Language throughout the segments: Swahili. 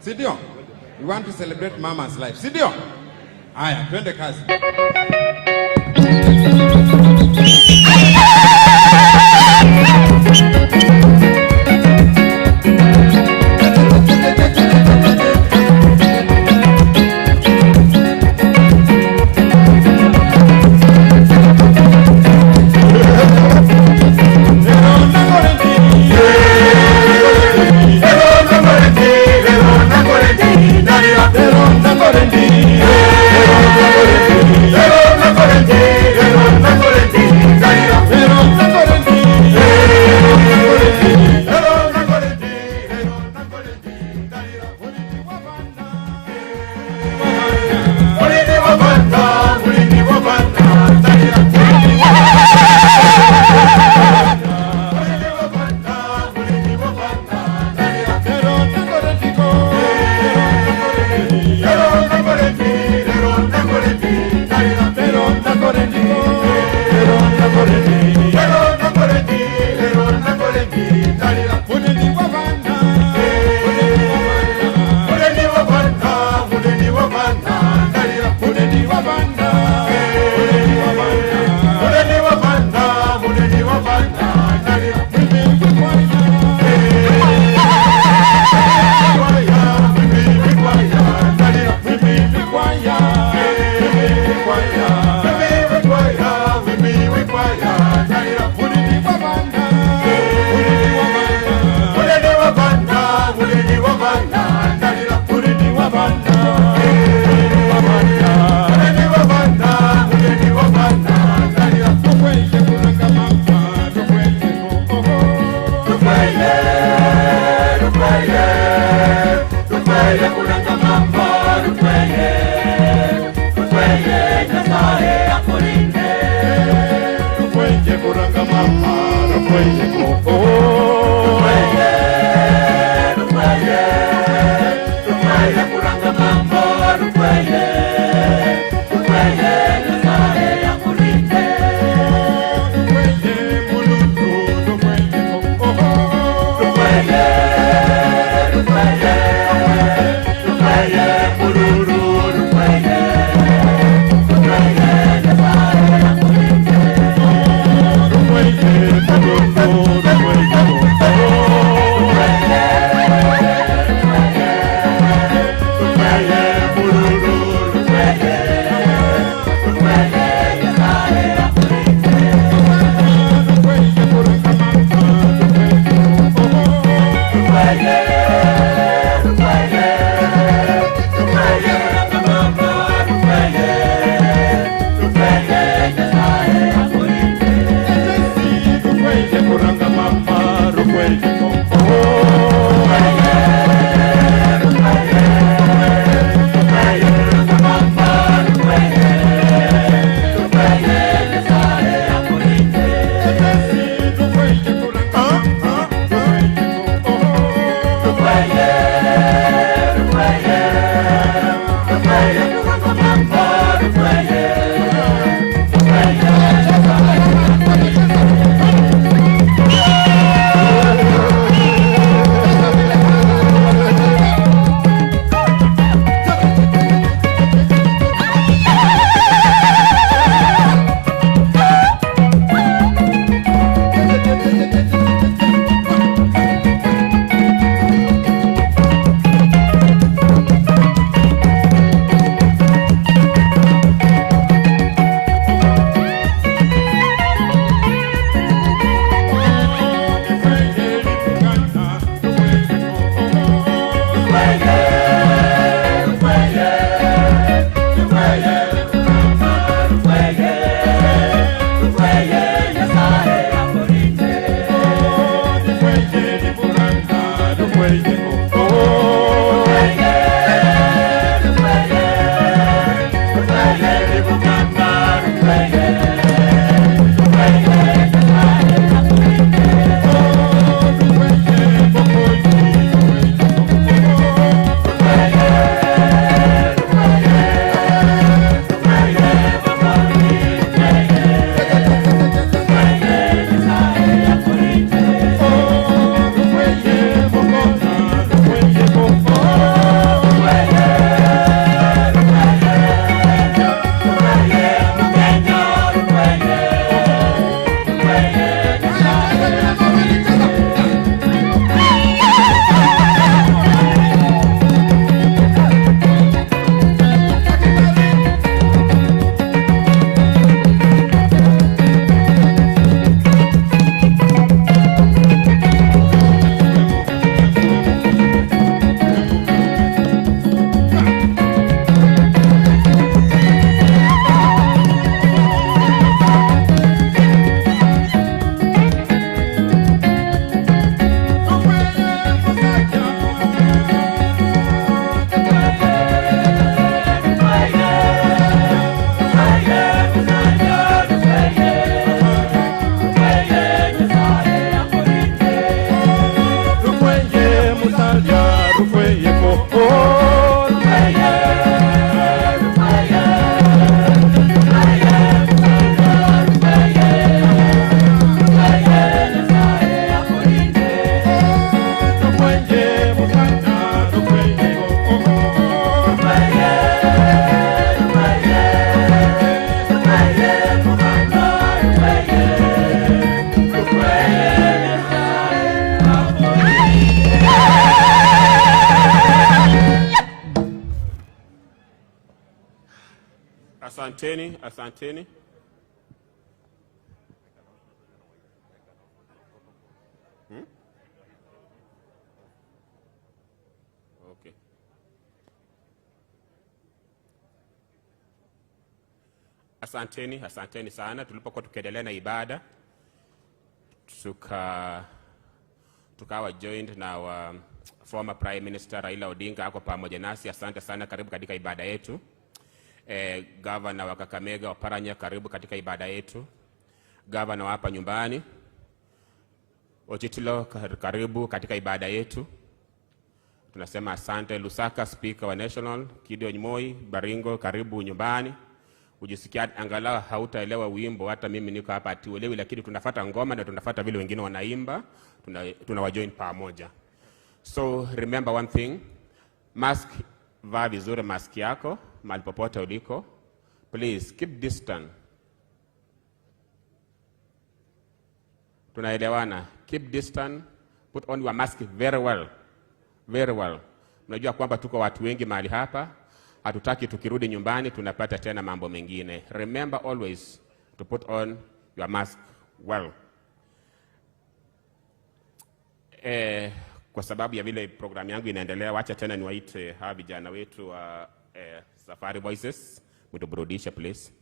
Sidio? We want to celebrate mama's life. Sidio? Haya, twende kazi. Asanteni. Okay. Asanteni sana. Tulipokuwa tukiendelea na ibada tukawa joined na former Prime Minister Raila Odinga ako pamoja nasi. Asante sana, karibu katika ibada yetu. Governor wa Kakamega Oparanya, karibu katika ibada yetu. Governor wa hapa nyumbani Ochitilo, karibu katika ibada yetu. Tunasema asante. Lusaka Speaker wa National Gideon Moi Baringo, karibu nyumbani. Ujisikia angalau hautaelewa wimbo, hata mimi niko hapa atiuelewi, lakini tunafuata ngoma na tunafuata vile wengine wanaimba, tunawajoin pamoja. So remember one thing, mask, vaa vizuri mask yako mahali popote uliko. Please keep distance. Tunaelewana? Keep distance. Put on your mask very well. Very well. Unajua kwamba tuko watu wengi mahali hapa. Hatutaki tukirudi nyumbani tunapata tena mambo mengine. Remember always to put on your mask well. Kwa sababu ya vile programu yangu inaendelea, wacha tena niwaite hawa vijana wetu wa Safari Voices. Mtuburudishe please.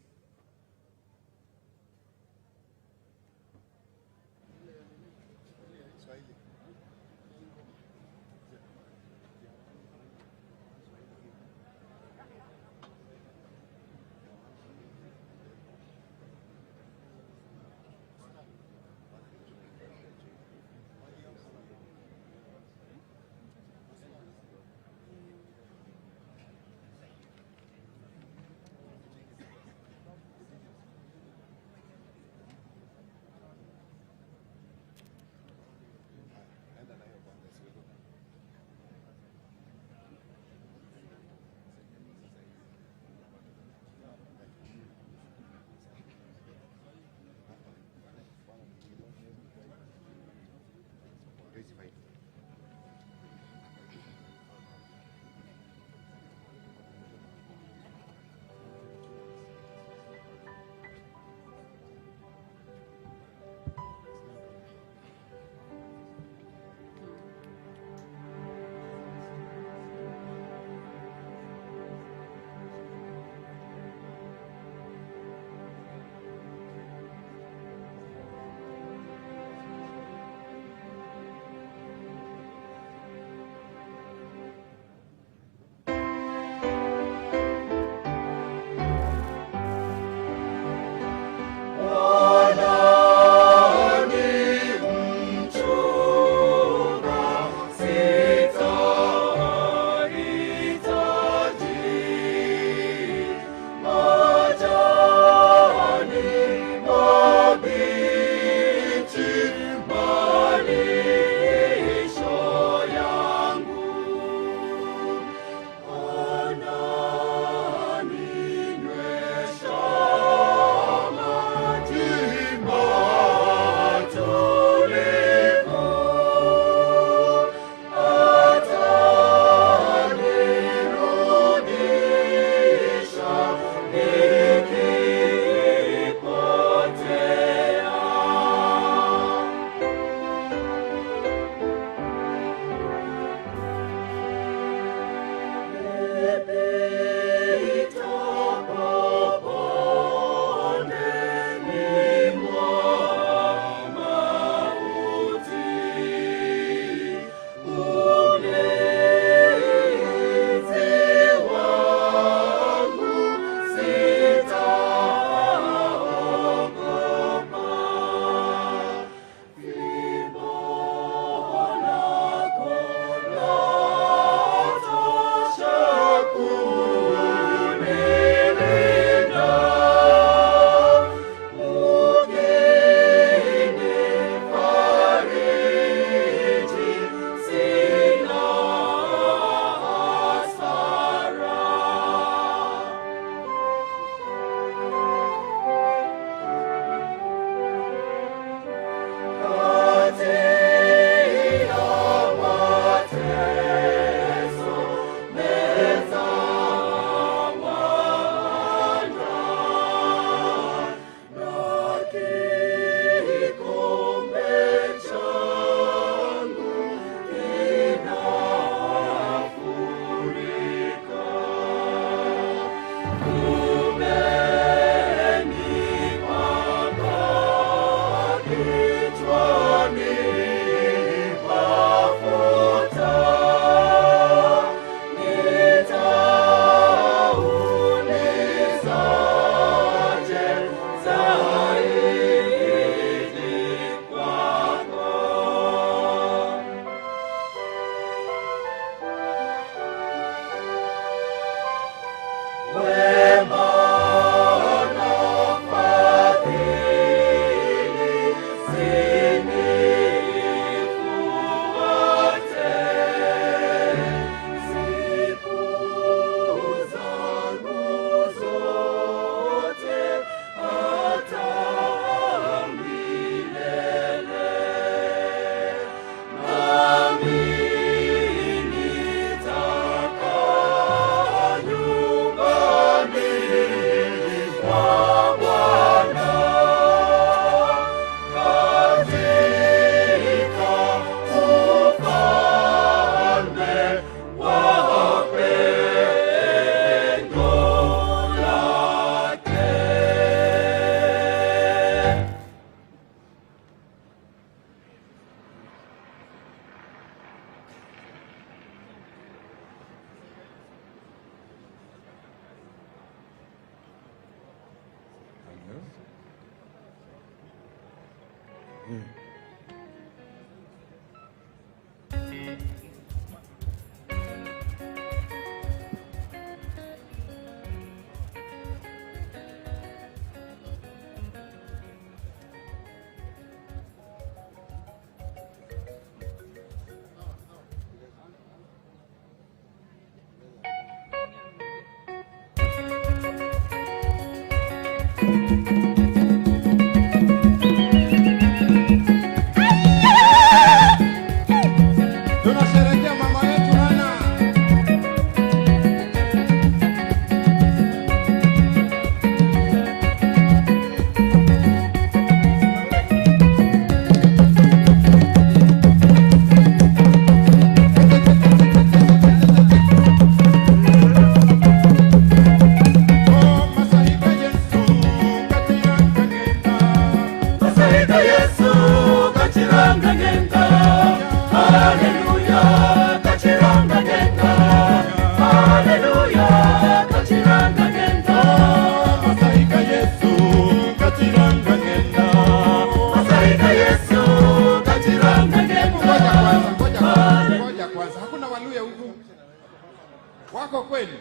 Wako kweli?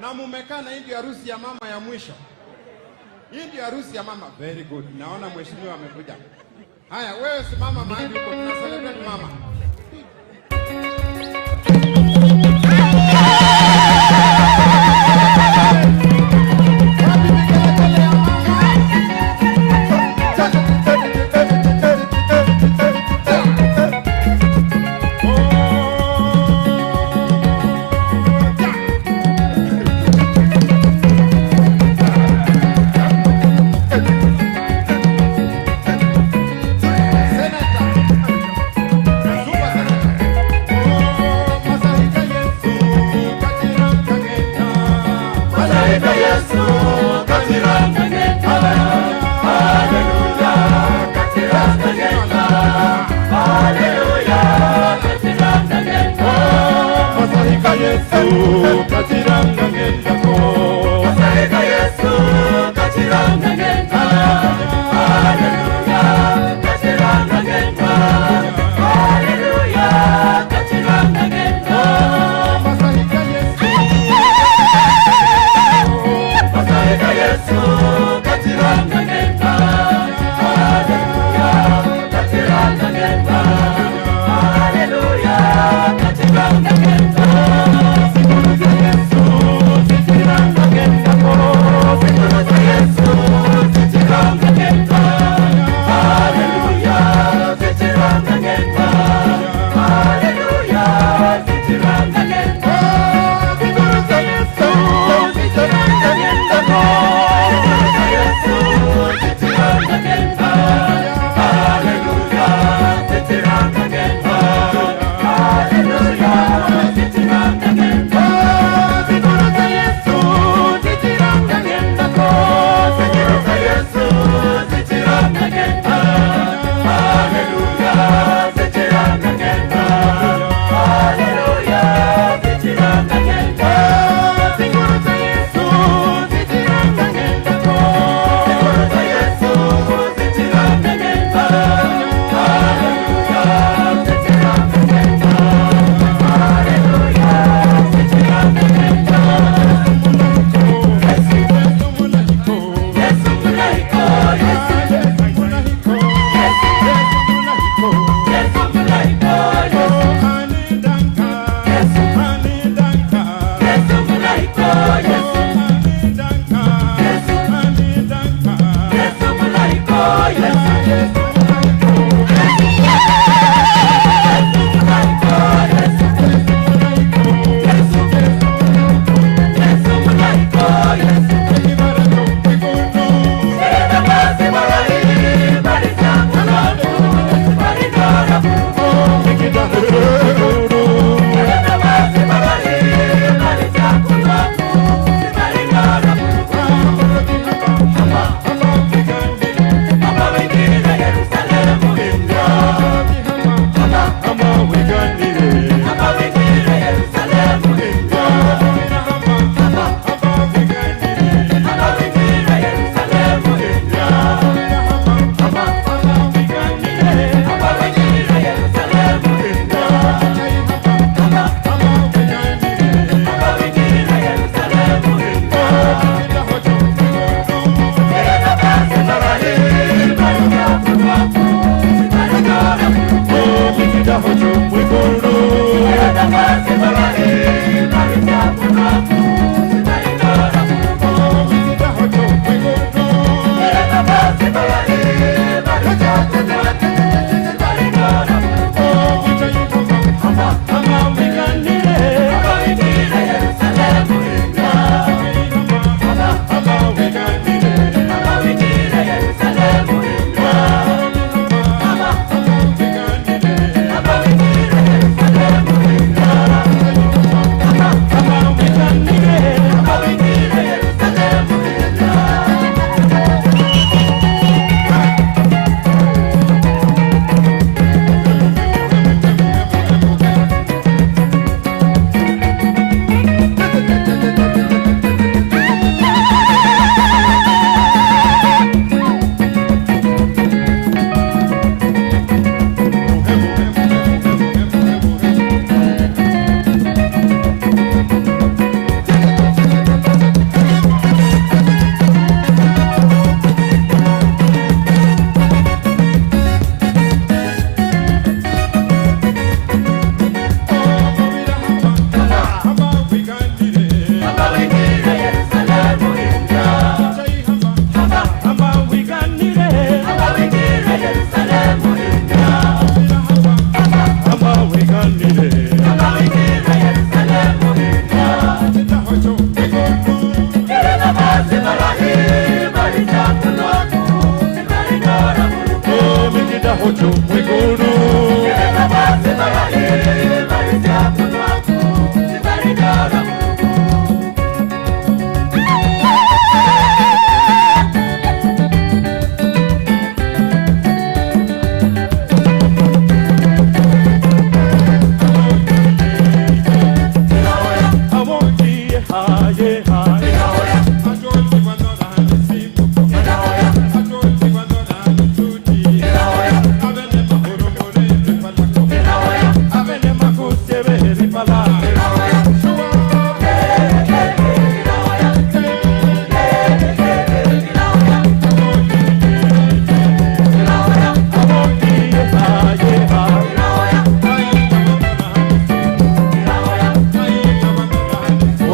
Na mumekaa na hii ndio harusi ya mama ya mwisho. Hii ndio harusi ya mama. Very good. Naona mheshimiwa amekuja. Haya, wewe simama mahali uko, tuna celebrate mama.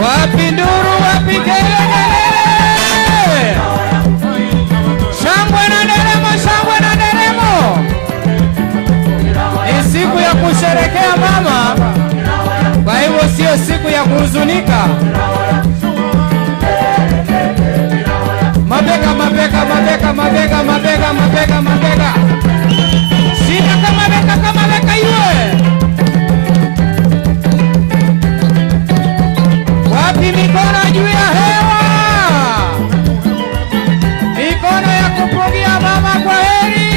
Wapi nduru, wapi kelele? Shangwe na nderemo, shangwe na nderemo. Ni siku ya kusherekea mama, kwa hivyo sio siku ya kuhuzunika. Mabega, mabega, mabega, mabega, mabega, mabega, mabega. Shika kama beka iwe. Wapi mikono juu ya hewa? Mikono ya kupungia mama kwa heri.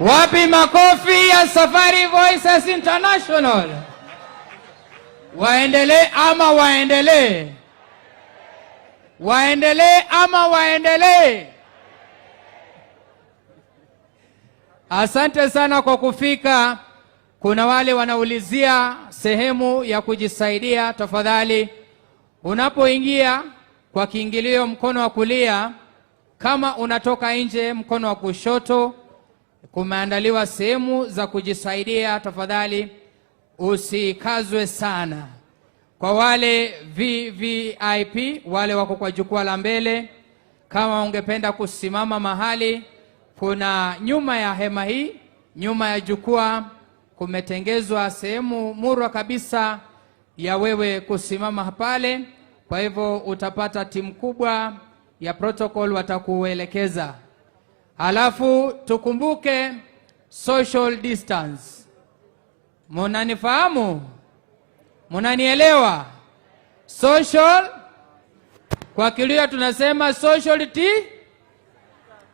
Wapi makofi ya Safari Voices International? Waendelee ama waendelee? Waendelee ama waendelee? Asante sana kwa kufika. Kuna wale wanaulizia sehemu ya kujisaidia. Tafadhali unapoingia kwa kiingilio mkono wa kulia, kama unatoka nje mkono wa kushoto, kumeandaliwa sehemu za kujisaidia. Tafadhali usikazwe sana. Kwa wale VVIP, wale wako kwa jukwaa la mbele, kama ungependa kusimama mahali, kuna nyuma ya hema hii, nyuma ya jukwaa, kumetengezwa sehemu murwa kabisa ya wewe kusimama pale. Kwa hivyo utapata timu kubwa ya protocol watakuelekeza. Alafu tukumbuke social distance. Munanifahamu? Munanielewa? Social, kwa Kiluya tunasema social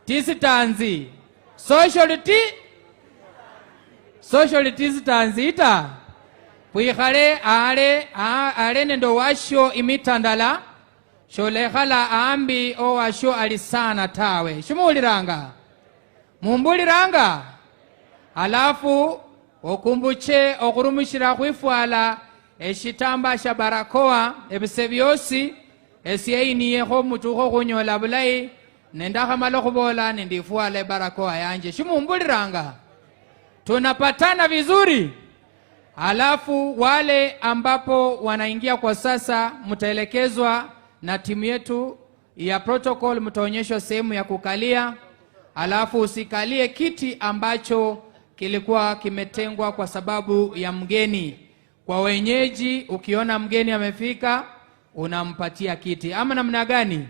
distance. Social distance ita. Puikhale ale nendo washo imitandala. Sholekhala ambi o washo alisana tawe. Shumuuliranga? Mumbuliranga? Alafu okumbuche okurumishira khwifwala eshitamba sha barakoa ebise byosi esiye iniyeho mutuho kunyola bulayi nendakhamala khubola nindifuala barakoa yanje shimumbuliranga tunapatana vizuri. Alafu wale ambapo wanaingia kwa sasa mtaelekezwa na timu yetu ya protocol, mtaonyeshwa sehemu ya kukalia. Alafu usikalie kiti ambacho kilikuwa kimetengwa kwa sababu ya mgeni. Kwa wenyeji, ukiona mgeni amefika unampatia kiti ama namna gani?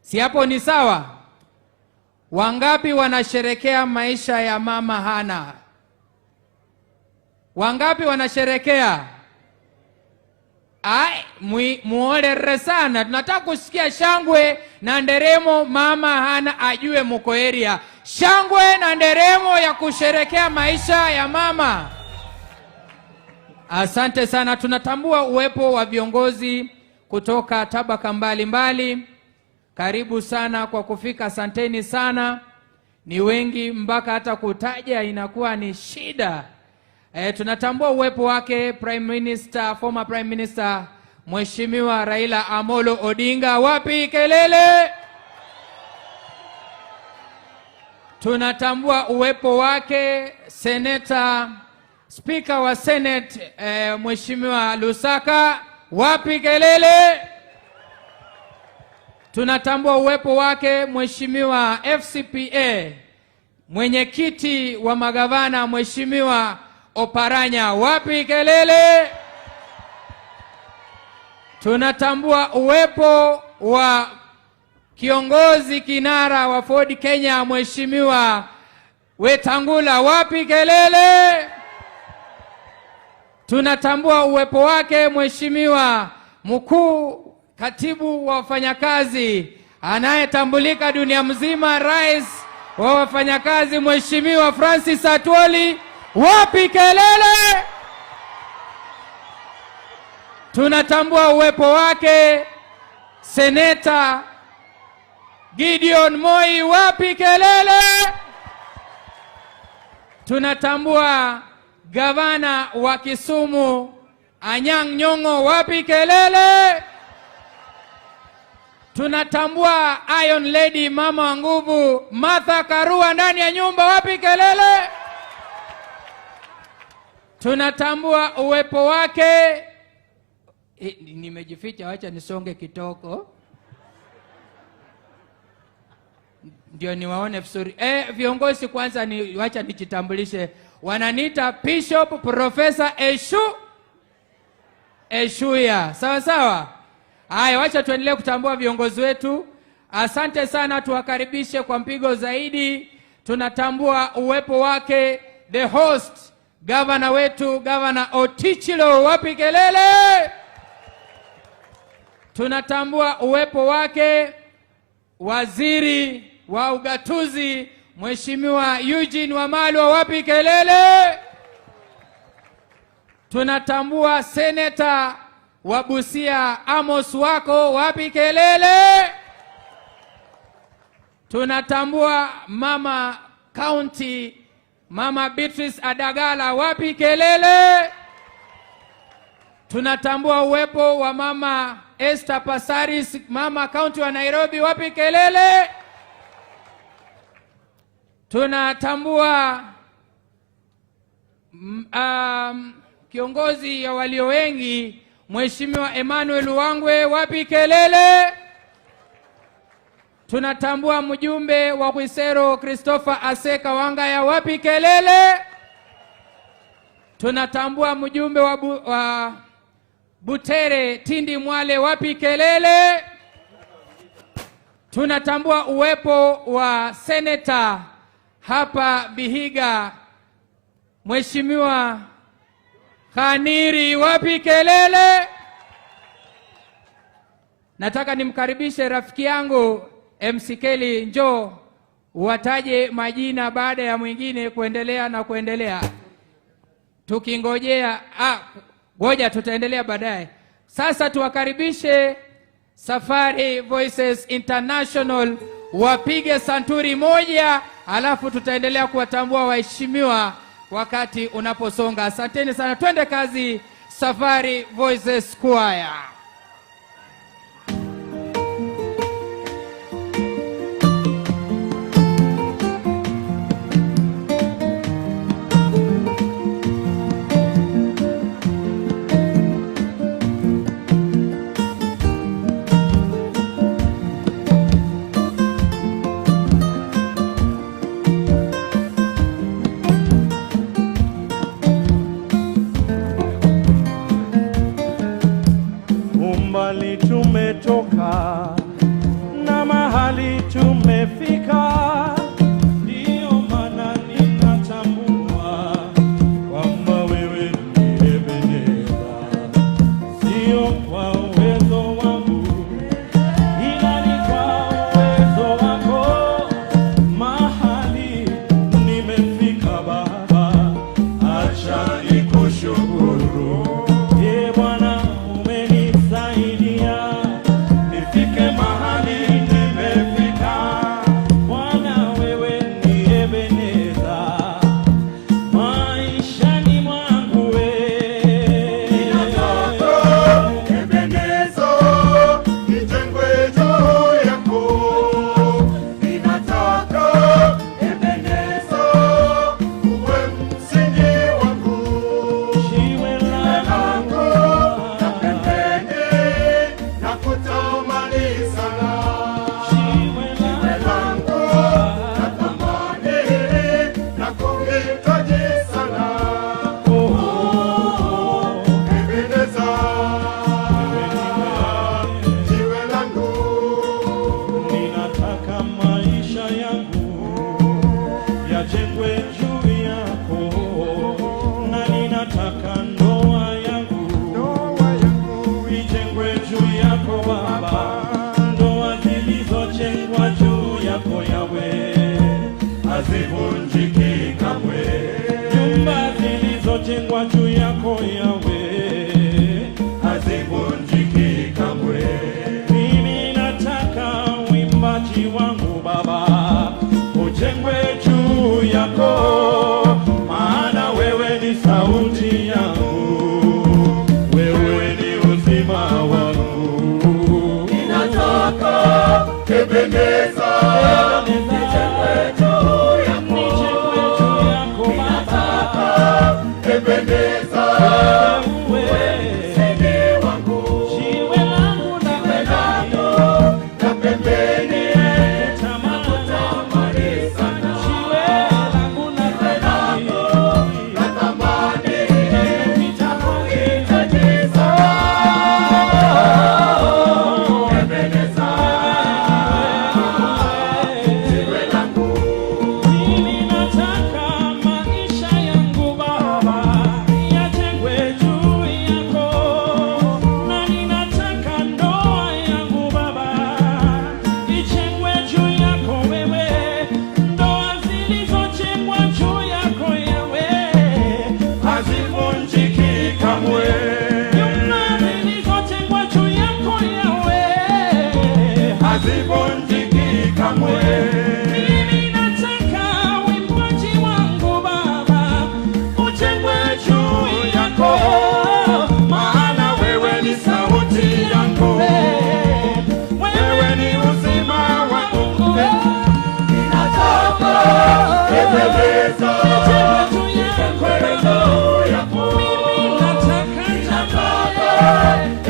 Si hapo ni sawa? Wangapi wanasherekea maisha ya mama Hana? Wangapi wanasherekea? Muolere sana. Tunataka kusikia shangwe na nderemo mama Hana ajue muko area. Shangwe na nderemo ya kusherekea maisha ya mama. Asante sana. Tunatambua uwepo wa viongozi kutoka tabaka mbalimbali. Karibu sana kwa kufika, asanteni sana. Ni wengi mpaka hata kutaja inakuwa ni shida. Tunatambua uwepo wake former Prime Minister Mheshimiwa Raila Amolo Odinga. Wapi kelele? Tunatambua uwepo wake Speaker wa Senate Mheshimiwa Lusaka. Wapi kelele? Tunatambua uwepo wake Mheshimiwa FCPA mwenyekiti wa magavana Mheshimiwa Oparanya. Wapi kelele? Tunatambua uwepo wa kiongozi kinara wa Ford Kenya Mheshimiwa Wetangula. Wapi kelele? Tunatambua uwepo wake Mheshimiwa mkuu katibu wa wafanyakazi anayetambulika dunia mzima, rais wa wafanyakazi Mheshimiwa Francis Atwoli. Wapi kelele? Tunatambua uwepo wake Seneta Gideon Moi. Wapi kelele? Tunatambua gavana wa Kisumu Anyang' Nyong'o. Wapi kelele? Tunatambua Iron Lady mama wa nguvu Martha Karua ndani ya nyumba. Wapi kelele? Tunatambua uwepo wake nimejificha, wacha nisonge kitoko ndio niwaone vizuri. Viongozi kwanza wacha nijitambulishe. Wananiita Bishop Professor Eshuya. Sawa sawa? Haya, wacha tuendelee kutambua viongozi wetu. Asante sana, tuwakaribishe kwa mpigo zaidi. Tunatambua uwepo wake the host governor wetu, Governor Otichilo. Wapi kelele? Tunatambua uwepo wake waziri wa ugatuzi Mheshimiwa Eugene Wamalwa. Wapi kelele? Tunatambua seneta wa Busia Amos Wako. Wapi kelele? Tunatambua mama county Mama Beatrice Adagala. Wapi kelele? Tunatambua uwepo wa mama Esther Pasaris, mama county wa Nairobi. Wapi kelele? Tunatambua kiongozi ya walio wengi Mheshimiwa Emmanuel Wangwe. Wapi kelele? Tunatambua mjumbe wa Kwisero Christopher Aseka Wangaya. Wapi kelele? Tunatambua mjumbe wa Butere Tindi Mwale. Wapi kelele? Tunatambua uwepo wa seneta hapa Vihiga Mheshimiwa Khaniri. Wapi kelele? Nataka nimkaribishe rafiki yangu MC Kelly, njoo wataje majina baada ya mwingine kuendelea na kuendelea. Tukingojea ngoja tutaendelea baadaye. Sasa tuwakaribishe Safari Voices International wapige santuri moja, alafu tutaendelea kuwatambua waheshimiwa wakati unaposonga. Asanteni sana, twende kazi. Safari Voices Choir. Ebeneza,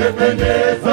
Ebeneza,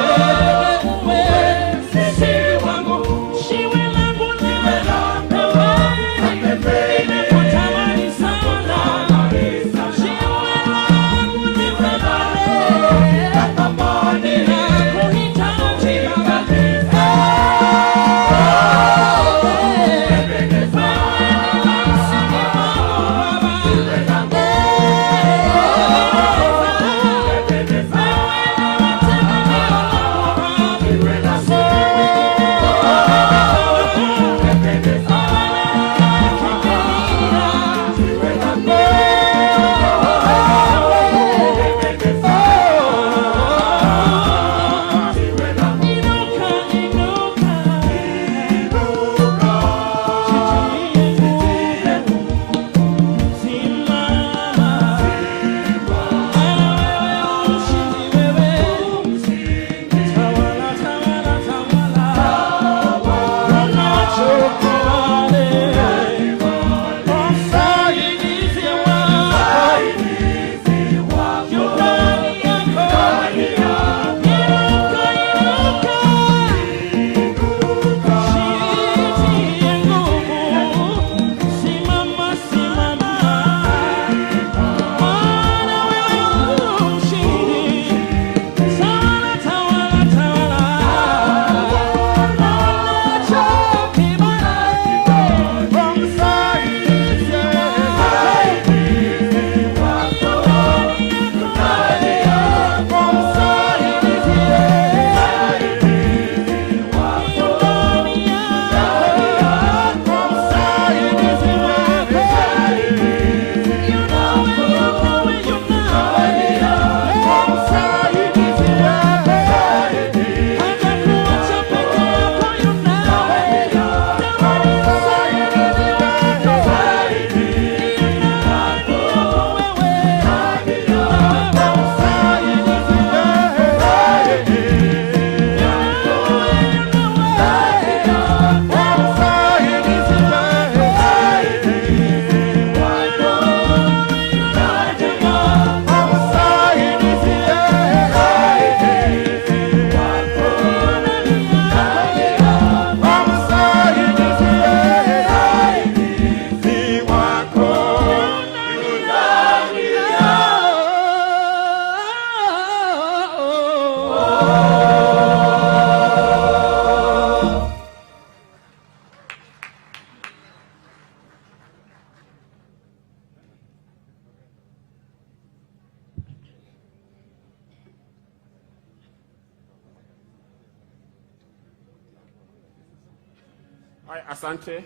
Asante.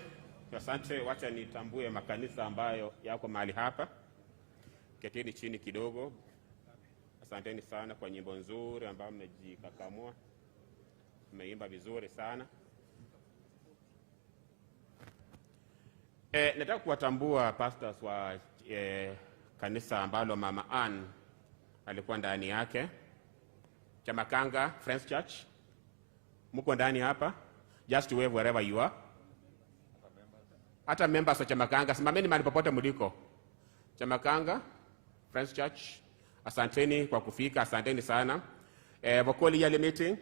Asante, wacha nitambue makanisa ambayo yako mahali hapa. Ketini chini kidogo. Asanteni sana kwa nyimbo nzuri ambayo mmejikakamua. Mmeimba vizuri sana. Nataka kuwatambua pastors wa kanisa ambalo Mama Ann alikuwa ndani yake. Chamakanga Friends Church. Mko ndani hapa. Just to wave wherever you are. Hata members wa Chamakanga, simameni mahali popote mliko. Chamakanga, Friends Church, asanteni kwa kufika, asanteni sana. Vokoli yearly meeting.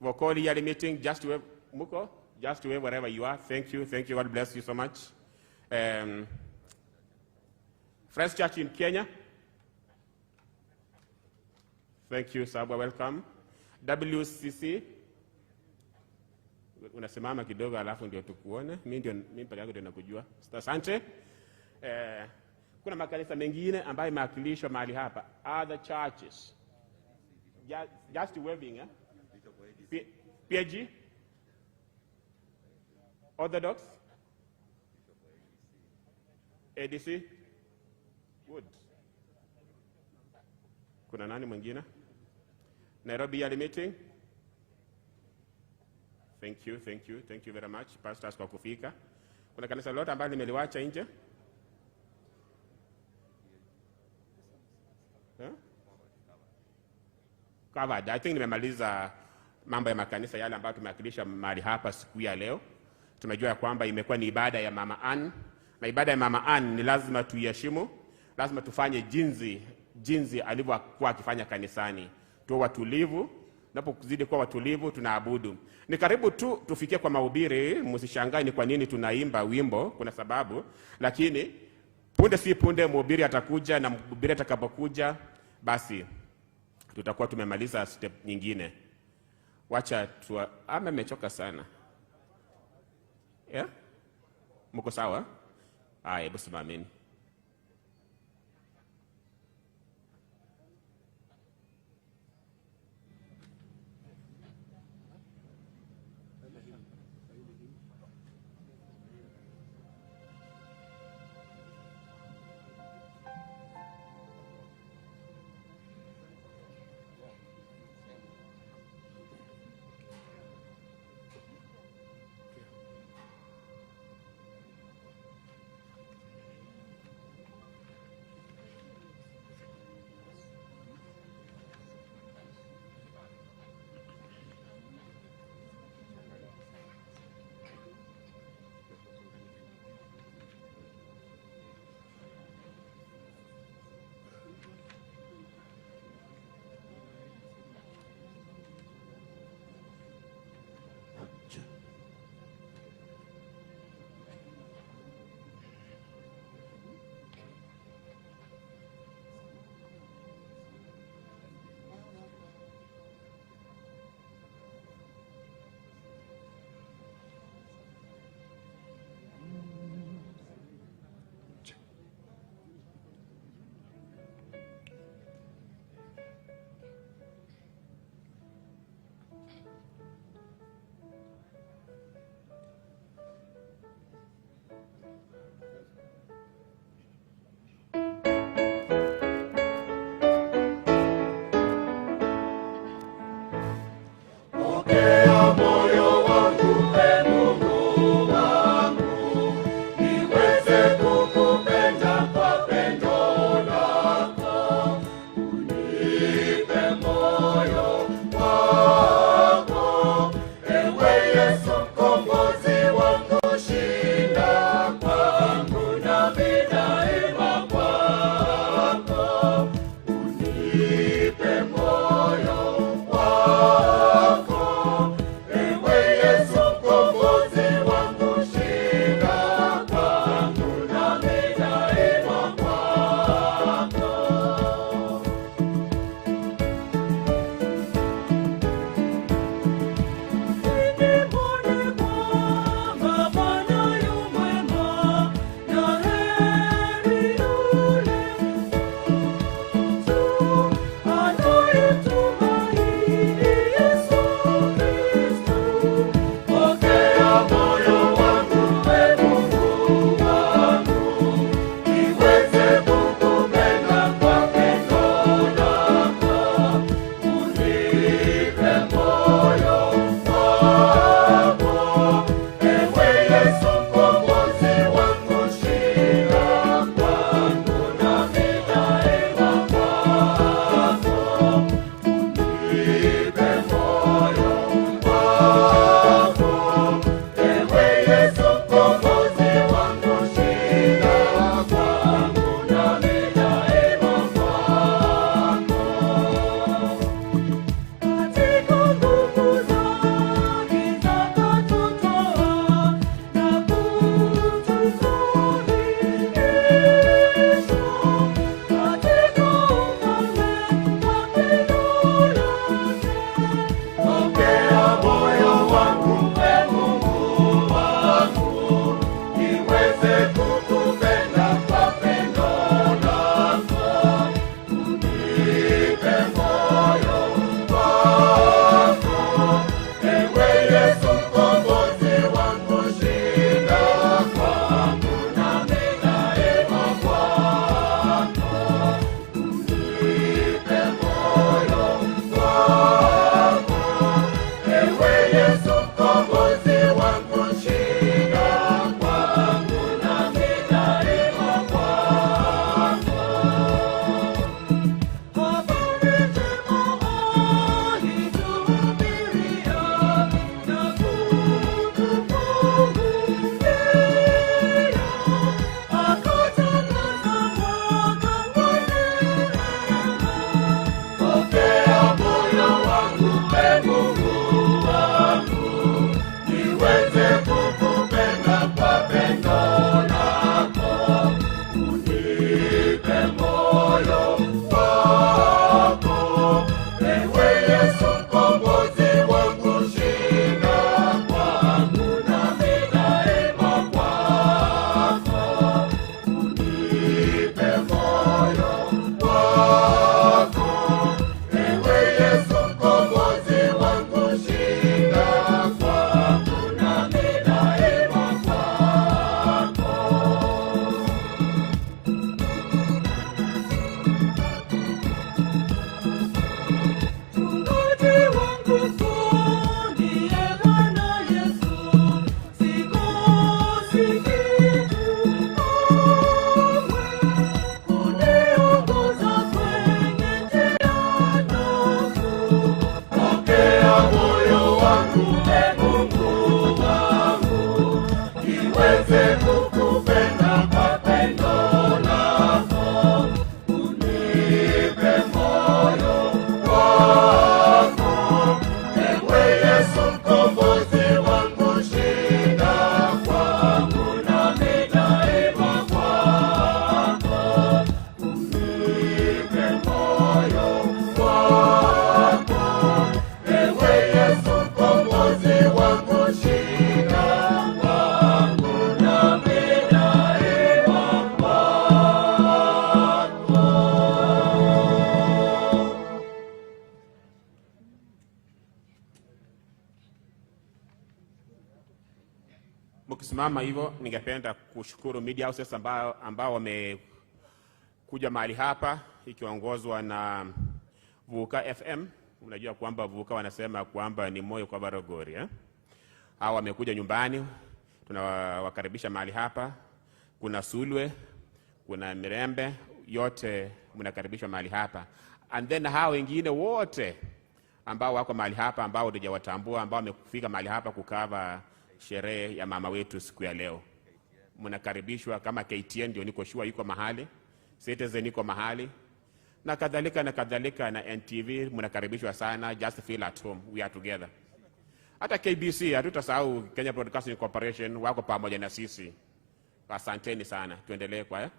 Vokoli yearly meeting, just to wave, Muko, just to wave wherever you are. Thank you, God bless you so much. Friends Church in Kenya. Thank you, Sabwa, welcome. WCC. Unasimama kidogo alafu ndio tukuone. Mimi peke yangu ndio nakujua. Asante. Kuna makanisa mengine ambayo imewakilishwa mahali hapa. Other churches. Just waving, PG. Orthodox. ADC. Good. Kuna nani mwingine? Nairobi yearly meeting. Thank you very much, pastors kwa kufika. Kuna kanisa lolote ambalo nimeliwacha nje? Covered. I think nimemaliza mambo ya makanisa yale ambayo tumewakilisha mahali hapa siku ya leo. Tumejua ya kwamba imekuwa ni ibada ya Mama Ann, na ibada ya Mama Ann ni lazima tuiheshimu, lazima tufanye jinsi alivyokuwa akifanya kanisani. Tuwe watulivu, tunapozidi kuwa watulivu tunaabudu. Ni karibu tu tufikie kwa mahubiri, msishangae ni kwa nini tunaimba wimbo, kuna sababu, lakini punde si punde mhubiri atakuja, na mhubiri atakapokuja basi tutakuwa tumemaliza step nyingine. Wacha amechoka sana. Mko sawa? Hebu simameni. Mkisimama hivyo, ningependa kushukuru media houses ambao wamekuja mahali hapa ikiongozwa na Vuka FM. Unajua kwamba Vuka wanasema kwamba ni moyo kwa Barogori, Hao wamekuja nyumbani, tunawakaribisha mahali hapa. Kuna Sulwe, kuna Mirembe, yote mnakaribishwa mahali hapa. And then hao wengine wote ambao wako mahali hapa ambao hujawatambua, ambao wamefika mahali hapa kukava sherehe ya mama wetu siku ya leo, mnakaribishwa. Kama KTN ndio niko sure yuko mahali, Citizen niko mahali, na kadhalika na NTV mnakaribishwa sana. Just feel at home, we are together. Hata KBC hatutasahau, Kenya Broadcasting Corporation wako pamoja na sisi. Asanteni sana, tuendelee kwa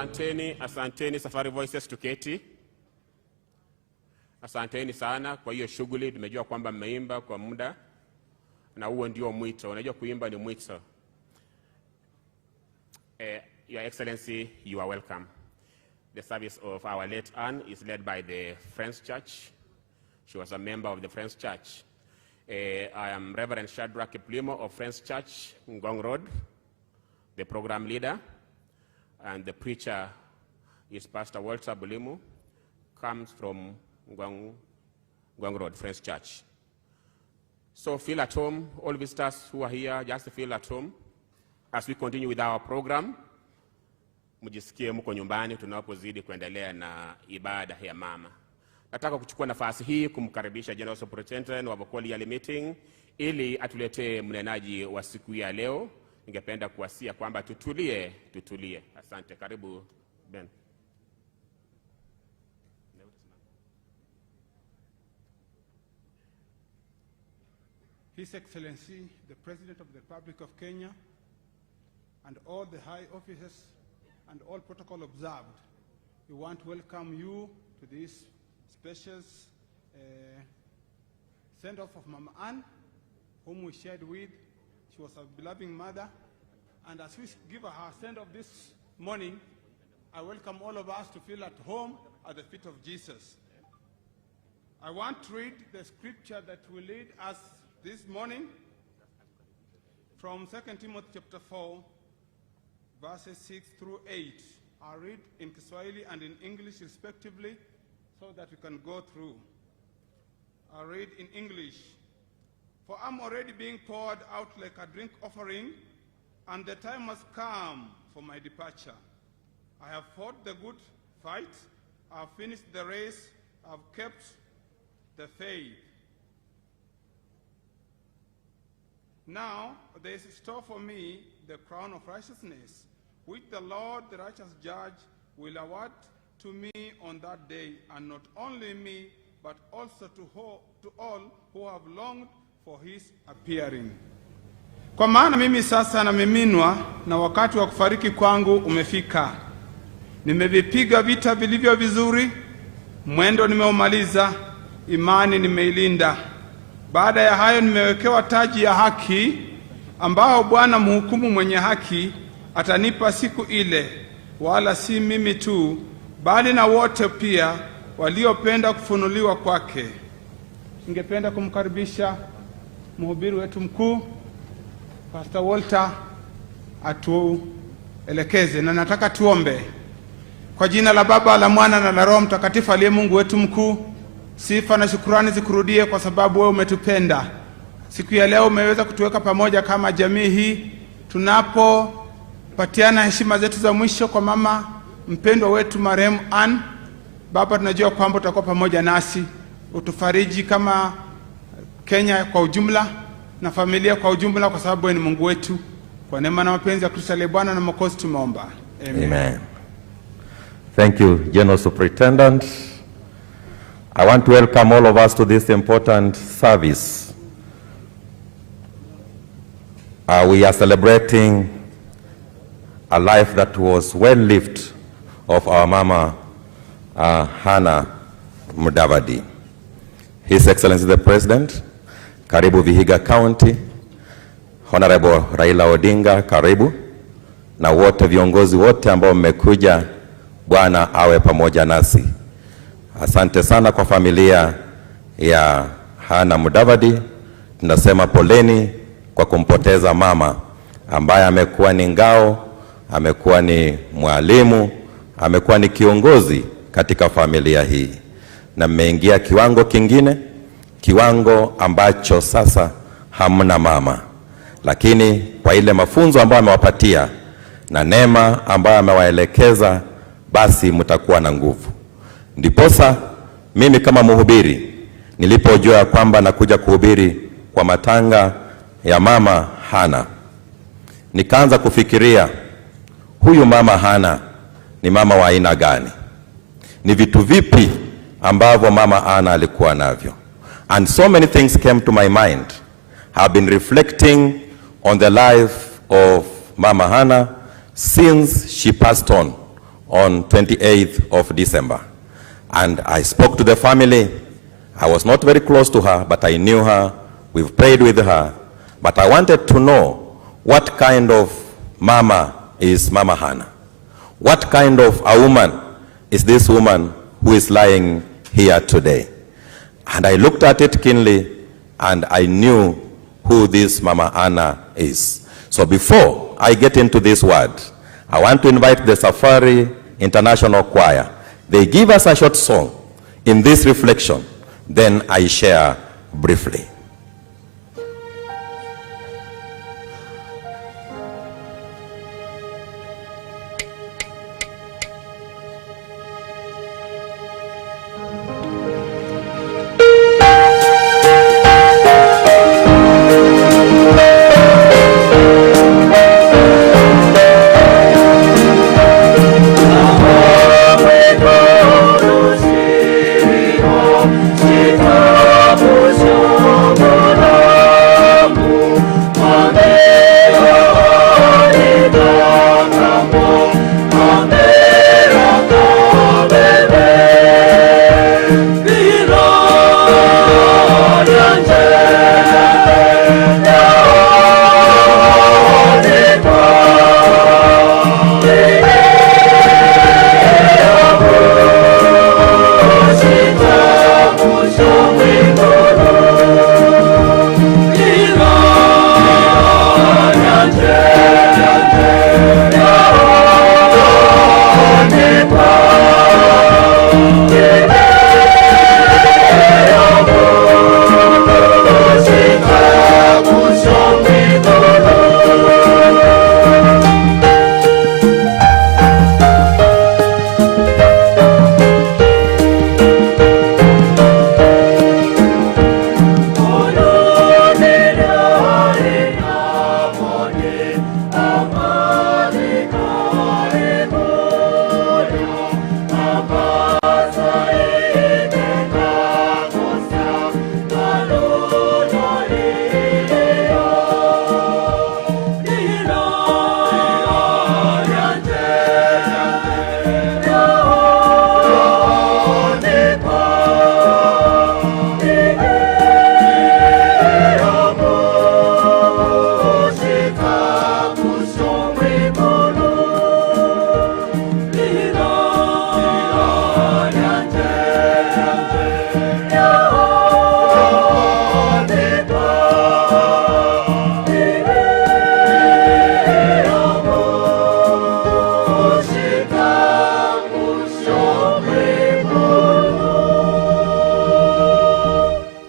Asanteni Safari Voices tuketi. Asanteni sana kwa hiyo shughuli. Tumejua kwamba mmeimba kwa muda na huo ndio mwito. Unajua kuimba ni mwito. Your Excellency, you are welcome. The service of our late Anne is led by the Friends Church. She was a member of the Friends Church. I am Reverend Shadrach Kiplimo of Friends Church, Ngong Road, the program leader, and the preacher is Pastor Walter Bulimu, comes from Ngong Road, Friends Church. So feel at home, all visitors who are here, just feel at home. As we continue with our program, mjisikie mko nyumbani tunapozidi kuendelea na ibada ya mama. Nataka kuchukua nafasi hii kumkaribisha General Superintendent wa Bokoli Yearly Meeting ili atuletee mnenaji wa siku ya leo. Ningependa kuwasia kwamba tutulie. Asante, karibu Ben. His Excellency, the President of the Republic of Kenya, and all the high officers and all protocol observed, we want to welcome you to this special send-off of Mama Anne, whom we shared with. She was a beloved mother. And as we give her send-off this morning, I welcome all of us to feel at home at the feet of Jesus. I want to read the scripture that will lead us this morning from 2 Timothy chapter 4, verses 6 through 8. I'll read in Kiswahili and in English respectively so that we can go through. I'll read in English. For I'm already being poured out like a drink offering, and the time has come for my departure. I have fought the good fight, I have finished the race, I have kept the faith. Now there is in store for me the crown of righteousness, which the Lord, the righteous judge, will award to me on that day, and not only me, but also to all who have longed for his appearing. Kwa maana mimi sasa namiminwa na wakati wa kufariki kwangu umefika. Nimevipiga vita vilivyo vizuri, mwendo nimeumaliza, imani nimeilinda. Baada ya hayo nimewekewa taji ya haki, ambao Bwana mhukumu mwenye haki atanipa siku ile, wala si mimi tu, bali na wote pia waliopenda kufunuliwa kwake. Ningependa kumkaribisha mhubiri wetu mkuu Pastor Walter atuelekeze, na nataka tuombe. Kwa jina la Baba, la Mwana na la Roho Mtakatifu aliye Mungu wetu mkuu, sifa na shukrani zikurudie kwa sababu wewe umetupenda. Siku ya leo umeweza kutuweka pamoja kama jamii hii, tunapopatiana heshima zetu za mwisho kwa mama mpendwa wetu marehemu Anne. Baba, tunajua kwamba utakuwa pamoja nasi, utufariji kama Kenya kwa ujumla na familia kwa ujumla, kwa sababu wewe ni Mungu wetu. Kwa neema na mapenzi ya Kristo aliye Bwana na Mwokozi tumeomba. Amen. Thank you, General Superintendent. I want to welcome all of us to this important service. We are celebrating a life that was well lived of our Mama Hannah Mudavadi. His Excellency the President, karibu Vihiga County, Honorable Raila Odinga, karibu, na wote viongozi wote ambao mmekuja, Bwana awe pamoja nasi. Asante sana kwa familia ya Hannah Mudavadi. Tunasema poleni kwa kumpoteza mama ambaye amekuwa ni ngao, amekuwa ni mwalimu, amekuwa ni kiongozi katika familia hii. Na mmeingia kiwango kingine, kiwango ambacho sasa hamna mama. Lakini kwa ile mafunzo ambayo amewapatia na neema ambayo amewaelekeza, basi mtakuwa na nguvu. Ndiposa mimi kama mhubiri nilipojua kwamba nakuja kuhubiri kwa matanga ya mama Hannah, nikaanza kufikiria huyu mama Hannah ni mama wa aina gani? Ni vitu vipi ambavyo mama Hannah alikuwa navyo? And so many things came to my mind. I've been reflecting on the life of Mama Hannah since she passed on on 28th of December. And I spoke to the family. I was not very close to her, but I knew her. We've prayed with her. But I wanted to know what kind of mama is Mama Hannah. What kind of a woman is this woman who is lying here today? And I looked at it keenly, and I knew who this Mama Hannah is. So before I get into this word, I want to invite the Safari International Choir. They give us a short song in this reflection, then I share briefly.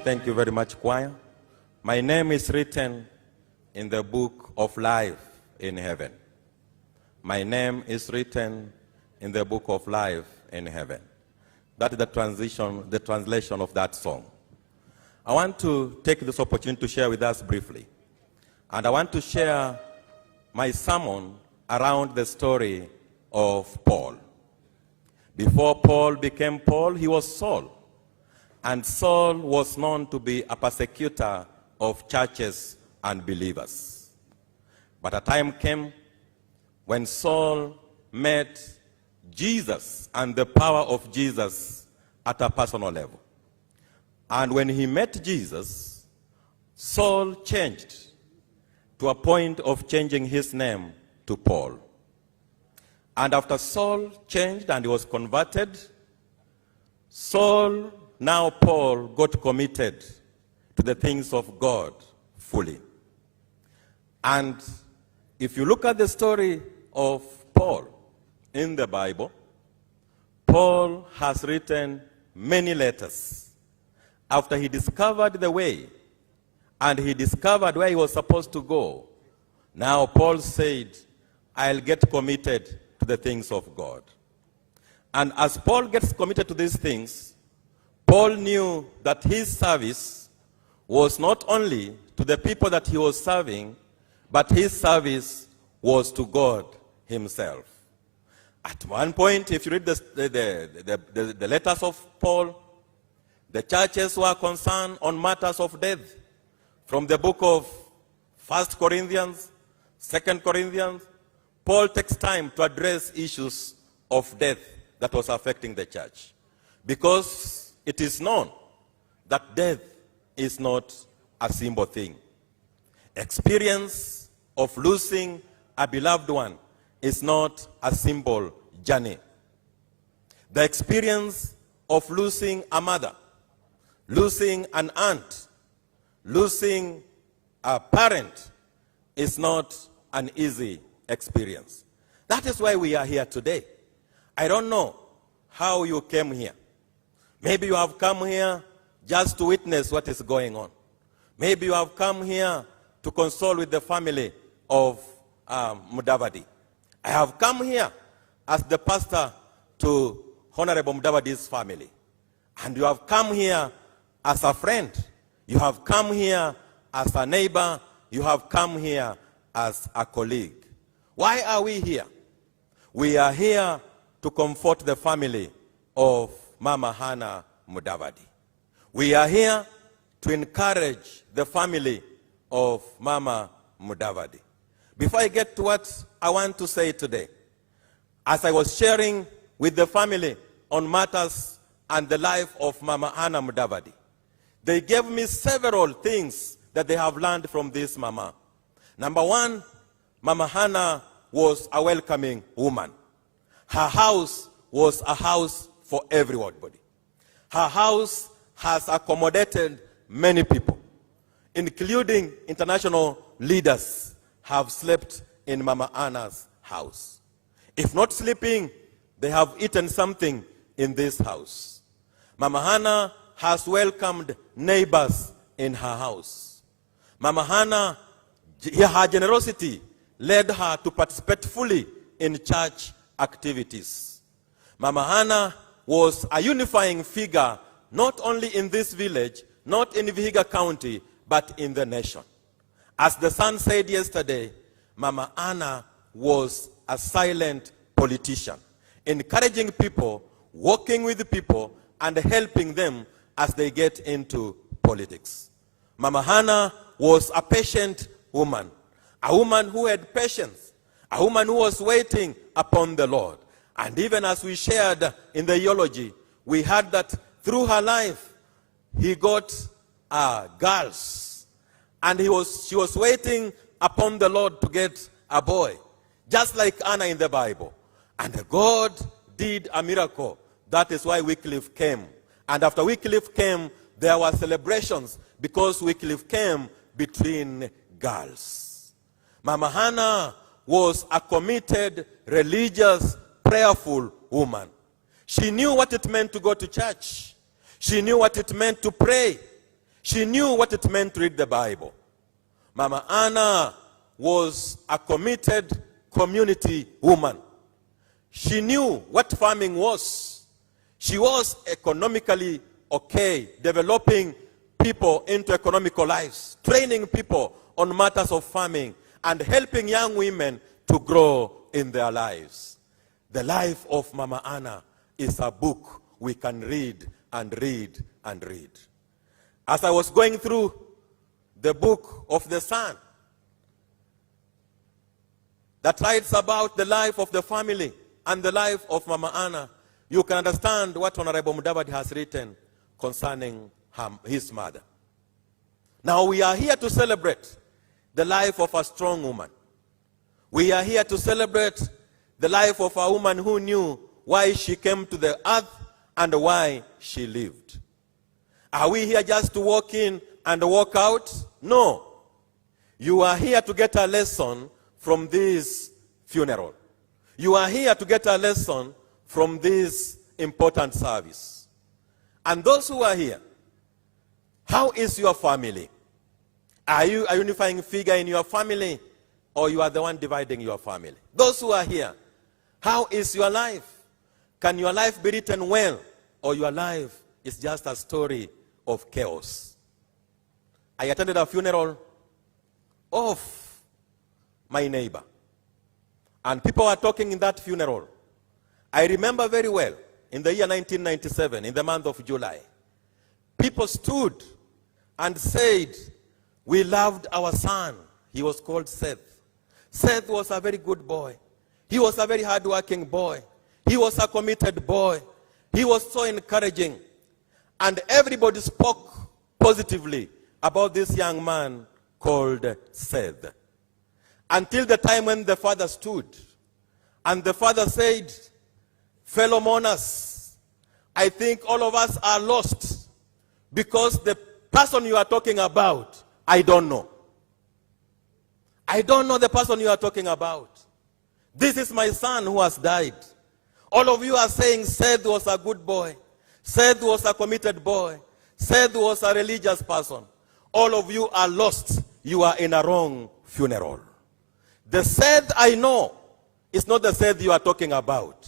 Thank you very much, choir. My name is written in the book of life in heaven. My name is written in the book of life in heaven. That is the translation of that song. I want to take this opportunity to share with us briefly. And I want to share my sermon around the story of Paul. Before Paul became Paul, he was Saul. And Saul was known to be a persecutor of churches and believers. But a time came when Saul met Jesus and the power of Jesus at a personal level. And when he met Jesus, Saul changed to a point of changing his name to Paul. And after Saul changed and he was converted, now Paul got committed to the things of God fully. And if you look at the story of Paul in the Bible, Paul has written many letters. After he discovered the way and he discovered where he was supposed to go, now Paul said, I'll get committed to the things of God. And as Paul gets committed to these things, Paul knew that his service was not only to the people that he was serving, but his service was to God himself. At one point, if you read the letters of Paul, the churches were concerned on matters of death. From the book of 1 Corinthians, 2 Corinthians, Paul takes time to address issues of death that was affecting the church. Because it is known that death is not a simple thing. Experience of losing a beloved one is not a simple journey. The experience of losing a mother, losing an aunt, losing a parent is not an easy experience. That is why we are here today. I don't know how you came here. Maybe you have come here just to witness what is going on. Maybe you have come here to console with the family of Mudavadi. I have come here as the pastor to Honorable Mudavadi's family. And you have come here as a friend. You have come here as a neighbor. You have come here as a colleague. Why are we here? We are here to comfort the family of Mama Hannah Mudavadi. We are here to encourage the family of Mama Mudavadi. Before I get to what I want to say today, as I was sharing with the family on matters and the life of Mama Hannah Mudavadi, they gave me several things that they have learned from this mama. Number one, Mama Hannah was a welcoming woman. Her house was a house for everybody. Her house has accommodated many people, including international leaders have slept in Mama Hannah's house. If not sleeping, they have eaten something in this house. Mama Hannah has welcomed neighbors in her house. Mama Hannah, her generosity led her to participate fully in church activities. Mama Hannah was a unifying figure not only in this village, not in Vihiga County, but in the nation. As the Sun said yesterday, Mama Hannah was a silent politician, encouraging people, working with people, and helping them as they get into politics. Mama Hannah was a patient woman, a woman who had patience, a woman who was waiting upon the Lord. And even as we shared in the eulogy, we heard that through her life, he got girls. And she was waiting upon the Lord to get a boy, just like Anna in the Bible. And God did a miracle. That is why Wycliffe came. And after Wycliffe came, there were celebrations because Wycliffe came between girls. Mama Hannah was a committed, religious, prayerful woman. She knew what it meant to go to church. She knew what it meant to pray. She knew what it meant to read the Bible. Mama Hannah was a committed community woman. She knew what farming was. She was economically okay, developing people into economical lives, training people on matters of farming, and helping young women to grow in their lives. The life of Mama Hannah is a book we can read and read and read. As I was going through the book of the Sun that writes about the life of the family and the life of Mama Hannah, you can understand what Honorable Mudavadi has written concerning his mother. Now we are here to celebrate the life of a strong woman. We are here to celebrate the life of a woman who knew why she came to the earth and why she lived. Are we here just to walk in and walk out? No. You are here to get a lesson from this funeral. You are here to get a lesson from this important service. And those who are here, how is your family? Are you a unifying figure in your family, or you are the one dividing your family? Those who are here, how is your life? Can your life be written well, or your life is just a story of chaos? I attended a funeral of my neighbor, and people were talking in that funeral. I remember very well, in the year 1997, in the month of July, people stood and said, we loved our son. He was called Seth. Seth was a very good boy. He was a very hardworking boy. He was a committed boy. He was so encouraging. And everybody spoke positively about this young man called Seth. Until the time when the father stood. And the father said, fellow mourners, I think all of us are lost because the person you are talking about, I don't know. I don't know the person you are talking about. This is my son who has died. All of you are saying Seth was a good boy. Seth was a committed boy. Seth was a religious person. All of you are lost. You are in a wrong funeral. The Seth I know is not the Seth you are talking about.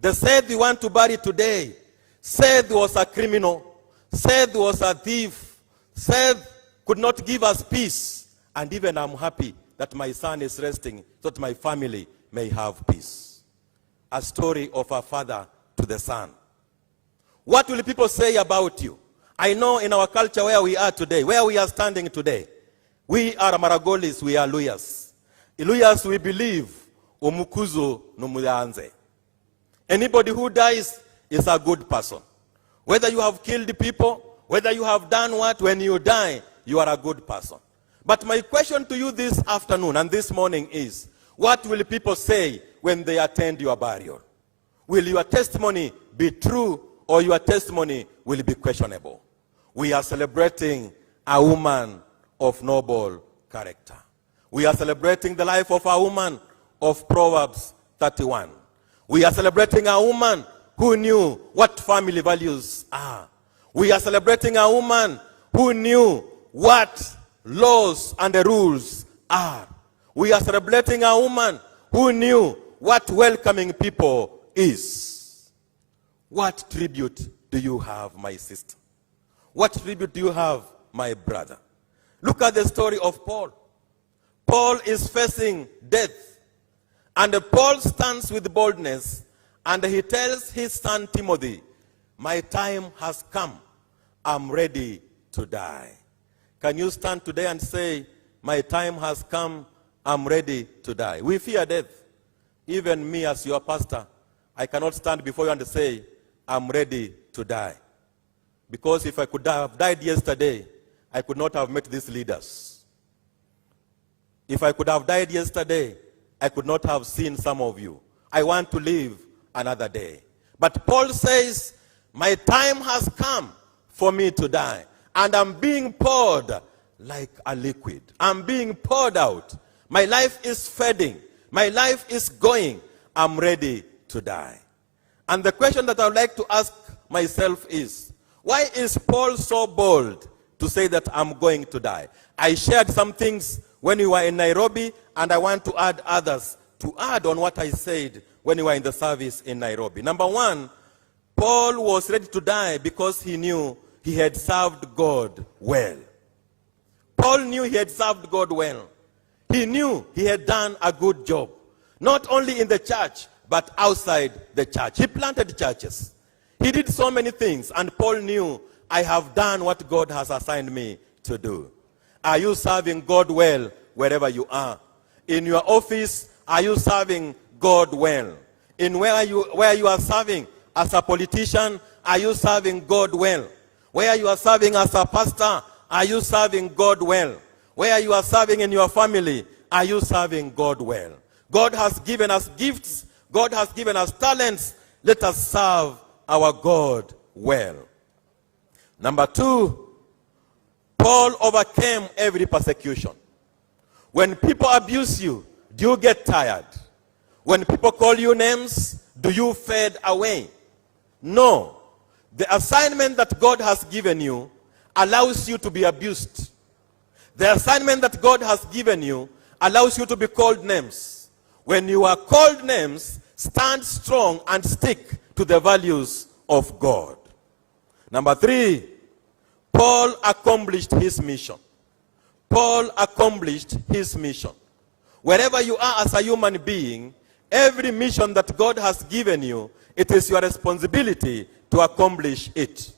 The Seth you want to bury today, Seth was a criminal. Seth was a thief. Seth could not give us peace. And even I'm happy that my son is resting so that my family may have peace. A story of a father to the son. What will people say about you? I know in our culture where we are today, where we are standing today, we are Maragolis, we are Luyas. In Luyas we believe, umukuzo numuyanze. Anybody who dies is a good person. Whether you have killed people, whether you have done what, when you die, you are a good person. But my question to you this afternoon and this morning is, what will people say when they attend your burial? Will your testimony be true or your testimony will be questionable? We are celebrating a woman of noble character. We are celebrating the life of a woman of Proverbs 31. We are celebrating a woman who knew what family values are. We are celebrating a woman who knew what laws and the rules are. We are celebrating a woman who knew what welcoming people is. What tribute do you have, my sister? What tribute do you have, my brother? Look at the story of Paul. Paul is facing death. And Paul stands with boldness and he tells his son Timothy, my time has come. I'm ready to die. Can you stand today and say, my time has come, I'm ready to die? We fear death. Even me as your pastor, I cannot stand before you and say, I'm ready to die. Because if I could have died yesterday, I could not have met these leaders. If I could have died yesterday, I could not have seen some of you. I want to live another day. But Paul says, my time has come for me to die. And I'm being poured like a liquid. I'm being poured out. My life is fading. My life is going. I'm ready to die. And the question that I would like to ask myself is, why is Paul so bold to say that I'm going to die? I shared some things when we were in Nairobi, and I want to add others to add on what I said when we were in the service in Nairobi. Number one, Paul was ready to die because he knew he had served God well. Paul knew he had served God well. He knew he had done a good job, not only in the church, but outside the church. He planted churches. He did so many things, and Paul knew, I have done what God has assigned me to do. Are you serving God well wherever you are? In your office, are you serving God well? In where you are serving as a politician, are you serving God well? Where you are serving as a pastor, are you serving God well? Where you are serving in your family, are you serving God well? God has given us gifts. God has given us talents. Let us serve our God well. Number two, Paul overcame every persecution. When people abuse you, do you get tired? When people call you names, do you fade away? No. The assignment that God has given you allows you to be abused. The assignment that God has given you allows you to be called names. When you are called names, stand strong and stick to the values of God. Number three, Paul accomplished his mission. Paul accomplished his mission. Wherever you are as a human being, every mission that God has given you, it is your responsibility to accomplish it.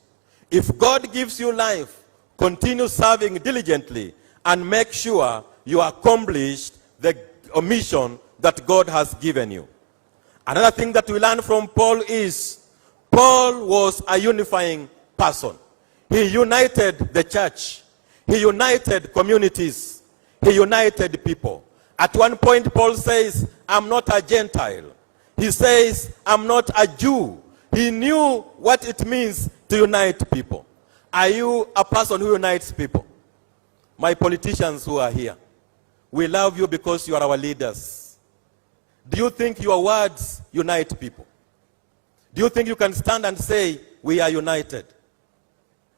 If God gives you life, continue serving diligently and make sure you accomplish the mission that God has given you. Another thing that we learn from Paul is Paul was a unifying person. He united the church. He united communities. He united people. At one point, Paul says, I'm not a Gentile. He says, I'm not a Jew. He knew what it means to unite people. Are you a person who unites people? My politicians who are here, we love you because you are our leaders. Do you think your words unite people? Do you think you can stand and say, we are united?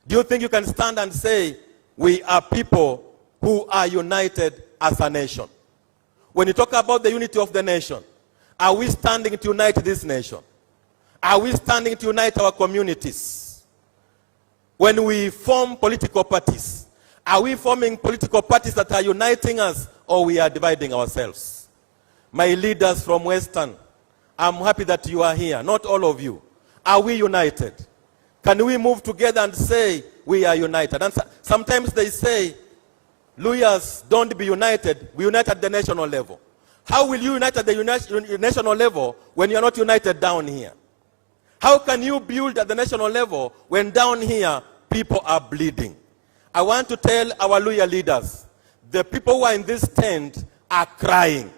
Do you think you can stand and say, we are people who are united as a nation? When you talk about the unity of the nation, are we standing to unite this nation? Are we standing to unite our communities? When we form political parties, are we forming political parties that are uniting us, or we are dividing ourselves? My leaders from Western, I'm happy that you are here. Not all of you. Are we united? Can we move together and say we are united? And sometimes they say, Lawyers, don't be united. We unite at the national level. How will you unite at the national level when you're not united down here? How can you build at the national level when down here people are bleeding? I want to tell our lawyer leaders, the people who are in this tent are crying.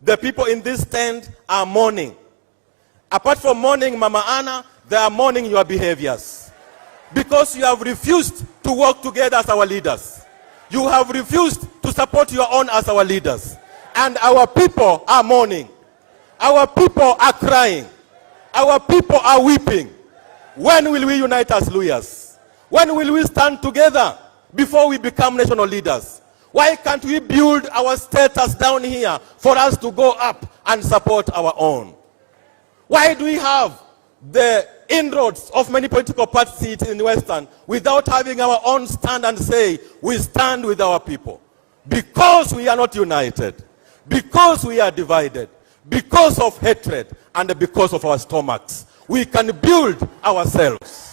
The people in this tent are mourning. Apart from mourning Mama Anna, they are mourning your behaviors. Because you have refused to work together as our leaders. You have refused to support your own as our leaders. And our people are mourning. Our people are crying. Our people are weeping. When will we unite as lawyers? When will we stand together before we become national leaders? Why can't we build our status down here for us to go up and support our own? Why do we have the inroads of many political parties in Western without having our own stand and say, we stand with our people? Because we are not united, because we are divided, because of hatred, and because of our stomachs. We can build ourselves.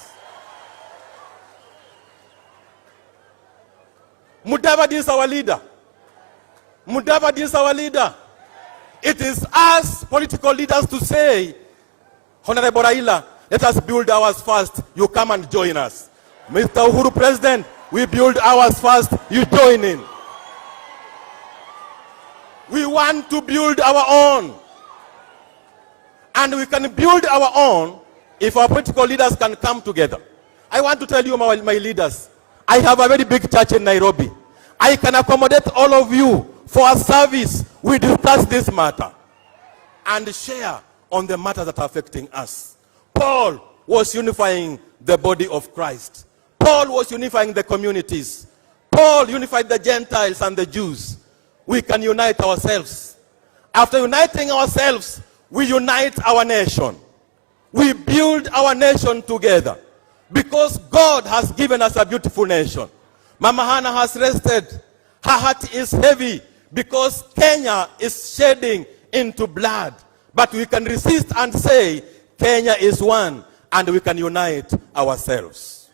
Mudavadi is our leader. Mudavadi is our leader. It is us political leaders to say, Honorable Raila, let us build ours first. You come and join us. Mr. Uhuru President, we build ours first. You join in. We want to build our own. And we can build our own if our political leaders can come together. I want to tell you, my leaders, I have a very big church in Nairobi. I can accommodate all of you for a service. We discuss this matter and share on the matters that are affecting us. Paul was unifying the body of Christ. Paul was unifying the communities. Paul unified the Gentiles and the Jews. We can unite ourselves. After uniting ourselves, we unite our nation. We build our nation together. Because God has given us a beautiful nation. Mama Hannah has rested. Her heart is heavy because Kenya is shedding into blood. But we can resist and say, Kenya is one, and we can unite ourselves.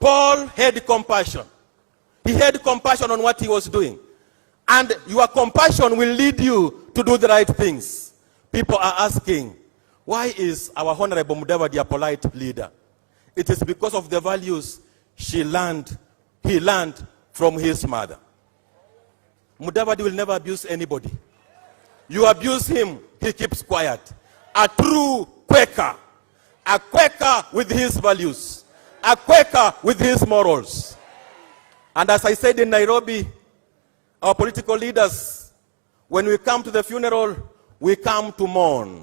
Paul had compassion. He had compassion on what he was doing. And your compassion will lead you to do the right things. People are asking, why is our Honorable Mudavadi a polite leader? It is because of the values he learned from his mother. Mudavadi will never abuse anybody. You abuse him, he keeps quiet. A true Quaker. A Quaker with his values. A Quaker with his morals. And as I said in Nairobi, our political leaders, when we come to the funeral, we come to mourn.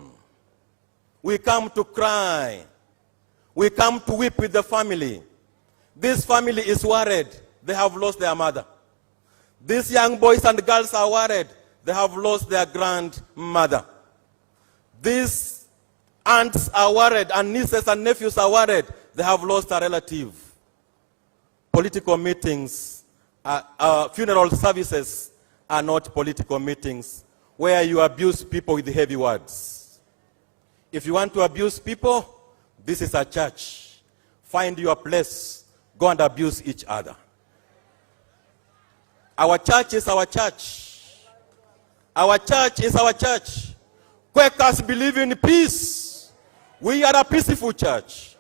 We come to cry. We come to weep with the family. This family is worried. They have lost their mother. These young boys and girls are worried. They have lost their grandmother. These aunts are worried, and nieces and nephews are worried. They have lost a relative. Political meetings, funeral services are not political meetings where you abuse people with heavy words. If you want to abuse people, this is a church. Find your place. Go and abuse each other. Our church is our church. Our church is our church. Quakers believe in peace. We are a peaceful church.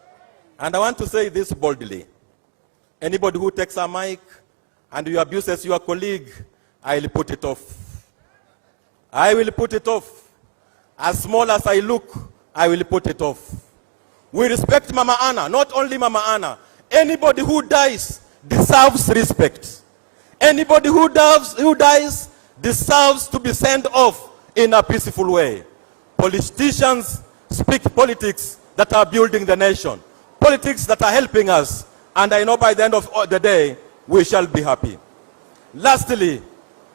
And I want to say this boldly. Anybody who takes a mic and you abuses your colleague, I will put it off. I will put it off. As small as I look, I will put it off. We respect Mama Anna, not only Mama Anna. Anybody who dies deserves respect. Anybody who dies deserves to be sent off in a peaceful way. Politicians speak politics that are building the nation, politics that are helping us, and I know by the end of the day, we shall be happy. Lastly,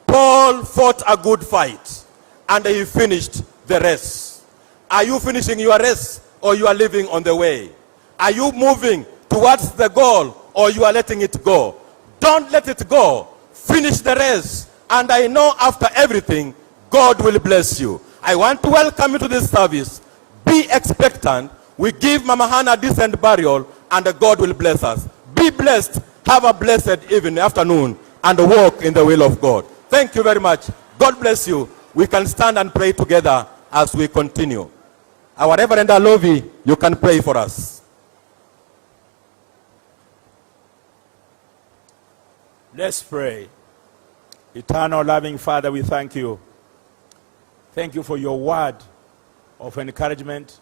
Paul fought a good fight, and he finished the race. Are you finishing your race, or you are living on the way? Are you moving towards the goal, or you are letting it go? Don't let it go. Finish the race, and I know after everything, God will bless you. I want to welcome you to this service. Be expectant. We give Mama Hannah a decent burial, and God will bless us. Be blessed. Have a blessed evening, afternoon, and walk in the will of God. Thank you very much. God bless you. We can stand and pray together as we continue. Our Reverend Alovi, you can pray for us. Let's pray. Eternal loving Father, we thank you. Thank you for your word of encouragement.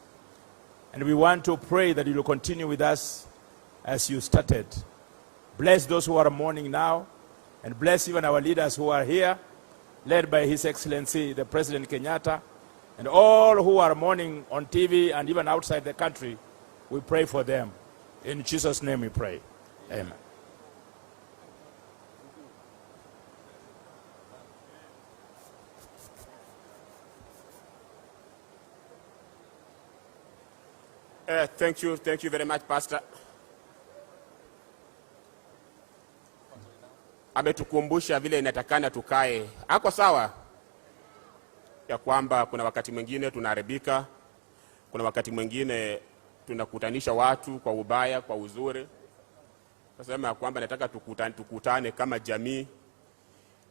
And we want to pray that you will continue with us as you started. Bless those who are mourning now, and bless even our leaders who are here, led by His Excellency, the President Kenyatta, and all who are mourning on TV and even outside the country. We pray for them. In Jesus' name we pray. Amen. Thank you very much, Pastor. Ametukumbusha vile inatakana tukae. Ako sawa ya kwamba kuna wakati mwingine tunaharibika, kuna wakati mwingine tunakutanisha watu kwa ubaya, kwa uzuri. Nasema ya kwamba nataka tukutane kama jamii.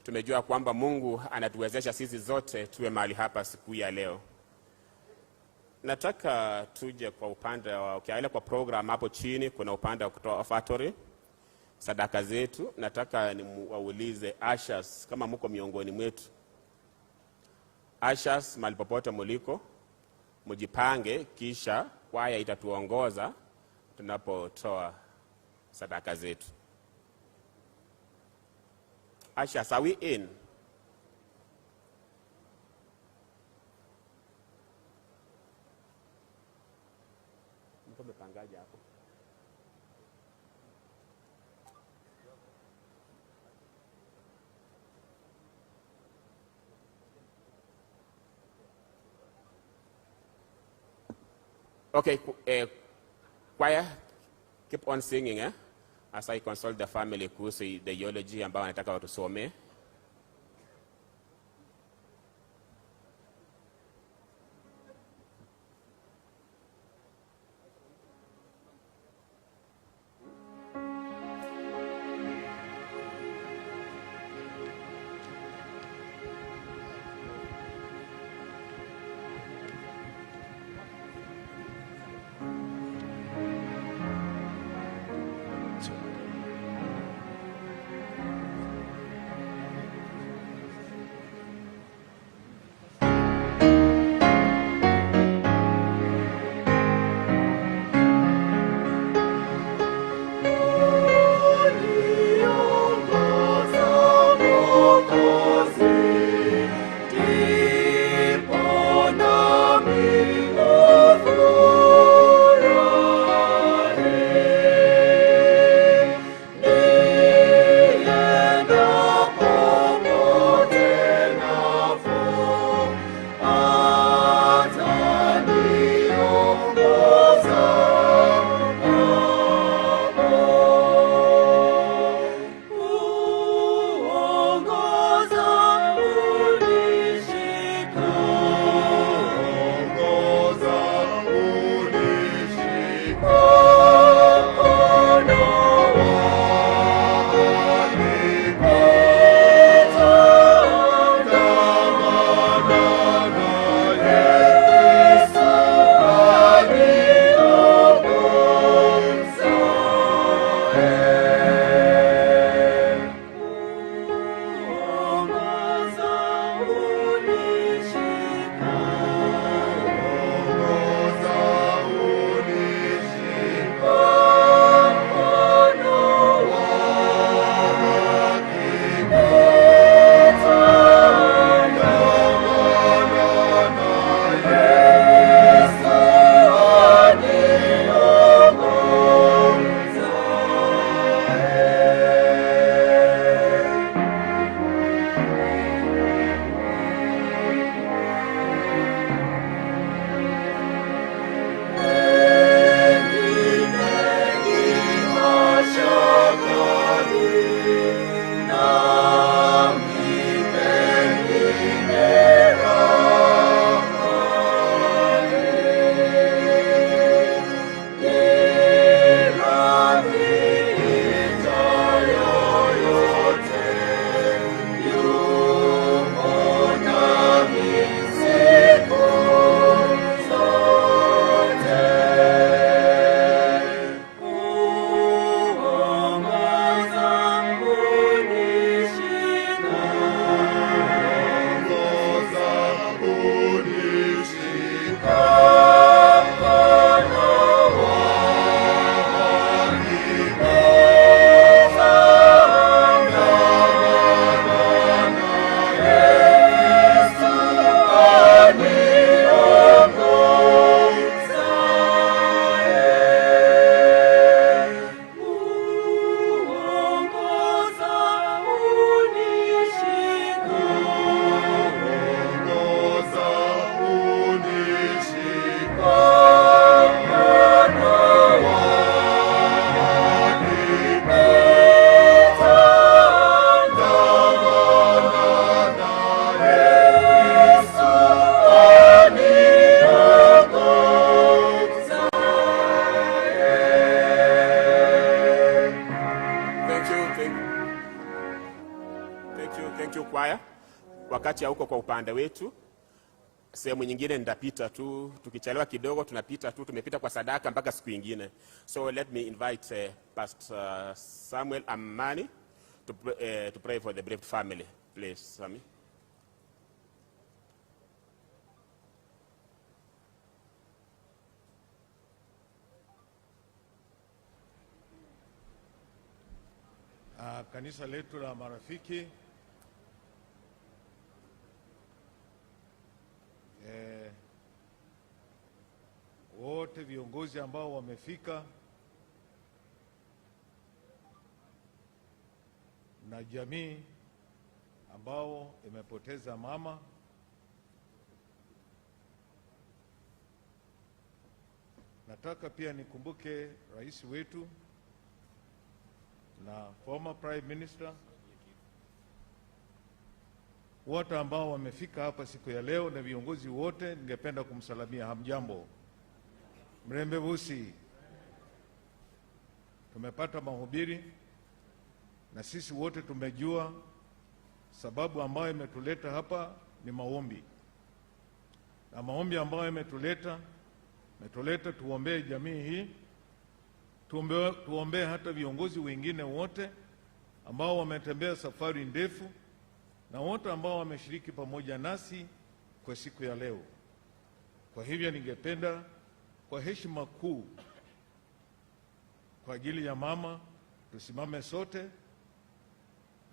Tumejua kwamba Mungu anatuwezesha sisi zote tuwe mahali hapa siku ya leo. Nataka tuje kwa upande wa ukiangalia kwa program hapo chini kuna upande wa kutoa offertory, sadaka zetu. Nataka niwaulize ushers kama mko miongoni mwetu. Ushers mahali popote mliko, mjipange, kisha kwaya itatuongoza tunapotoa sadaka zetu. Ushers, are we in? Okay, choir, keep on singing, as I consult the family kuhusu the eulogy ambao wanataka watusome. tuachia huko kwa upande wetu. Sehemu nyingine nitapita tu, tukichelewa kidogo tunapita tu, tumepita kwa sadaka mpaka siku nyingine. So let me invite Pastor Samuel Amani to pray for the bereaved family. Please, Sammy. Kanisa letu la marafiki, wote viongozi ambao wamefika na jamii ambao imepoteza mama, nataka pia nikumbuke rais wetu na former prime minister, wote ambao wamefika hapa siku ya leo, na viongozi wote. Ningependa kumsalamia. Hamjambo? Mrembe Busi. Tumepata mahubiri na sisi wote tumejua sababu ambayo imetuleta hapa ni maombi, na maombi ambayo imetuleta tuombee jamii hii, tuombee hata viongozi wengine wote ambao wametembea safari ndefu, na wote ambao wameshiriki pamoja nasi kwa siku ya leo. Kwa hivyo ningependa kwa heshima kuu kwa ajili ya mama tusimame sote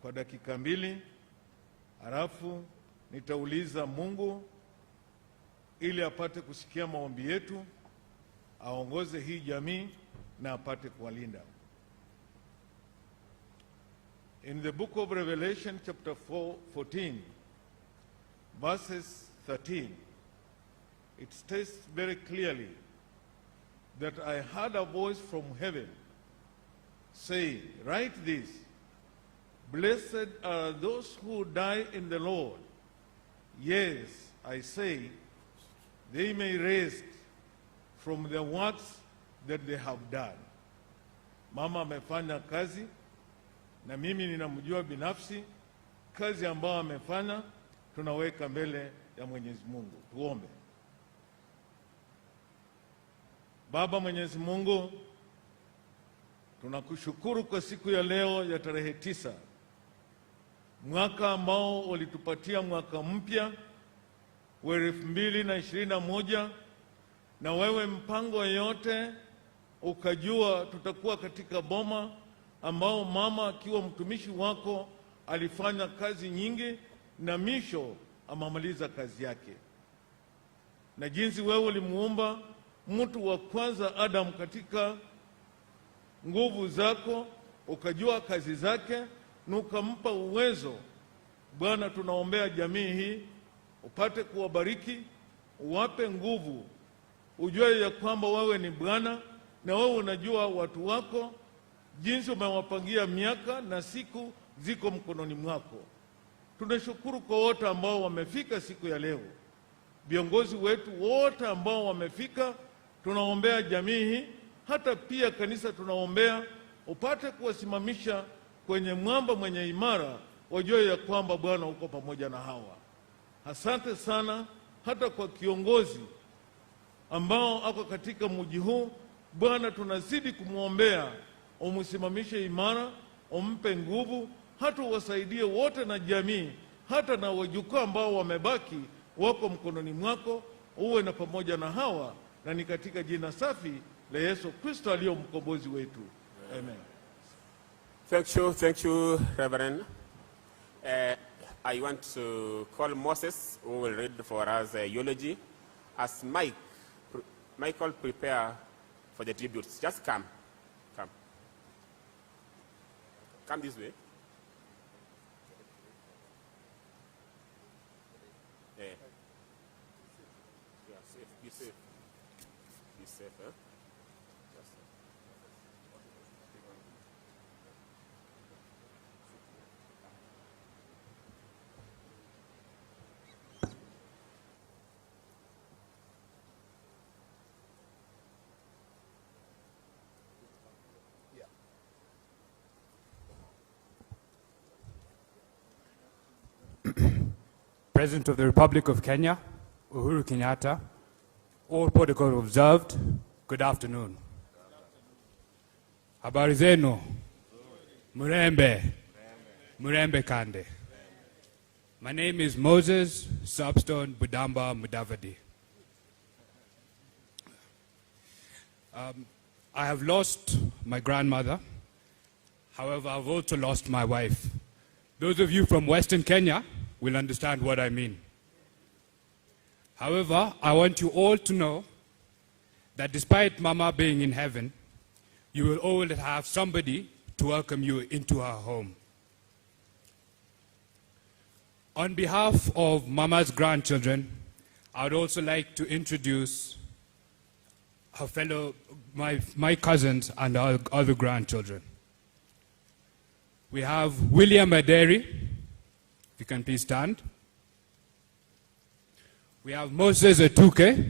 kwa dakika 2, halafu nitauliza Mungu ili apate kusikia maombi yetu, aongoze hii jamii na apate kuwalinda. In the book of Revelation chapter 14 verses 13, it states very clearly that I heard a voice from heaven saying, "Write this, blessed are those who die in the Lord. Yes, I say, they may rest from the works that they have done." Mama amefanya kazi, na mimi ninamjua binafsi. Kazi ambayo amefanya tunaweka mbele ya Mwenyezi Mungu. Tuombe. Baba Mwenyezi Mungu, tunakushukuru kwa siku ya leo ya tarehe 9, mwaka ambao ulitupatia mwaka mpya wa 2021, na wewe mpango yote ukajua tutakuwa katika boma ambao mama akiwa mtumishi wako alifanya kazi nyingi, na misho amamaliza kazi yake. Na jinsi wewe ulimuumba mtu wa kwanza Adam katika nguvu zako, ukajua kazi zake na ukampa uwezo. Bwana, tunaombea jamii hii upate kuwabariki, uwape nguvu, ujue ya kwamba wewe ni Bwana na wewe unajua watu wako, jinsi umewapangia miaka na siku ziko mkononi mwako. Tunashukuru kwa wote ambao wamefika siku ya leo, viongozi wetu wote ambao wamefika. Tunaombea jamii hii, hata pia kanisa tunaombea upate kuwasimamisha kwenye mwamba mwenye imara, wajue ya kwamba Bwana uko pamoja na hawa. Asante sana hata kwa kiongozi ambao ako katika mji huu. Bwana, tunazidi kumwombea, umsimamishe imara, umpe nguvu, hata wasaidie wote na jamii, hata na wajukuu ambao wamebaki wako mkononi mwako. Uwe na pamoja na hawa, na ni katika jina safi la Yesu Kristo aliyo mkombozi wetu. Amen. Thank you, Reverend. I want to call Moses, who will read for us a eulogy. As Michael prepare for the tributes, just come. Come this way. Yeah, safe. Be safe. Be safe, huh? Yes. President of the Republic of Kenya, Uhuru Kenyatta, all protocol observed, good afternoon. Habari zenu? Murembe. Murembe Kande. My name is Moses Substone Budamba Mudavadi. I have lost my grandmother. However, I've also lost my wife. Those of you from Western Kenya will understand what I mean. However, I want you all to know that despite Mama being in heaven, you will always have somebody to welcome you into her home. On behalf of Mama's grandchildren, I would also like to introduce her fellow, my cousins and our other grandchildren. We have William Aderi, if you can please stand. We have Moses Atuke,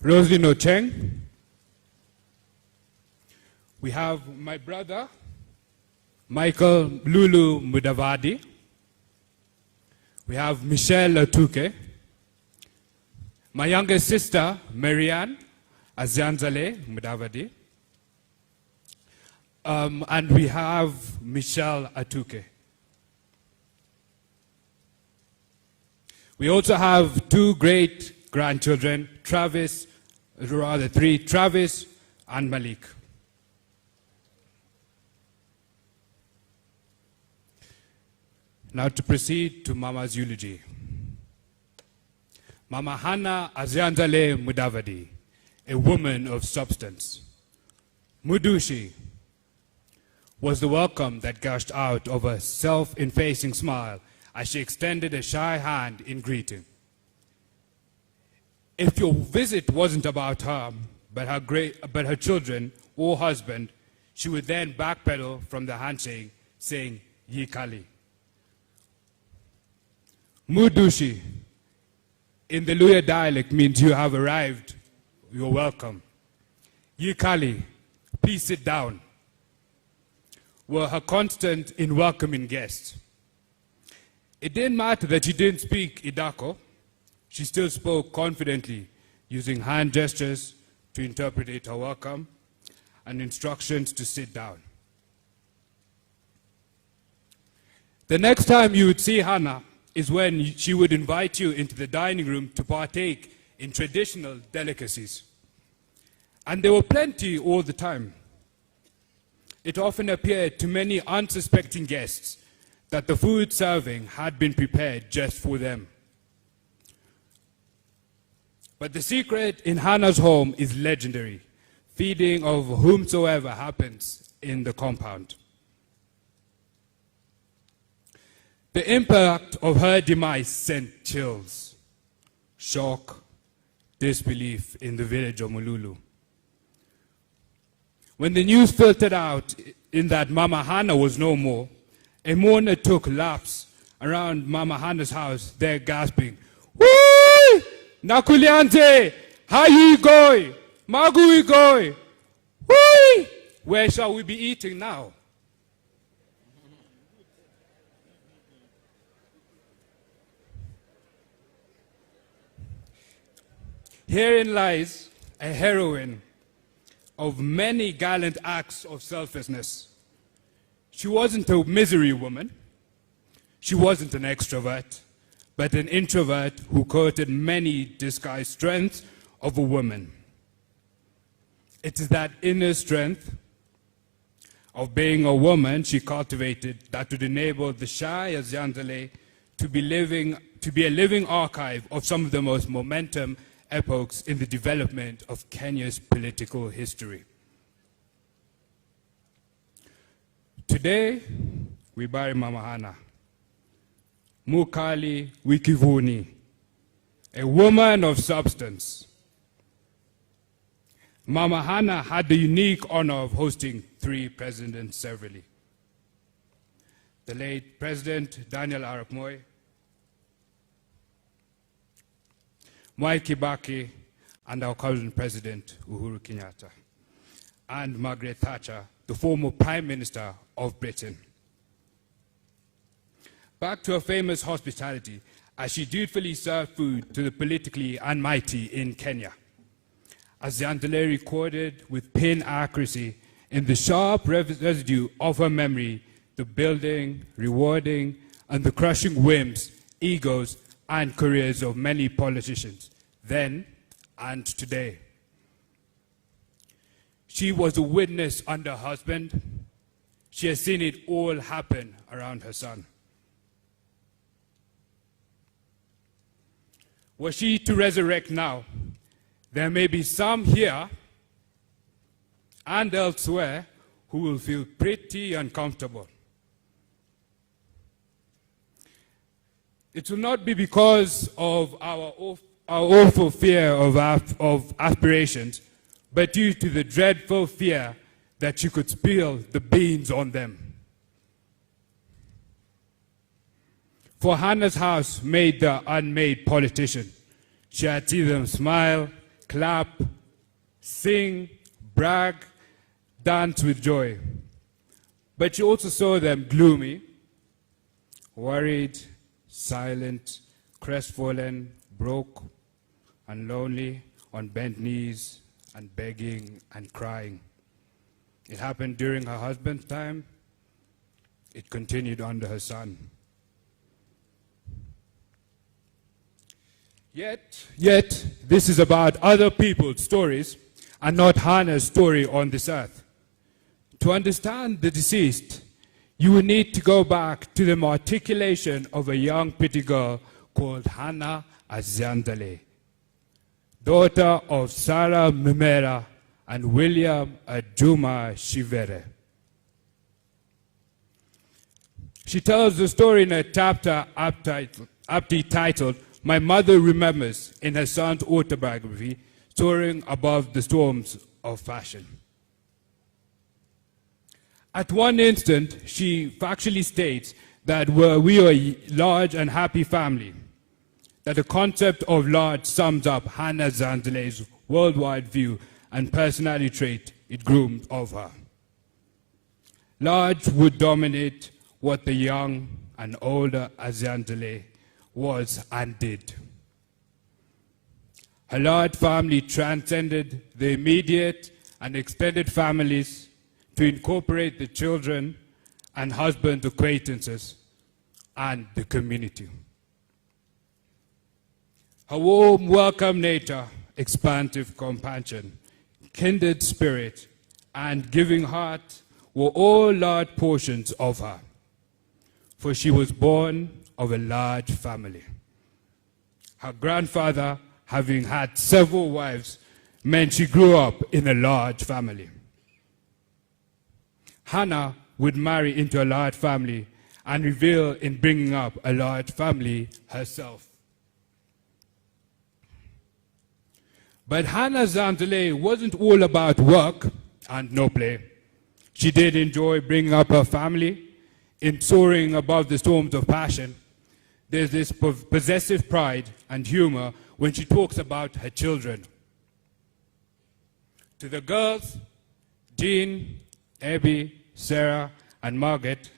Roslyn Ocheng. We have my brother, Michael Lulu Mudavadi. We have Michelle Atuke. My youngest sister, Marianne Azianzale Mudavadi. And we have Michelle Atuke. We also have two great grandchildren, Travis and Malik. Now to proceed to Mama's eulogy. Mama Hana Azianzale Mudavadi, a woman of substance. Mudushi was the welcome that gushed out of a self-effacing smile as she extended a shy hand in greeting. If your visit wasn't about her, but her children or husband, she would then backpedal from the handshake, saying, Yi Kali. Mudushi, in the Luya dialect, means you have arrived, you're welcome. Yi Kali, please sit down, were her constant in welcoming guests. It didn't matter that she didn't speak Idako. She still spoke confidently, using hand gestures to interpret her welcome and instructions to sit down. The next time you would see Hannah is when she would invite you into the dining room to partake in traditional delicacies. And there were plenty all the time. It often appeared to many unsuspecting guests that the food serving had been prepared just for them. But the secret in Hannah's home is legendary, feeding of whomsoever happens in the compound. The impact of her demise sent chills, shock, disbelief in the village of Mululu. When the news filtered out in that Mama Hannah was no more, a mourner took laps around Mama Hannah's house, there gasping, "Woo! Nakuliante, how you going? Magu we going? Woo! Where shall we be eating now?" Herein lies a heroine of many gallant acts of selflessness. She wasn't a misery woman. She wasn't an extrovert, but an introvert who courted many disguised strengths of a woman. It is that inner strength of being a woman she cultivated that would enable the shy Azianzale to be a living archive of some of the most momentum epochs in the development of Kenya's political history. Today, we bury Mama Hannah, Mukali Wikivuni, a woman of substance. Mama Hannah had the unique honor of hosting 3 presidents severally. The late President Daniel Arap Moi, Mwai Kibaki, and our current President Uhuru Kenyatta, and Margaret Thatcher, the former Prime Minister of Britain. back to her famous hospitality as she dutifully served food to the politically unmighty in Kenya. Aziandile recorded with pin accuracy in the sharp residue of her memory the building, rewarding, and the crushing whims, egos, and careers of many politicians, then and today. She was a witness under her husband. She has seen it all happen around her son. Were she to resurrect now, there may be some here and elsewhere who will feel pretty uncomfortable. It will not be because of our awful fear of aspirations, but due to the dreadful fear that you could spill the beans on them. For Hannah's house made the unmade politician. She had seen them smile, clap, sing, brag, dance with joy. But she also saw them gloomy, worried, silent, crestfallen, broke, and lonely, on bent knees, and begging and crying. It happened during her husband's time. It continued under her son. Yet, this is about other people's stories and not Hannah's story on this earth. To understand the deceased, you will need to go back to the articulation of a young pretty girl called Hannah Aziandile, daughter of Sarah Mimera and William Ajuma Shivere. She tells the story in a chapter aptly titled, My Mother Remembers, in her son's autobiography, Soaring Above the Storms of Fashion. At one instant, she factually states that we are a large and happy family, that the concept of large sums up Hannah Aziandile's worldwide view and personality trait it groomed of her. Large would dominate what the young and older Aziandile was and did. Her large family transcended the immediate and extended families to incorporate the children and husband acquaintances and the community. Her warm, welcome nature, expansive compassion, kindred spirit, and giving heart were all large portions of her, for she was born of a large family. Her grandfather, having had several wives, meant she grew up in a large family. Hannah would marry into a large family and reveal in bringing up a large family herself. But Hannah Aziandile wasn't all about work and no play. She did enjoy bringing up her family in soaring above the storms of passion. There's this possessive pride and humor when she talks about her children. To the girls, Jean, Abby, Sarah, and Margaret,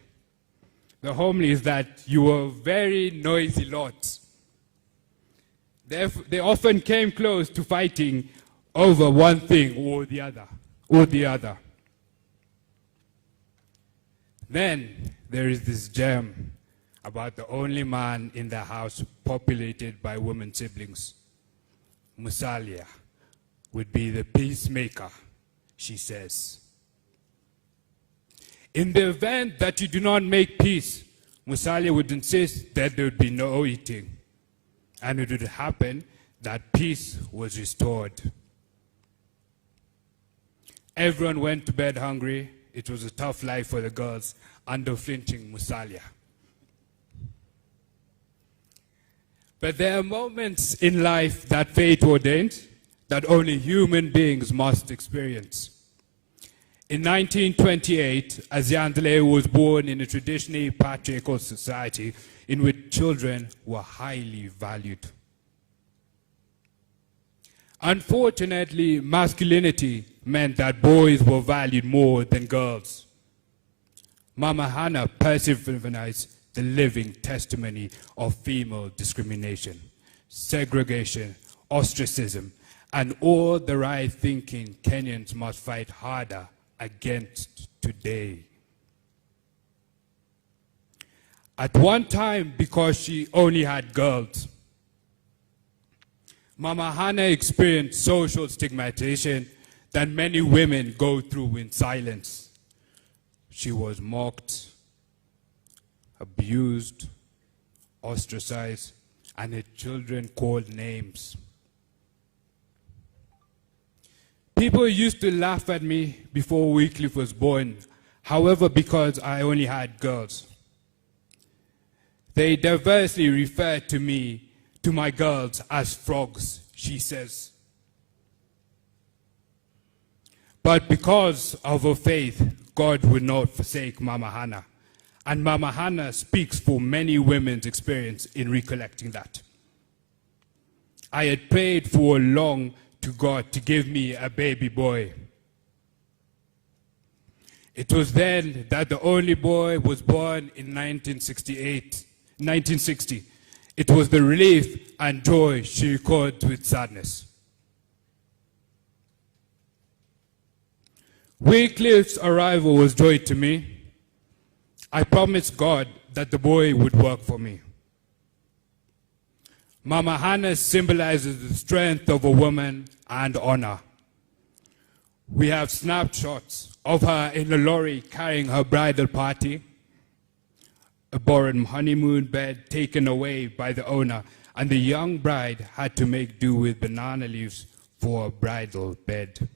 the homily is that you were very noisy lots. They often came close to fighting over one thing or the other. Then there is this gem about the only man in the house populated by women siblings. Musalia would be the peacemaker, she says. In the event that you do not make peace, Musalia would insist that there would be no eating, and it would happen that peace was restored. Everyone went to bed hungry. It was a tough life for the girls under flinching Musalia. But there are moments in life that fate ordained that only human beings must experience. In 1928, Aziandile was born in a traditionally patriarchal society in which children were highly valued. Unfortunately, masculinity meant that boys were valued more than girls. Mama Hannah persevered, the living testimony of female discrimination, segregation, ostracism, and all the right thinking Kenyans must fight harder against today. At one time, because she only had girls, Mama Hannah experienced social stigmatization that many women go through in silence. She was mocked, abused, ostracized, and her children called names. People used to laugh at me before Wycliffe was born, however, because I only had girls. They diversely referred to me, to my girls, as frogs, she says. But because of her faith, God would not forsake Mama Hannah. And Mama Hannah speaks for many women's experience in recollecting that. I had prayed for long to God to give me a baby boy. It was then that the only boy was born in 1960. It was the relief and joy she records with sadness. Wycliffe's arrival was joy to me. I promised God that the boy would work for me. Mama Hannah symbolizes the strength of a woman and honor. We have snapshots of her in the lorry carrying her bridal party, a borrowed honeymoon bed taken away by the owner, and the young bride had to make do with banana leaves for a bridal bed.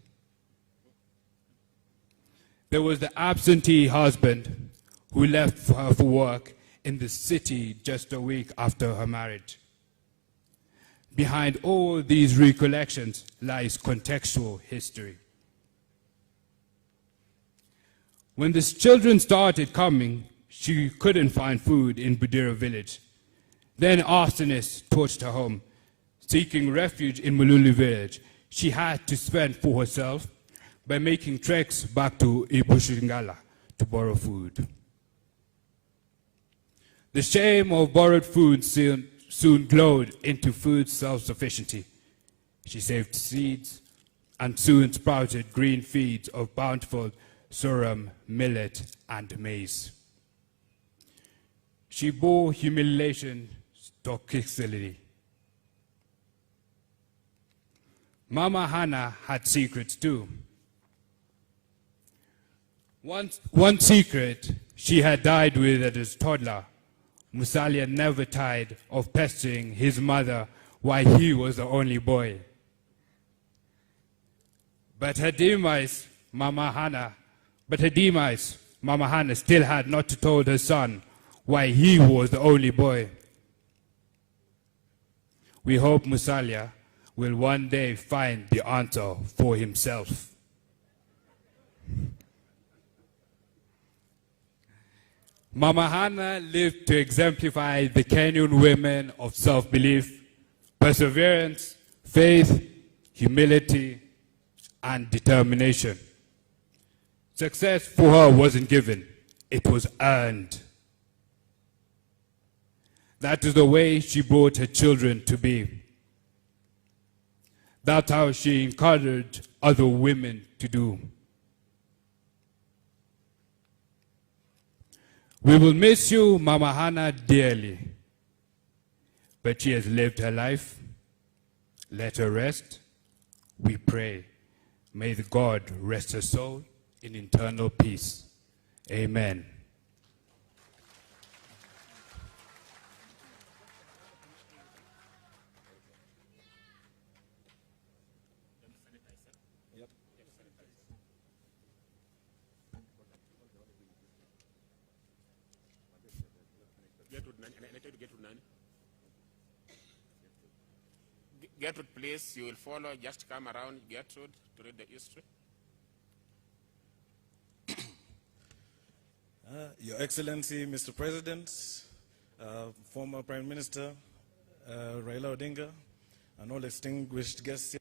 There was the absentee husband who left her for work in the city just a week after her marriage. Behind all these recollections lies contextual history. When the children started coming, she couldn't find food in Budira village. Then arsonists torched her home. Seeking refuge in Mululu village, she had to fend for herself by making treks back to Ibushingala to borrow food. The shame of borrowed food soon glowed into food self-sufficiency. She saved seeds and soon sprouted green fields of bountiful sorghum, millet, and maize. She bore humiliation stoically. Mama Hannah had secrets too. One secret she had died with as a toddler. Musalia never tired of pestering his mother while he was the only boy. But her demise, Mama Hannah still had not told her son why he was the only boy. We hope Musalia will one day find the answer for himself. Mama Hannah lived to exemplify the Kenyan women of self-belief, perseverance, faith, humility, and determination. Success for her wasn't given, it was earned. That is the way she brought her children to be. That's how she encouraged other women to do. We will miss you, Mama Hannah, dearly. But she has lived her life. Let her rest. We pray. May the God rest her soul in eternal peace. Amen. Gertrude, please, you will follow, just come around Gertrude to read the history. Your Excellency, Mr. President, former Prime Minister Raila Odinga, and all distinguished guests here.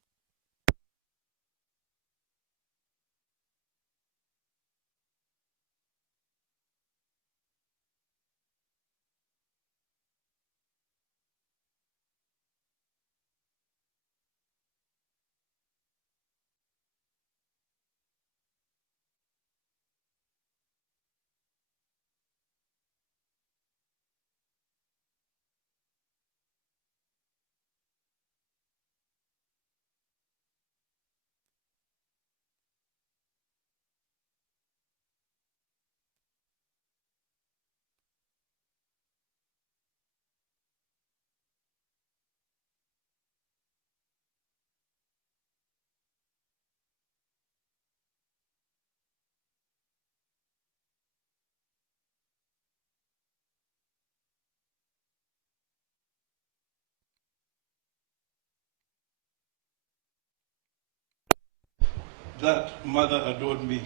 that mother adored me.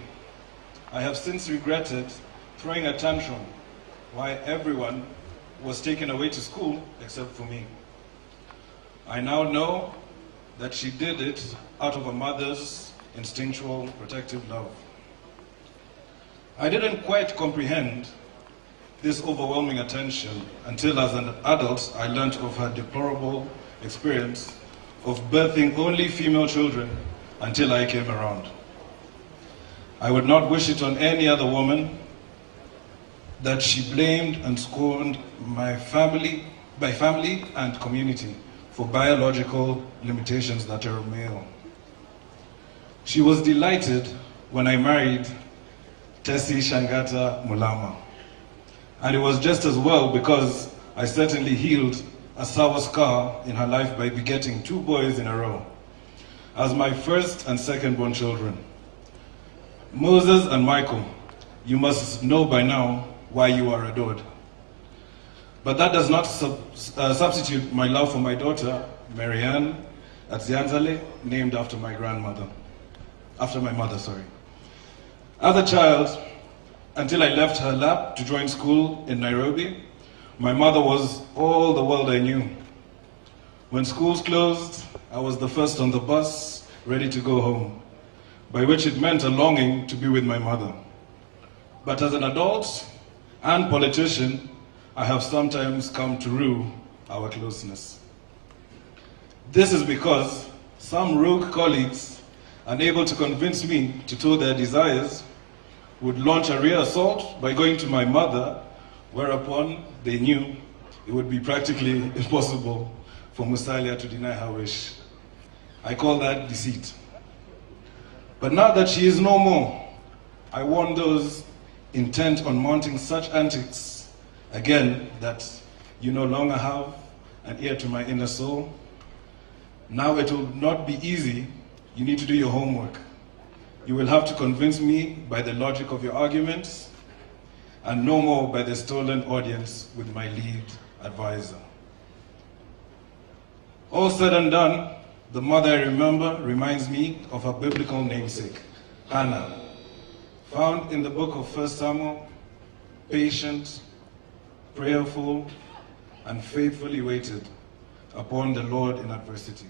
I have since regretted throwing a tantrum while everyone was taken away to school except for me. I now know that she did it out of a mother's instinctual protective love. I didn't quite comprehend this overwhelming attention until as an adult I learned of her deplorable experience of birthing only female children until I came around. I would not wish it on any other woman that she blamed and scorned my family and community for biological limitations that are male. She was delighted when I married Tessie Shangata Mulama. And it was just as well because I certainly healed a sour scar in her life by begetting 2 boys in a row as my first and second born children. Moses and Michael, you must know by now why you are adored. But that does not substitute my love for my daughter, Marianne Atzianzale, named after my grandmother. After my mother, sorry. As a child, until I left her lap to join school in Nairobi, my mother was all the world I knew. When schools closed, I was the first on the bus, ready to go home, by which it meant a longing to be with my mother. But as an adult and politician, I have sometimes come to rue our closeness. This is because some rogue colleagues, unable to convince me to toe their desires, would launch a rear assault by going to my mother, whereupon they knew it would be practically impossible for Musalia to deny her wish. I call that deceit. But now that she is no more, I warn those intent on mounting such antics again that you no longer have an ear to my inner soul. Now it will not be easy. You need to do your homework. You will have to convince me by the logic of your arguments and no more by the stolen audience with my lead advisor. All said and done, the mother I remember reminds me of her biblical namesake, Hannah, found in the book of 1 Samuel, patient, prayerful, and faithfully waited upon the Lord in adversity.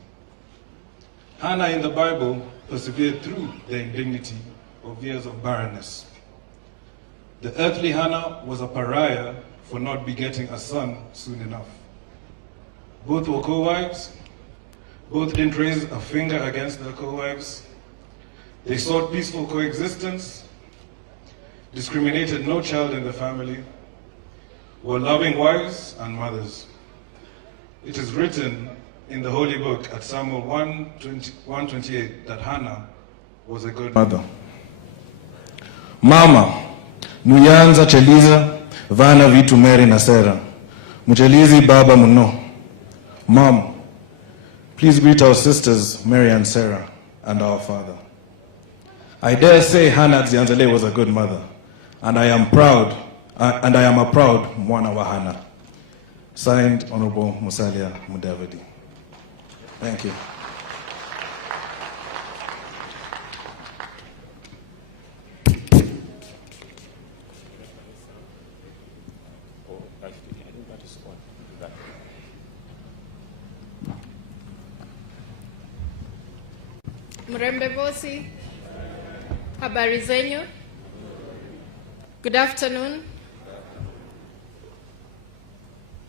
Hannah in the Bible persevered through the indignity of years of barrenness. The earthly Hannah was a pariah for not begetting a son soon enough. Both were co-wives. Both didn't raise a finger against their co-wives. They sought peaceful coexistence, discriminated no child in the family, were loving wives and mothers. It is written in the Holy Book at Samuel 1:28 that Hannah was a good mother. Mama, nuyanza cheliza vana vitu Mary na Sarah. Mchelizi baba muno. Mom, please greet our sisters Mary and Sarah and our father. I dare say Hannah Zianzale was a good mother, and I am proud, and I am a proud mwana wa Hannah. Signed, Honorable Musalia Mudavadi. Thank you. Mrembe Vosi, habari zenyu? Good afternoon.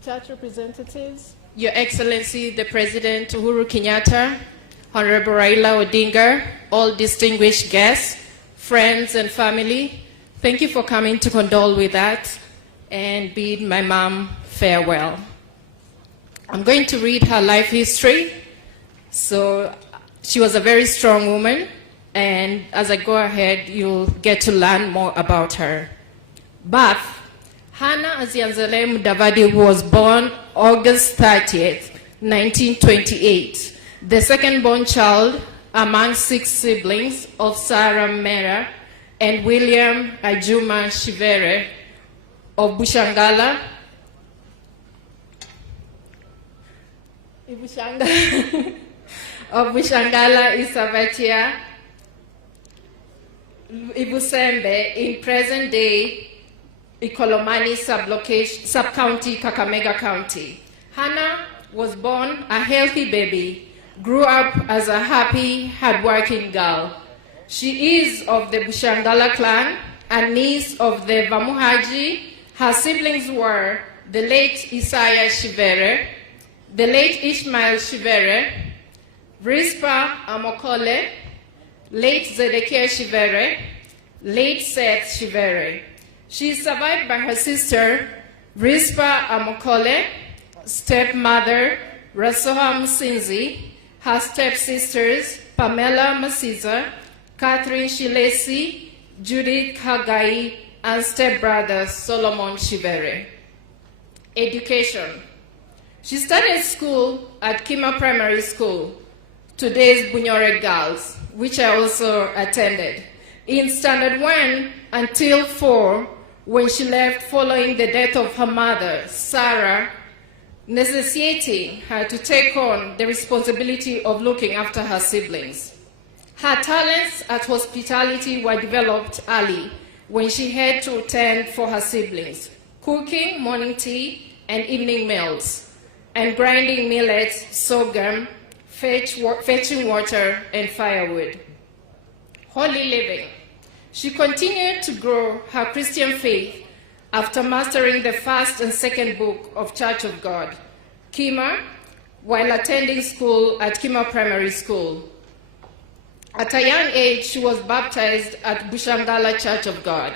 Church representatives, Your Excellency the President Uhuru Kenyatta, Honorable Raila Odinga, all distinguished guests, friends and family, thank you for coming to condole with us and bid my mom farewell. I'm going to read her life history. So she was a very strong woman, and as I go ahead, you'll get to learn more about her. Birth. Hannah Azianzale Mudavadi was born August 30th, 1928, the second-born child among 6 siblings of Sarah Mera and William Ajuma Shivere of Bushangala, of Bushangala, Isavatia, Ibusembe in present-day Ikolomani sub-county, Kakamega County. Hannah was born a healthy baby, grew up as a happy, hardworking girl. She is of the Bushangala clan, a niece of the Vamuhaji. Her siblings were the late Isaiah Shivere, the late Ishmael Shivere, Rispa Amokole, late Zedekiah Shivere, late Seth Shivere. She is survived by her sister, Rispa Amokole, stepmother, Rasoha Musinzi, her stepsisters, Pamela Masiza, Catherine Shilesi, Judith Hagai, and stepbrother, Solomon Shivere. Education. She started school at Kima Primary School, today's Bunyore Girls, which I also attended, in Standard 1 until 4, when she left following the death of her mother, Sarah, necessitating her to take on the responsibility of looking after her siblings. Her talents at hospitality were developed early when she had to tend for her siblings, cooking morning tea and evening meals, and grinding millet, sorghum, fetching water, and firewood. Holy living. She continued to grow her Christian faith after mastering the first and second book of Church of God, Kima, while attending school at Kima Primary School. At a young age, she was baptized at Bushangala Church of God.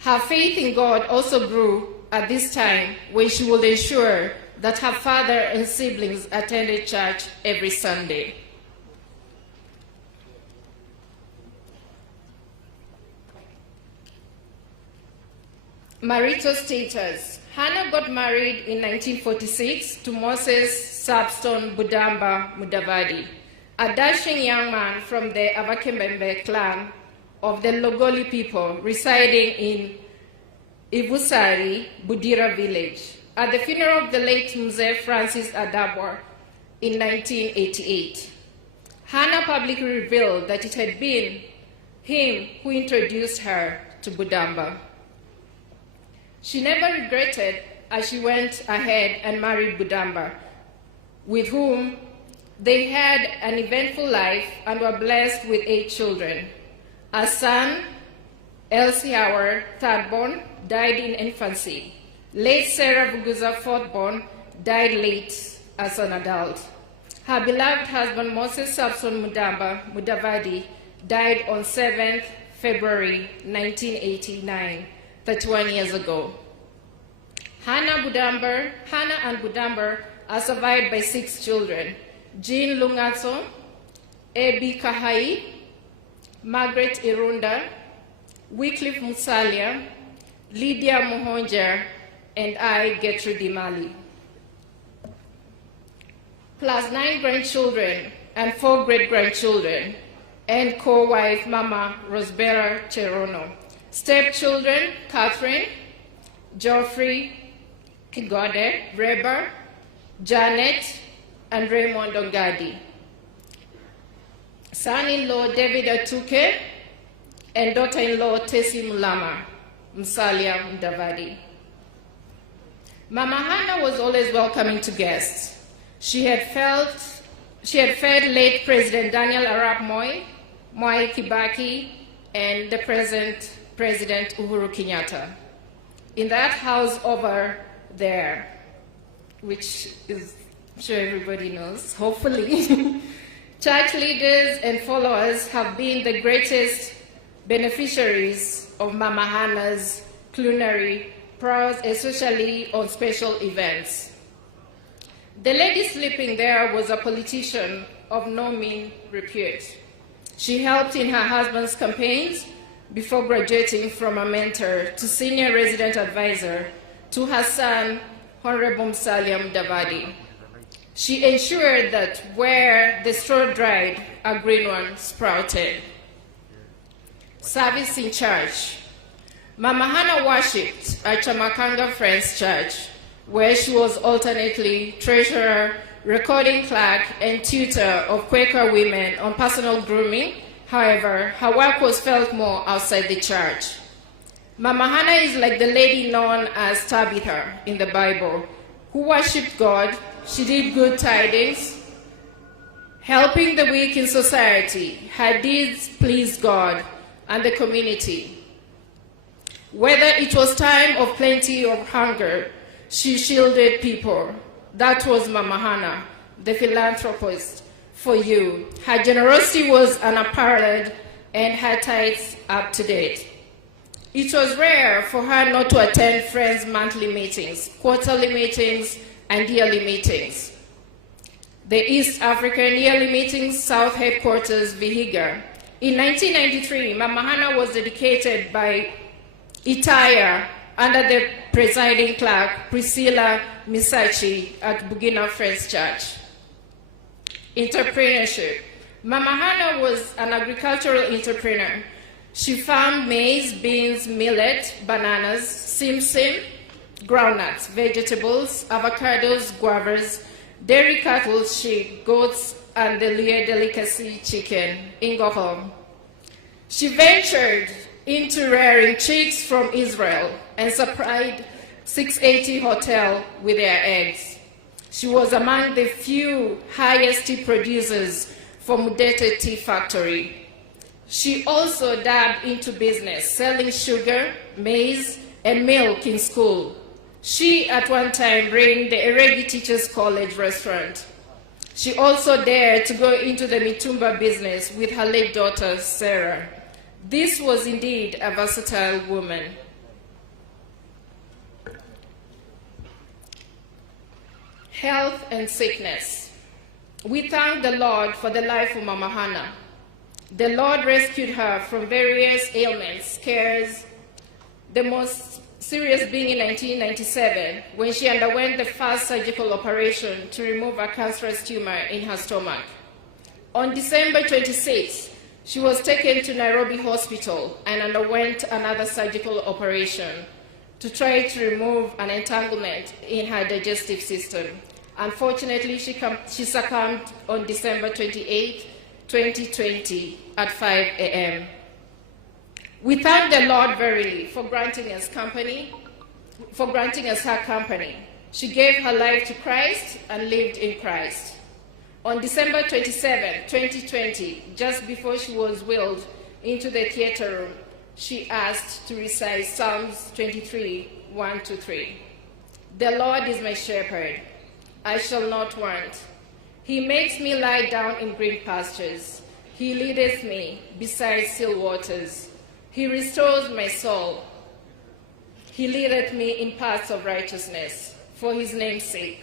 Her faith in God also grew at this time when she would ensure that her father and siblings attended church every Sunday. Marital status. Hannah got married in 1946 to Moses Sabston Budamba Mudavadi, a dashing young man from the Avakembembe clan of the Logoli people residing in Ivusari, Budira village, at the funeral of the late Mzee Francis Adabwa in 1988. Hannah publicly revealed that it had been him who introduced her to Budamba. She never regretted as she went ahead and married Budamba, with whom they had an eventful life and were blessed with 8 children. A son, Elsie Hauer, thirdborn, died in infancy. Late Sarah Buguza, fourthborn, died late as an adult. Her beloved husband, Moses Sabson Mudavadi, died on 7th February 1989, 31 years ago. Hannah and Budamba are survived by 6 children: Jean Lungatso, Ebi Kahai, Margaret Irunda, Wycliffe Musalia, Lydia Mohonja, and I, Gertrude Mali. Plus 9 grandchildren and 4 great-grandchildren, and co-wife Mama Rosbera Cherono. Stepchildren, Catherine, Geoffrey, Kigode, Reba, Janet, and Raymond Ongadi. Son-in-law David Atuke, and daughter-in-law Tessie Mulama, Musalia Mudavadi. Mama Hannah was always welcoming to guests. She had fed late President Daniel Arap Moi, Mwai Kibaki, and the present President Uhuru Kenyatta. In that house over there, which is, I'm sure everybody knows, hopefully, church leaders and followers have been the greatest beneficiaries of Mama Hannah's culinary prowess, especially on special events. The lady sleeping there was a politician of no mean repute. She helped in her husband's campaigns before graduating from a mentor to senior resident advisor to her son, Honorable Musalia Mudavadi. She ensured that where the straw dried, a green one sprouted. Service in church. Mama Hannah worshipped at Chamakanga Friends Church, where she was alternately treasurer, recording clerk, and tutor of Quaker women on personal grooming, However, her work was felt more outside the church. Mama Hannah is like the lady known as Tabitha in the Bible, who worshipped God. She did good tidings, helping the weak in society. Her deeds pleased God and the community. Whether it was time of plenty or hunger, she shielded people. That was Mama Hannah, the philanthropist for you. Her generosity was unparalleled and her tithes up to date. It was rare for her not to attend Friends' monthly meetings, quarterly meetings, and yearly meetings. The East African yearly meetings, South Headquarters, Vihiga. In 1993, Mama Hannah was dedicated by Itaya under the presiding clerk, Priscilla Misachi, at Bugina Friends Church. Entrepreneurship. Mama Hannah was an agricultural entrepreneur. She farmed maize, beans, millet, bananas, simsim, groundnuts, vegetables, avocados, guavas, dairy cattle, sheep, goats, and the Lea delicacy chicken in Gohom. She ventured into rearing chicks from Israel and supplied 680 Hotel with their eggs. She was among the few highest tea producers for Mudete Tea Factory. She also dabbed into business, selling sugar, maize, and milk in school. She, at one time, ran the Eregi Teachers College restaurant. She also dared to go into the mitumba business with her late daughter, Sarah. This was indeed a versatile woman. Health and sickness. We thank the Lord for the life of Mama Hannah. The Lord rescued her from various ailments, scares, the most serious being in 1997, when she underwent the first surgical operation to remove a cancerous tumor in her stomach. On December 26, she was taken to Nairobi Hospital and underwent another surgical operation to try to remove an entanglement in her digestive system. Unfortunately, she succumbed on December 28, 2020 at 5 a.m. We thank the Lord verily for granting us her company. She gave her life to Christ and lived in Christ. On December 27, 2020, just before she was wheeled into the theater room, she asked to recite Psalms 23, 1-3. The Lord is my shepherd, I shall not want. He makes me lie down in green pastures. He leadeth me beside still waters. He restores my soul. He leadeth me in paths of righteousness for his name's sake.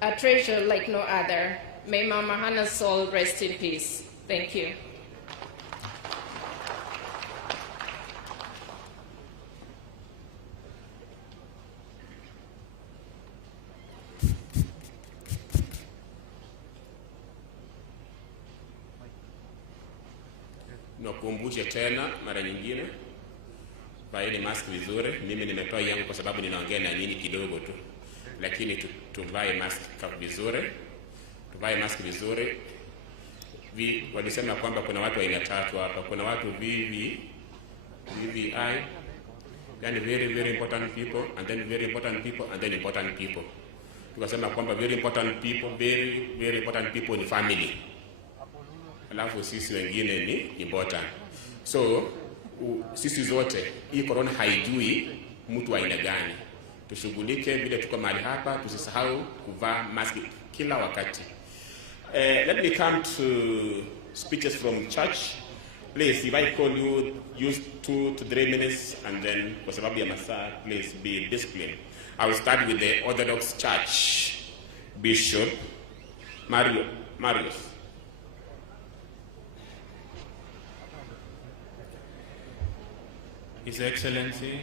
A treasure like no other. May Mama Hannah's soul rest in peace. Thank you. Nakumbushe tena mara nyingine, vaeni mask vizuri. Mimi nimetoa yangu kwa sababu ninaongea na nyinyi kidogo tu, lakini tuvae mask vizuri. Tuvae mask vizuri. Walisema kwamba kuna watu aina tatu hapa. Kuna watu VVI, yani very very important people, and then very important people, and then important people. Tukasema kwamba very important people, very very important people ni family, alafu sisi wengine ni important. So sisi zote, hii corona haijui mtu aina gani. Tushughulike vile tuko mahali hapa, tusisahau kuvaa mask kila wakati. Let me come to speeches from church. Please, if I call you, use 2 to 3 minutes, and then kwa sababu ya masaa, please be disciplined. I will start with the Orthodox Church, Bishop Marius. His Excellency,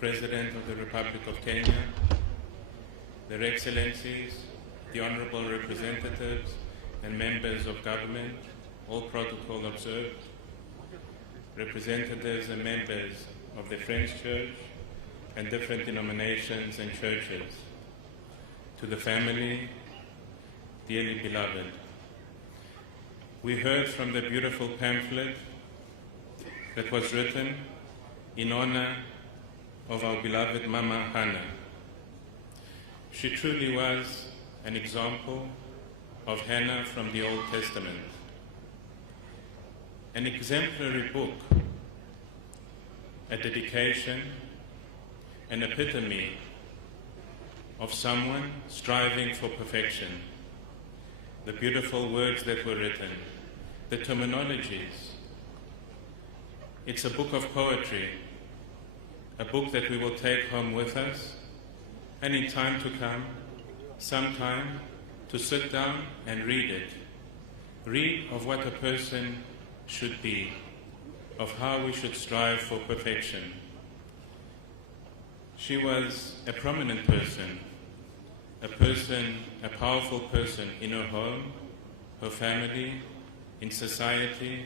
President of the Republic of Kenya, Their Excellencies, the Honorable Representatives and Members of Government, all protocol observed, representatives and members of the French Church and different denominations and churches, to the family, dearly beloved, we heard from the beautiful pamphlet that was written in honor of our beloved Mama Hannah. She truly was an example of Hannah from the Old Testament. An exemplary book, a dedication, an epitome of someone striving for perfection. The beautiful words that were written, the terminologies. It's a book of poetry, a book that we will take home with us, and in time to come, sometime, to sit down and read it. Read of what a person should be, of how we should strive for perfection. She was a prominent person, a powerful person in her home, her family, in society,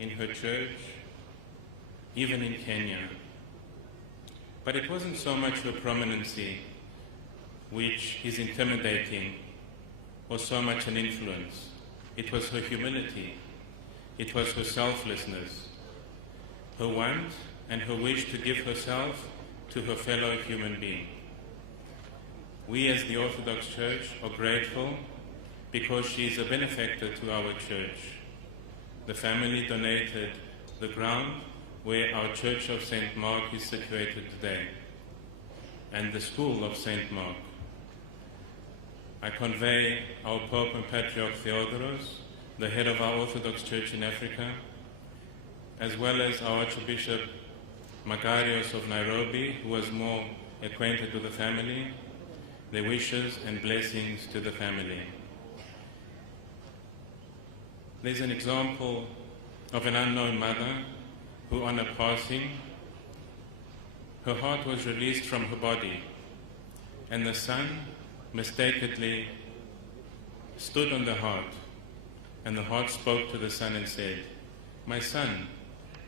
in her church, even in Kenya. But it wasn't so much her prominency which is intimidating or so much an influence. It was her humility. It was her selflessness, her want and her wish to give herself to her fellow human being. We as the Orthodox Church are grateful because she is a benefactor to our church. The family donated the ground where our Church of St. Mark is situated today, and the School of St. Mark. I convey our Pope and Patriarch Theodoros, the head of our Orthodox Church in Africa, as well as our Archbishop Makarios of Nairobi, who was more acquainted with the family, their wishes and blessings to the family. There's an example of an unknown mother who, on her passing, her heart was released from her body, and the son mistakenly stood on the heart, and the heart spoke to the son and said, "My son,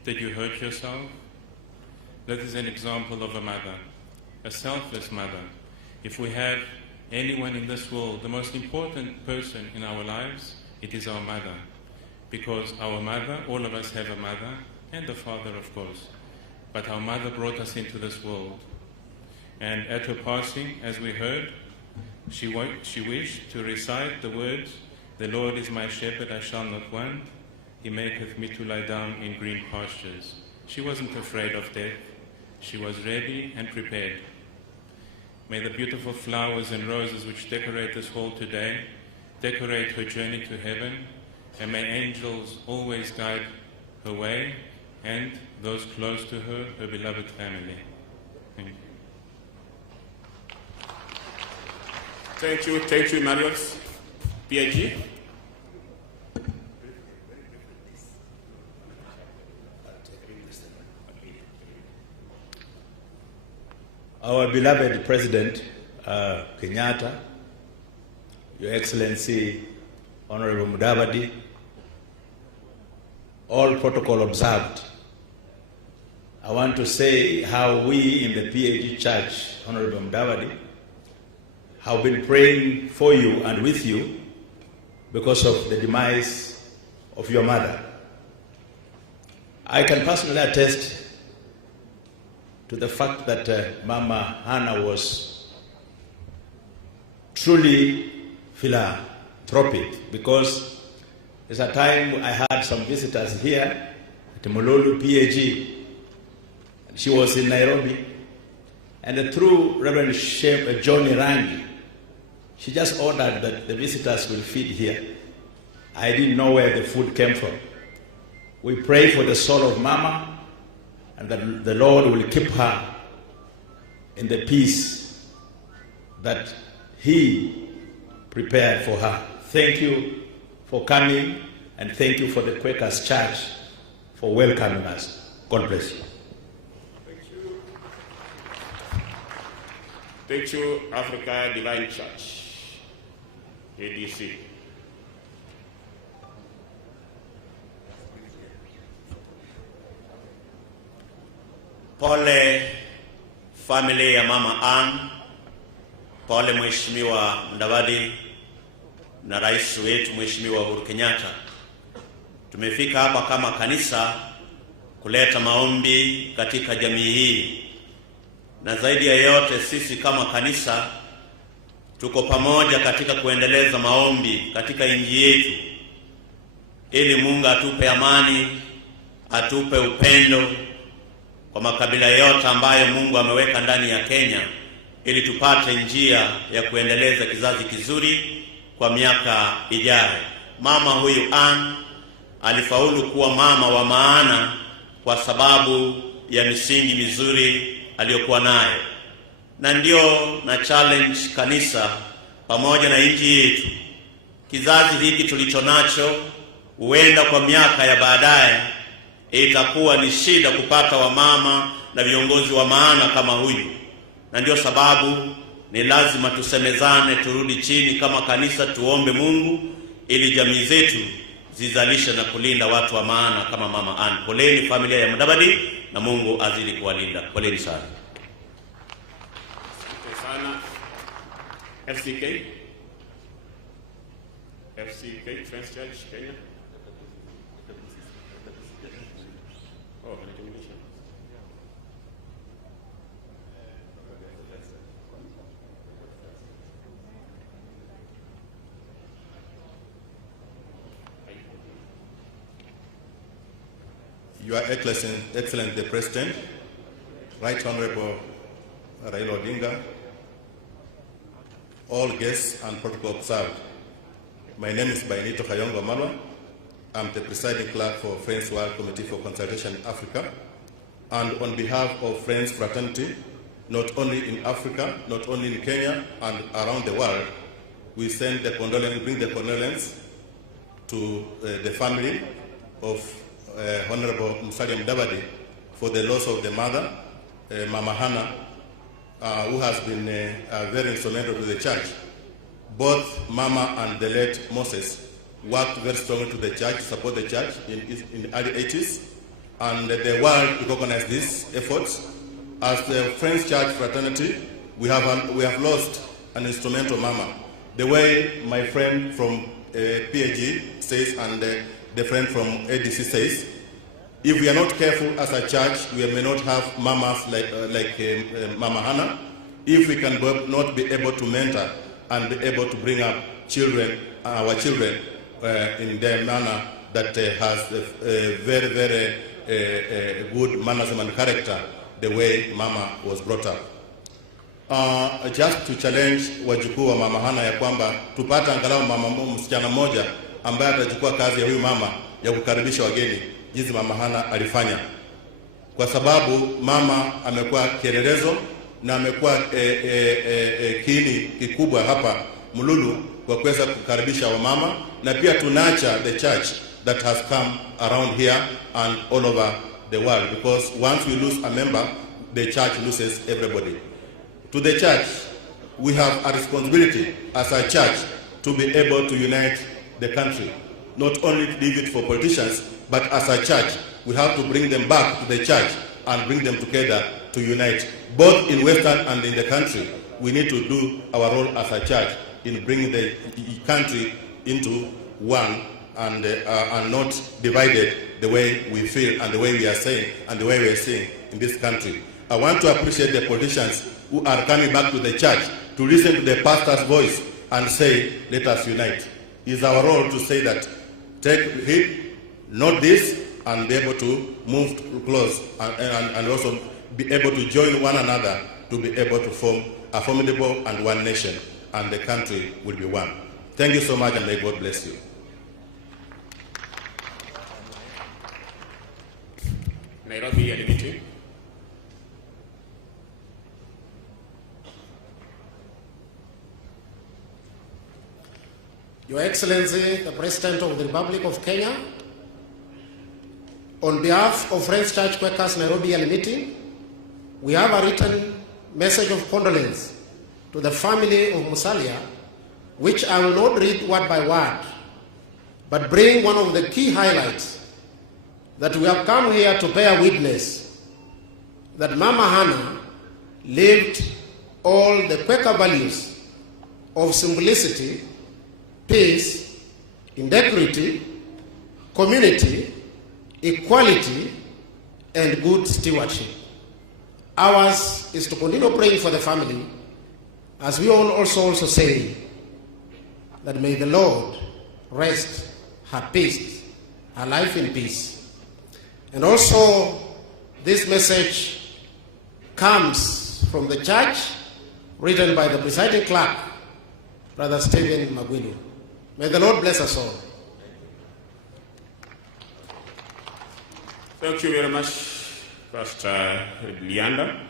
did you hurt yourself?" That is an example of a mother, a selfless mother. If we have anyone in this world, the most important person in our lives, it is our mother. Because our mother, all of us have a mother, and a father, of course. But our mother brought us into this world. And at her passing, as we heard, she wished to recite the words, "The Lord is my shepherd, I shall not want. He maketh me to lie down in green pastures." She wasn't afraid of death. She was ready and prepared. May the beautiful flowers and roses which decorate this hall today decorate her journey to heaven, and may angels always guide her way and those close to her, her beloved family. Thank you. Thank you, Emmanuel. PIG. Our beloved President Kenyatta, Your Excellency Honorable Mudavadi, all protocol observed. I want to say how we in the PAG Church, Honorable Mudavadi, have been praying for you and with you because of the demise of your mother. I can personally attest to the fact that Mama Hannah was truly philanthropic, because there's a time I had some visitors here at Mololu PAG, and she was in Nairobi, and through Reverend Johnny Rangi, she just ordered that the visitors will feed here. I didn't know where the food came from. We pray for the soul of Mama, and that the Lord will keep her in the peace that He prepared for her. Thank you for coming, and thank you for the Quakers Church for welcoming us. God bless you. Thank you, Africa Divine Church, ADC. Pole family ya Mama Ann, pole Mheshimiwa Mudavadi na Rais wetu Mheshimiwa Uhuru Kenyatta tumefika hapa kama kanisa kuleta maombi katika jamii hii. Na zaidi ya yote, sisi kama kanisa tuko pamoja katika kuendeleza maombi katika nchi yetu, ili Mungu atupe amani, atupe upendo kwa makabila yote ambayo Mungu ameweka ndani ya Kenya, ili tupate njia ya kuendeleza kizazi kizuri kwa miaka ijayo. Mama huyu Ann alifaulu kuwa mama wa maana kwa sababu ya misingi mizuri aliyokuwa nayo. Na ndio na challenge kanisa pamoja na nchi yetu, kizazi hiki tulicho nacho, huenda kwa miaka ya baadaye itakuwa ni shida kupata wamama na viongozi wa maana kama huyu. Na ndio sababu ni lazima tusemezane, turudi chini kama kanisa, tuombe Mungu ili jamii zetu zizalishe na kulinda watu wa maana kama Mama Ann. Poleni familia ya Mudavadi, na Mungu azidi kuwalinda. Poleni sana. FCK Friends Church Kenya. Oh, Your Excellency the President, Right Honorable Raila Odinga, all guests and protocol observed. My name is Bainito Kayongo Malwa. I'm the presiding clerk for Friends World Committee for Consultation Africa. And on behalf of Friends Fraternity, not only in Africa, not only in Kenya, and around the world, we send the condolence, bring the condolence to the family of Honorable Musalia Mudavadi for the loss of the mother, Mama Hannah, who has been very instrumental to the church. Both Mama and the late Moses worked very strongly to the church, to support the church in the early 80s, and the world recognized these efforts. As the Friends Church Fraternity, we have lost an instrumental Mama. The way my friend from PAG says, and the friend from ADC says, if we are not careful as a church, we may not have mamas like Mama Hannah. If we can not be able to mentor and be able to bring up children, our children, in their manner that has a very, very good mannerism and character, the way Mama was brought up. Just to challenge wajukuu wa Mama Hannah ya kwamba tupate angalau msichana mmoja ambaye atachukua kazi ya huyu mama ya kukaribisha wageni, jinsi Mama Hannah alifanya, kwa sababu mama amekuwa kielelezo na amekuwa kiini kikubwa hapa Mululu kwa kuweza kukaribisha wamama, na pia tunacha the church that has come around here and all over the world, because once we lose a member, the church loses everybody. To the church, we have a responsibility as a church to be able to unite the country, not only to leave it for politicians, but as a church, we have to bring them back to the church and bring them together to unite. Both in Western and in the country, we need to do our role as a church in bringing the country into one and not divided the way we feel and the way we are saying and the way we are seeing in this country. I want to appreciate the politicians who are coming back to the church to listen to the pastor's voice and say, let us unite. It's our role to say that, take heed, note this, and be able to move close and also be able to join one another to be able to form a formidable and one nation, and the country will be one. Thank you so much, and may God bless you. Nairobi Unity. Your Excellency, the President of the Republic of Kenya, on behalf of Friends Church Quakers Nairobi Yearly Meeting, we have a written message of condolence to the family of Musalia, which I will not read word by word, but bring one of the key highlights that we have come here to bear witness that Mama Hannah lived all the Quaker values of simplicity, peace, integrity, community, equality, and good stewardship. Ours is to continue praying for the family, as we all also say that may the Lord rest her peace, her life in peace. And also, this message comes from the church, written by the presiding clerk, Brother Stephen Magwini. May the Lord bless us all. Thank you very much, Pastor Leander.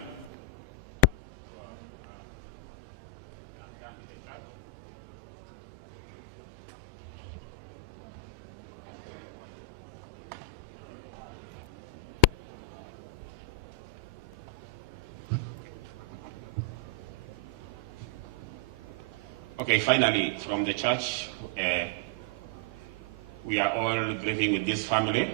Okay, finally, from the church, we are all grieving with this family.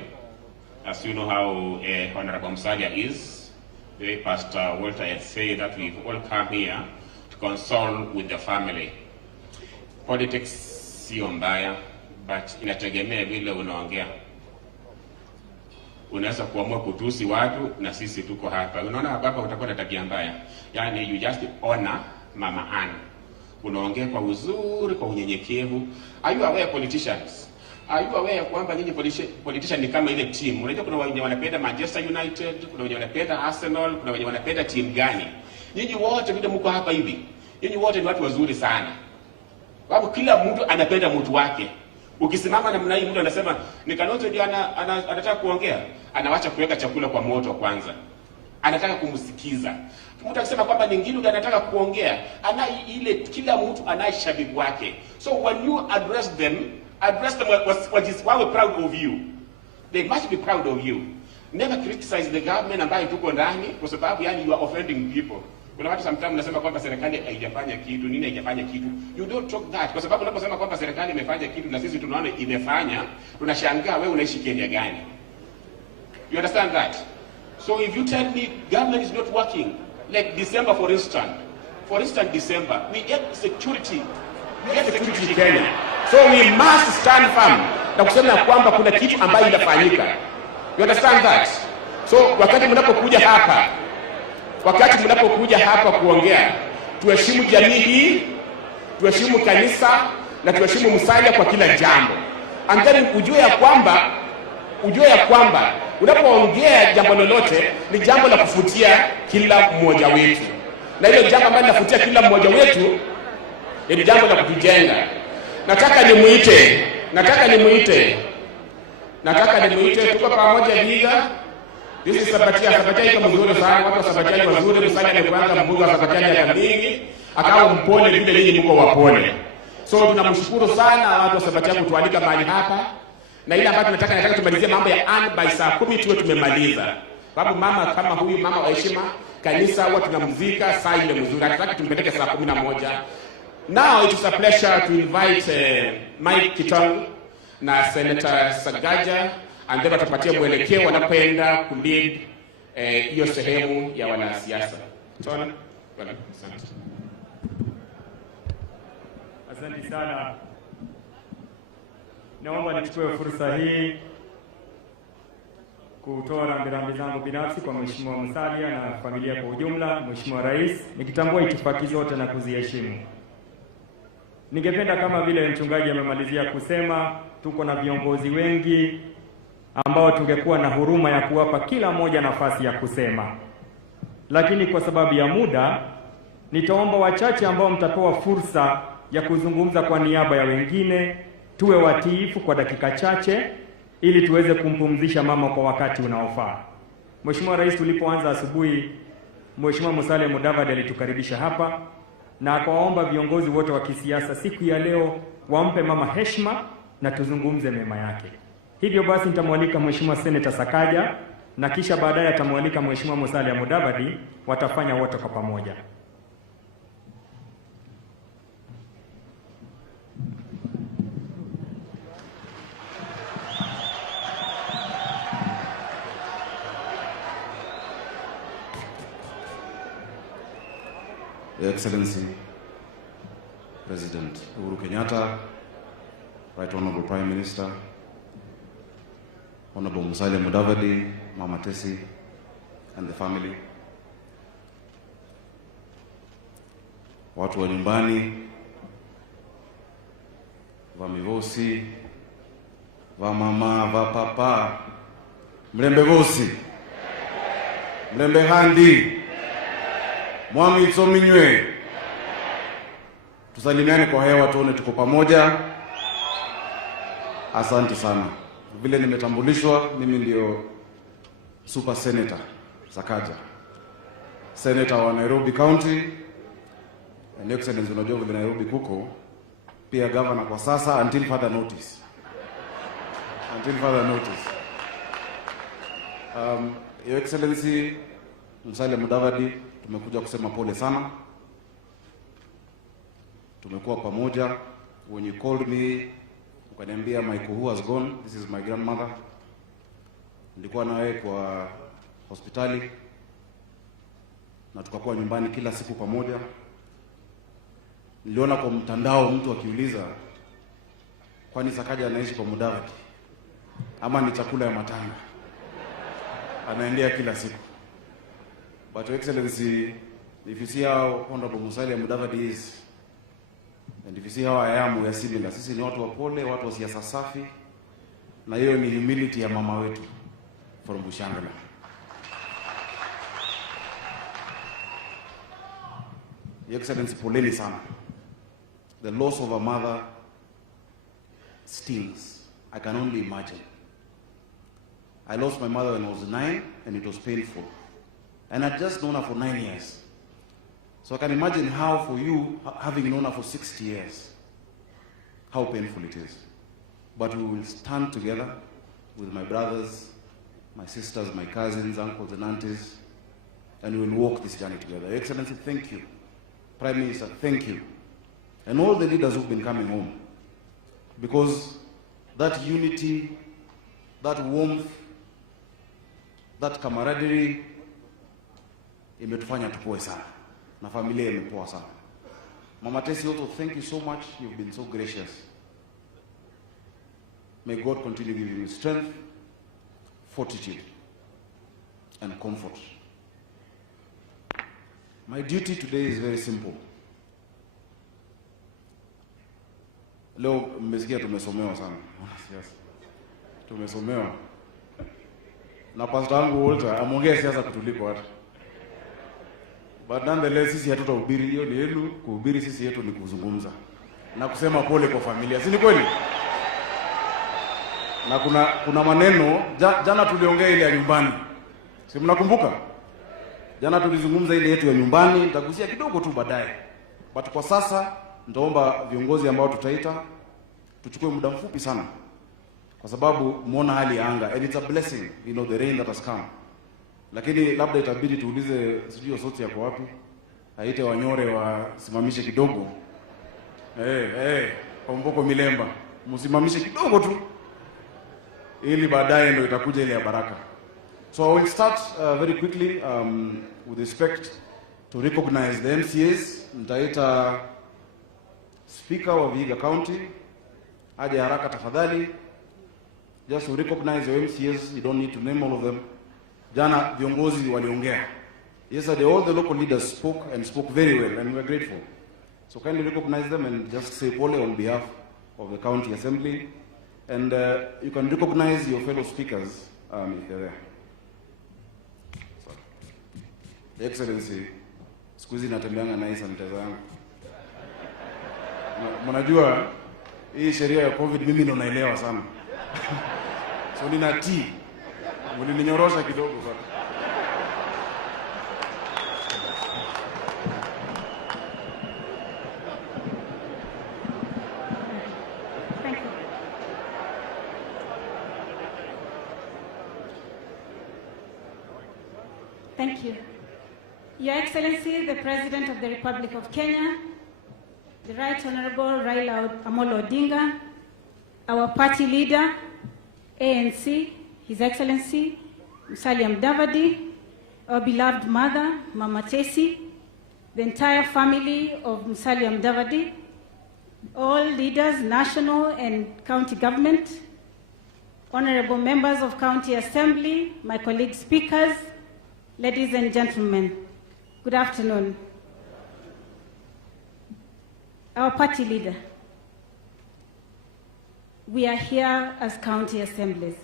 As you know how Honorable Musalia is, the way Pastor Walter had said that we've all come here to console with the family. Politics sio mbaya, but inategemea vile unaongea. Unaweza kuamua kutusi watu na sisi tuko hapa. Unaona hapa utakuwa na tabia mbaya. Yani you just honor Mama Anne. Unaongea kwa uzuri, kwa unyenyekevu. Are you aware politicians? Are you aware kwamba nyinyi politician ni kama ile team? Unajua kuna wenye wanapenda Manchester United, kuna wenye wanapenda Arsenal, kuna wenye wanapenda team gani? Nyinyi wote vile mko hapa hivi. Nyinyi wote ni watu wazuri sana. Sababu kila mtu anapenda mtu wake. Ukisimama namna hii mtu anasema ni Kalonzo ndio anataka kuongea, anawacha kuweka chakula kwa moto kwanza. Anataka kumsikiza. Mtu akisema kwamba nyingine ndio anataka kuongea, ana ile kila mtu anaye shabiki wake. So when you address them wawe proud of you. They must be proud of you. Never criticize the government ambayo tuko ndani kwa sababu yani you are offending people. Kuna watu sometimes nasema kwamba serikali haijafanya kitu, nini haijafanya kitu. You don't talk that kwa sababu unaposema kwamba serikali imefanya kitu na sisi tunaona imefanya, tunashangaa wewe unaishi Kenya gani? You understand that? So if you tell me government is not working, like December for instance December, we get security in Kenya. So we must stand firm na kusema kwamba kuna kitu ambayo inafanyika. You understand that? So wakati mnapokuja hapa kuongea, tuheshimu jamii hii, tuheshimu kanisa na tuheshimu Musalia kwa kila jambo. And then ujue ya kwamba unapoongea jambo lolote ni jambo la kufutia kila mmoja wetu. Na hilo jambo ambalo linafutia kila mmoja wetu ni jambo la kutujenga. Nataka nimuite tuko pamoja Viga. This is Sabatia iko mzuri sana, watu wa Sabatia ni wazuri. Musalia amekuanga mbunge wa Sabatia ya mingi, akawa mpole vile nyinyi mko wapole. So tunamshukuru sana watu wa Sabatia kutualika mahali hapa. Na ile ambayo nataka tumalizie mambo ya Anne by saa 10 tuwe tumemaliza. Sababu mama kama huyu mama wa heshima, kanisa huwa tunamzika saa ile mzuri. Nataka tumpeleke saa 11. Now it is a pleasure to invite Mike Kitong na Senator Sagaja and then watapatia mwelekeo wanapoenda kulead hiyo sehemu ya wanasiasa. Tona, asante. Asante sana. Naomba nichukue fursa hii kutoa rambirambi zangu binafsi kwa Mheshimiwa Musalia na familia kwa ujumla, Mheshimiwa Rais, nikitambua itifaki zote na kuziheshimu. Ningependa kama vile mchungaji amemalizia kusema, tuko na viongozi wengi ambao tungekuwa na huruma ya kuwapa kila mmoja nafasi ya kusema. Lakini kwa sababu ya muda, nitaomba wachache ambao mtapewa fursa ya kuzungumza kwa niaba ya wengine, tuwe watiifu kwa dakika chache ili tuweze kumpumzisha mama kwa wakati unaofaa. Mheshimiwa Rais, tulipoanza asubuhi, Mheshimiwa Musalia Mudavadi alitukaribisha hapa na akawaomba viongozi wote wa kisiasa siku ya leo wampe mama heshima na tuzungumze mema yake. Hivyo basi nitamwalika Mheshimiwa Senator Sakaja na kisha baadaye atamwalika Mheshimiwa Musalia Mudavadi, watafanya wote kwa pamoja. Your Excellency, President Uhuru Kenyatta, Right Honorable Prime Minister, Honorable Musalia Mudavadi, Mama Tesi, and the family. Watu wa nyumbani, wa mivosi, wa mama, wa papa, mlembe vosi, mlembe handi, mwami itsominywe. Tusalimiane kwa hewa tuone tuko pamoja. Asante sana. Vile nimetambulishwa, mimi ndio Super Senator Sakaja, Senator wa Nairobi County. And Excellency, unajua vile Nairobi kuko pia governor kwa sasa until further notice. Until further notice. Your Excellency Musalia Mudavadi, tumekuja kusema pole sana. Tumekuwa pamoja. When you called me, ukaniambia Michael who has gone, this is my grandmother. Nilikuwa nawe kwa hospitali na tukakuwa nyumbani kila siku pamoja. Niliona kwa mtandao mtu akiuliza kwani Sakaja anaishi kwa Mudavadi ama ni chakula ya matanga anaendea kila siku. But Your Excellency, if you see how Honorable Musalia Mudavadi is, and if you see how I am, we are similar. Sisi ni watu wa pole, watu wa siasa safi, na hiyo ni humility ya mama wetu from Bushangala. Your Excellency, poleni sana. The loss of a mother stings. I can only imagine. I lost my mother when I was 9, and it was painful. And I'd just known her for 9 years. So I can imagine how for you, having known her for 60 years, how painful it is. But we will stand together with my brothers, my sisters, my cousins, uncles and aunties, and we will walk this journey together. Your Excellency, thank you. Prime Minister, thank you. And all the leaders who've been coming home. Because that unity, that warmth, that camaraderie, imetufanya tupoe sana. Na familia imepoa sana. Mama Tesi, also thank you so much. You've been so gracious. May God continue giving you strength, fortitude, and comfort. My duty today is very simple. Leo mmesikia tumesomewa sana. Siasa. Tumesomewa. Na pastor wangu Walter ameongea siasa kutuliko hata. But nonetheless sisi hatutahubiri, hiyo ni yenu kuhubiri, sisi yetu ni kuzungumza na kusema pole kwa familia. Si ni kweli? Na kuna maneno jana tuliongea ile ya nyumbani. Si mnakumbuka? Jana tulizungumza ile yetu ya nyumbani, nitagusia kidogo tu baadaye. But kwa sasa nitaomba viongozi ambao tutaita tuchukue muda mfupi sana. Kwa sababu muona hali ya anga, and it's a blessing, you know, the rain that has come. Lakini labda itabidi tuulize sijui sote yako wapi. Aite Wanyore wasimamishe kidogo. Omboko Milemba, msimamishe kidogo tu. Ili baadaye ndio itakuja ile ya baraka. So I will start very quickly with respect to recognize the MCAs. Nitaita Speaker wa Vihiga County aje haraka tafadhali. Just to recognize your MCAs, you don't need to name all of them. Jana viongozi waliongea. Yesterday all the local leaders spoke and spoke very well, and we are grateful. So kindly recognize them and just say pole on behalf of the county assembly. And you can recognize your fellow speakers if they're there. So, Your Excellency, siku hizi natembeanga na hii sanitizer yangu. Mnajua hii sheria ya COVID mimi ndo naelewa sana. So ninatii. Mlininyorosha kidogo sana. Thank you. Thank you. Your Excellency, the President of the Republic of Kenya, the Right Honorable Raila Amolo Odinga, our party leader, ANC, His Excellency Musalia Mudavadi, our beloved mother, Mama Tesi, the entire family of Musalia Mudavadi, all leaders, national and county government, honorable members of County Assembly, my colleague speakers, ladies and gentlemen, good afternoon. Our party leader, we are here as county assemblies.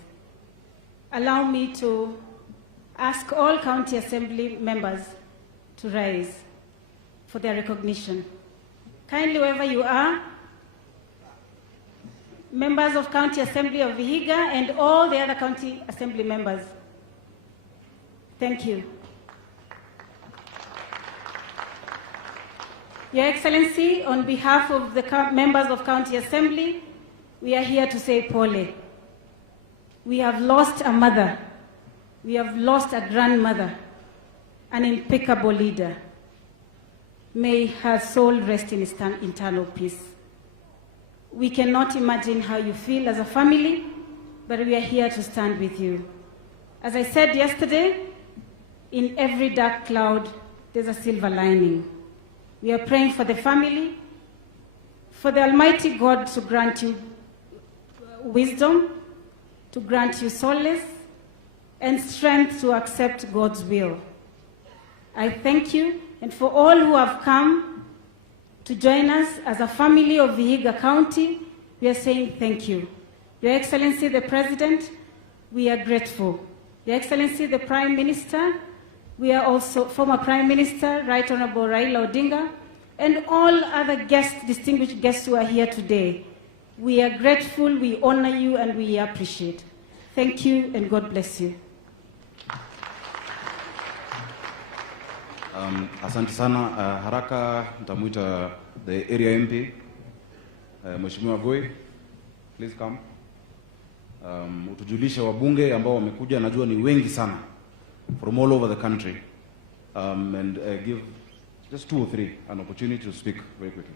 Allow me to ask all county assembly members to rise for their recognition. Kindly, wherever you are, members of County Assembly of Vihiga and all the other county assembly members, thank you. Your Excellency, on behalf of the members of County Assembly, we are here to say pole. We have lost a mother. We have lost a grandmother, an impeccable leader. May her soul rest in eternal peace. We cannot imagine how you feel as a family, but we are here to stand with you. As I said yesterday, in every dark cloud, there's a silver lining. We are praying for the family, for the Almighty God to grant you wisdom, to grant you solace, and strength to accept God's will. I thank you, and for all who have come to join us as a family of Vihiga County, we are saying thank you. Your Excellency, the President, we are grateful. Your Excellency, the Prime Minister, we are also former Prime Minister, Right Honorable Raila Odinga, and all other guests, distinguished guests who are here today. We are grateful, we honor you, and we appreciate. Thank you, and God bless you. Asante sana. Haraka nitamuita the area MP, Mheshimiwa Goi, please come. Utujulishe wabunge ambao wamekuja, najua ni wengi sana from all over the country, and give just 2 or 3 an opportunity to speak very quickly.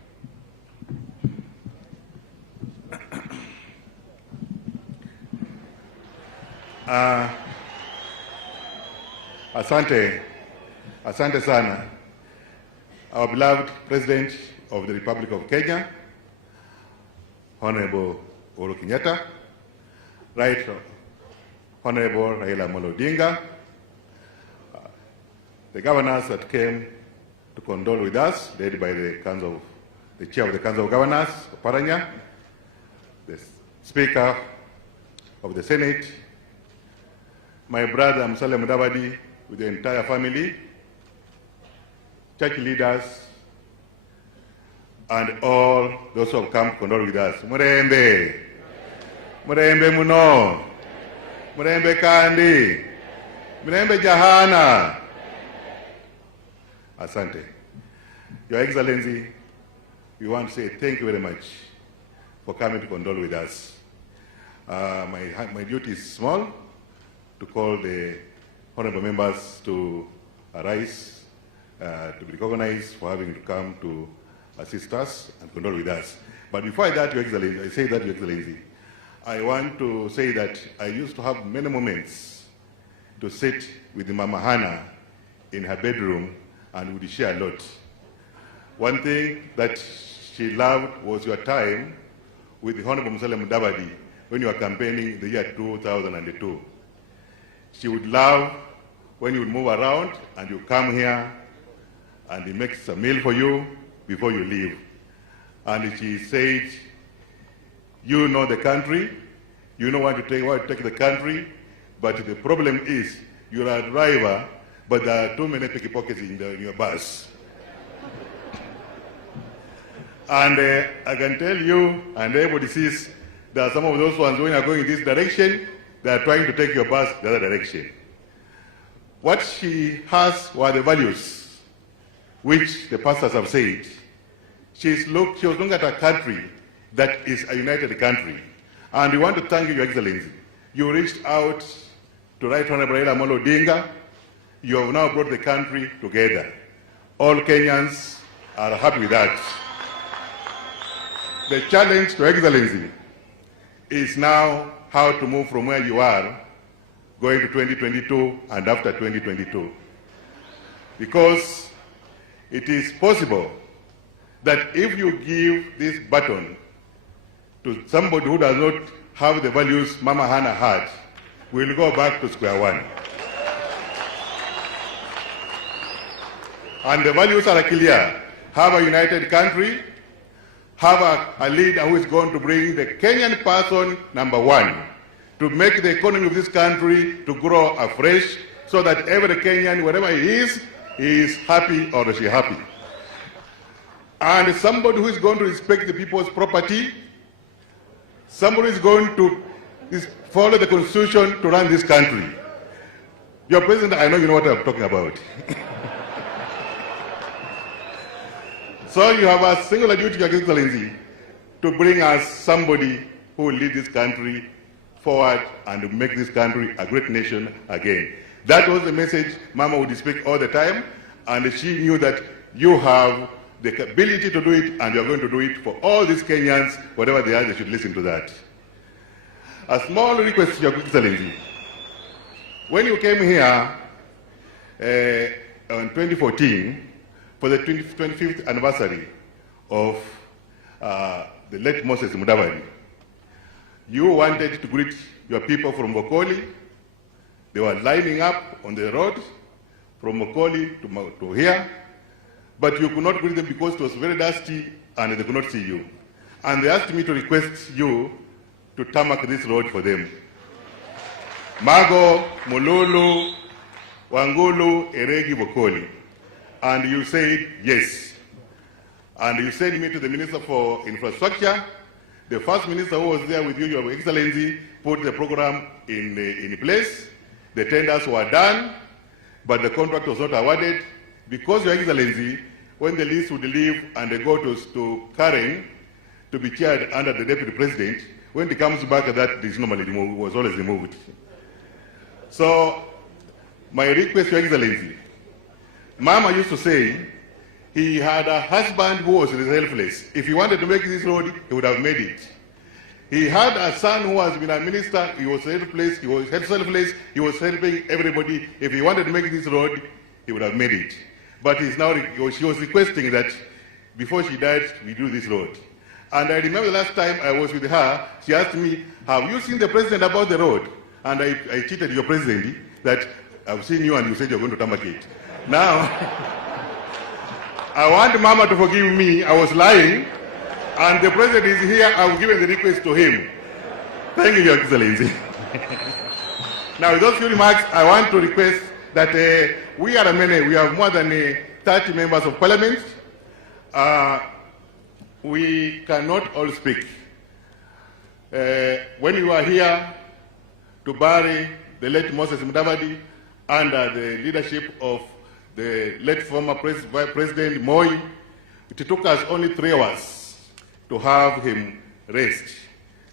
Asante sana. Our beloved President of the Republic of Kenya, Honorable Uhuru Kenyatta, Right Honorable Raila Amolo Odinga, the governors that came to condole with us, led by the Chair of the Council of Governors, Paranya, the Speaker of the Senate, my brother Musalia Mudavadi with the entire family, church leaders, and all those who have come to condole with us. Murembe, Murembe Muno, Murembe Kandi, Murembe Jahana. Asante. Your Excellency, we want to say thank you very much for coming to condole with us. My duty is small, to call the honorable members to arise, to be recognized for having to come to assist us and condole with us. But before that, Your Excellency, I say that, Your Excellency, I want to say that I used to have many moments to sit with Mama Hannah in her bedroom and would share a lot. One thing that she loved was your time with the Honorable Musalia Mudavadi when you were campaigning in the year 2002. She would love when you would move around and you come here and he makes a meal for you before you leave. And she said, you know the country, you know where to take the country, but the problem is you're a driver, but there are too many pickpockets in your bus. And I can tell you, and everybody sees, there are some of those ones when you are going in this direction, they are trying to take your bus the other direction. What she has were the values which the pastors have said. She was looking at a country that is a united country. And we want to thank you, Your Excellency. You reached out to Right Honorable Raila Amolo Odinga. You have now brought the country together. All Kenyans are happy with that. The challenge to Excellency is now how to move from where you are going to 2022 and after 2022. Because it is possible that if you give this baton to somebody who does not have the values Mama Hannah had, we'll go back to square one. And the values are clear. Have a united country, have a leader who is going to bring the Kenyan person number one, to make the economy of this country to grow afresh, so that every Kenyan, wherever he is happy or she happy. And somebody who is going to respect the people's property, somebody who is going to follow the constitution to run this country. Your president, I know you know what I'm talking about. So you have a singular duty, Your Excellency, to bring us somebody who will lead this country forward and to make this country a great nation again. That was the message Mama would speak all the time, and she knew that you have the ability to do it, and you are going to do it for all these Kenyans, whatever they are, they should listen to that. A small request, Your Excellency. When you came here in 2014 for the 25th anniversary of the late Moses Mudavadi, you wanted to greet your people from Mokoli. They were lining up on the road from Mokoli to here, but you could not greet them because it was very dusty and they could not see you. And they asked me to request you to tarmac this road for them. Mago, Mululu, Wangulu, Eregi, Mokoli. And you said yes. And you sent me to the Minister for Infrastructure. The first minister who was there with you, Your Excellency, put the program in place. The tenders were done, but the contract was not awarded because, Your Excellency, when the list would leave and they go to Karen to be chaired under the Deputy President, when it comes back, that is normally removed, was always removed. So, my request, Your Excellency, Mama used to say he had a husband who was selfless. If he wanted to make this road, he would have made it. He had a son who has been a minister. He was selfless. He was helping everybody. If he wanted to make this road, he would have made it. But she was requesting that before she died, we do this road. And I remember the last time I was with her, she asked me, have you seen the president about the road? And I cheated your president that I've seen you and you said you're going to tarmac it. Now, I want Mama to forgive me. I was lying. And the president is here. I've given the request to him. Thank you, Your Excellency. Now, with those few remarks, I want to request that we are many. We have more than 30 members of parliament. We cannot all speak. When we were here to bury the late Moses Mudavadi under the leadership of the late former President Moi, it took us only 3 hours to have him raised.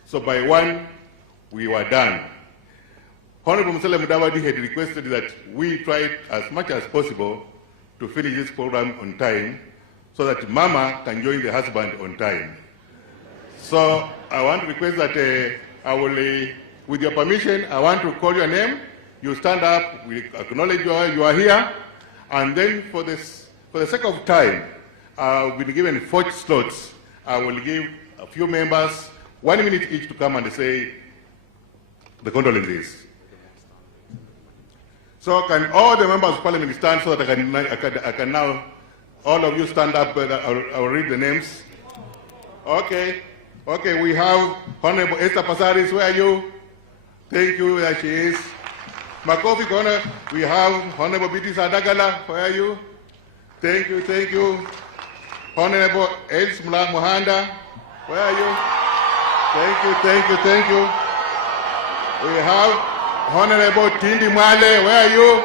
So by 1, we were done. Honorable Musalia Mudavadi had requested that we try as much as possible to finish this program on time so that Mama can join the husband on time. So I want to request that I will, with your permission, I want to call your name. You stand up, we acknowledge you are here, and then for the sake of time, I've been given 4 slots. I will give a few members 1 minute each to come and say the condolences. So can all the members of parliament stand so that I can now, all of you stand up, I will read the names. Okay, we have Honorable Esther Passaris, where are you? Thank you, there she is. Makofi Corner, we have Honorable Biti Sadagala, where are you? Thank you. Honorable Els Muhanda, where are you? Thank you. We have Honorable Tindi Mwale, where are you?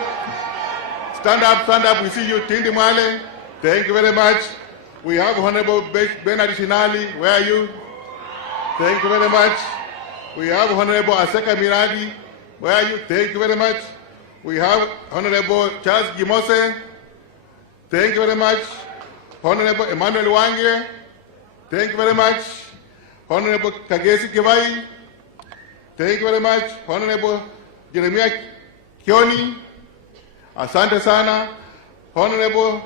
Stand up, we see you, Tindi Mwale. Thank you very much. We have Honorable Bernard Shinali, where are you? Thank you very much. We have Honorable Aseka Miragi, where are you? Thank you very much. We have Honorable Charles Gimose. Thank you very much. Honorable Emmanuel Wange. Thank you very much. Honorable Kagesi Kivai. Thank you very much. Honorable Jeremiah Kioni. Asante sana. Honorable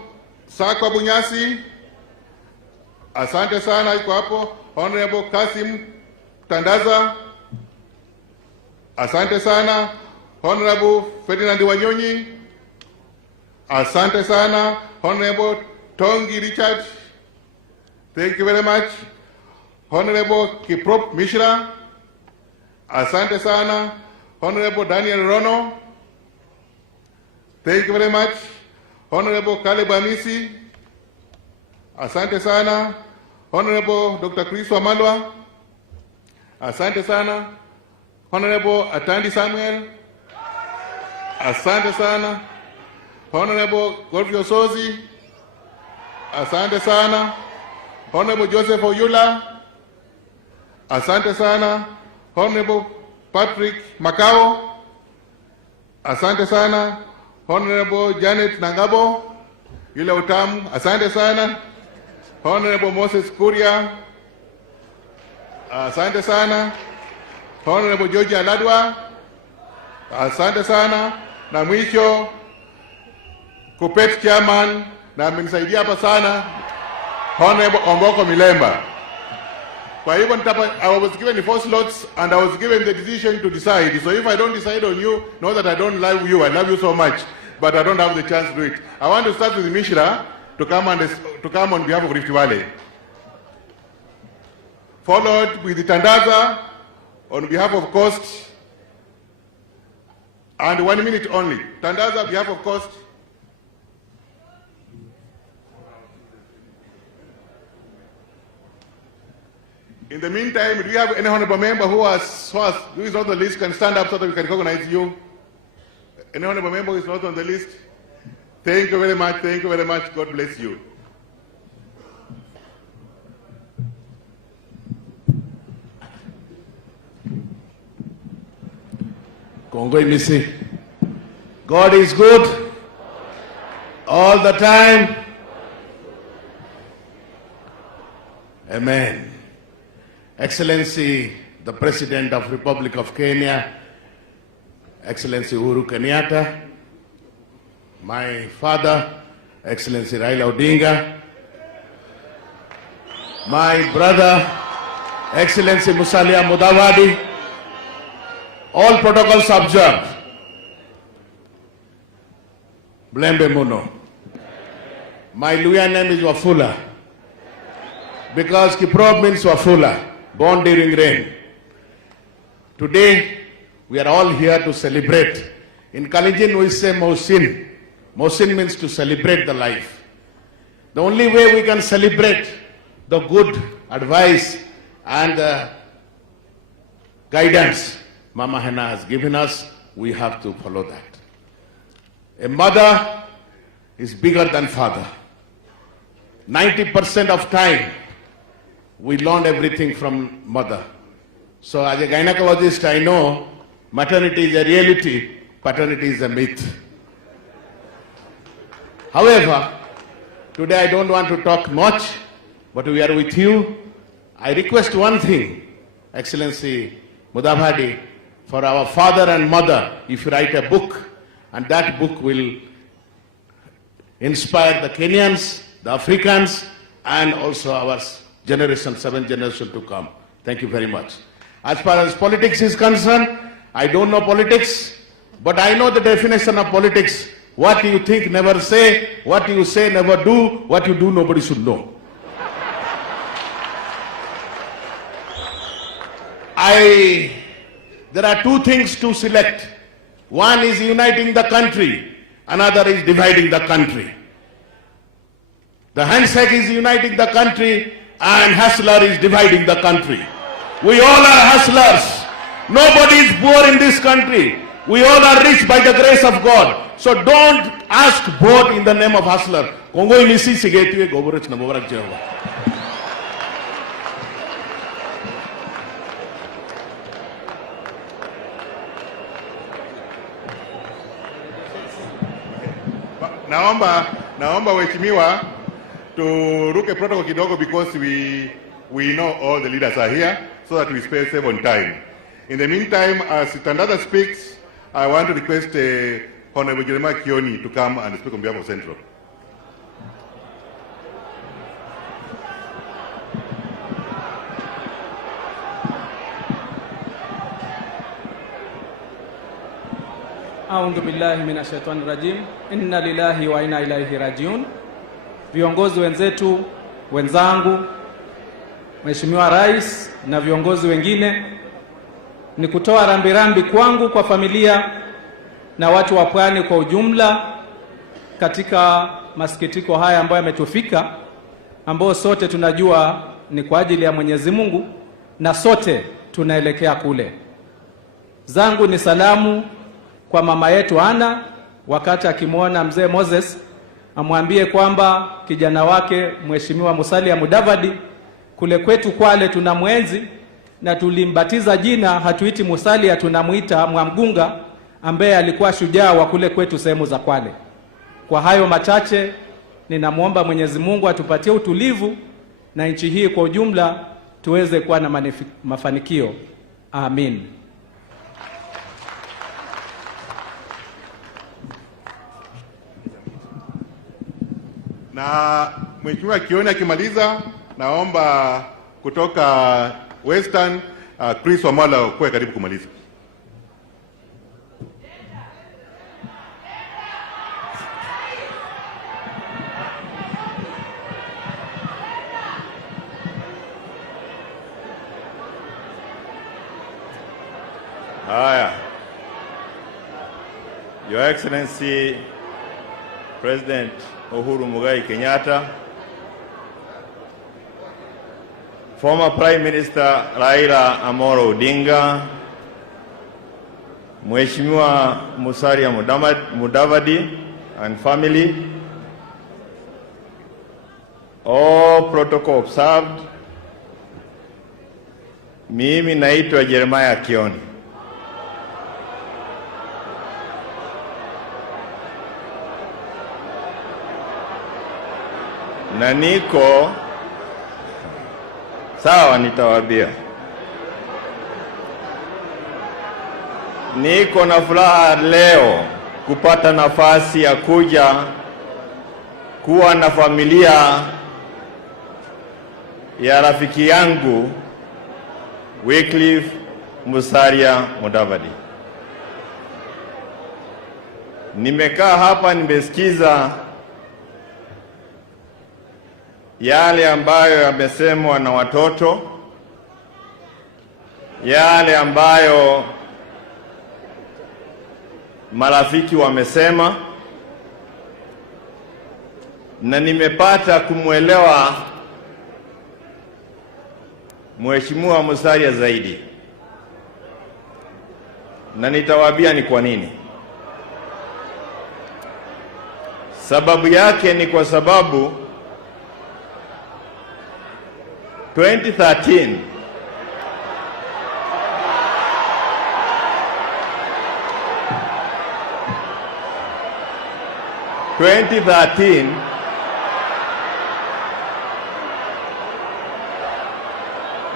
Sakwa Bunyasi. Asante sana, iko hapo. Honorable Kasim Tandaza. Asante sana. Honorable Ferdinand Wanyonyi. Asante sana. Honorable Tongi Richard. Thank you very much. Honorable Kiprop Mishra. Asante sana. Honorable Daniel Rono. Thank you very much. Honorable Caleb Amisi. Asante sana. Honorable Dr. Chris Wamalwa. Asante sana. Honorable Atandi Samuel. Asante sana. Honorable Godfrey Osozi. Asante sana. Honorable Joseph Oyula. Asante sana. Honorable Patrick Makao. Asante sana. Honorable Janet Nangabo. Yule utamu. Asante sana. Honorable Moses Kuria. Asante sana. Honorable George Aladwa. Asante sana. Na mwisho Kupet Chairman na amenisaidia hapa sana, Honorable Omboko Milemba. Kwa hivyo I was given the 4 slots and I was given the decision to decide. So if I don't decide on you, know that I don't love you. I love you so much, but I don't have the chance to do it. I want to start with Mishra to come on behalf of Rift Valley. Followed with the Tandaza on behalf of Coast. And 1 minute only. Tandaza on behalf of Coast. In the meantime, do you have any honorable member who is not on the list can stand up so that we can recognize you? Any honorable member who is not on the list? Thank you very much. Thank you very much. God bless you. Congo Misi. God is good all the time. Amen. Excellency, the President of Republic of Kenya, Excellency Uhuru Kenyatta, my father, Excellency Raila Odinga, my brother, Excellency Musalia Mudavadi, all protocols observed. Blembe Muno. My Luya name is Wafula, because Kiprop means Wafula, born during rain. Today, we are all here to celebrate. In Kalenjin, we say Mosin. Mosin means to celebrate the life. The only way we can celebrate the good advice and guidance Mama Hana has given us, we have to follow that. A mother is bigger than father. 90% of time, we learn everything from mother. So as a gynecologist, I know maternity is a reality, paternity is a myth. However, today I don't want to talk much, but we are with you. I request one thing, Excellency Mudavadi, for our father and mother, if you write a book, and that book will inspire the Kenyans, the Africans, and also our generation, 7th generation to come. Thank you very much. As far as politics is concerned, I don't know politics, but I know the definition of politics. What you think, never say. What you say, never do. What you do, nobody should know. There are 2 things to select. One is uniting the country, another is dividing the country. The handshake is uniting the country, and hustler is dividing the country. We all are hustlers. Nobody is poor in this country. We all are rich by the grace of God. So don't ask vote in the name of hustler. Congo imisi sigetiwe goborech na bobarak jewa. Naomba waheshimiwa turuke protocol kidogo, because we know all the leaders are here, so that we save on time. In the meantime, as Tandaza speaks, I want to request Honorable Jeremiah Kioni to come and speak on behalf of Central. A'udhu billahi minash shaitani rajim. Inna lillahi wa inna ilaihi rajiun. Viongozi wenzetu, wenzangu, Mheshimiwa Rais na viongozi wengine, ni kutoa rambirambi kwangu, kwa familia na watu wa Pwani kwa ujumla katika masikitiko haya ambayo yametufika, ambao sote tunajua ni kwa ajili ya Mwenyezi Mungu na sote tunaelekea kule. Zangu ni salamu kwa mama yetu Ana, wakati akimwona mzee Moses amwambie kwamba kijana wake Mheshimiwa Musalia Mudavadi kule kwetu Kwale tunamwenzi na tulimbatiza jina, hatuiti Musalia, tunamuita Mwamgunga, ambaye alikuwa shujaa wa kule kwetu sehemu za Kwale. Kwa hayo machache, ninamuomba Mwenyezi Mungu atupatie utulivu na nchi hii kwa ujumla tuweze kuwa na mafanikio. Amin. Na Mheshimiwa Kioni akimaliza, naomba kutoka Western Chris Wamala kwa karibu kumaliza. Haya. Your Excellency President Uhuru Muigai Kenyatta, former Prime Minister Raila Amolo Odinga, Mheshimiwa Musalia Mudavadi and family, all protocol observed. Mimi naitwa Jeremiah Kioni. Na niko sawa, nitawaambia. Niko na furaha leo kupata nafasi ya kuja kuwa na familia ya rafiki yangu Wycliffe Musalia Mudavadi. Nimekaa hapa, nimesikiza yale ambayo yamesemwa na watoto, yale ambayo marafiki wamesema, na nimepata kumwelewa Mheshimiwa Musalia zaidi, na nitawaambia ni kwa nini. Sababu yake ni kwa sababu 2013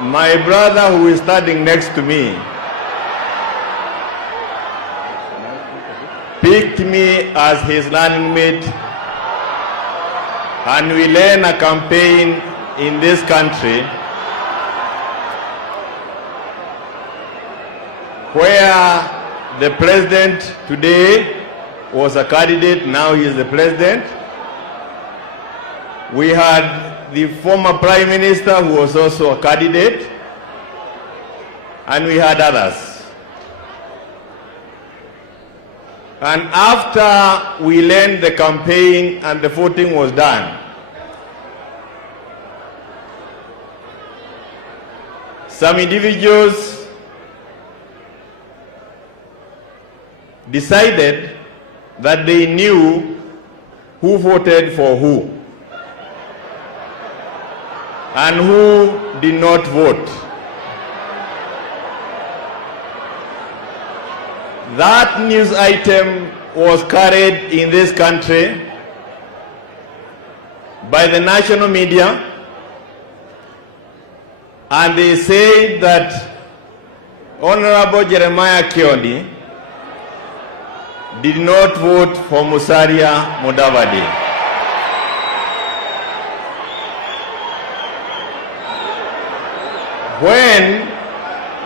my brother who is standing next to me picked me as his running mate, and we led a campaign in this country where the president today was a candidate, now he is the president. We had the former prime minister who was also a candidate, and we had others. And after we led the campaign and the voting was done, some individuals decided that they knew who voted for who and who did not vote. That news item was carried in this country by the national media, and they said that Honorable Jeremiah Kioni did not vote for Musalia Mudavadi.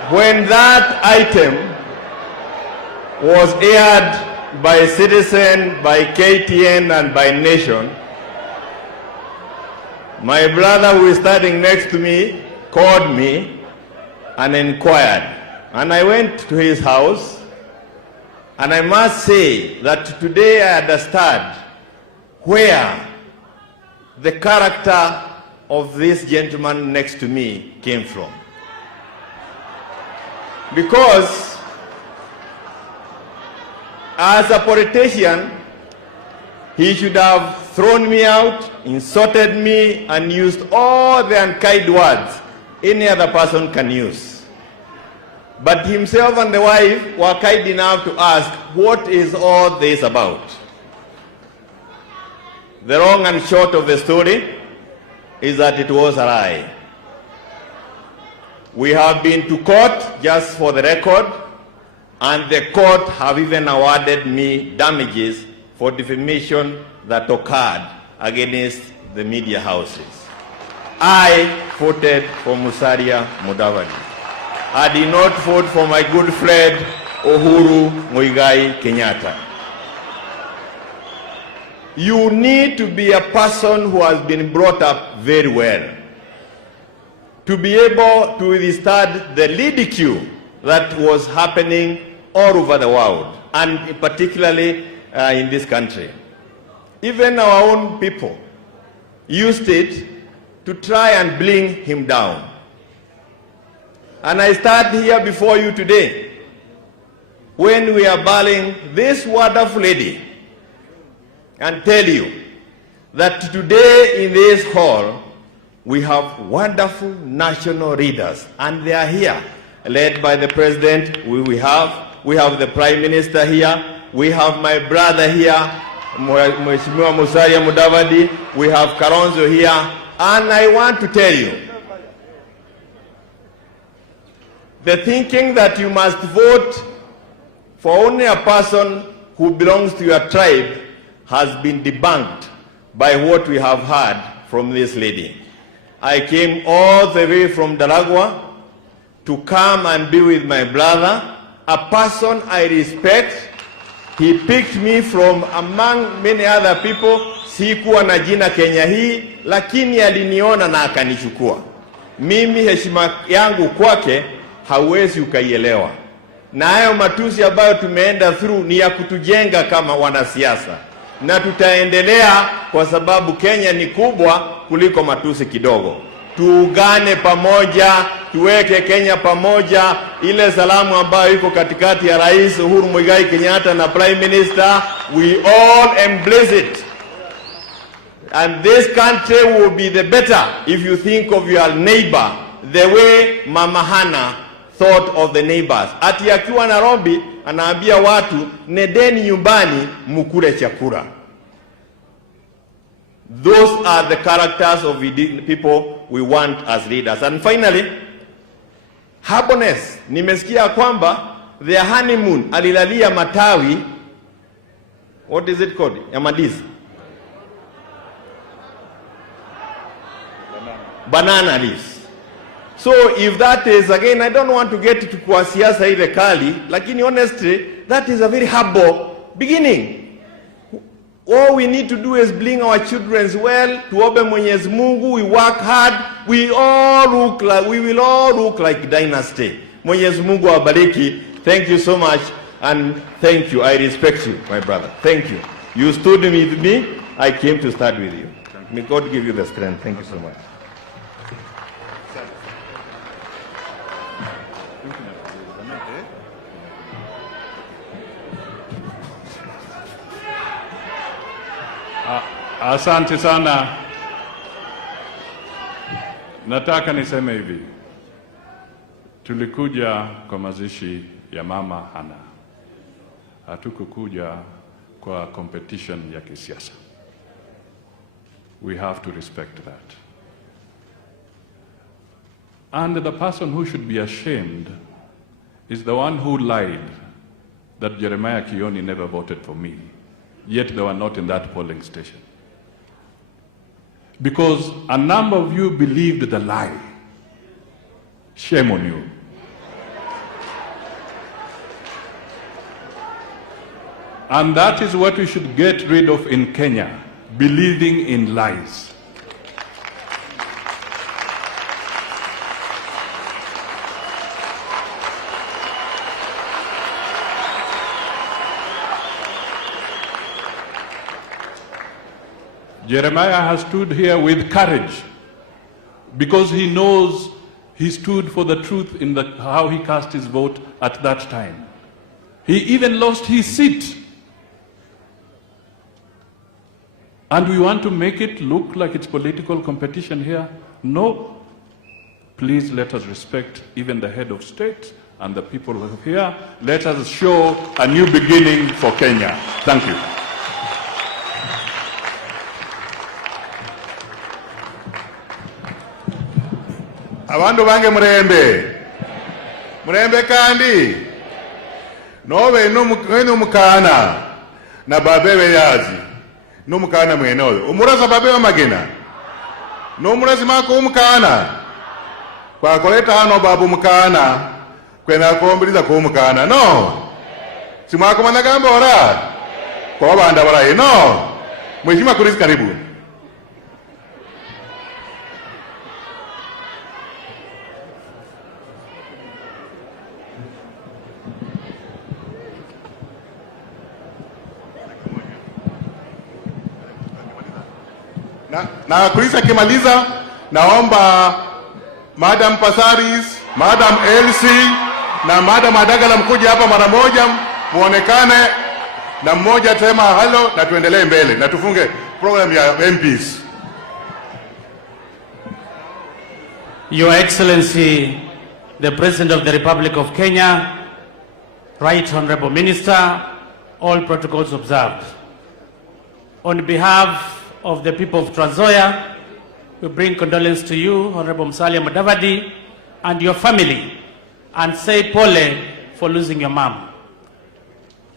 When that item was aired by Citizen, by KTN, and by Nation, my brother who is standing next to me called me and inquired. And I went to his house, and I must say that today I understand where the character of this gentleman next to me came from. Because as a politician, he should have thrown me out, insulted me, and used all the unkind words any other person can use. But himself and the wife were kind enough to ask, what is all this about? The long and short of the story is that it was a lie. We have been to court, just for the record, and the court have even awarded me damages for defamation that occurred against the media houses. I voted for Musalia Mudavadi. I did not vote for my good friend Uhuru Muigai Kenyatta. You need to be a person who has been brought up very well to be able to withstand the ridicule that was happening all over the world, and particularly in this country. Even our own people used it to try and bring him down. And I stand here before you today when we are battling this wonderful lady and tell you that today in this hall we have wonderful national leaders, and they are here, led by the president. We have the prime minister here, we have my brother here, Mheshimiwa Musalia Mudavadi, we have Kalonzo here, and I want to tell you, the thinking that you must vote for only a person who belongs to your tribe has been debunked by what we have heard from this lady. I came all the way from Daragwa to come and be with my brother, a person I respect. He picked me from among many other people. Sikuwa na jina Kenya hii, lakini aliniona na akanichukua. Mimi heshima yangu kwake hauwezi ukaielewa. Na hayo matusi ambayo tumeenda through ni ya kutujenga kama wanasiasa. Na tutaendelea kwa sababu Kenya ni kubwa kuliko matusi kidogo. Tuungane pamoja, tuweke Kenya pamoja. Ile salamu ambayo iko katikati ya Rais Uhuru Muigai Kenyatta na Prime Minister, we all embrace it. And this country will be the better if you think of your neighbor the way Mama Hannah thought of the neighbors. Ati akiwa Nairobi anaambia watu nedeni nyumbani mukule chakula. Those are the characters of the people we want as leaders. And finally, humbleness. Nimesikia kwamba their honeymoon alilalia matawi, what is it called? Ya mandizi. Banana leaves. So if that is, again, I don't want to get to kwa siasa ile kali, lakini honestly, that is a very humble beginning. All we need to do is bring our children well, tuombe Mwenyezi Mungu, we work hard, we will all look like dynasty. Mwenyezi Mungu awabariki. Thank you so much, and thank you. I respect you, my brother. Thank you. You stood with me, I came to start with you. May God give you the strength. Thank you so much. Asante sana. Nataka niseme hivi. Tulikuja kwa mazishi ya Mama Hannah. Hatukukuja kwa competition ya kisiasa. We have to respect that. And the person who should be ashamed is the one who lied that Jeremiah Kioni never voted for me, yet they were not in that polling station. Because a number of you believed the lie. Shame on you. And that is what we should get rid of in Kenya, believing in lies. Jeremiah has stood here with courage because he knows he stood for the truth in how he cast his vote at that time. He even lost his seat. And we want to make it look like it's political competition here? No. Please let us respect even the head of state and the people who are here. Let us show a new beginning for Kenya. Thank you. Abandu bange murembe kandi nobe no mukana na babebe yazi no mukana mwenoyo umuraza babebe magena no murazi mako umukana kwa koleta hano babu mukana kwena kombiriza ko mukana no simako managamba ora kwa banda baraye no mheshimiwa Chris karibu. Na Chris akimaliza, naomba Madam Pasaris, Madam Elsie na Madam Adagala mkuja hapa mara moja muonekane na mmoja tema halo na tuendelee mbele na tufunge program ya MPs. Your Excellency, the President of the Republic of Kenya, Right Honorable Minister, all protocols observed. On behalf of the people of Trans Nzoia, we bring condolence to you, Honorable Musalia Mudavadi, and your family, and say pole for losing your mom.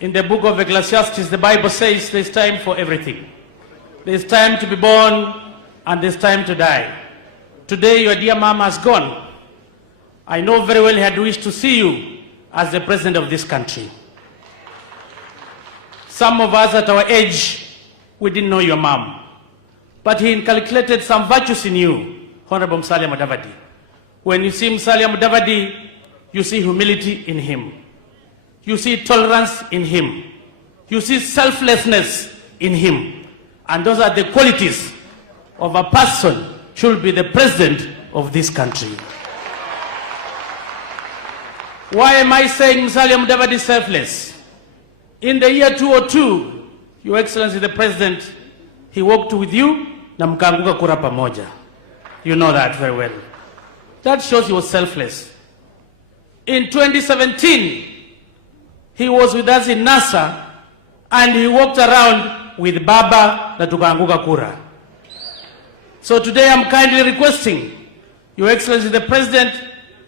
In the book of Ecclesiastes, the Bible says there's time for everything. There's time to be born, and there's time to die. Today, your dear mom has gone. I know very well he had wished to see you as the president of this country. Some of us at our age, we didn't know your mom. But he inculcated some virtues in you, Honorable Musalia Mudavadi. When you see Musalia Mudavadi, you see humility in him. You see tolerance in him. You see selflessness in him. And those are the qualities of a person should be the president of this country. Why am I saying Musalia Mudavadi is selfless? In the year 2002, Your Excellency the President, he walked with you na mkaanguka kura pamoja. You know that very well. That shows he was selfless. In 2017, he was with us in NASA and he walked around with Baba na tukaanguka kura. So today I'm kindly requesting Your Excellency the President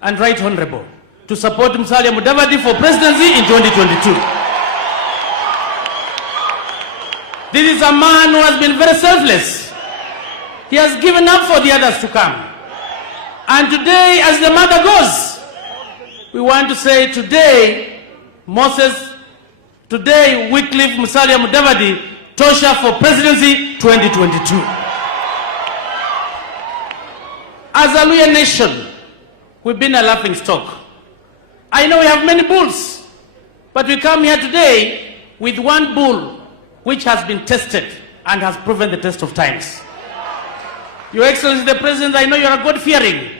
and Right Honorable to support Musalia Mudavadi for presidency in 2022. This is a man who has been very selfless. He has given up for the others to come. And today, as the mother goes, we want to say today, Moses, today, Wycliffe Musalia Mudavadi, Tosha for presidency 2022. As a Luhya nation, we've been a laughing stock. I know we have many bulls, but we come here today with one bull which has been tested and has proven the test of times. Your Excellency the President, I know you are God-fearing.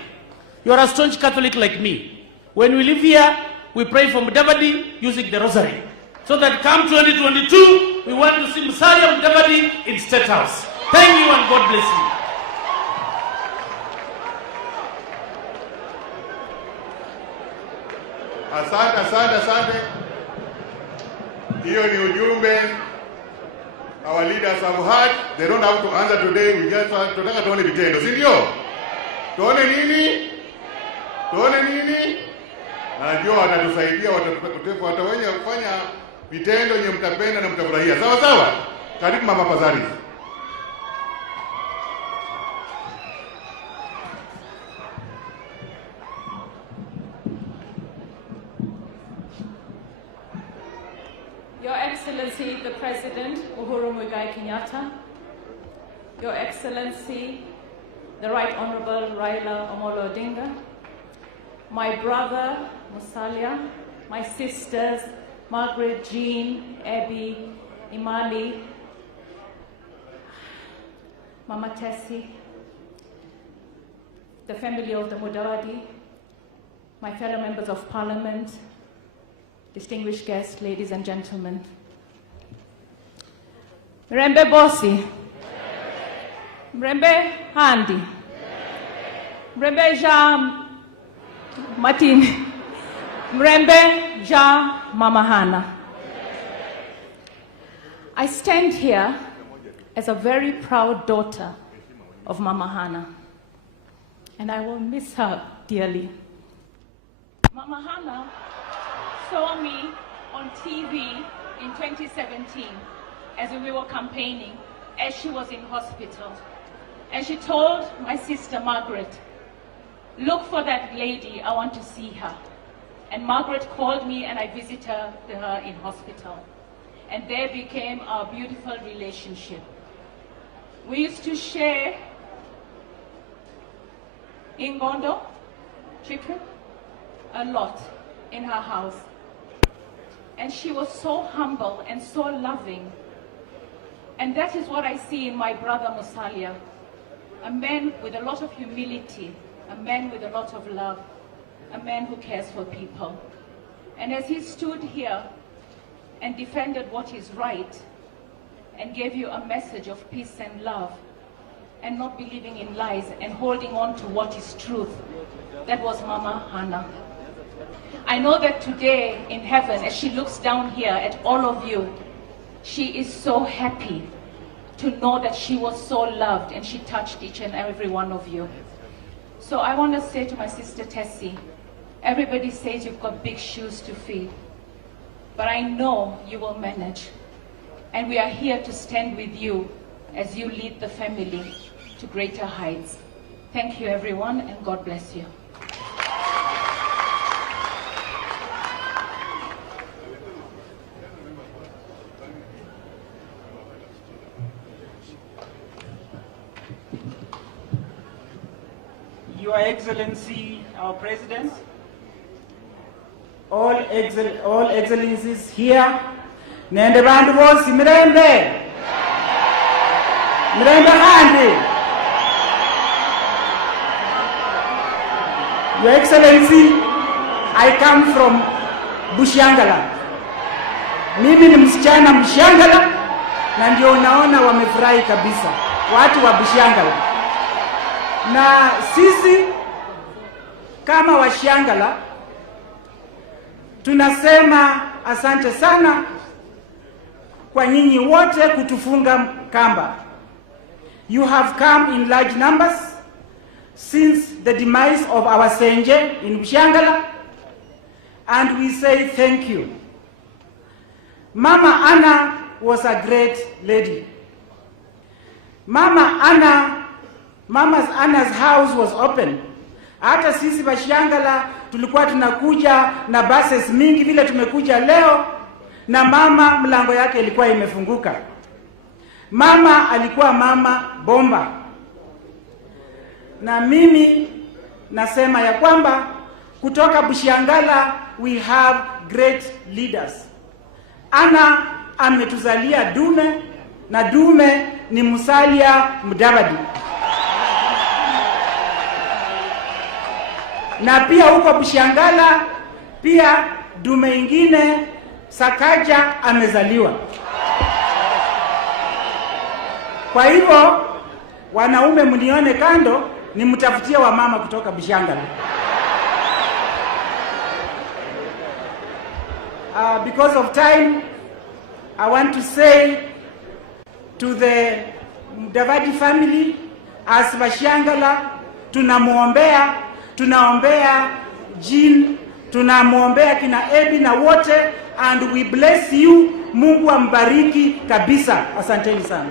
You are a staunch Catholic like me. When we live here, we pray for Mudavadi using the rosary. So that come 2022, we want to see Musalia Mudavadi in State House. Thank you and God bless you. Asante. Hiyo ni ujumbe. Our leaders have heard. They don't have to answer today. We just tunataka tuone vitendo, si ndio? Tuone nini? Najua watatusaidia, watawenye kufanya vitendo yenye mtapenda na mtafurahia. Sawa? Karibu Mama Pasaris. Your Excellency, the President, Uhuru Muigai Kenyatta, Your Excellency, the Right Honorable Raila Amolo Odinga, my brother Musalia, my sisters Margaret, Jean, Abby, Imali, Mama Tessie, the family of the Mudawadi, my fellow members of Parliament, distinguished guests, ladies and gentlemen. Mrembe Bosi, Mrembe Handi, Mrembe Jean Martin, Mrembe Jean Mama Hana. I stand here as a very proud daughter of Mama Hana, and I will miss her dearly. Mama Hana saw me on TV in 2017 as we were campaigning, as she was in hospital. And she told my sister Margaret, look for that lady, I want to see her. And Margaret called me and I visited her in hospital. And there became our beautiful relationship. We used to share ingondo, chicken, a lot in her house. And she was so humble and so loving. And that is what I see in my brother Musalia, a man with a lot of humility, a man with a lot of love, a man who cares for people. And as he stood here and defended what is right and gave you a message of peace and love and not believing in lies and holding on to what is truth, that was Mama Hana. I know that today in heaven, as she looks down here at all of you, she is so happy to know that she was so loved and she touched each and every one of you. So I want to say to my sister Tessie, everybody says you've got big shoes to fill, but I know you will manage. And we are here to stand with you as you lead the family to greater heights. Thank you everyone, and God bless you. Your Excellency, our President, all excellencies here, nende bandu bosi mirembe, mirembe handi. Your Excellency, I come from Bushangala. Mimi ni msichana Bushangala, na ndio unaona wamefurahi kabisa watu wa Bushangala. Na sisi kama Washangala tunasema asante sana kwa nyinyi wote kutufunga kamba. You have come in large numbers since the demise of our Senje in Bushangala, and we say thank you. Mama Anna was a great lady. Mama's Anna's house was open. Hata sisi Bashangala tulikuwa tunakuja na buses mingi vile tumekuja leo, na mama mlango yake ilikuwa imefunguka. Mama alikuwa mama bomba. Na mimi nasema ya kwamba kutoka Bushangala we have great leaders. Anna ametuzalia dume, na dume ni Musalia Mudavadi. Na pia huko Bushangala pia dume ingine Sakaja amezaliwa. Kwa hivyo wanaume mnione kando, nimtafutie wa mama kutoka Bushangala. Because of time, I want to say to the Mudavadi family, as Bashangala, tunaombea Jean, tunamuombea kina Ebi na wote, and we bless you. Mungu ambariki kabisa. Asanteni sana.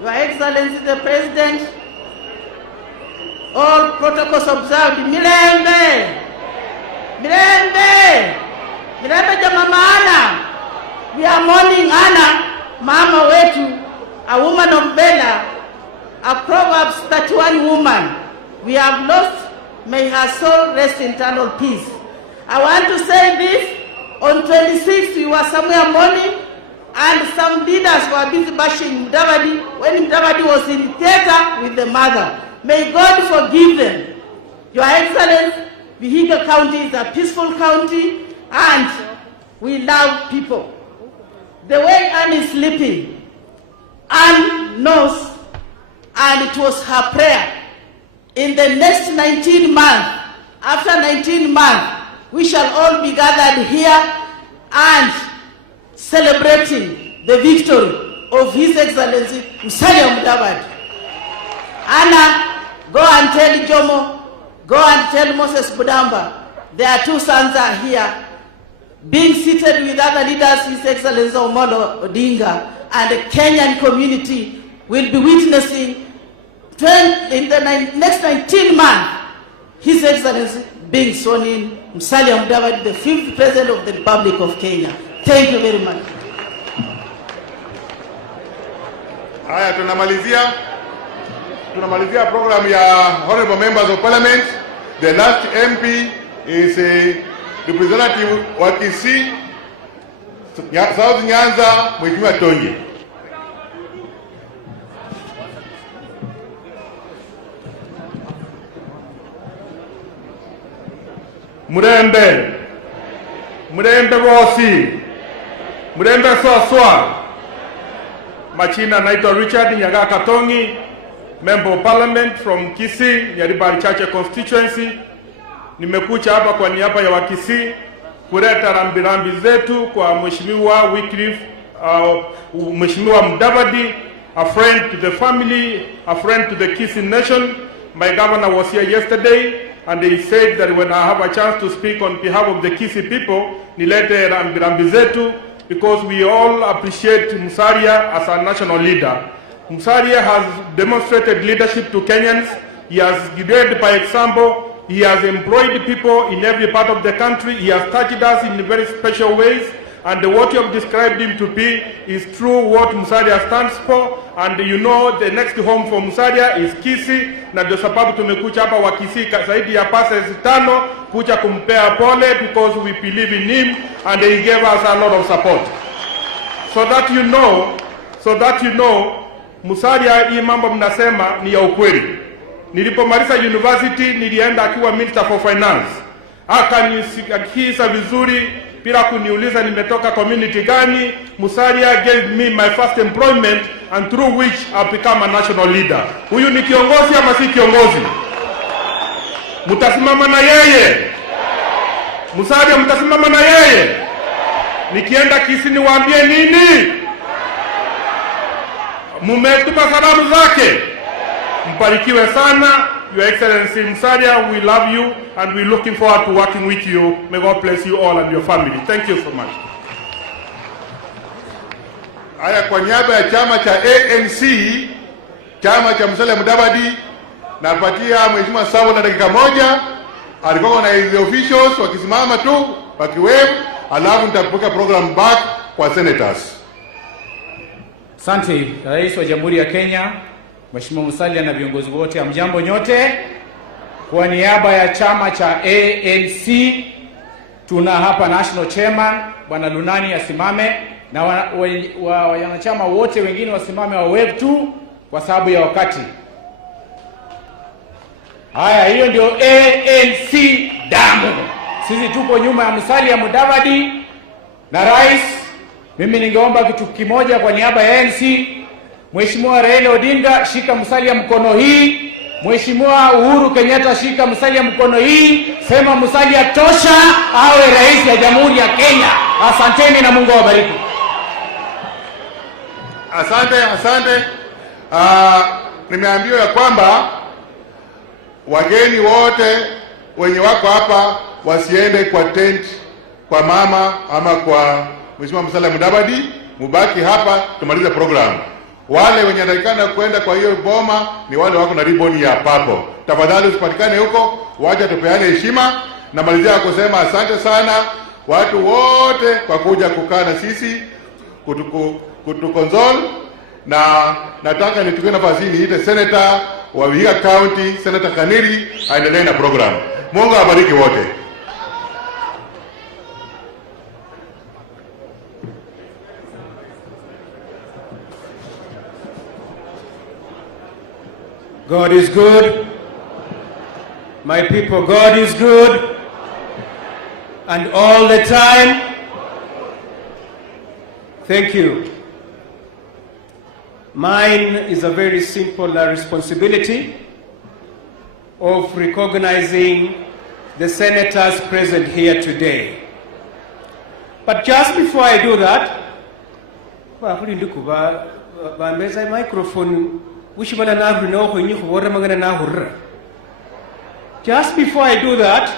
Your Excellency the President, all protocols observed. Mirembe! Mirembe! Mirembe Mama Anna. We are mourning Anna, Mama wetu, a woman of valor, a Proverbs 31 woman. We have lost, may her soul rest in eternal peace. I want to say this, on 26th we were somewhere mourning, and some leaders were busy bashing Mudavadi when Mudavadi was in theater with the mother. May God forgive them. Your Excellency, Vihiga County is a peaceful county, and we love people. The way Anne is sleeping, Anne knows, and it was her prayer. In the next 19 months, after 19 months, we shall all be gathered here and celebrating the victory of His Excellency Musalia Mudavadi. Anna, go and tell Jomo, go and tell Moses Budamba, their two sons are here, being seated with other leaders, His Excellency Omolo Odinga, and the Kenyan community will be witnessing in the next 19 months, His Excellency being sworn in, Musalia Mudavadi, the 5th President of the Republic of Kenya. Thank you very much. Haya, tunamalizia program ya honorable members of parliament. The last MP is a representative wa Kisii South Nyanza, Mheshimiwa Tonje. Murembe bosi, Murembe swaswa. Machina naitwa Richard Nyaga Katongi, Member of Parliament from Kisii, Nyaribari Chache constituency. Nimekuja hapa kwa niaba ya Wakisii kuleta rambirambi zetu kwa Mheshimiwa Wycliffe, Mheshimiwa Mudavadi, a friend to the family, a friend to the Kisii nation. My governor was here yesterday, and he said that when I have a chance to speak on behalf of the Kisii people, nilete rambirambi zetu, because we all appreciate Musalia as a national leader. Musalia has demonstrated leadership to Kenyans. He has led by example. He has employed people in every part of the country. He has touched us in very special ways. And what you have described him to be is true what Musalia stands for. And you know the next home for Musalia is Kisii. Na ndio sababu tumekuja hapa wa Kisii zaidi ya passes 5 kuja kumpea pole, because we believe in him and he gave us a lot of support. So that you know, Musalia, hii mambo mnasema ni ya ukweli. Nilipomaliza university nilienda akiwa Minister for Finance. Akanisikiza vizuri bila kuniuliza nimetoka community gani. Musalia gave me my first employment, and through which I become a national leader. Huyu ni kiongozi ama si kiongozi? Mtasimama na yeye? Musalia, mtasimama na yeye? Nikienda Kisii niwaambie nini? Mumetuma salamu zake. Mbarikiwe sana. Your Excellency Musalia, we love you and we're looking forward to working with you. May God bless you all and your family. Thank you so much. Haya, kwa niaba ya chama cha ANC, chama cha Musalia Mudavadi, napatia Mheshimiwa Sabo na dakika moja. Alikuwa na the officials wakisimama tu wakiwave, alafu nitapokea program back kwa senators. Asante Rais wa Jamhuri ya Kenya, Mheshimiwa Musalia na viongozi wote, hamjambo nyote. Kwa niaba ya chama cha ANC tuna hapa National Chairman Bwana Lunani asimame, na wanachama wote wengine wasimame wa wave tu kwa sababu ya wakati. Haya, hiyo ndio ANC damu. Sisi tuko nyuma ya Musalia Mudavadi na Rais. Mimi ningeomba kitu kimoja kwa niaba ya ANC. Mheshimiwa Raila Odinga, shika Musalia mkono hii. Mheshimiwa Uhuru Kenyatta, shika Musalia mkono hii. Sema Musalia tosha awe rais ya Jamhuri ya Kenya. Asanteni na Mungu awabariki. Asante. Nimeambiwa ya kwamba wageni wote wenye wako hapa wasiende kwa tent kwa mama ama kwa Mheshimiwa Musalia Mudavadi, mubaki hapa tumalize program. Wale wenye wanatakikana kwenda kwa hiyo boma ni wale wako na ribbon ya papo. Tafadhali usipatikane huko, wacha tupeane heshima. Na malizia kusema asante sana watu wote kwa kuja kukaa na sisi kutukonsol, na nataka nichukue nafasi hii niite Senator wa Vihiga County, Senator Kaniri, aendelee na program. Mungu awabariki wote. God is good. My people, God is good. And all the time. Thank you. Mine is a very simple responsibility of recognizing the senators present here today. But just before I do that, just before I do that,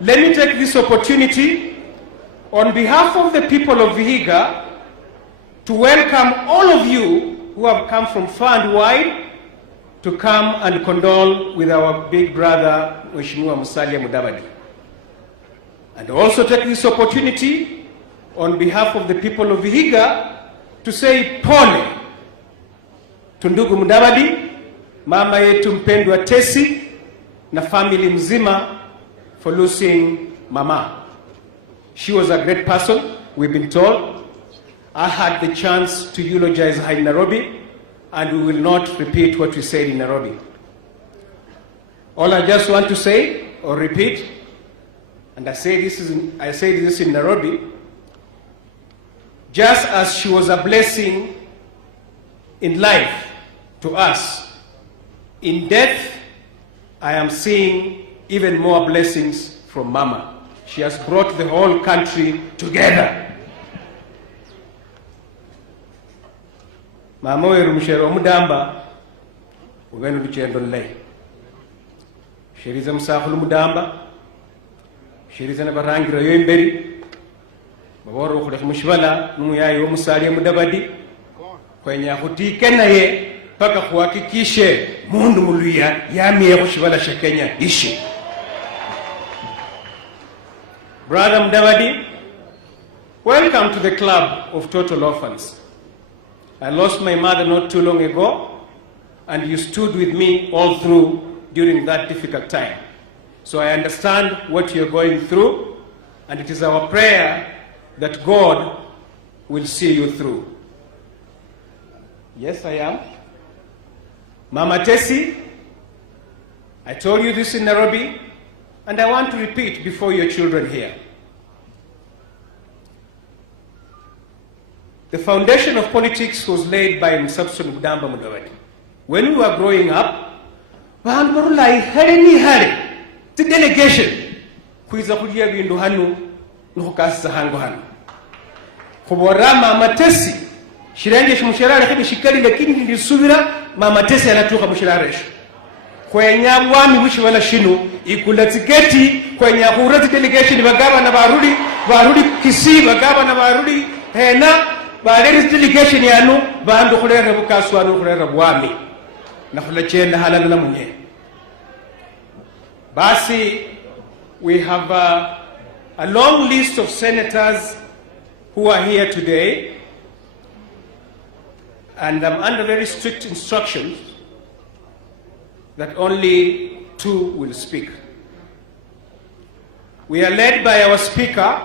let me take this opportunity on behalf of the people of Vihiga to welcome all of you who have come from far and wide to come and condole with our big brother, Mheshimiwa Musalia Mudavadi. And also take this opportunity on behalf of the people of Vihiga to say pole to ndugu Mudavadi, mama yetu mpendwa Tesi, na family mzima for losing mama. She was a great person, we've been told. I had the chance to eulogize her in Nairobi, and we will not repeat what we said in Nairobi. All I just want to say or repeat, and I say this in Nairobi, just as she was a blessing in life to us, in death, I am seeing even more blessings from Mama. She has brought the whole country together. Mama weru mshero mudamba ugenu luchendo lei. Sheriza msahulu mudamba. Sheriza na barangira yoimberi. Baboro khule mushibala numuyayi wo Musalia Mudavadi. Kwenya khutike naye paka kuhakikishe mundu muluya yamiye kushibala sha Kenya ishi. Brother Mudavadi, welcome to the club of total orphans. I lost my mother not too long ago, and you stood with me all through during that difficult time. So I understand what you're going through, and it is our prayer that God will see you through. Yes, I am. Mama Tesi, I told you this in Nairobi, and I want to repeat before your children here. The foundation of politics was laid by Msabson Mudamba Mudavadi. When we were growing up, the delegation, kuiza kulia bindu hanu, nuhukasa hango hanu. Kubora Mama Tesi, shirenge shumushirare kebe shikari lakini nilisubira Mama Tesi anatuka mushiraresho. Kwenya wami wishi wala shinu, ikula tiketi, kwenya hurati delegation bagaba na barudi Kisii, bagaba na barudi hena, Bareris delegation yanu bandu khulera bukaswanu khulera bwami na khulachenda halala na munye. Basi we have a long list of senators who are here today, and I'm under very strict instructions that only 2 will speak. We are led by our speaker,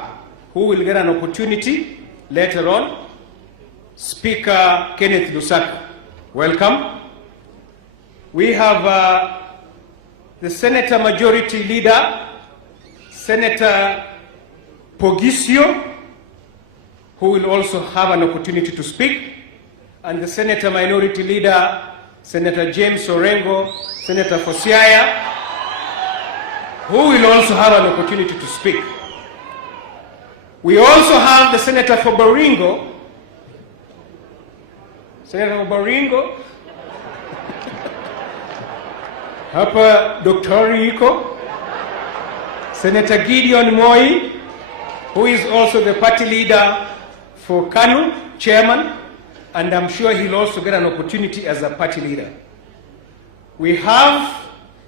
who will get an opportunity later on, Speaker Kenneth Lusaka. Welcome. We have the Senator Majority Leader, Senator Pogisio, who will also have an opportunity to speak, and the Senator Minority Leader, Senator James Orengo, Senator Fosiaya, who will also have an opportunity to speak. We also have the Senator for Baringo, Senator Baringo, hapa Dr. Rico, Senator Gideon Moi, who is also the party leader for KANU, chairman, and I'm sure he'll also get an opportunity as a party leader. We have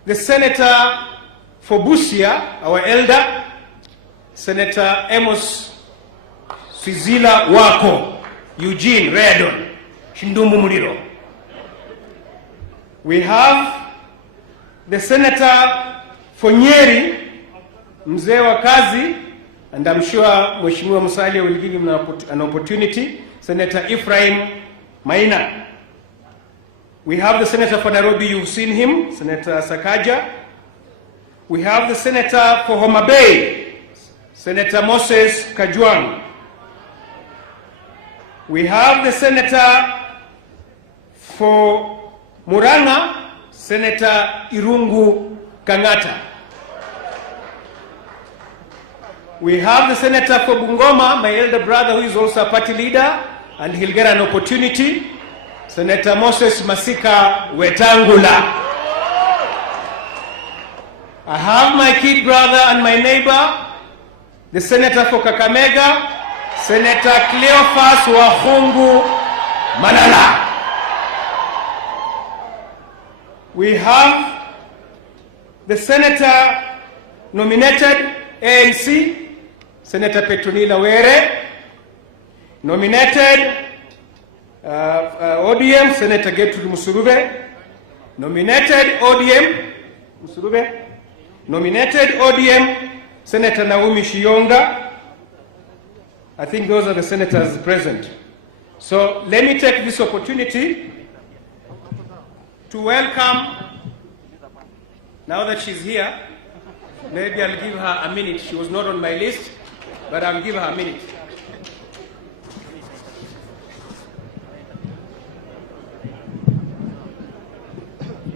the Senator for Busia, our elder, Senator Amos Swizila Wako, Eugene Redon, Shindumu Muliro. We have the Senator for Nyeri, Mzee wa Kazi, and I'm sure Mheshimiwa Musalia will give him an opportunity, Senator Ephraim Maina. We have the Senator for Nairobi, you've seen him, Senator Sakaja. We have the Senator for Homa Bay, Senator Moses Kajwang. We have the Senator for Muranga, Senator Irungu Kangata. We have the Senator for Bungoma, my elder brother, who is also a party leader, and he'll get an opportunity, Senator Moses Masika Wetangula. I have my kid brother and my neighbor, the Senator for Kakamega, Senator Cleophas Wahungu Malala. We have the Senator nominated ANC, Senator Petronila Were. Nominated ODM, Senator Gertrude Musurube. Nominated ODM, Musurube. Nominated ODM, Senator Naomi Shionga. I think those are the senators present. So let me take this opportunity to welcome, now that she's here, maybe I'll give her a minute. She was not on my list, but I'll give her a minute.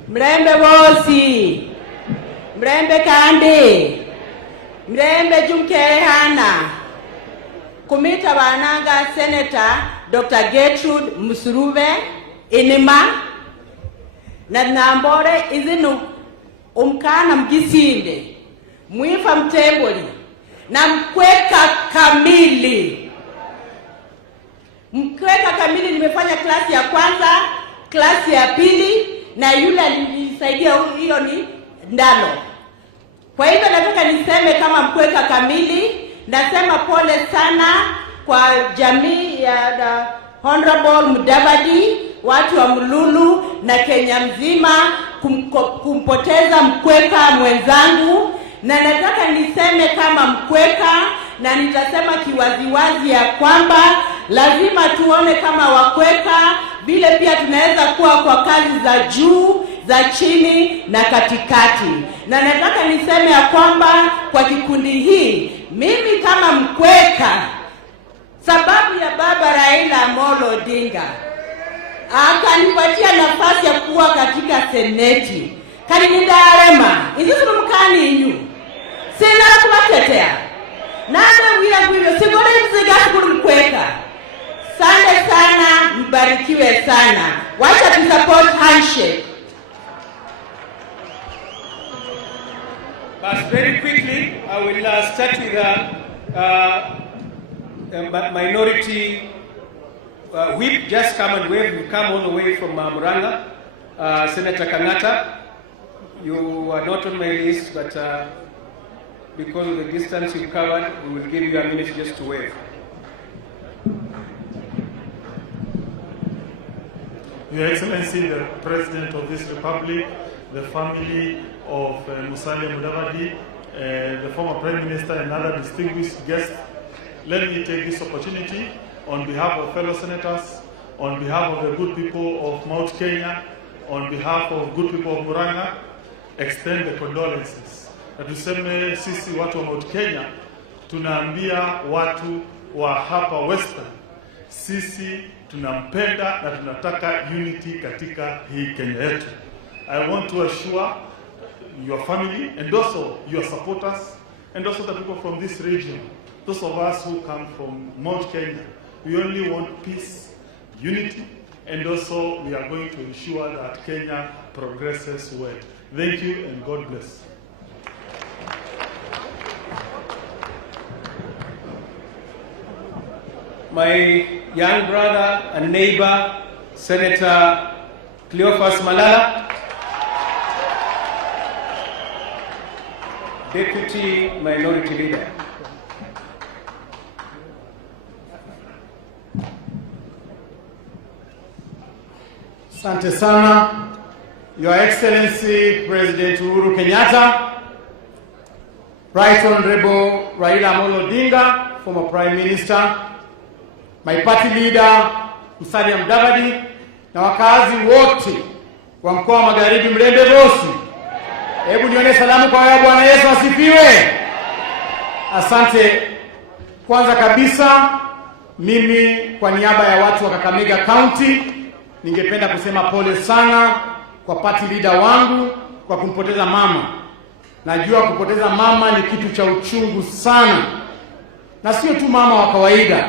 Mrembe Bosi, Mrembe Kandi, Mrembe Jumkerehana, Kumita Bananga Senator Dr. Gertrude Musurube, Inima, na Nambore izinu umkana Mgisinde, Mwifa Mtemboli, na Mkweka Kamili. Mkweka Kamili nimefanya klasi ya kwanza, klasi ya pili, na yule alinisaidia hiyo ni Ndalo. Kwa hivyo nataka niseme kama Mkweka Kamili, nasema pole sana kwa jamii ya Honorable Mudavadi, watu wa Mululu na Kenya mzima kumpoteza Mkweka mwenzangu, na nataka niseme kama Mkweka, na nitasema kiwaziwazi ya kwamba lazima tuone kama Wakweka vile pia tunaweza kuwa kwa kazi za juu, za chini na katikati. Na nataka niseme ya kwamba kwa kikundi hii, mimi kama Mkweka, sababu ya baba Raila Amolo Odinga akanipatia nafasi ya kuwa katika seneti, kanidarema izisuru mkani inyu sina kubatetea nada wira gwiro sigore mziga kuru Mkweka. Sante sana, mbarikiwe sana. Wacha tu support handshake. But very quickly, I will start with a minority whip. Just come and wave. We come all the way from Muranga. Senator Kangata, you are not on my list, but because of the distance you've covered, we will give you a minute just to wave. Your Excellency, the President of this Republic, the family of Musalia Mudavadi, the former Prime Minister and other distinguished guests, let me take this opportunity on behalf of fellow senators, on behalf of the good people of Mount Kenya, on behalf of good people of Muranga, extend the condolences. Na tuseme sisi watu wa Mount Kenya, tunaambia watu wa hapa Western, sisi tunampenda na tunataka unity katika hii Kenya yetu. I want to assure your family and also your supporters and also the people from this region, those of us who come from Mount Kenya, we only want peace, unity, and also we are going to ensure that Kenya progresses well. Thank you and God bless. My young brother and neighbor, Senator Cleophas Malala, Deputy Minority Leader. Asante sana, Your Excellency President Uhuru Kenyatta, Right Honorable Raila Amolo Odinga, former Prime Minister, my party leader Musalia Mudavadi, na wakazi wote wa mkoa wa Magharibi Mlembe Bosi. Hebu nione salamu kwa wewe. Bwana Yesu asifiwe. Asante. Kwanza kabisa, mimi kwa niaba ya watu wa Kakamega County ningependa kusema pole sana kwa party leader wangu kwa kumpoteza mama. Najua kupoteza mama ni kitu cha uchungu sana, na sio tu mama wa kawaida,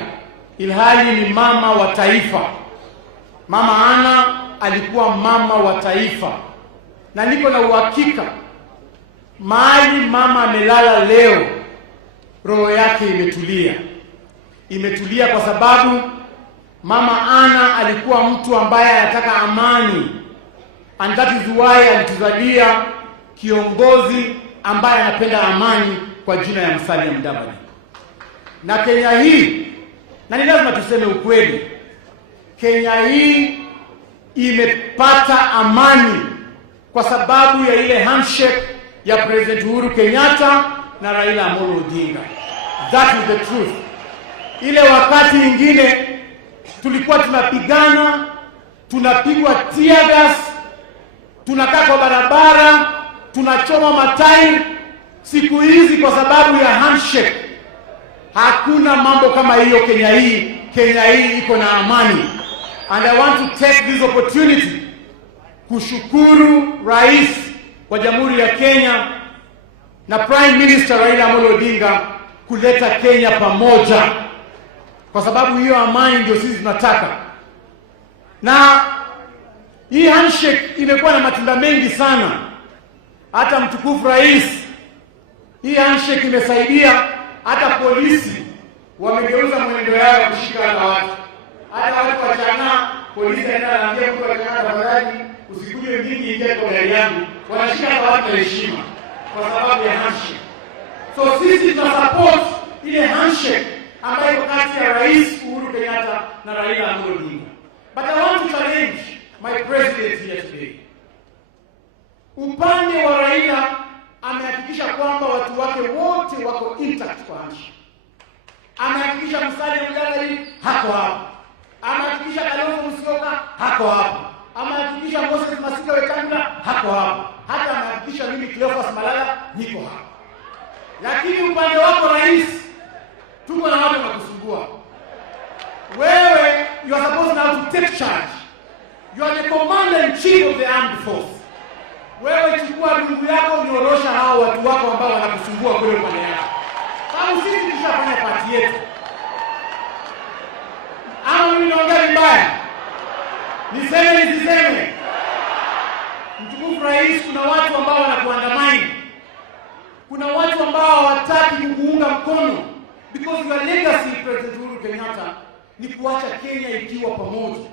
ilhali ni mama wa taifa. Mama Ana alikuwa mama wa taifa, na niko na uhakika mahali mama amelala leo, roho yake imetulia. Imetulia kwa sababu Mama Ana alikuwa mtu ambaye anataka amani, and that is why alituzalia kiongozi ambaye anapenda amani kwa jina ya Musalia Mudavadi. Na Kenya hii, na ni lazima tuseme ukweli, Kenya hii imepata amani kwa sababu ya ile handshake ya President Uhuru Kenyatta na Raila Amolo Odinga. That is the truth. Ile wakati ingine tulikuwa tunapigana, tunapigwa tear gas, tunakaa kwa barabara, tunachoma matairi. Siku hizi kwa sababu ya handshake hakuna mambo kama hiyo Kenya hii. Kenya hii iko na amani. And I want to take this opportunity kushukuru Rais wa Jamhuri ya Kenya na Prime Minister Raila Amolo Odinga kuleta Kenya pamoja, kwa sababu hiyo amani ndio sisi tunataka. Na hii handshake imekuwa na matunda mengi sana. Hata mtukufu rais, hii handshake imesaidia hata polisi wamegeuza mwenendo yao kushika na watu. Hata watu wachana, polisi anaambia mtu akana tafadhali usikuje mjini ingia kwa gari yangu, wanashika na watu heshima kwa sababu ya handshake. So sisi tuna support ile handshake ambayo iko kati ya Rais Uhuru Kenyatta na Raila Amolo Odinga. But I want to challenge my president here today. Upande wa Raila amehakikisha kwamba watu wake wote wako intact kwa handshake. Amehakikisha Musalia Mudavadi hako hapo. Amehakikisha Kalonzo Musyoka hako hapo. Amehakikisha Moses Masika Wetangula hako hapo. Hata amehakikisha mimi Cleophas Malala niko hapo. Lakini upande wako rais, tuko na watu wanakusumbua. Wewe, you are supposed now to take charge. You are the commander-in-chief of the armed force. Wewe chukua rungu yako, nyorosha hao watu wako ambao wanakusumbua kule upande yako. Sababu sisi tushafanya pati yetu. Ama mimi naongea vibaya? Niseme nisiseme? Mtukufu rais, kuna watu ambao wanakuandamana. Kuna watu ambao hawataki kukuunga mkono, because your legacy, President Uhuru Kenyatta, ni kuacha Kenya ikiwa pamoja.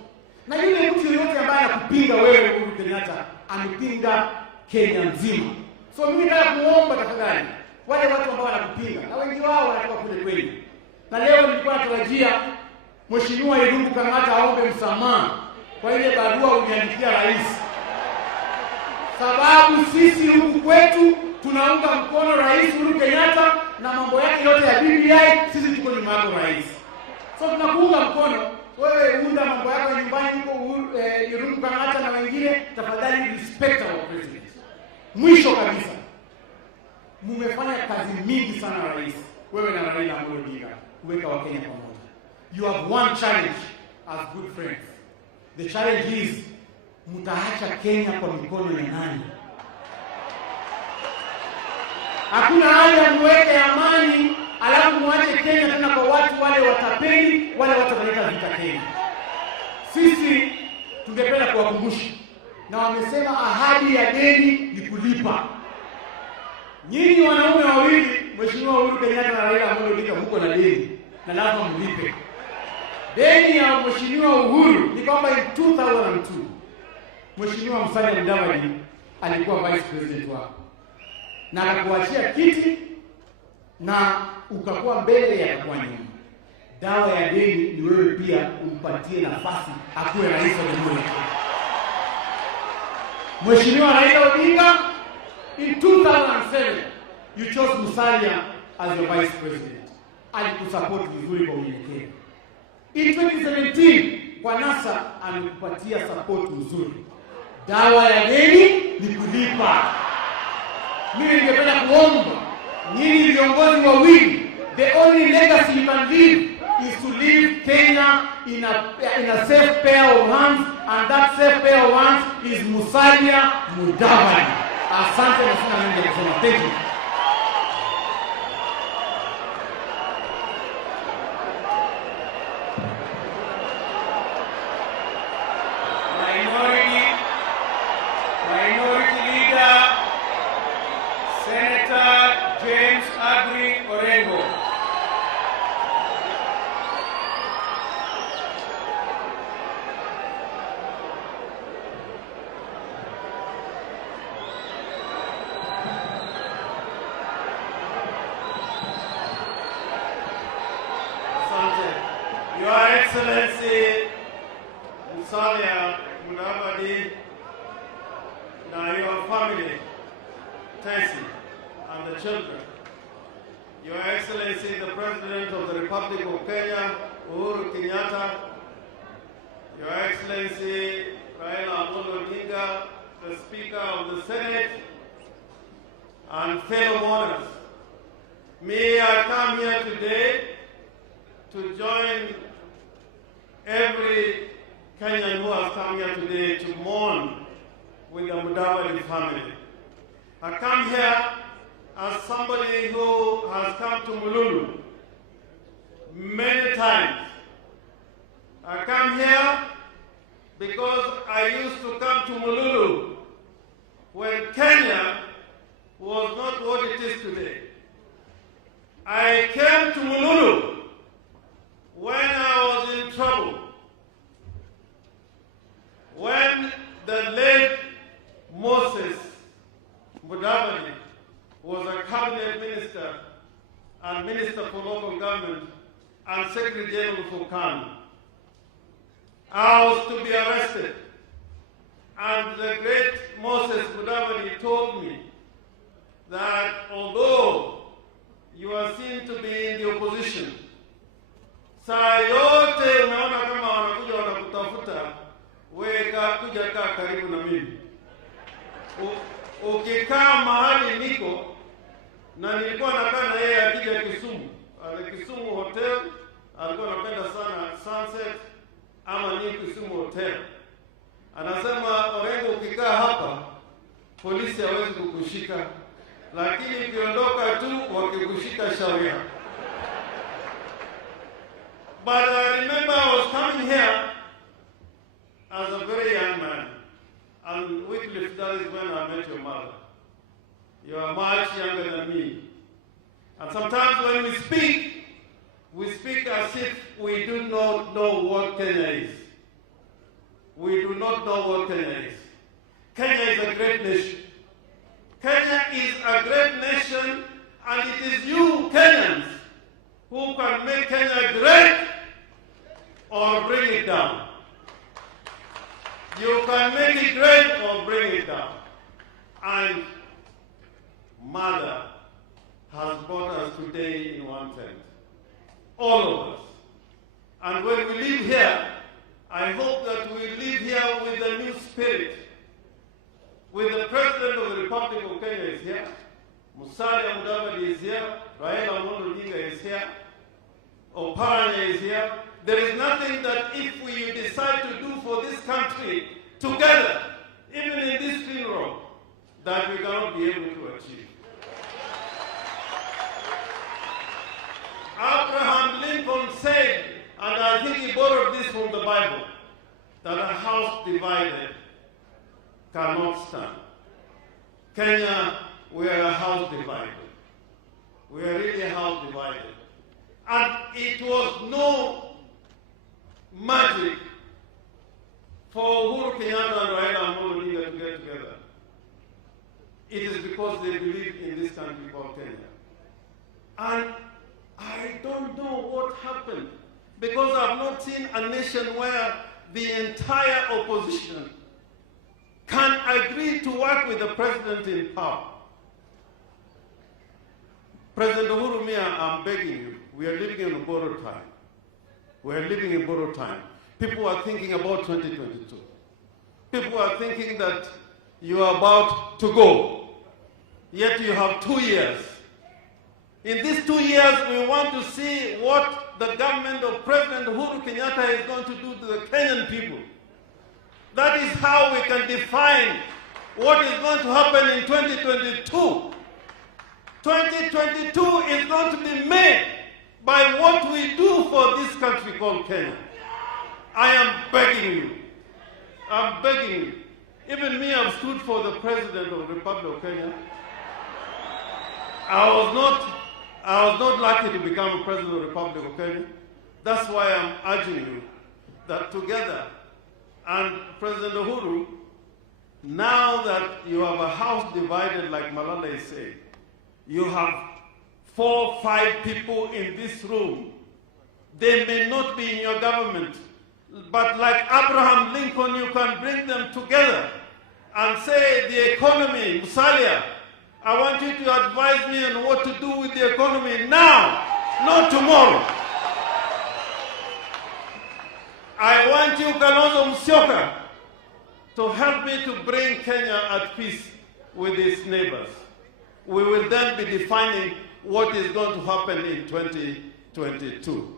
Na yule mtu yoyote ambaye anakupinga wewe Uhuru Kenyatta, amepinga Kenya nzima. So mimi nataka kuomba tafadhali wale watu ambao wanakupinga, na wengi wao wanatoka kule kweli. Na leo nilikuwa natarajia Mheshimiwa Irungu Kang'ata aombe msamaha kwa ile barua uniandikia rais. Sababu sisi huku kwetu tunaunga mkono Rais Uhuru Kenyatta na mambo yake yote ya BBI, sisi tuko nyuma yako rais. So tunakuunga mkono. Wewe unda mambo yako nyumbani huko, Irungu Kang'ata na wengine, tafadhali respect our president. Mwisho kabisa, mmefanya kazi mingi sana rais, wewe na Raila Amolo Odinga, kuweka Wakenya pamoja. You have one challenge as good friends. The challenge is, mtaacha Kenya kwa mikono ya nani? Hakuna haja muweke amani alafu muache Kenya tena kwa watu wale watapeli, wale watu wanaleta vita Kenya. Sisi tungependa kuwakumbusha, na wamesema ahadi ya deni ni kulipa. Nyinyi wanaume wawili, Mheshimiwa Uhuru Kenyatta na Raila Amolo Odinga, mko na deni na lazima mlipe. Deni ya Mheshimiwa Uhuru ni kwamba in 2002 Mheshimiwa Musalia Mudavadi alikuwa vice president wako na akakuachia kiti na ukakuwa mbele ya kwa nyuma. Dawa ya deni ni wewe pia umpatie nafasi akuwe rais wa jamhuri. Mheshimiwa Raila Odinga, in 2007 you chose Musalia as your vice president. Alikusupport vizuri kwa unyenyekevu. In 2017 kwa NASA amekupatia support nzuri. Dawa ya deni ni kulipa. Mimi ningependa kuomba nyinyi viongozi wawili, the only legacy you can leave is to leave Kenya in a safe pair of hands, and that safe pair of hands is Musalia Mudavadi. Asante na sina mengi ya kusema. Thank you. Minority Leader, Senator James Agri Orengo. Your Excellency Musalia Mudavadi, now your family, Tessie, and the children, Your Excellency the President of the Republic of Kenya, Uhuru Kenyatta, Your Excellency Raila Amolo Odinga, the Speaker of the Senate, and fellow mourners, may I come here today to join every Kenyan who has come here today to mourn with the Mudavadi family. I come here as somebody who has come to Mululu many times. I come here because I used to come to Mululu when Kenya was not what it is today. I came to Mululu when I was in trouble, when the late Moses Mudavadi was a cabinet minister and minister for local government and secretary general for KANU. I was to be arrested, and the great Moses Mudavadi told me that although you are seen to be in the opposition, saa yote unaona kama wanakuja wanakutafuta, wewe kuja kaa karibu na mimi. Ukikaa mahali niko, na nilikuwa nakaa na yeye akija Kisumu, Kisumu Hotel, alikuwa anapenda sana Sunset ama ni Kisumu Hotel. Anasema, Orengo, ukikaa hapa polisi hawezi kukushika, lakini ukiondoka tu wakikushika shauri. But I remember I was coming here as a very young man, and Wycliffe, that is when I met your mother. You are much younger than me. And sometimes when we speak as if we do not know what Kenya is. We do not know what Kenya is. Kenya is a great nation. Kenya is a great nation, and it is you, Kenyans, who can make Kenya great or bring it down. You can make it great or bring it down. And Mother has brought us today in one tent. All of us. And when we leave here, I hope that we leave here with a new spirit. With the President of the Republic of Kenya is here, Musalia Mudavadi is here, Raila Amolo Odinga is here, Oparanya is here. There is nothing that if we decide to do for this country together, even in this funeral, that we cannot be able to achieve. Abraham Lincoln said, and I think he borrowed this from the Bible, that a house divided cannot stand. Kenya, we are a house divided. We are really a house divided. And it was no magic for Uhuru Kenyatta and Raila Amolo Odinga to get together. It is because they believe in this country called Kenya. And I don't know what happened, because I've not seen a nation where the entire opposition can agree to work with the president in power. President Uhuru, I'm begging you, we are living in a borrowed time. We are living in borrowed time. People are thinking about 2022. People are thinking that you are about to go, yet you have 2 years. In these 2 years, we want to see what the government of President Uhuru Kenyatta is going to do to the Kenyan people. That is how we can define what is going to happen in 2022. 2022 is going to be made by what we do for this country called Kenya. I am begging you. I'm begging you. Even me, I've stood for the President of the Republic of Kenya. I was not lucky to become a President of the Republic of Kenya. That's why I'm urging you that together, and President Uhuru, now that you have a house divided like Malala is saying, you have 4 or 5 people in this room. They may not be in your government, but like Abraham Lincoln, you can bring them together and say the economy, Musalia, I want you to advise me on what to do with the economy now, not tomorrow. I want you, Kalonzo Musyoka, to help me to bring Kenya at peace with its neighbors. We will then be defining what is going to happen in 2022.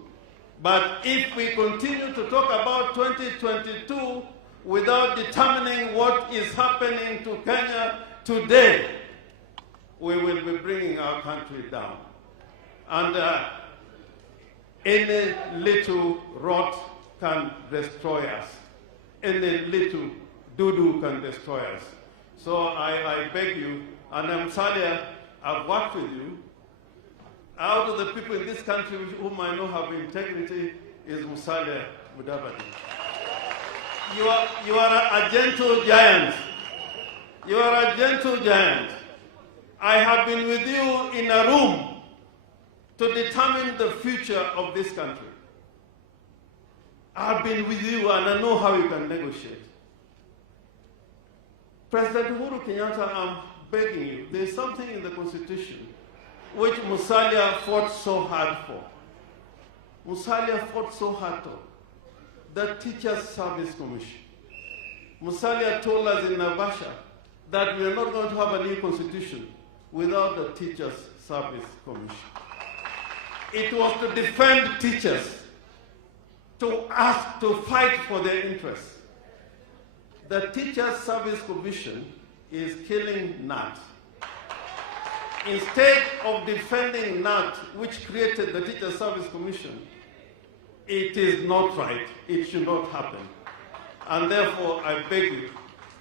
But if we continue to talk about 2022 without determining what is happening to Kenya today, we will be bringing our country down. And any little rot can destroy us. Any little doo-doo can destroy us. So I beg you, and Musalia, I've worked with you. Out of the people in this country whom I know have integrity is Musalia Mudavadi. You are a gentle giant. You are a gentle giant. I have been with you in a room to determine the future of this country. I've been with you and I know how you can negotiate. President Uhuru Kenyatta, I'm begging you, there's something in the Constitution which Musalia fought so hard for. Musalia fought so hard for the Teachers Service Commission. Musalia told us in Naivasha that we are not going to have a new constitution without the Teachers Service Commission. It was to defend teachers, to ask, to fight for their interests. The Teachers Service Commission is killing NAT. Instead of defending NAT, which created the Teachers Service Commission, it is not right. It should not happen. And therefore, I beg you,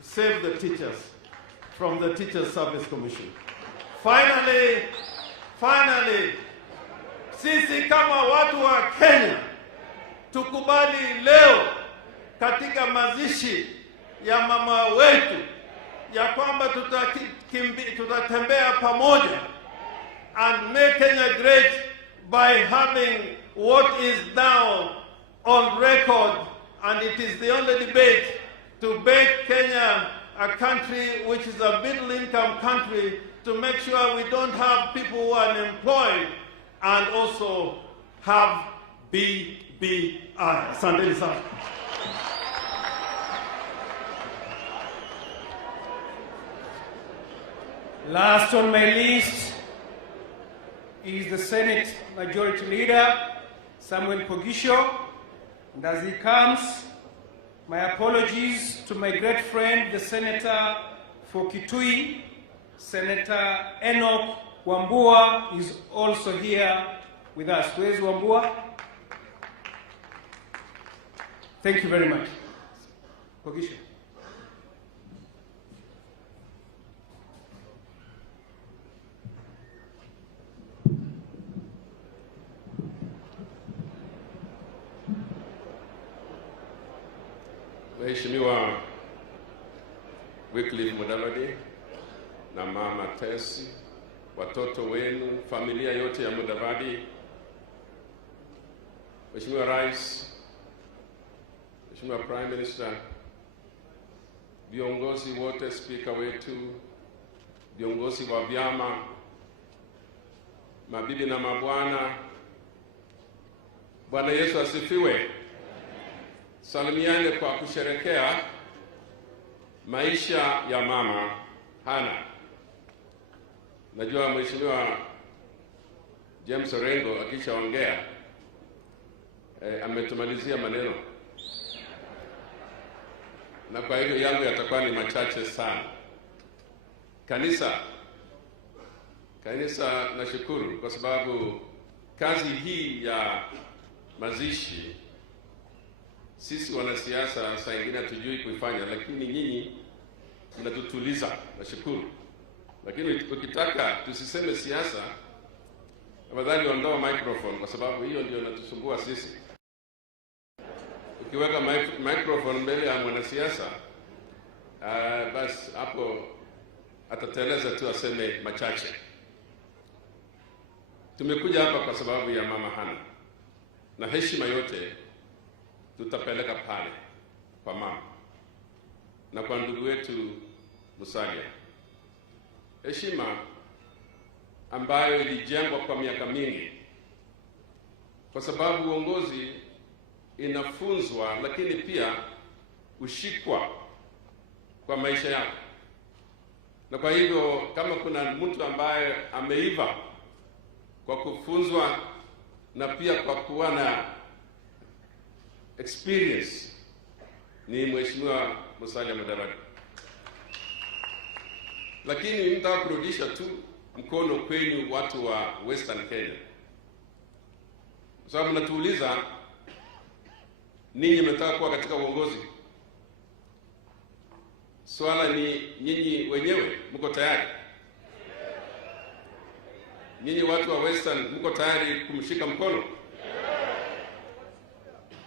save the teachers from the Teachers Service Commission. Finally, sisi kama watu wa Kenya, tukubali leo katika mazishi ya mama wetu ya kwamba tutatembea pamoja and make Kenya great by having what is now on record, and it is the only debate, to make Kenya a country which is a middle-income country, to make sure we don't have people who are unemployed and also have BBI. Asante sana. Last on my list is the Senate Majority Leader, Samuel Pogisho. And as he comes, my apologies to my great friend, the Senator for Kitui, Senator Enoch Wambua is also here with us. Where's Wambua? Thank you very much. Pogisho. Mheshimiwa Wycliffe Mudavadi na Mama Tesi, watoto wenu, familia yote ya Mudavadi, Mheshimiwa Rais, Mheshimiwa Prime Minister, viongozi wote, spika wetu, viongozi wa vyama, mabibi na mabwana, Bwana Yesu asifiwe. Salimiane kwa kusherekea maisha ya Mama Hana. Najua Mheshimiwa James Orengo akishaongea ametumalizia maneno, na kwa hivyo yangu yatakuwa ni machache sana. Kanisa, nashukuru kwa sababu kazi hii ya mazishi sisi wanasiasa saa ingine hatujui kuifanya, lakini nyinyi mnatutuliza, nashukuru. Lakini ukitaka tusiseme siasa, afadhali ondoa microphone, kwa sababu hiyo ndio inatusumbua sisi. Ukiweka microphone mbele ya mwanasiasa, basi hapo atateleza tu, aseme machache. Tumekuja hapa kwa sababu ya Mama Hana, na heshima yote tutapeleka pale kwa mama na kwa ndugu wetu Musalia. Heshima ambayo ilijengwa kwa miaka mingi, kwa sababu uongozi inafunzwa, lakini pia ushikwa kwa maisha yako. Na kwa hivyo kama kuna mtu ambaye ameiva kwa kufunzwa na pia kwa kuwa na experience, ni Mheshimiwa Musalia Mudavadi. Lakini nataka kurudisha tu mkono kwenu watu wa Western Kenya, kwa sababu natuuliza, ninyi mnataka kuwa katika uongozi. Swala ni nyinyi wenyewe, mko tayari? Nyinyi watu wa Western mko tayari kumshika mkono?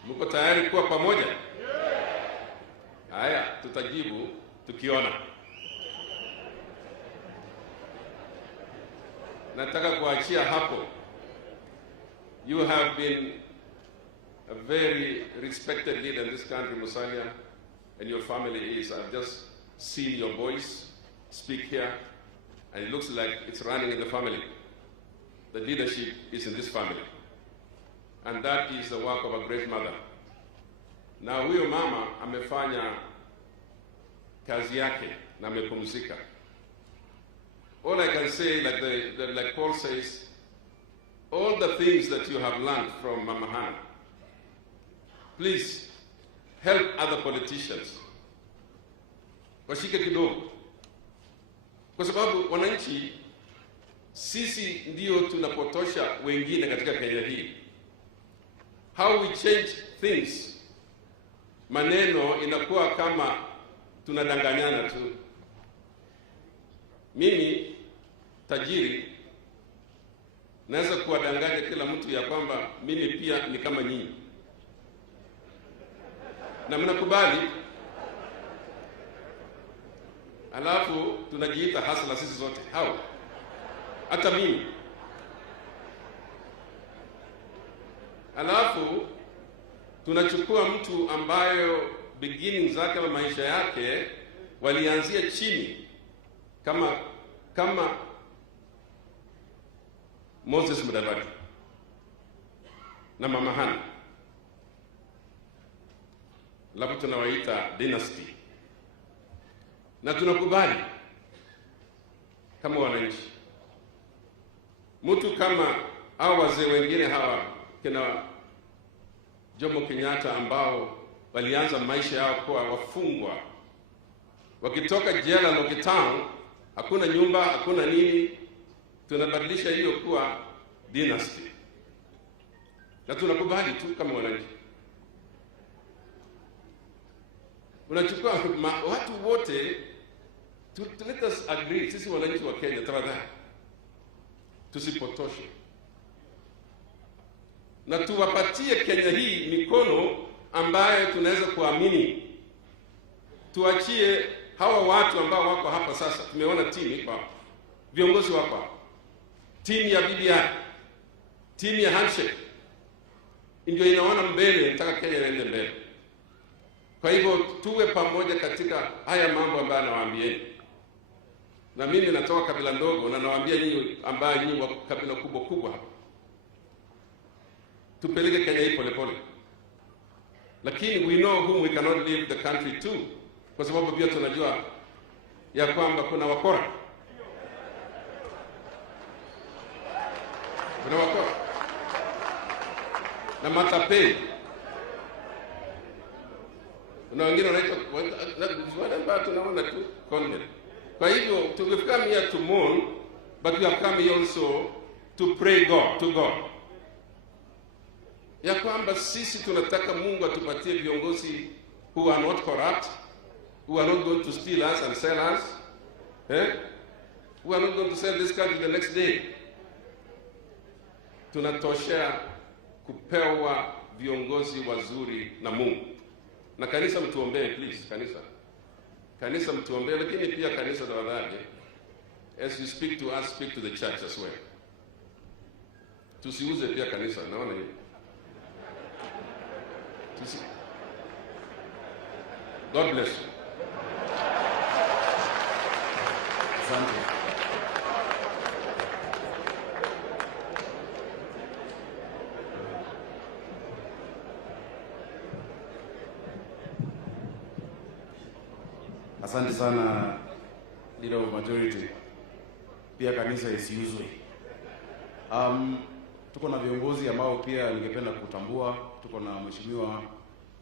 Mko tayari kuwa pamoja? Haya, tutajibu tukiona. Nataka kuachia hapo. You have been a very respected leader in this country, Musalia, and your family is. I've just seen your voice speak here, and it looks like it's running in the family. The leadership is in this family. And that is the work of a great mother. Na huyo mama amefanya kazi yake na amepumzika. All I can say, like Paul says, all the things that you have learned from Mama Hana, please help other politicians. Washike kidogo. Kwa sababu wananchi, sisi ndio tunapotosha wengine katika Kenya hii. How we change things, maneno inakuwa kama tunadanganyana tu. Mimi tajiri naweza kuwadanganya kila mtu ya kwamba mimi pia ni kama nyinyi, na mnakubali, alafu tunajiita hasla sisi zote hao, hata mimi. Alafu tunachukua mtu ambayo beginning zake wa maisha yake walianzia chini, kama Moses Mudavadi na Mama Hana, labda tunawaita dynasty, na tunakubali kama wananchi. Mtu kama hao wazee wengine hawa, kina Jomo Kenyatta, ambao walianza maisha yao kwa wafungwa, wakitoka jela Lokitown, hakuna nyumba, hakuna nini, tunabadilisha hiyo kuwa dynasty, na tunakubali tu kama wananchi. Unachukua watu wote, let us agree, sisi wananchi wa Kenya, tafadhali tusipotoshe, na tuwapatie Kenya hii mikono ambayo tunaweza kuamini. tuachie hawa watu ambao wako hapa sasa. Tumeona timu iko hapa, viongozi wako hapa, timu ya BBI, timu ya handshake ndio inaona mbele, nataka Kenya iende mbele. Kwa hivyo tuwe pamoja katika haya mambo ambayo nawaambieni. Na mimi natoka kabila ndogo na nawaambia nyinyi ambao nyinyi wa kabila kubwa kubwa hapa, tupeleke Kenya hii pole pole. Lakini we know whom we cannot leave the country to, kwa sababu pia tunajua ya kwamba kuna wakora. Kuna wakora na matapeli, na wengine wanaitwa wale ambao tunaona tu content. Kwa hivyo we've come here to mourn, but we have come here also to pray to God. Ya kwamba sisi tunataka Mungu atupatie viongozi who are not corrupt, who are not going to steal us and sell us, who are not going to sell this country the next day. Tunatoshea kupewa viongozi wazuri na Mungu. Na kanisa mtuombee please, kanisa mtuombee, lakini pia kanisa tafadhali, as you speak to us, speak to the church as well. Tusiuze pia kanisa, naona hiyo. God bless you. Asante. Asante sana leader of majority. Pia kanisa isiuzwe. Tuko na viongozi ambao pia ningependa kutambua. Tuko na Mheshimiwa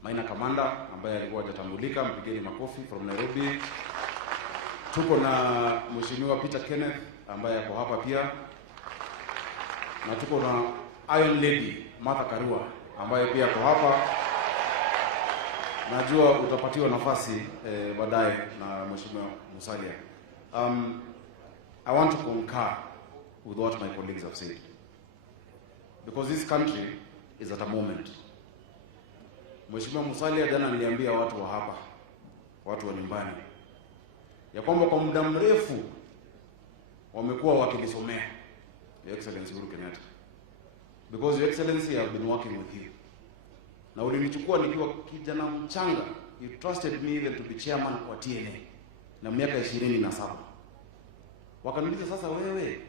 Maina Kamanda ambaye alikuwa hajatambulika, mpigeni makofi, from Nairobi. Tuko na Mheshimiwa Peter Kenneth ambaye yako hapa pia. Na tuko na Iron Lady Martha Karua ambaye pia yako hapa. Najua utapatiwa nafasi baadaye na Mheshimiwa Musalia. I want to concur with what my colleagues have said, because this country is at a moment. Mheshimiwa Musalia jana niliambia watu wa hapa, watu wa nyumbani, ya kwamba kwa muda mrefu wamekuwa wakinisomea Your Excellency Uhuru Kenyatta, because Your Excellency I have been working with you. Na ulinichukua nikiwa kijana mchanga. You trusted me even to be chairman wa TNA na miaka 27. Wakaniuliza, sasa wewe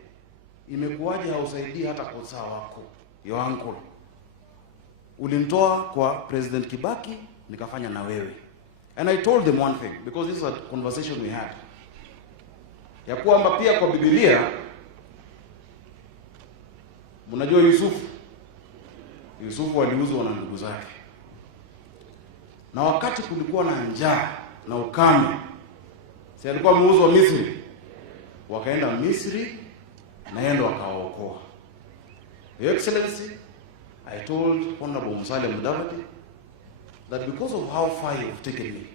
imekuwaje hausaidii hata kosa wako, your uncle? Ulinitoa kwa President Kibaki nikafanya na wewe. And I told them one thing, because this is a conversation we had, ya kwamba pia kwa Biblia mnajua Yusufu aliuzwa na ndugu zake. Na wakati kulikuwa na njaa na ukame, si alikuwa ameuzwa Misri? Wakaenda Misri na yeye ndo akawaokoa. Your Excellency, I told Honorable Musalia Mudavadi that because of how far you have taken me,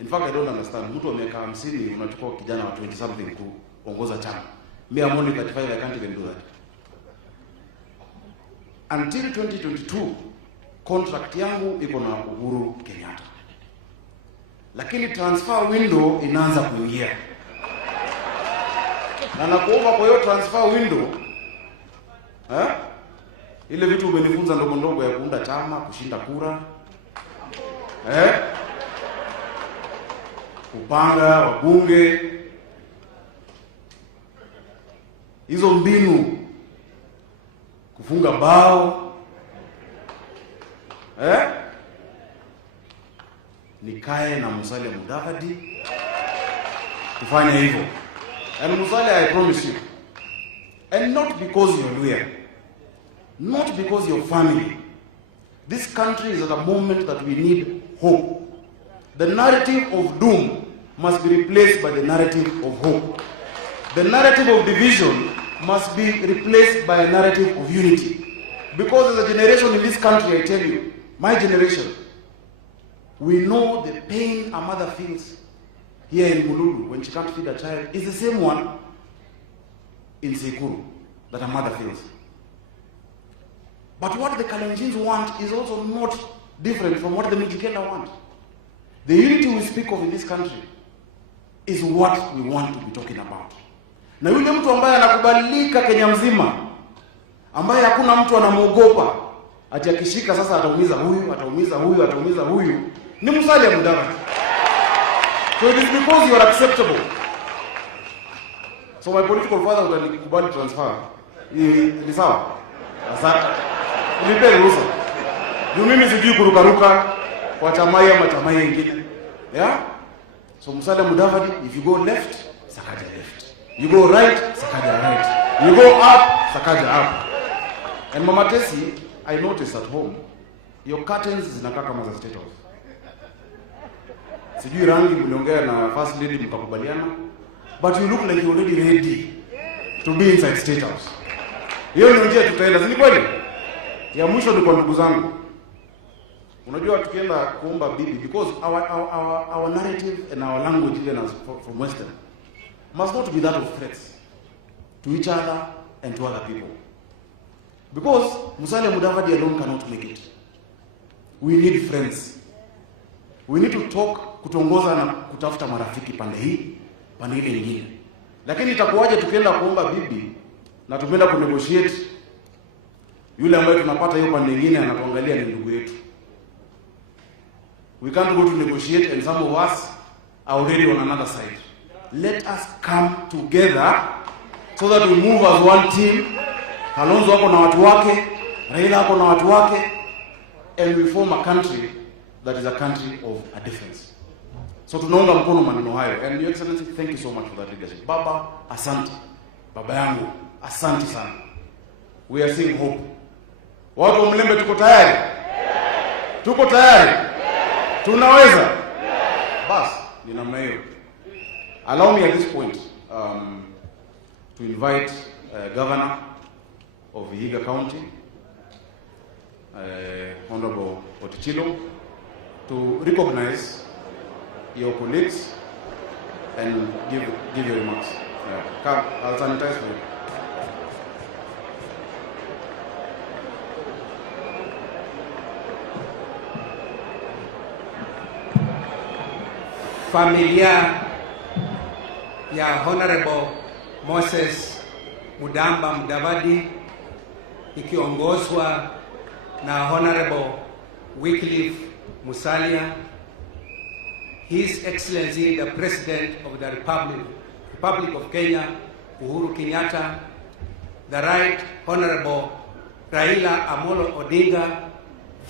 in fact I don't understand, mtu wa miaka 50 unachukua kijana wa 20 something kuongoza chama. Me I'm only 35, I can't even do that. Until 2022 contract yangu iko na Uhuru Kenyatta, lakini transfer window inaanza kuingia, na nakuomba kwa hiyo transfer window, ile vitu umenifunza ndogo ndogo ya kuunda chama, kushinda kura, kupanga wabunge, hizo mbinu, kufunga bao, nikae na Musalia Mudavadi tufanye hivyo. And Musalia, I promise you, and not because you're Luhya, not because you're family. This country is at a moment that we need hope. The narrative of doom must be replaced by the narrative of hope. The narrative of division must be replaced by a narrative of unity. Because as a generation in this country, I tell you, my generation, we know the pain a mother feels here in Mululu when she can't feed a child is the same one in Sekuru that a mother feels. But what the Kalenjins want is also not different from what the Mijikenda want. The unity we speak of in this country is what we want to be talking about. Na yule mtu ambaye anakubalika Kenya mzima, ambaye hakuna mtu anamuogopa, ati akishika sasa ataumiza huyu, ataumiza huyu, ataumiza huyu, ni Musalia Mudavadi. So it is because you are acceptable. So my political father would utakubali transfer. Ni sawa? Asante. Nipe ruhusa. Mimi sijui kurukaruka kwa chama ya matama yengine. Yeah? So Musalia Mudavadi, if you go left, Sakaja left. You go right, Sakaja right. You go up, Sakaja up. And Mama Tesi, I noticed at home, your curtains zinakaa kama za State House. Sijui rangi mliongea na first lady mkakubaliana, but you look like you're already ready to be inside State House. Hiyo ndio njia tutaenda, si kweli? Ya mwisho ni kwa ndugu zangu. Unajua tukienda kuomba bibi, because our narrative and our language even as from Western must not be that of threats to each other and to other people. Because Musalia Mudavadi alone cannot make it. We need friends. We need to talk, kutongoza na kutafuta marafiki pande hii, pande ile nyingine. Lakini itakuwaje tukienda kuomba bibi na tumeenda kunegotiate, yule ambaye tunapata hiyo pande nyingine anatuangalia ni ndugu yetu. We can't go to negotiate and some of us are already on another side. Let us come together so that we move as one team. Kalonzo wako na watu wake, Raila wako na watu wake, and we form a country that is a country of a difference. So tunaunga mkono maneno hayo. And Your Excellency, thank you so much for that leadership. Baba, asante. Baba yangu, asante sana. We are seeing hope. Watu wa Mlembe tuko tayari? Tuko tayari? Tunaweza? Bas, ni namna hiyo. Allow me at this point to invite Governor of Vihiga County, Honorable Otichilo, to recognize your colleagues and give your remarks. Come, I'll sanitize for you. Familia ya Honorable Moses Mudamba Mudavadi ikiongozwa na Honorable Wycliffe Musalia, His Excellency the President of the Republic of Kenya, Uhuru Kenyatta, the Right Honorable Raila Amolo Odinga,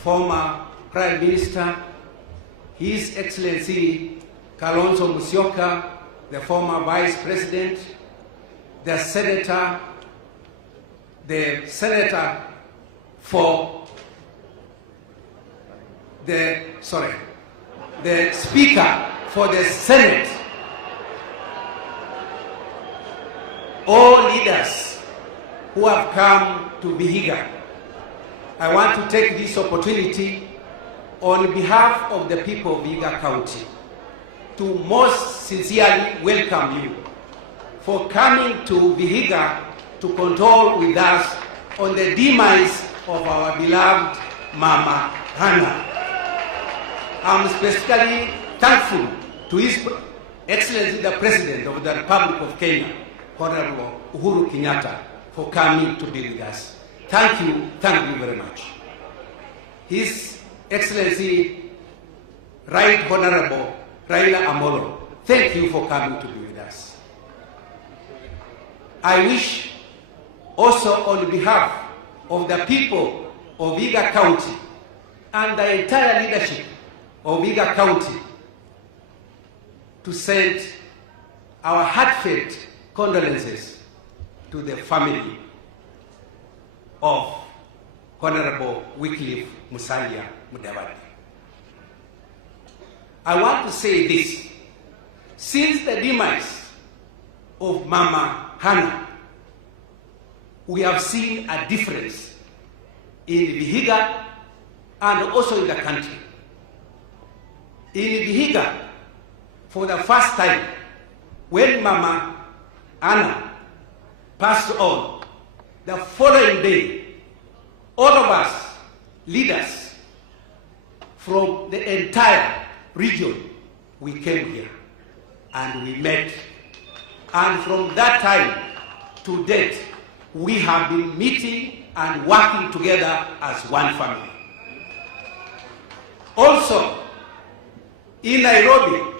former Prime Minister, His Excellency Kalonzo Musyoka, the former Vice President, the Senator for the Speaker for the Senate, all leaders who have come to Vihiga. I want to take this opportunity on behalf of the people of Vihiga County to most sincerely welcome you for coming to Vihiga to condole with us on the demise of our beloved Mama Hannah. I'm specifically thankful to His Excellency the President of the Republic of Kenya, Honorable Uhuru Kenyatta, for coming to be with us. Thank you very much. His Excellency Right Honorable Raila Amolo, thank you for coming to be with us. I wish also on behalf of the people of Vihiga County and the entire leadership of Vihiga County to send our heartfelt condolences to the family of Honorable Wycliffe Musalia Mudavadi. I want to say this. Since the demise of Mama Hannah, we have seen a difference in Vihiga and also in the country. In Vihiga, for the first time, when Mama Hannah passed on, the following day, all of us, leaders from the entire region, we came here and we met. And from that time to date, we have been meeting and working together as one family. Also, in Nairobi,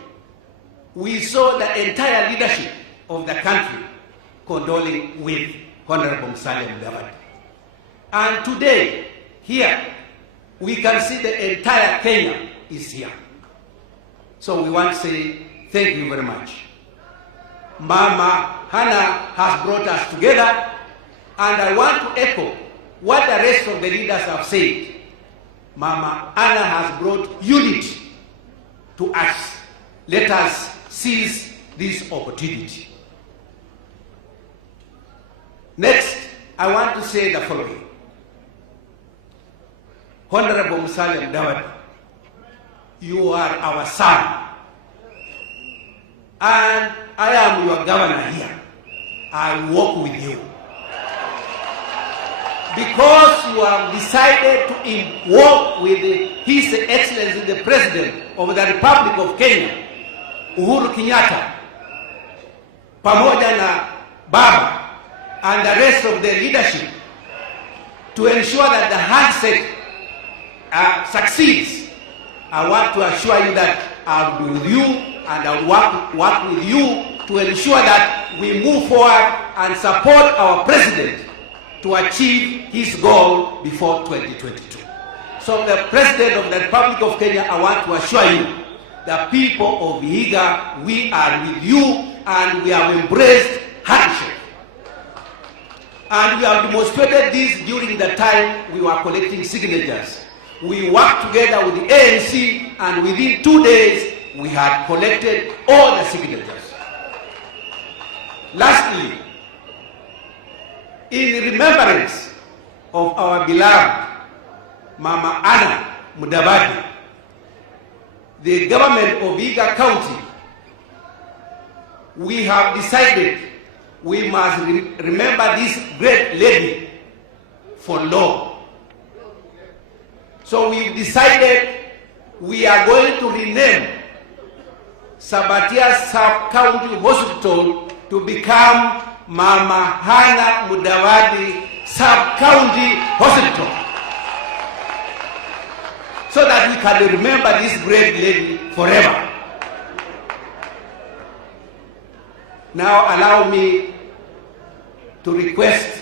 we saw the entire leadership of the country condoling with Honorable Musalia Mudavadi. And today, here, we can see the entire Kenya is here. So we want to say thank you very much. Mama Hannah has brought us together, and I want to echo what the rest of the leaders have said. Mama Hannah has brought unity to us. Let us seize this opportunity. Next, I want to say the following. Honorable Musalia Mudavadi, you are our son, and I am your governor here. I walk with you. Because you have decided to work with His Excellency the President of the Republic of Kenya, Uhuru Kenyatta, pamoja na Baba and the rest of the leadership, to ensure that the handshake succeeds. I want to assure you that I'll be with you and I'll work with you to ensure that we move forward and support our president to achieve his goal before 2022. So the President of the Republic of Kenya, I want to assure you, the people of Vihiga, we are with you and we have embraced handshake. And we have demonstrated this during the time we were collecting signatures. We worked together with the ANC, and within 2 days, we had collected all the signatures. Lastly, in remembrance of our beloved Mama Hannah Mudavadi, the government of Vihiga County, we have decided we must remember this great lady for long. So we've decided we are going to rename Sabatia Sub-County Hospital to become Mama Hannah Mudavadi Sub-County Hospital, so that we can remember this great lady forever. Now allow me to request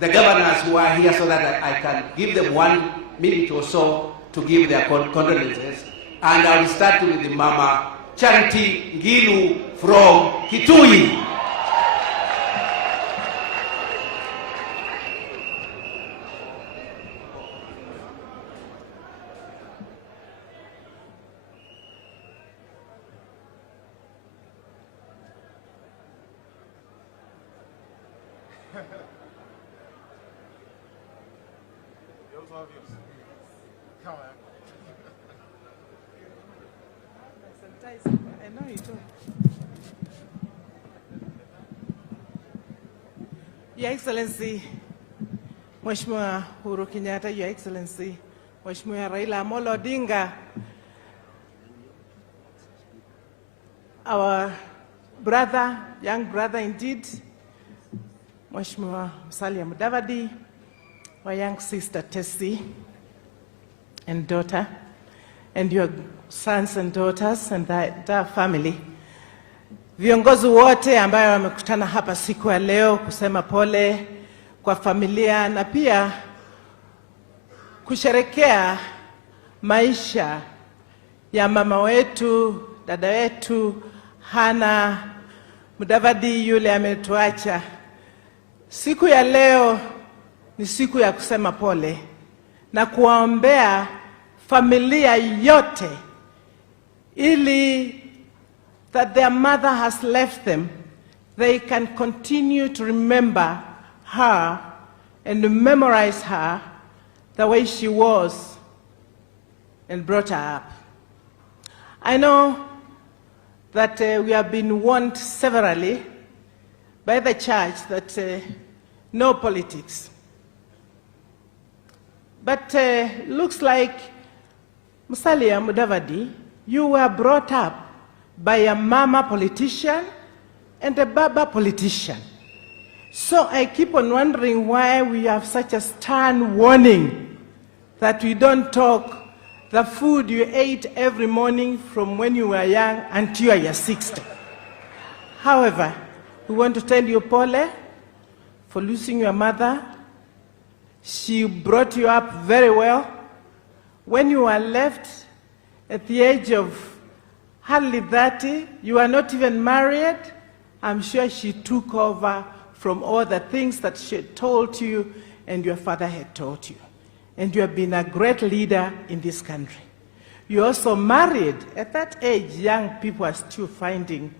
the governors who are here so that I can give them 1 minute or so to give their condolences. And I will start with the Mama Charity Ngilu from Kitui. Your Excellency, Mheshimiwa Uhuru Kenyatta, Your Excellency, Mheshimiwa Raila Amolo Odinga, our brother, young brother indeed, Mheshimiwa Musalia Mudavadi, our young sister Tessie and daughter, and your sons and daughters and their family. Viongozi wote ambayo wamekutana hapa siku ya leo kusema pole kwa familia na pia kusherekea maisha ya mama wetu, dada wetu Hannah Mudavadi yule ametuacha. Siku ya leo ni siku ya kusema pole na kuwaombea familia yote, ili that their mother has left them, they can continue to remember her and memorize her the way she was and brought her up. I know that we have been warned severally by the church that no politics. But looks like Musalia Mudavadi you were brought up by a mama politician and a baba politician. So I keep on wondering why we have such a stern warning that we don't talk the food you ate every morning from when you were young until you are 60. However, we want to tell you, Pole, for losing your mother. She brought you up very well. When you were left at the age of hardly 30, you were not even married. I'm sure she took over from all the things that she had told you and your father had taught you. And you have been a great leader in this country. You also married. At that age, young people are still finding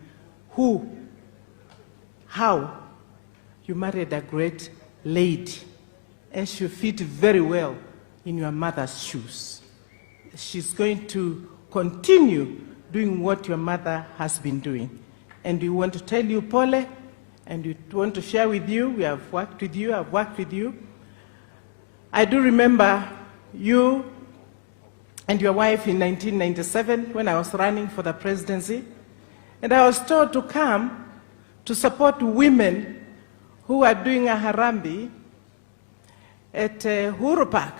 who, how. You married a great lady, and she fit very well in your mother's shoes. She's going to continue doing what your mother has been doing. And we want to tell you, Pole, and we want to share with you, we have worked with you, I've worked with you. I do remember you and your wife in 1997 when I was running for the presidency, and I was told to come to support women who are doing a harambe at Uhuru Park.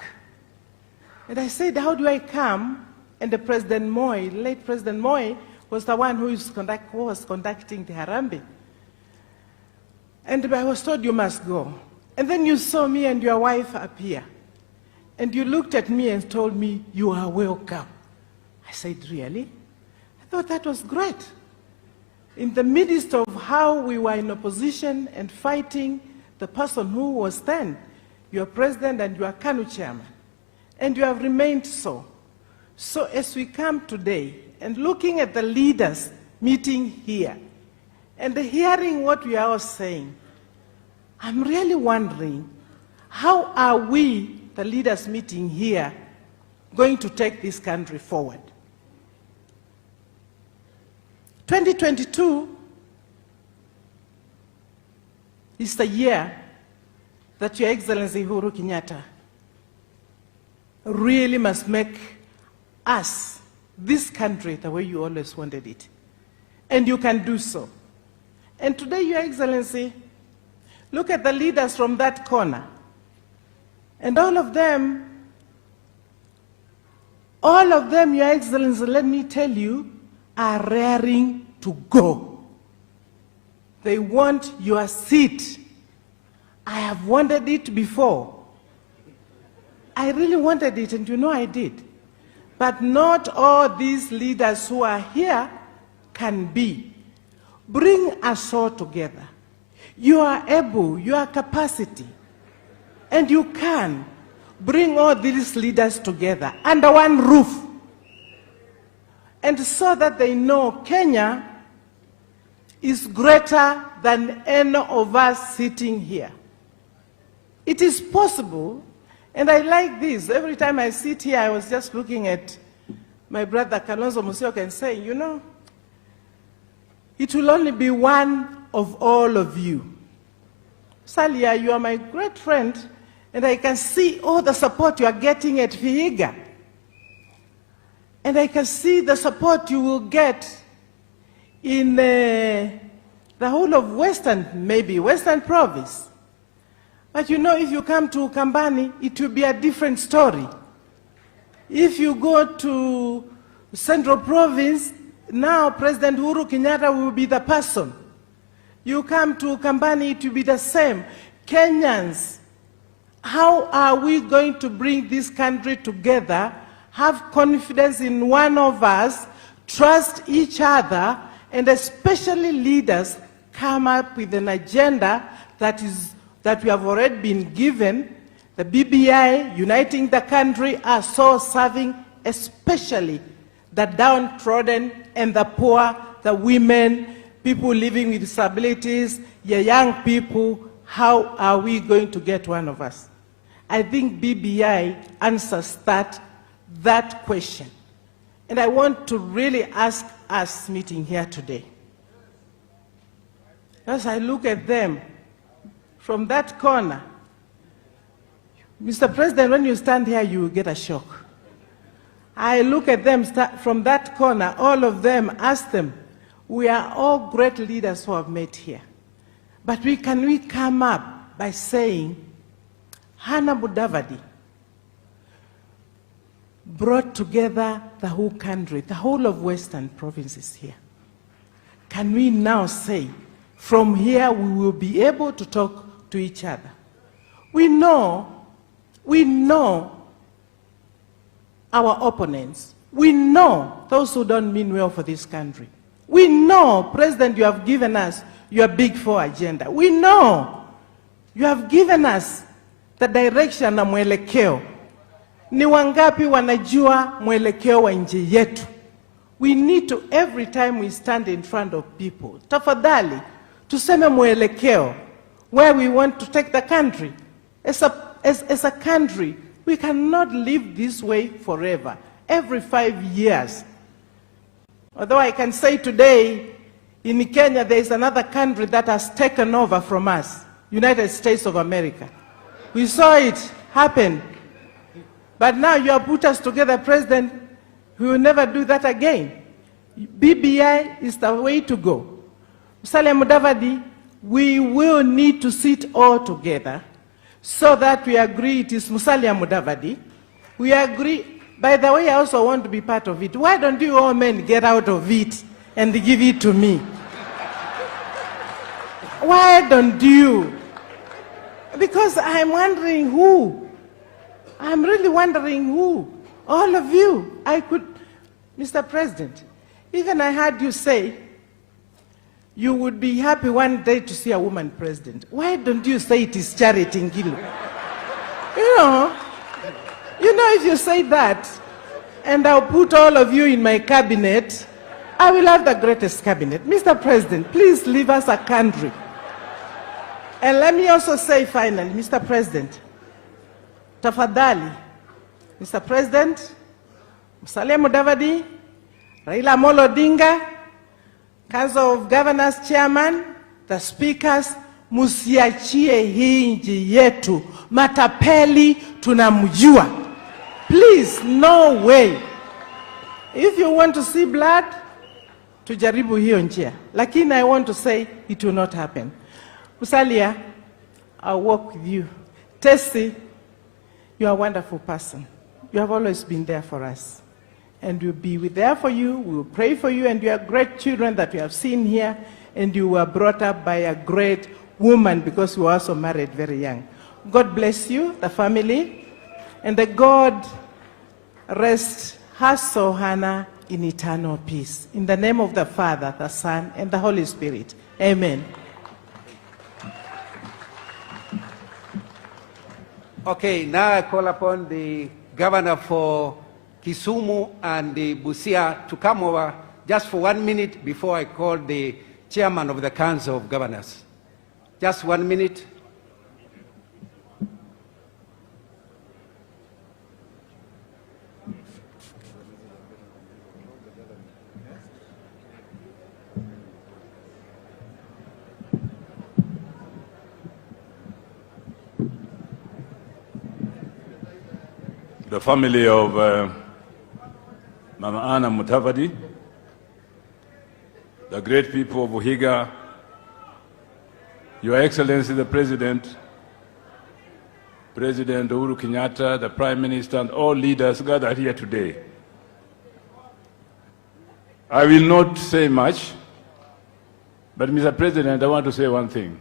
And I said, how do I come? And the President Moi, late President Moi, was the one who was conducting the harambe. And I was told you must go. And then you saw me and your wife appear. And you looked at me and told me, you are welcome. I said, really? I thought that was great. In the midst of how we were in opposition and fighting the person who was then your president and your KANU chairman. And you have remained so. So as we come today and looking at the leaders meeting here and hearing what we are all saying, I'm really wondering, how are we, the leaders meeting here, going to take this country forward? 2022 is the year that Your Excellency Uhuru Kenyatta really must make us, this country, the way you always wanted it. And you can do so. And today, Your Excellency, look at the leaders from that corner. And all of them, Your Excellency, let me tell you, are raring to go. They want your seat. I have wanted it before. I really wanted it, and you know I did. But not all these leaders who are here can be. Bring us all together. You are able, you are capacity, and you can bring all these leaders together under one roof. And so that they know Kenya is greater than any of us sitting here. It is possible, and I like this. Every time I sit here, I was just looking at my brother Kalonzo Musyoka and saying, you know, it will only be one of all of you. Salia, you are my great friend, and I can see all the support you are getting at Vihiga. And I can see the support you will get in the whole of Western Province. But you know, if you come to Kambani, it will be a different story. If you go to Central Province, now President Uhuru Kenyatta will be the person. You come to Kambani, it will be the same. Kenyans, how are we going to bring this country together, have confidence in one of us, trust each other, and especially leaders come up with an agenda that we have already been given? The BBI, uniting the country, are so serving especially the downtrodden and the poor, the women, people living with disabilities, the young people. How are we going to get one of us? I think BBI answers that question. And I want to really ask us meeting here today. As I look at them from that corner, Mr. President, when you stand here, you will get a shock. I look at them from that corner, all of them, ask them, we are all great leaders who have met here. But can we come up by saying, Hannah Mudavadi brought together the whole country, the whole of Western provinces here. Can we now say, from here we will be able to talk to each other? We know our opponents. We know those who don't mean well for this country. We know, President, you have given us your Big Four agenda. We know you have given us the direction na mwelekeo. Ni wangapi wanajua mwelekeo wa nchi yetu? We need to, every time we stand in front of people, tafadhali, tuseme mwelekeo, where we want to take the country. As a country, we cannot live this way forever, every 5 years. Although I can say today, in Kenya, there is another country that has taken over from us, United States of America. We saw it happen. But now you have put us together, President, we will never do that again. BBI is the way to go. Musalia Mudavadi, we will need to sit all together so that we agree it is Musalia Mudavadi. We agree, by the way, I also want to be part of it. Why don't you all men get out of it and give it to me? Why don't you? Because I'm wondering who. I'm really wondering who. All of you. Mr. President, even I heard you say you would be happy one day to see a woman president. Why don't you say it is Charity Ngilu? You know, if you say that, and I'll put all of you in my cabinet, I will have the greatest cabinet. Mr. President, please leave us a country. And let me also say finally, Mr. President, tafadhali, Mr. President, Musalia Mudavadi, Raila Amolo Odinga, Council of Governors Chairman, the speakers, musiachie hii nchi yetu. Matapeli tunamjua. Please, no way. If you want to see blood, tujaribu hiyo njia. Lakini I want to say it will not happen. Musalia, I'll walk with you. Tessie, you are a wonderful person. You have always been there for us. And we'll be there for you, we will pray for you, and you are great children that we have seen here, and you were brought up by a great woman because you were also married very young. God bless you, the family, and the God rest her soul, Hannah, in eternal peace. In the name of the Father, the Son, and the Holy Spirit. Amen. Okay, now I call upon the governor for Kisumu and the Busia to come over just for 1 minute before I call the chairman of the Council of Governors. Just 1 minute. The family of Mama Anna Mudavadi, the great people of Vihiga, Your Excellency the President, President Uhuru Kenyatta, the Prime Minister, and all leaders gathered here today. I will not say much, but Mr. President, I want to say one thing.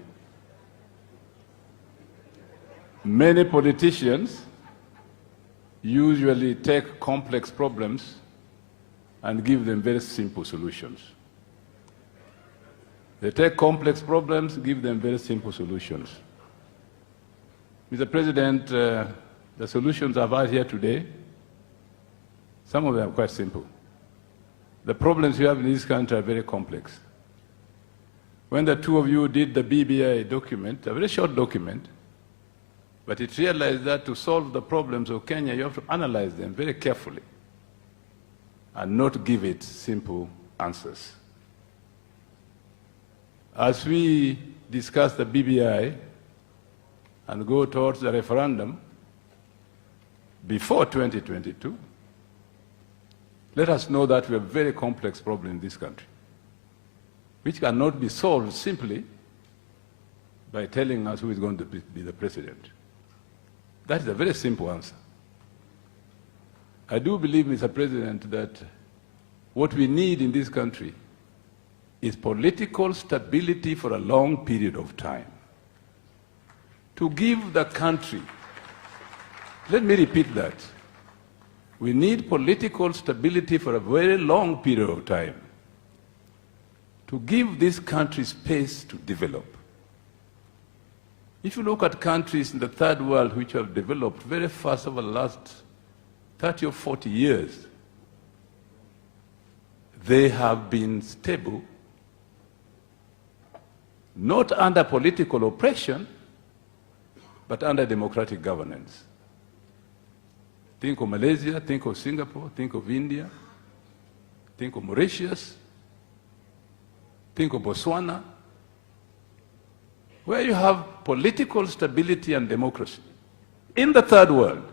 Many politicians usually take complex problems and give them very simple solutions. They take complex problems, give them very simple solutions. Mr. President, the solutions I've had here today, some of them are quite simple. The problems you have in this country are very complex. When the two of you did the BBI document, a very short document, but it realized that to solve the problems of Kenya, you have to analyze them very carefully and not give it simple answers. As we discuss the BBI and go towards the referendum before 2022, let us know that we have a very complex problem in this country, which cannot be solved simply by telling us who is going to be the president. That is a very simple answer. I do believe, Mr. President, that what we need in this country is political stability for a long period of time. To give the country, let me repeat that, we need political stability for a very long period of time to give this country space to develop. If you look at countries in the third world which have developed very fast over the last 30 or 40 years, they have been stable, not under political oppression, but under democratic governance. Think of Malaysia, think of Singapore, think of India, think of Mauritius, think of Botswana, where you have political stability and democracy. In the third world,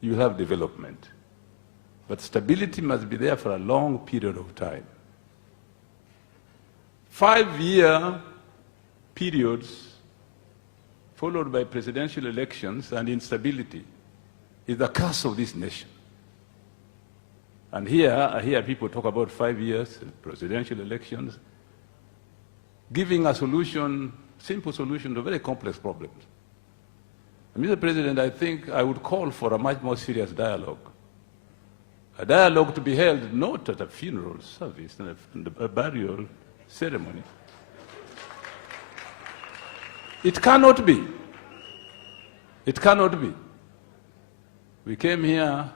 you have development. But stability must be there for a long period of time. 5-year periods followed by presidential elections and instability is the curse of this nation. And here, I hear people talk about 5 years, presidential elections, giving a solution, simple solution to very complex problems. And Mr. President, I think I would call for a much more serious dialogue. A dialogue to be held not at a funeral service and a burial ceremony. It cannot be. It cannot be. We came here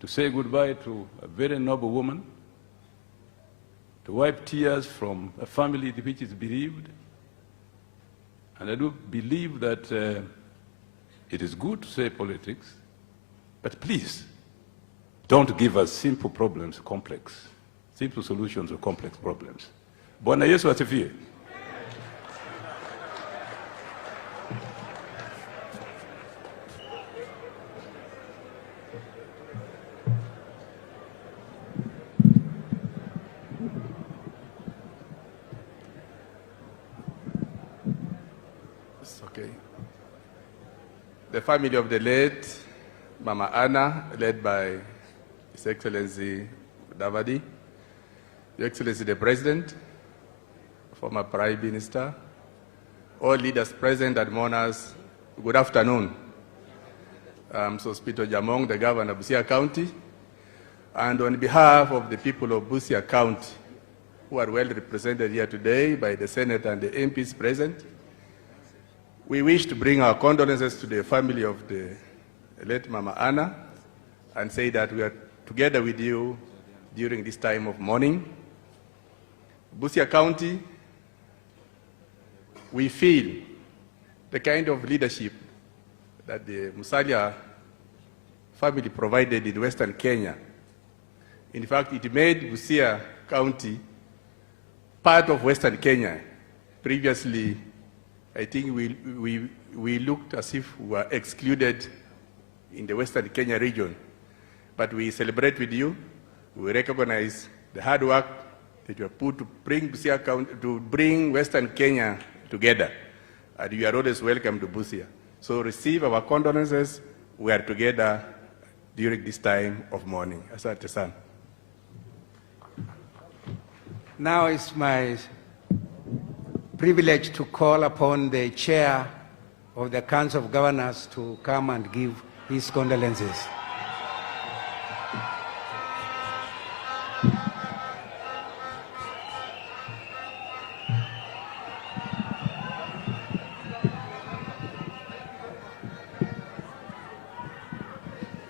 to say goodbye to a very noble woman, to wipe tears from a family which is bereaved. And I do believe that it is good to say politics, but please, don't give us simple problems complex. Simple solutions to complex problems. Bwana Yesu asifiwe. It's okay. The family of the late Mama Anna, led by His Excellency Mudavadi, Your Excellency the President, former Prime Minister, all leaders present and mourners, good afternoon. I'm Sospito Jamong, the Governor of Busia County, and on behalf of the people of Busia County, who are well represented here today by the Senate and the MPs present, we wish to bring our condolences to the family of the late Mama Anna and say that we are together with you during this time of mourning. Busia County, we feel the kind of leadership that the Musalia family provided in Western Kenya. In fact, it made Busia County part of Western Kenya. Previously, I think we looked as if we were excluded in the Western Kenya region. But we celebrate with you. We recognize the hard work that you have put to bring Busia County, to bring Western Kenya together. And you are always welcome to Busia. So receive our condolences. We are together during this time of mourning. Asante sana. Now it's my privilege to call upon the chair of the Council of Governors to come and give his condolences.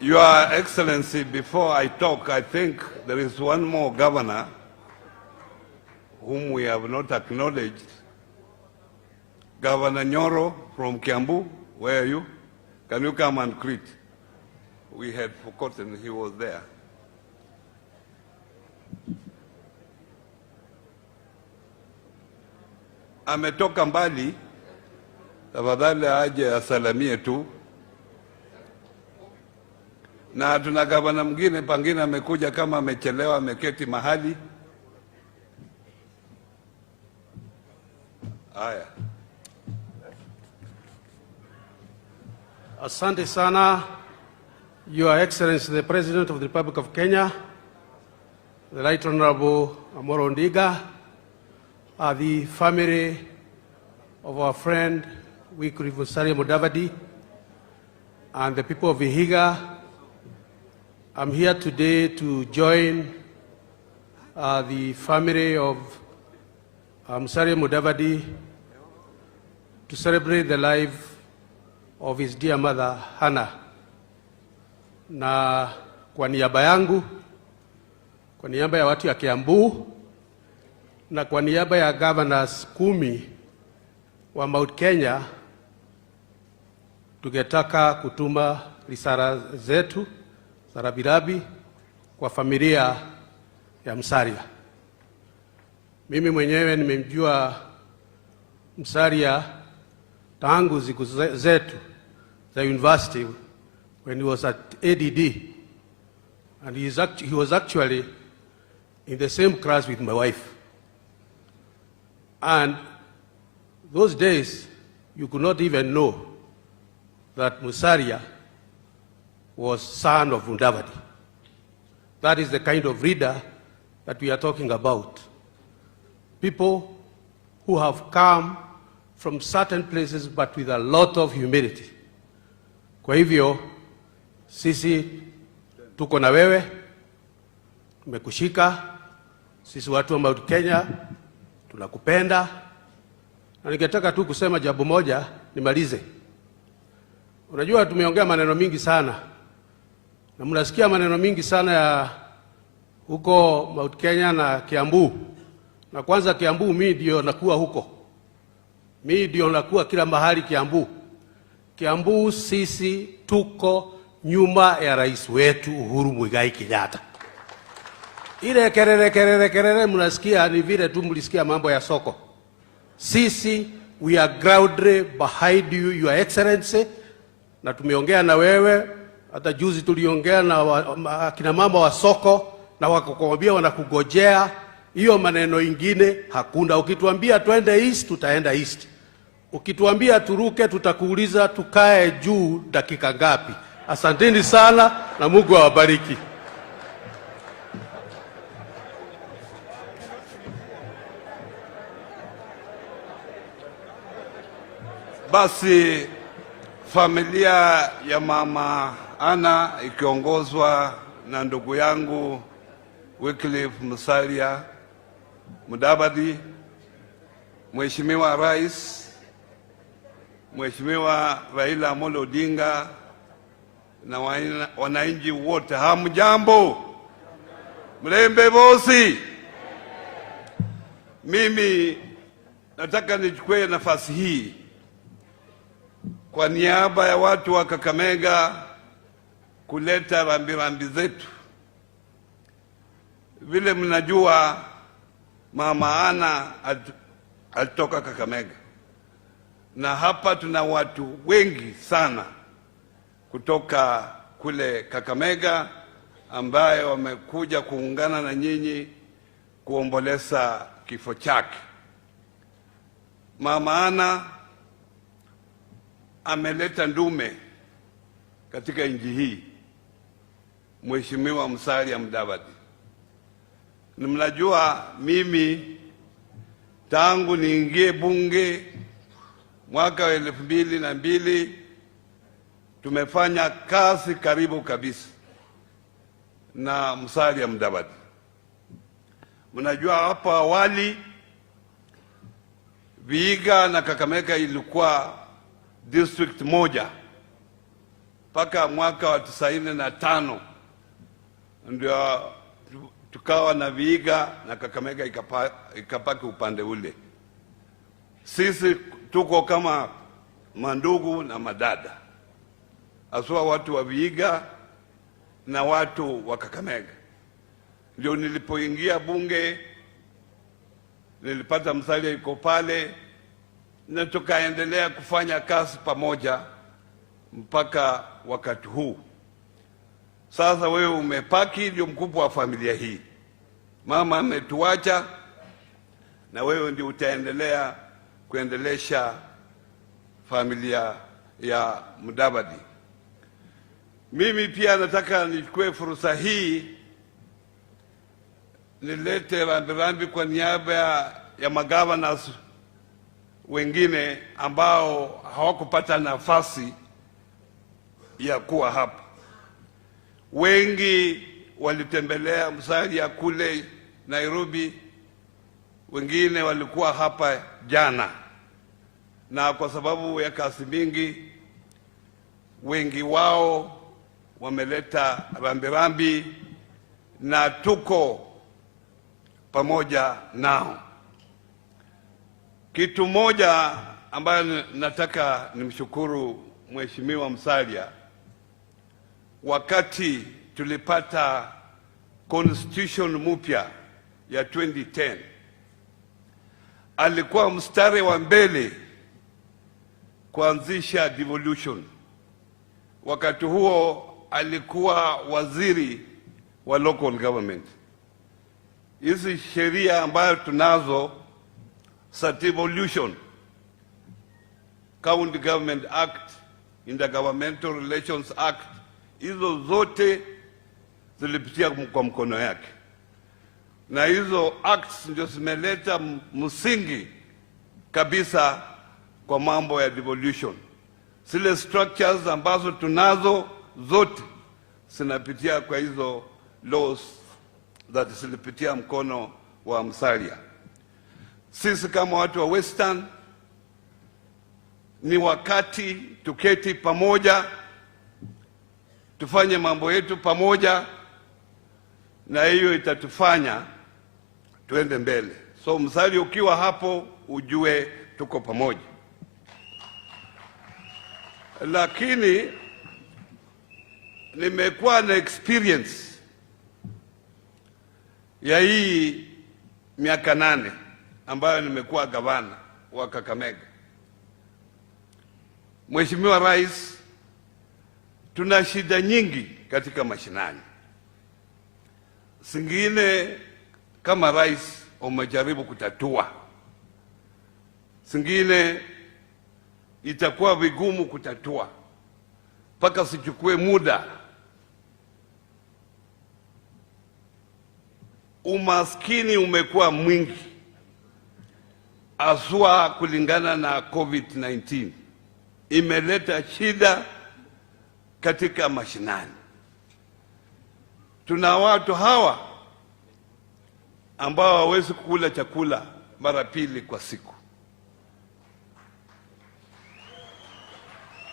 Your Excellency, before I talk, I think there is one more governor whom we have not acknowledged. Governor Nyoro from Kiambu, where are you? Can you come and greet? We had forgotten he was there. Ametoka mbali, tafadhali aje asalamie tu. na tuna gavana mwingine pangine amekuja kama amechelewa, ameketi mahali. Haya. Asante sana, Your Excellency the President of the Republic of Kenya, the Right Honorable Amolo Odinga, the family of our friend Wycliffe Musalia Mudavadi, and the people of Vihiga. I'm here today to join the family of Musalia Mudavadi to celebrate the life of his dear mother Hannah. Na kwa niaba yangu, kwa niaba ya watu ya Kiambu, na kwa niaba ya governors 10 wa Mount Kenya, tungetaka kutuma risala zetu za rabirabi kwa familia ya Musalia. Mimi mwenyewe nimemjua Musalia tangu siku zetu za university when he was at ADD, and he was actually in the same class with my wife. And those days, you could not even know that Musalia was son of Mudavadi. That is the kind of leader that we are talking about. People who have come from certain places but with a lot of humility. Kwa hivyo, sisi tuko na wewe, tumekushika, sisi watu wa Mount Kenya, tunakupenda. Na ningetaka tu kusema jambo moja, nimalize. Unajua tumeongea maneno mingi sana, na mnasikia maneno mingi sana ya huko Mount Kenya na Kiambu. Na kwanza Kiambu, mimi ndio nakuwa huko. Mimi ndio nakuwa kila mahali Kiambu. Kiambu sisi tuko nyuma ya rais wetu Uhuru Muigai Kenyatta. Ile kerere mnasikia ni vile tu mlisikia mambo ya soko. Sisi, we are grounded behind you, Your Excellency, na tumeongea na wewe, hata juzi tuliongea na kina mama wa soko, na wakakwambia wanakugojea. Hiyo maneno ingine hakuna. Ukituambia twende east, tutaenda east. Ukituambia turuke, tutakuuliza tukae juu dakika ngapi. Asanteni sana na Mungu awabariki. Basi familia ya Mama Ana ikiongozwa na ndugu yangu Wycliffe Musalia Mudavadi, Mheshimiwa Rais, Mheshimiwa Raila Amolo Odinga na wananchi wote, hamjambo? Mlembe bosi. Mimi nataka nichukue nafasi hii kwa niaba ya watu wa Kakamega kuleta rambirambi zetu. Vile mnajua Mama Ana alitoka Kakamega, na hapa tuna watu wengi sana kutoka kule Kakamega ambaye wamekuja kuungana na nyinyi kuomboleza kifo chake. Mama Ana ameleta ndume katika nchi hii, Mheshimiwa Musalia Mudavadi. Na mnajua mimi tangu niingie bunge mwaka wa 2002 tumefanya kazi karibu kabisa na Musalia Mudavadi. Mnajua hapo awali Vihiga na Kakamega ilikuwa district moja mpaka mwaka wa 95 ndio tukawa na Vihiga na Kakamega ikapaki upande ule. Sisi tuko kama mandugu na madada, aswa watu wa Vihiga na watu wa Kakamega. Ndio nilipoingia bunge nilipata Musalia yuko pale, na tukaendelea kufanya kazi pamoja mpaka wakati huu. Sasa wewe umepaki, ndio mkubwa wa familia hii. Mama ametuacha na wewe ndio utaendelea kuendelesha familia ya Mudavadi. Mimi pia nataka nichukue fursa hii nilete rambirambi kwa niaba ya magavana wengine ambao hawakupata nafasi ya kuwa hapa. Wengi walitembelea Musalia kule Nairobi, wengine walikuwa hapa jana, na kwa sababu ya kazi mingi wengi wao wameleta rambirambi na tuko pamoja nao. Kitu moja ambayo nataka nimshukuru Mheshimiwa Musalia, wakati tulipata constitution mpya ya 2010 alikuwa mstari wa mbele kuanzisha devolution. Wakati huo alikuwa waziri wa local government. Hizi sheria ambayo tunazo, devolution, County Government Act, Intergovernmental Relations Act, hizo zote zilipitia kwa mkono yake, na hizo acts ndio zimeleta msingi kabisa kwa mambo ya devolution. Zile structures ambazo tunazo zote zinapitia kwa hizo laws that zilipitia mkono wa Musalia. Sisi kama watu wa Western ni wakati tuketi pamoja, tufanye mambo yetu pamoja, na hiyo itatufanya tuende mbele. So Musalia, ukiwa hapo ujue tuko pamoja. Lakini nimekuwa na experience ya hii miaka 8 ambayo nimekuwa gavana wa Kakamega. Mheshimiwa Rais, tuna shida nyingi katika mashinani. Zingine kama rais umejaribu kutatua, zingine itakuwa vigumu kutatua mpaka sichukue muda. Umaskini umekuwa mwingi, aswa kulingana na COVID-19. Imeleta shida katika mashinani. Tuna watu hawa ambao hawezi kukula chakula mara 2 kwa siku.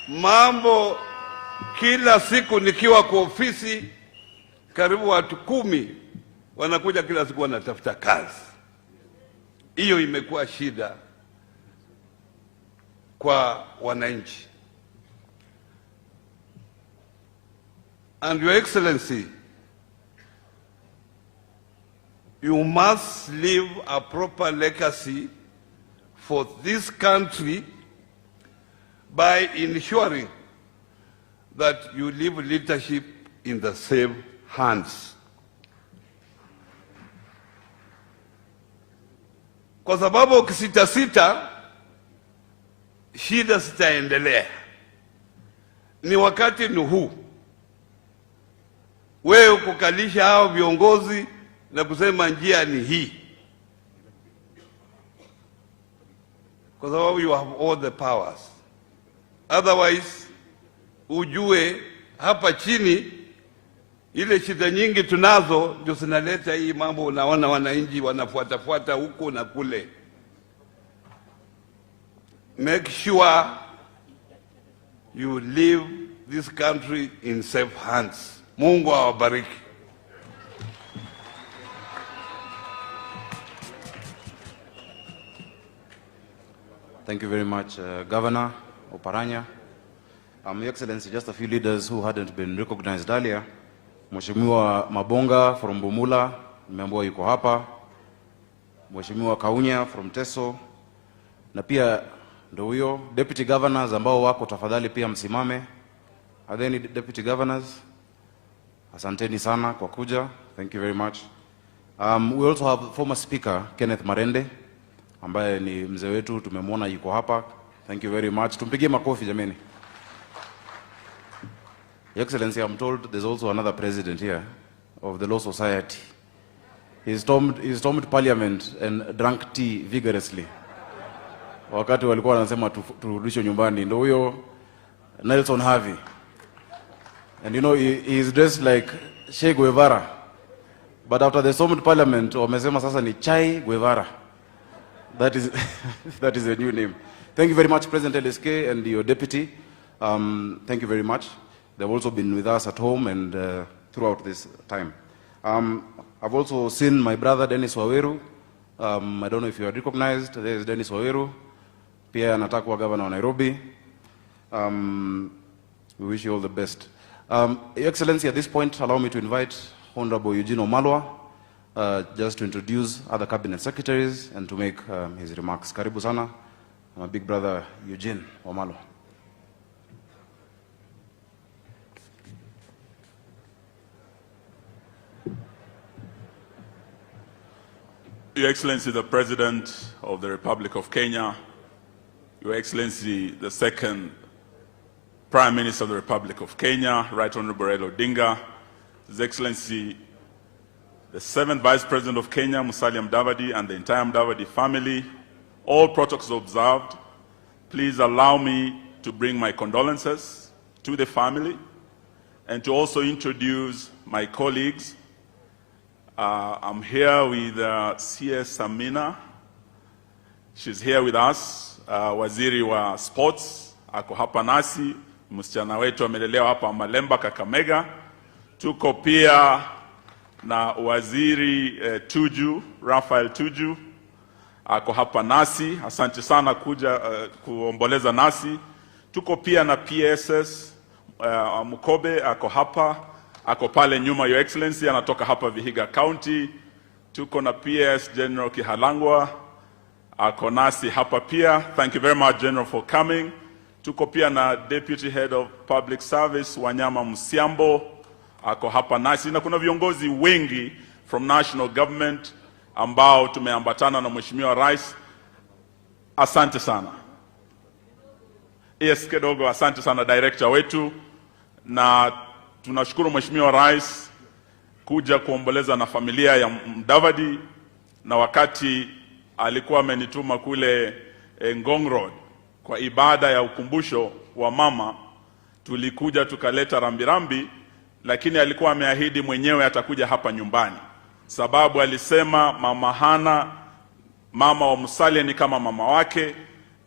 Mambo kila siku nikiwa kwa ofisi, karibu watu 10 wanakuja kila siku wanatafuta kazi. Hiyo imekuwa shida kwa wananchi. And Your Excellency, you must leave a proper legacy for this country by ensuring that you leave leadership in the safe hands. Kwa sababu ukisita, shida zitaendelea. Ni wakati ni huu wewe kukalisha hao viongozi na kusema njia ni hii, kwa sababu you have all the powers. Otherwise, ujue hapa chini ile shida nyingi tunazo ndio zinaleta hii mambo. Unaona wananchi wanafuatafuata huko na kule. Make sure you leave this country in safe hands. Mungu awabariki. Thank you very much, Governor Oparanya. Your Excellency, just a few leaders who hadn't been recognized earlier. Mheshimiwa Mabonga from Bumula, nimeambiwa yuko hapa. Mheshimiwa Kaunya from Teso. Na pia ndio huyo deputy governors ambao wako, tafadhali pia msimame. Are there any deputy governors? Asanteni sana kwa kuja. Thank you very much. We also have former speaker Kenneth Marende ambaye ni mzee wetu, tumemwona yuko hapa. Thank you very much. Tumpigie makofi jameni. Your Excellency, I'm told there's also another president here of the Law Society. He stormed parliament and drank tea vigorously. Wakati walikuwa wanasema turudishwe nyumbani, ndio huyo Nelson Havi. And you know, he is dressed like Che Guevara. But after the stormed parliament, wamesema sasa ni Chai Guevara. That is a new name. Thank you very much, President LSK and your deputy. Thank you very much. They've also been with us at home and throughout this time. I've also seen my brother Dennis Waweru. I don't know if you are recognized. There is Dennis Waweru. Pia anataka kuwa governor wa Nairobi. We wish you all the best. Your Excellency, at this point, allow me to invite Honorable Eugene Wamalwa just to introduce other cabinet secretaries and to make his remarks. Karibu sana, my big brother Eugene Wamalwa. Your Excellency, the President of the Republic of Kenya, Your Excellency, the second Prime Minister of the Republic of Kenya, Right Honorable Raila Odinga, His Excellency, the seventh Vice President of Kenya, Musalia Mudavadi, and the entire Mudavadi family, all protocols observed, please allow me to bring my condolences to the family and to also introduce my colleagues. I'm here with CS Amina. She's here with us. Waziri wa Sports ako hapa nasi, msichana wetu amelelewa hapa Malemba, Kakamega. Tuko pia na Waziri Tuju, Raphael Tuju, ako hapa nasi. Asante sana kuja kuomboleza nasi. Tuko pia na PSS Mukobe ako hapa. Ako pale nyuma, Your Excellency, anatoka hapa Vihiga County. Tuko na PS General Kihalangwa, ako nasi hapa pia. Thank you very much, General, for coming. Tuko pia na Deputy Head of Public Service Wanyama Musiambo, ako hapa nasi, na kuna viongozi wengi from national government ambao tumeambatana na Mheshimiwa Rais. Asante sana. Yes, kidogo asante sana director wetu, na tunashukuru Mheshimiwa Rais kuja kuomboleza na familia ya Mudavadi, na wakati alikuwa amenituma kule Ngong Road kwa ibada ya ukumbusho wa mama, tulikuja tukaleta rambirambi, lakini alikuwa ameahidi mwenyewe atakuja hapa nyumbani, sababu alisema mama Hana, mama wa Musalia ni kama mama wake,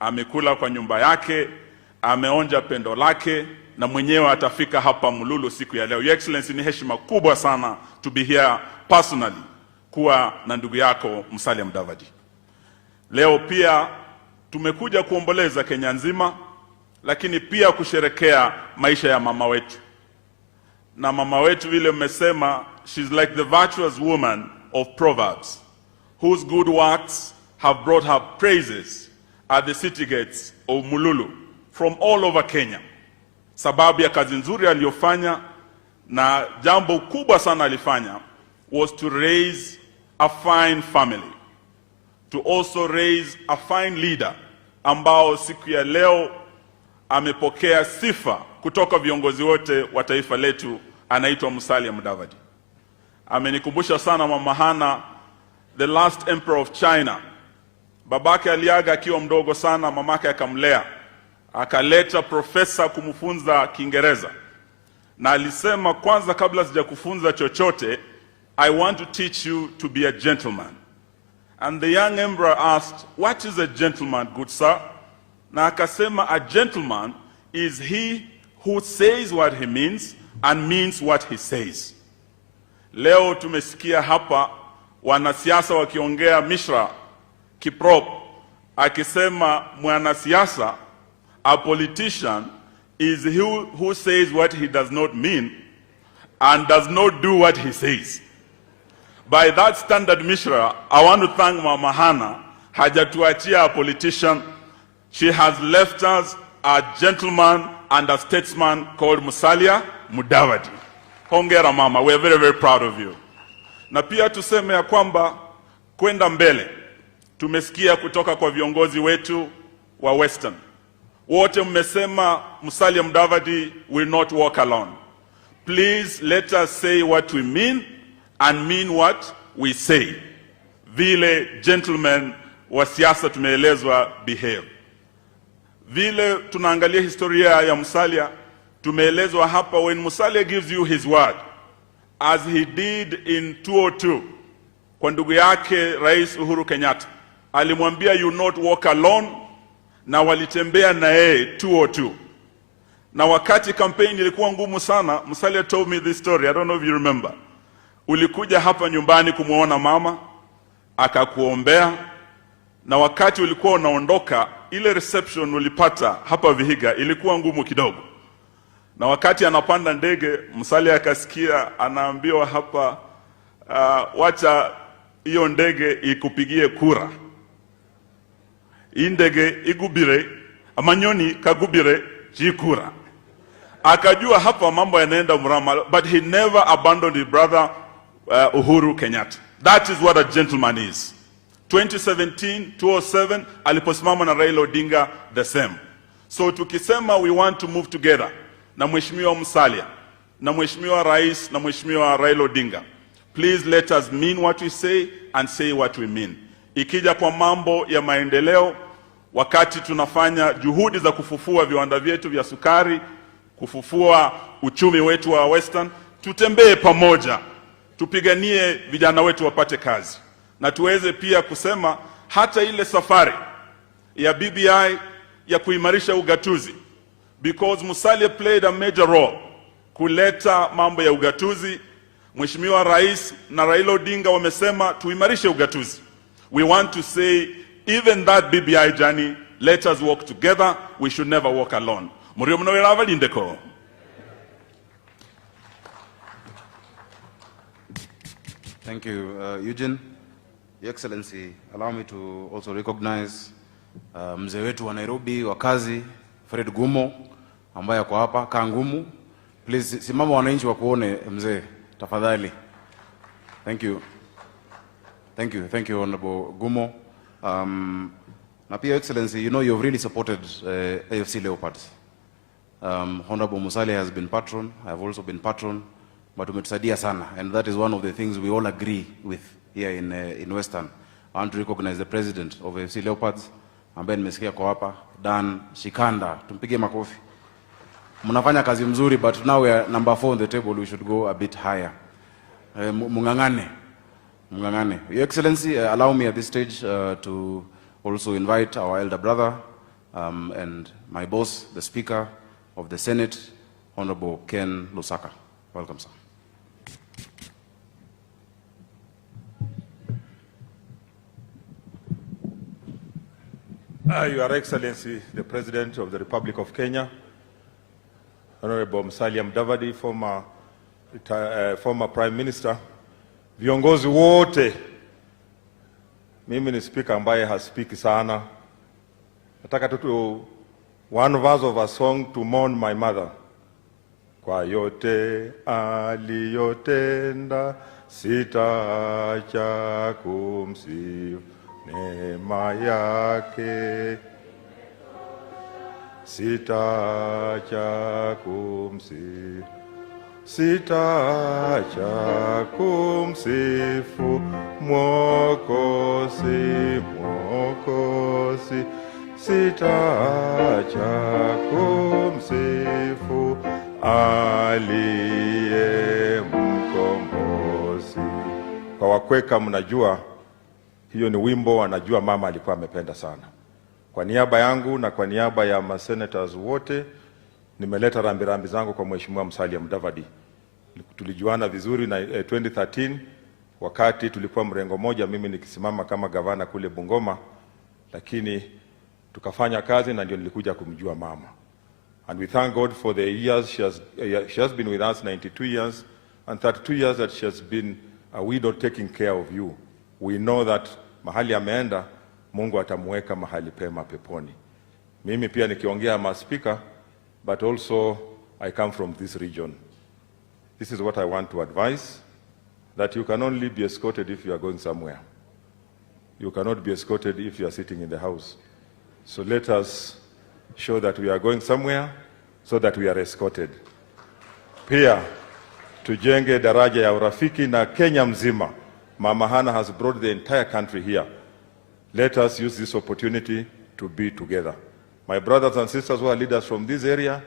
amekula kwa nyumba yake, ameonja pendo lake, na mwenyewe atafika hapa Mululu siku ya leo. Your Excellency, ni heshima kubwa sana to be here personally kuwa na ndugu yako Musalia Mudavadi. Leo pia tumekuja kuomboleza Kenya nzima, lakini pia kusherekea maisha ya mama wetu. Na mama wetu vile mmesema, she's like the virtuous woman of Proverbs, whose good works have brought her praises at the city gates of Mululu from all over Kenya. Sababu ya kazi nzuri aliyofanya na jambo kubwa sana alifanya was to raise a fine family, to also raise a fine leader ambao siku ya leo amepokea sifa kutoka viongozi wote wa taifa letu, anaitwa Musalia Mudavadi. Amenikumbusha sana mama Hana, the last emperor of China. Babake aliaga akiwa mdogo sana, mamake akamlea, akaleta profesa kumfunza Kiingereza, na alisema, kwanza kabla sijakufunza chochote, I want to teach you to be a gentleman. And the young emperor asked, what is a gentleman, good sir? Na akasema, a gentleman is he who says what he means and means what he says. Leo tumesikia hapa wanasiasa wakiongea, Mishra Kiprop akisema mwanasiasa, a politician is he who says what he does not mean and does not do what he says. By that standard, Mishra, I want to thank Mama Hana. Hajatuachia a politician. She has left us a gentleman and a statesman called Musalia Mudavadi. Hongera mama, we are very very proud of you. Na pia tuseme ya kwamba kwenda mbele, tumesikia kutoka kwa viongozi wetu wa Western. Wote mmesema Musalia Mudavadi will not walk alone. Please let us say what we mean and mean what we say. Vile gentlemen wa siasa tumeelezwa behave. Vile tunaangalia historia ya Musalia, tumeelezwa hapa, when Musalia gives you his word, as he did in 2002, kwa ndugu yake Rais Uhuru Kenyatta, alimwambia you not walk alone, na walitembea na yeye 2002. Na wakati campaign ilikuwa ngumu sana, Musalia told me this story, I don't know if you remember. Ulikuja hapa nyumbani kumuona mama, akakuombea, na wakati ulikuwa unaondoka, ile reception ulipata hapa Vihiga ilikuwa ngumu kidogo. Na wakati anapanda ndege, Musalia akasikia anaambiwa hapa, wacha hiyo ndege ikupigie kura. Hii ndege igubire, amanyoni kagubire jikura. Akajua hapa mambo yanaenda mrama, but he never abandoned his brother Uhuru Kenyatta. That is what a gentleman is. 2017, 2007, aliposimama na Raila Odinga, the same. So tukisema we want to move together, na Mheshimiwa Musalia, na Mheshimiwa Rais, na Mheshimiwa Raila Odinga, please let us mean what we say and say what we mean. Ikija kwa mambo ya maendeleo, wakati tunafanya juhudi za kufufua viwanda vyetu vya sukari, kufufua uchumi wetu wa Western, tutembee pamoja, tupiganie vijana wetu wapate kazi. Na tuweze pia kusema hata ile safari ya BBI ya kuimarisha ugatuzi, because Musalia played a major role kuleta mambo ya ugatuzi. Mheshimiwa Rais na Raila Odinga wamesema tuimarishe ugatuzi. We want to say, even that BBI journey, let us walk together. We should never walk alone. Murio mnawera avalindeko. Thank you, Eugene. Your Excellency, allow me to also recognize mzee wetu wa Nairobi wa kazi, Fred Gumo, ambaye kwa hapa, Kangumu. Please, simama wananchi wa kuone mzee, tafadhali. Thank you. Thank you, Honorable Gumo. Na pia, Excellency, you know you've really supported AFC Leopards. Honorable Musalia has been patron, I have also been patron, but umetusaidia sana, and that is one of the things we all agree with here in Western. I want to recognize the president of AFC Leopards, ambaye nimesikia kwa hapa, Dan Shikanda. Tumpige makofi. Mnafanya kazi mzuri, but now we are number 4 on the table, we should go a bit higher. Mungangane. Your Excellency, allow me at this stage to also invite our elder brother and my boss, the Speaker of the Senate, Honorable Ken Lusaka. Welcome, sir. Your Excellency, the President of the Republic of Kenya, Honorable Musalia Mudavadi, former Prime Minister, viongozi wote, mimi ni speaker ambaye haspeaki sana. Nataka tu one verse of a song to mourn my mother. Kwa yote aliyotenda sitaacha kumsifu neema yake, sitaacha kumsifu, sitaacha kumsifu Mwokozi, Mwokozi, sitaacha kumsifu aliye mkombozi. Kwa Wakweka mnajua hiyo ni wimbo wanajua mama alikuwa amependa sana. Kwa niaba yangu na kwa niaba ya masenators wote nimeleta rambirambi zangu kwa Mheshimiwa Musalia Mudavadi. Tulijuana vizuri na 2013 wakati tulikuwa mrengo moja, mimi nikisimama kama gavana kule Bungoma, lakini tukafanya kazi na ndio nilikuja kumjua mama. And we thank God for the years she has been with us, 92 years, and 32 years that she has been a widow taking care of you. We know that mahali ameenda, Mungu atamuweka mahali pema peponi. Mimi pia nikiongea ma speaker, but also I come from this region. this is what I want to advise, that you can only be escorted if you are going somewhere. You cannot be escorted if you are sitting in the house. So let us show that we are going somewhere so that we are escorted. Pia tujenge daraja ya urafiki na Kenya mzima. Mama Hannah has brought the entire country here. Let us use this opportunity to be together. My brothers and sisters who are leaders from this area,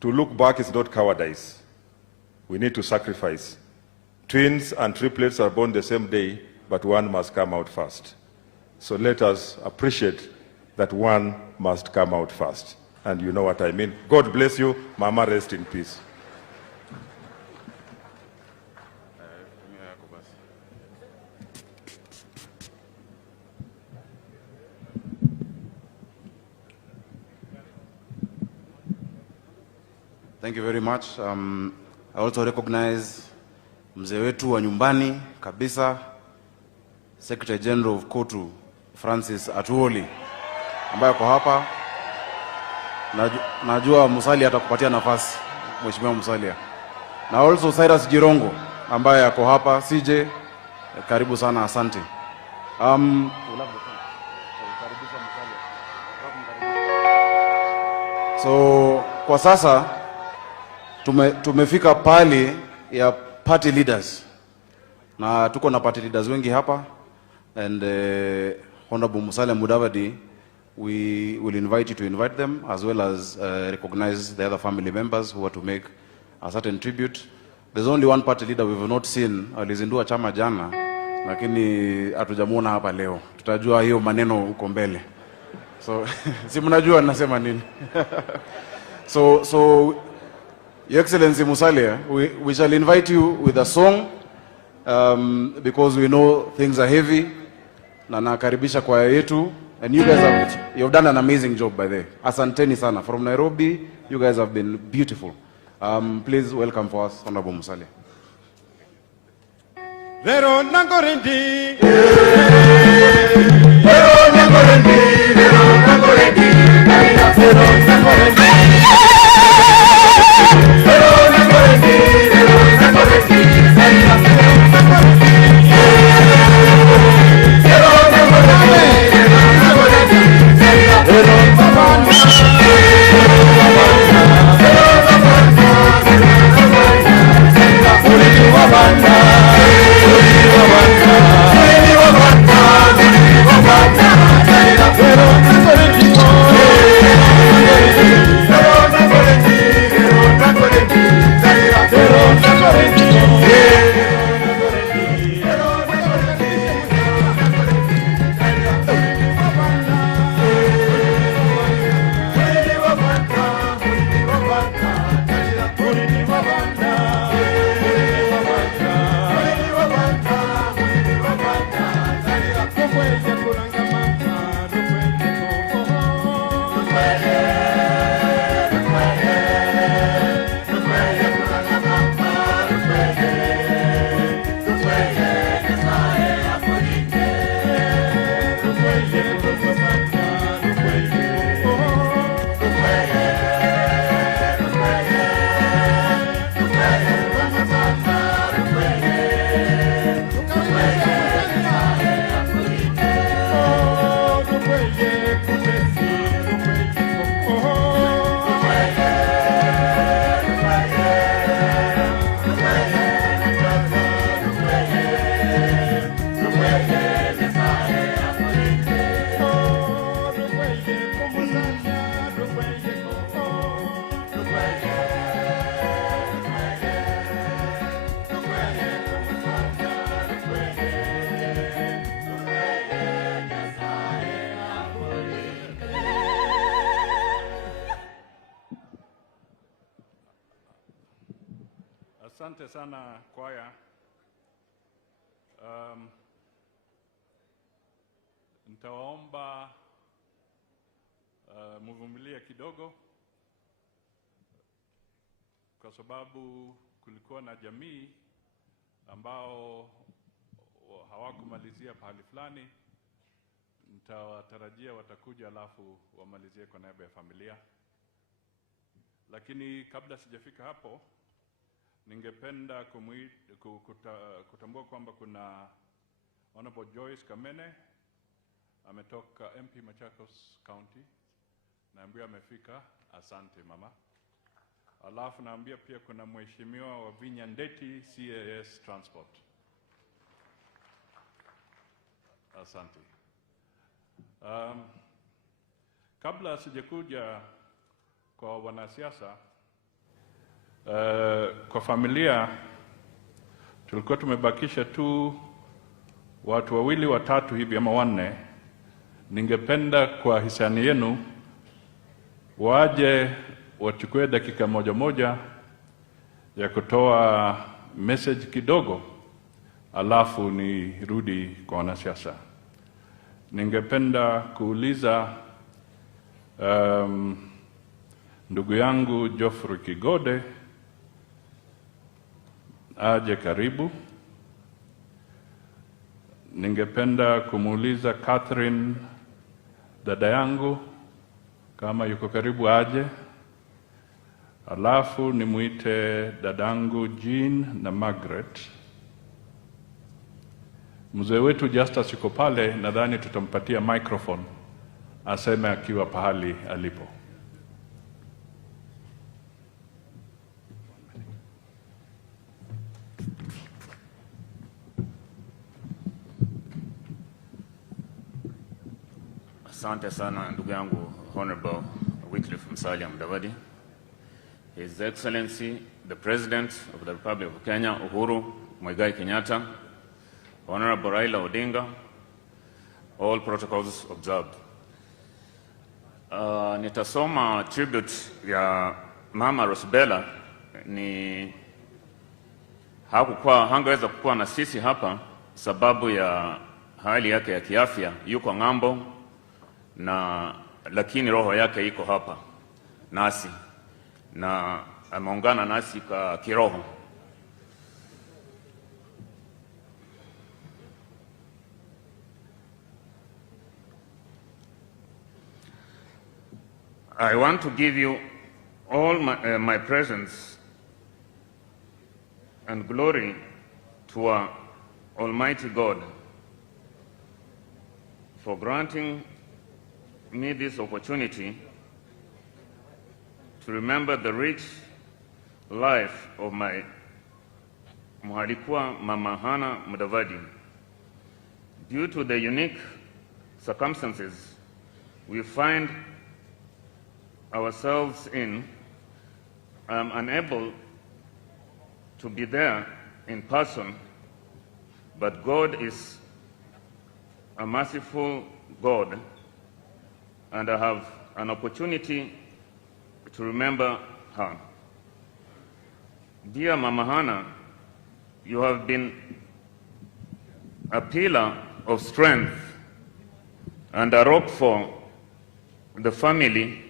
to look back is not cowardice. We need to sacrifice. Twins and triplets are born the same day, but one must come out first. So let us appreciate that one must come out first. And you know what I mean. God bless you. Mama, rest in peace. Thank you very much. I also recognize mzee wetu wa nyumbani kabisa, Secretary General of KOTU, Francis Atuoli, ambaye yuko hapa. Najua Musalia atakupatia nafasi, Mheshimiwa Musalia. Na also Cyrus Jirongo, ambaye yako hapa. CJ, karibu sana, asante. So, kwa sasa tumefika pali ya party leaders, na tuko na party leaders wengi hapa, and Honorable Musalia Mudavadi, we will invite you to invite them, as well as recognize the other family members who are to make a certain tribute. There's only one party leader we've not seen. Alizindua chama jana, lakini hatujamuona hapa leo. Tutajua hiyo maneno uko mbele. So si mnajua nasema nini. So Your Excellency Musalia, we shall invite you with a song, because we know things are heavy. Na nakaribisha kwaya yetu, and you guys you've done an amazing job by the way. Asanteni sana. From Nairobi, you guys have been beautiful. Please welcome for us Honorable Musalia. Vero Nangorendi, Vero Nangorendi, Vero Nangorendi, Vero Nangorendi, Vero Nangorendi, Vero Nangorendi, Asante sana kwaya. Nitawaomba muvumilie kidogo, kwa sababu kulikuwa na jamii ambao hawakumalizia pahali fulani. Nitawatarajia watakuja alafu wamalizie kwa niaba ya familia. Lakini kabla sijafika hapo, Ningependa kutambua kwamba kuna Honorable Joyce Kamene ametoka MP Machakos County. Naambia amefika, asante mama. Alafu naambia pia kuna Mheshimiwa Wavinya Ndeti, CAS Transport. Asante. Kabla sijakuja kwa wanasiasa, kwa familia tulikuwa tumebakisha tu watu wawili watatu hivi ama wanne. Ningependa kwa hisani yenu waje wachukue dakika moja ya kutoa message kidogo, alafu nirudi kwa wanasiasa. Ningependa kuuliza ndugu yangu Geoffrey Kigode aje karibu. Ningependa kumuuliza Catherine, dada yangu, kama yuko karibu aje. Alafu nimuite dadangu Jean na Margaret. Mzee wetu Justus yuko pale, nadhani tutampatia microphone aseme akiwa pahali alipo. Asante sana ndugu yangu Honorable Wycliffe Musalia Mudavadi. His Excellency the President of the Republic of Kenya Uhuru Muigai Kenyatta, Honorable Raila Odinga, all protocols observed. Nitasoma tribute ya Mama Rosabella. Hangeweza kukuwa na sisi hapa sababu ya hali yake ya kiafya, yuko ng'ambo, lakini roho yake iko hapa nasi na ameungana nasi kwa kiroho. I want to give you all my presence and glory to our Almighty God for granting me this opportunity to remember the rich life of my Mwalikwa Mama Hana Mudavadi. Due to the unique circumstances we find ourselves in, I am unable to be there in person, but God is a merciful God, and I have an opportunity to remember her. Dear Mama Hana, you have been a pillar of strength and a rock for the family.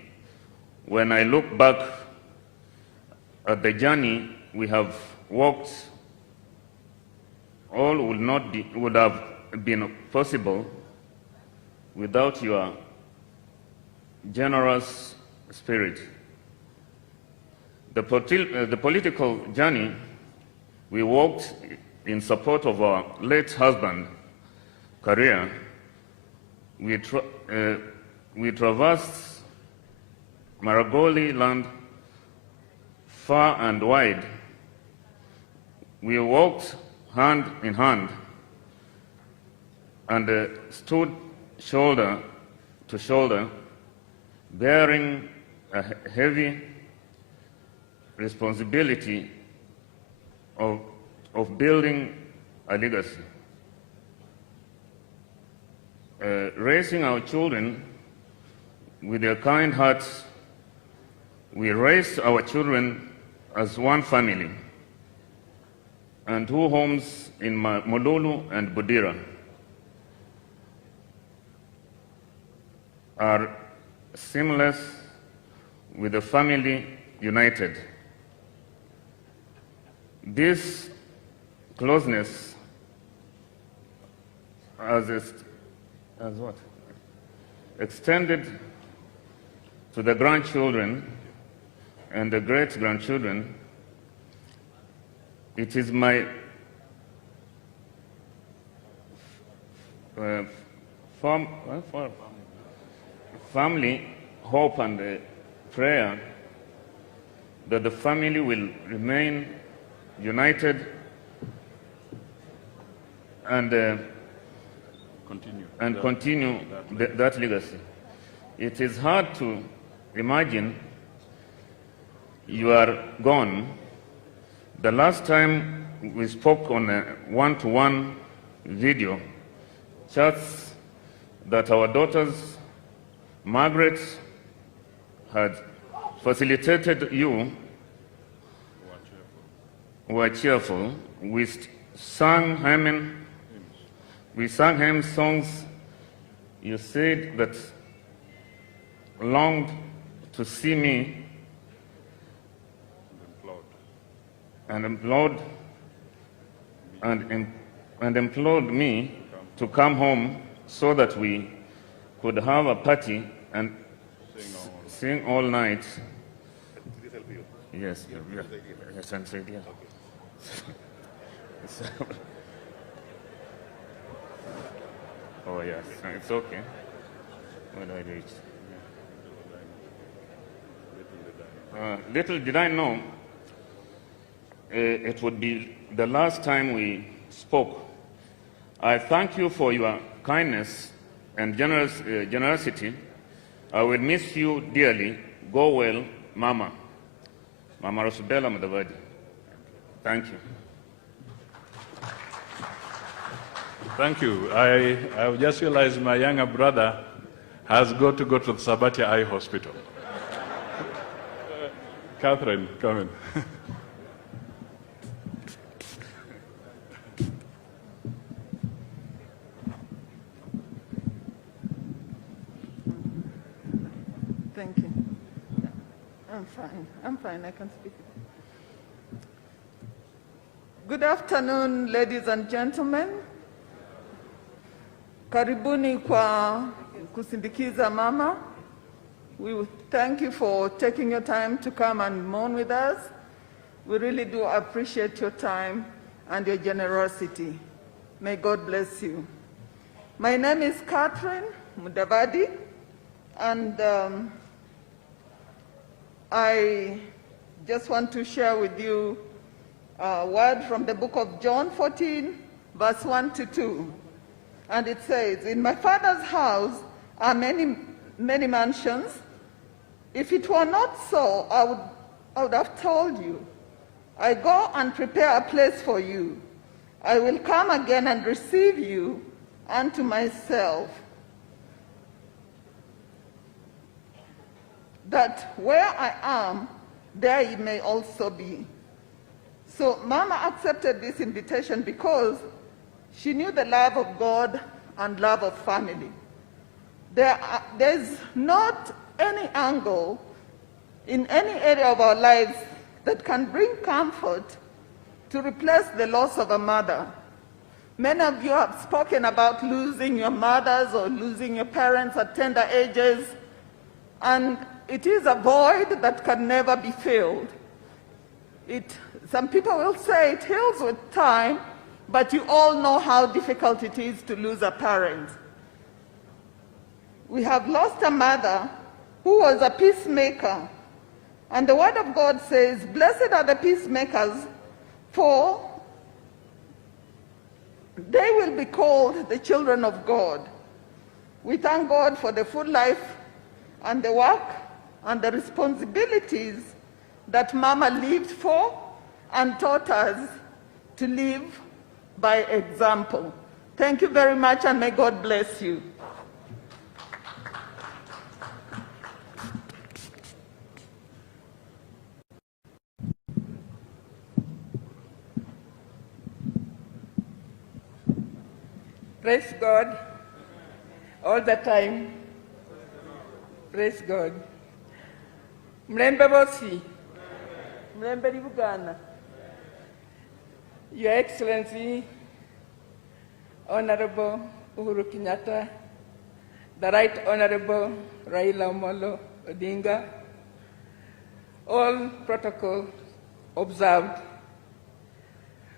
When I look back at the journey we have walked, all would have been possible without your generous spirit. The political journey we walked in support of our late husband, career, we traversed Maragoli land far and wide. We walked hand in hand and stood shoulder to shoulder, bearing a heavy responsibility of building a legacy. Raising our children with their kind hearts, we raised our children as one family, and two homes in Mololu and Budira are seamless with the family united. This closeness extended to the grandchildren and the great-grandchildren it is my family hope and prayer that the family will remain united and continue that legacy. It is hard to imagine you are gone. The last time we spoke on a one-to-one video chats that our daughters, Margaret, had facilitated you were cheerful. We sang hymn songs. You said that longed to see me and implored me to come home so that we could have a party and sing all night. Yes, yes, and said, yeah. Oh, yes, it's okay. Where do I reach? Little did I know it would be the last time we spoke. I thank you for your kindness and generosity. I will miss you dearly. Go well, Mama. Mama Rosabella Mudavadi. Thank you. Thank you. I've just realized my younger brother has got to go to the Sabatia Eye Hospital. Catherine, come in. Thank you. I'm fine, I can speak. Good afternoon, ladies and gentlemen. Karibuni kwa kusindikiza mama. We thank you for taking your time to come and mourn with us. We really do appreciate your time and your generosity. May God bless you. My name is Catherine Mudavadi, and I just want to share with you a word from the book of John 14, verse 1 to 2. And it says, "In my Father's house are many mansions. If it were not so, I would have told you. I go and prepare a place for you. I will come again and receive you unto myself, that where I am, there you may also be." So Mama accepted this invitation because she knew the love of God and love of family. There's not any angle in any area of our lives that can bring comfort to replace the loss of a mother. Many of you have spoken about losing your mothers or losing your parents at tender ages, and it is a void that can never be filled. Some people will say it heals with time, but you all know how difficult it is to lose a parent. We have lost a mother who was a peacemaker. And the Word of God says, "Blessed are the peacemakers, for they will be called the children of God." We thank God for the full life and the work and the responsibilities that Mama lived for and taught us to live by example. Thank you very much, and may God bless you. Praise God all the time. Praise God. Mlembe bosi. Mlembe li Buganda. Your Excellency, Honorable Uhuru Kenyatta, the Right Honorable Raila Amolo Odinga, all protocol observed.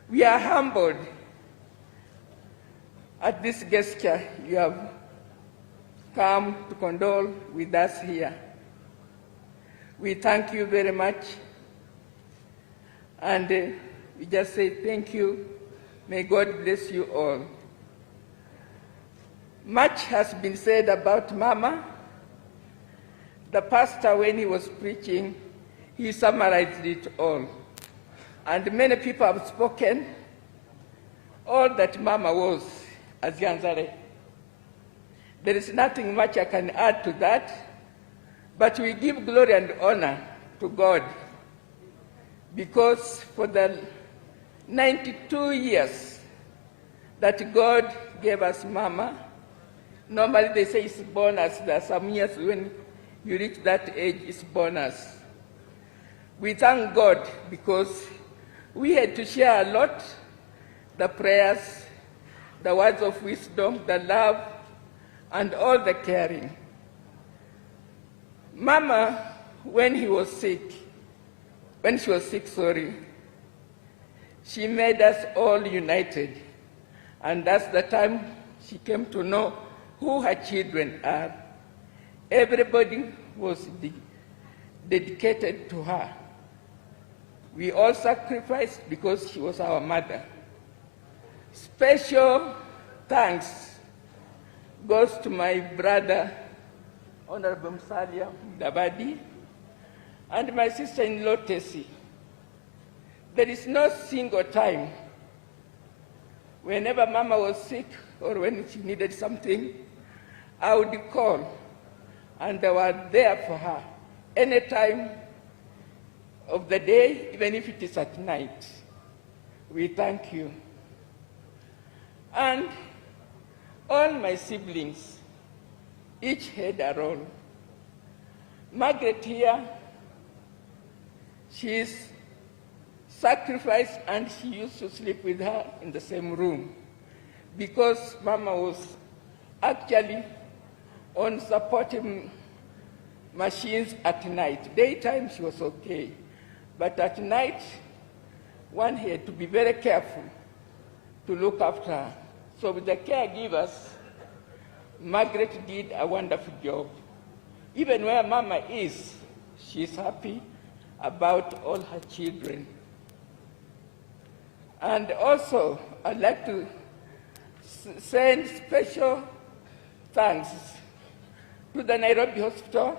We are humbled at this gesture you have come to condole with us here. We thank you very much, and we just say thank you. May God bless you all. Much has been said about Mama. The pastor, when he was preaching, he summarized it all. And many people have spoken all that Mama was as Yanzare. There is nothing much I can add to that, but we give glory and honor to God, because for the 92 years that God gave us Mama, normally they say it's bonus. There are some years when you reach that age, it's bonus. We thank God because we had to share a lot, the prayers, the words of wisdom, the love, and all the caring. Mama, when she was sick, she made us all united. And that's the time she came to know who her children are. Everybody was dedicated to her. We all sacrificed because she was our mother. Special thanks goes to my brother, Honorable Musalia Mudavadi, and my sister-in-law, Tessie. There is no single time, whenever Mama was sick or when she needed something, I would call, and they were there for her any time of the day, even if it is at night. We thank you. And all my siblings, each had a role. Margaret here, she is sacrificed, and she used to sleep with her in the same room because Mama was actually on supporting machines at night. Daytime she was okay, but at night one had to be very careful to look after her. So with the caregivers, Margaret did a wonderful job. Even where Mama is, she's happy about all her children. And also, I'd like to send special thanks to the Nairobi Hospital,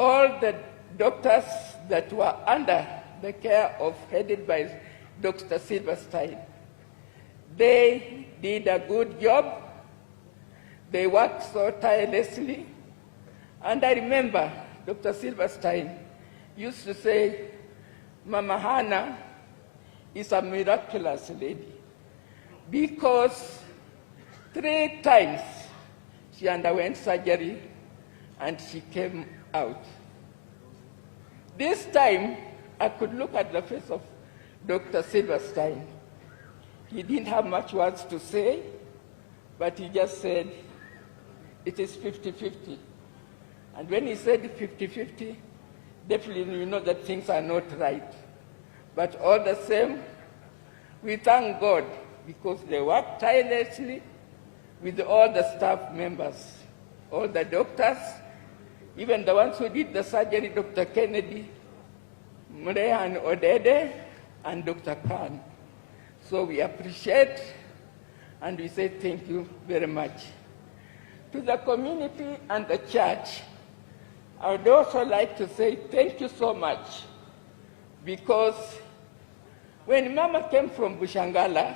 all the doctors that were under the care of, headed by Dr. Silverstein. They did a good job. They worked so tirelessly. And I remember Dr. Silverstein used to say, Mama Hannah is a miraculous lady, because 3 times she underwent surgery and she came out. This time, I could look at the face of Dr. Silverstein. He didn't have much words to say, but he just said, it is 50-50. And when he said 50-50, definitely you know that things are not right. But all the same, we thank God because they worked tirelessly with all the staff members, all the doctors, even the ones who did the surgery, Dr. Kennedy, Murehan Odede, and Dr. Khan. So we appreciate and we say thank you very much. To the community and the church, I would also like to say thank you so much, because when Mama came from Bushangala,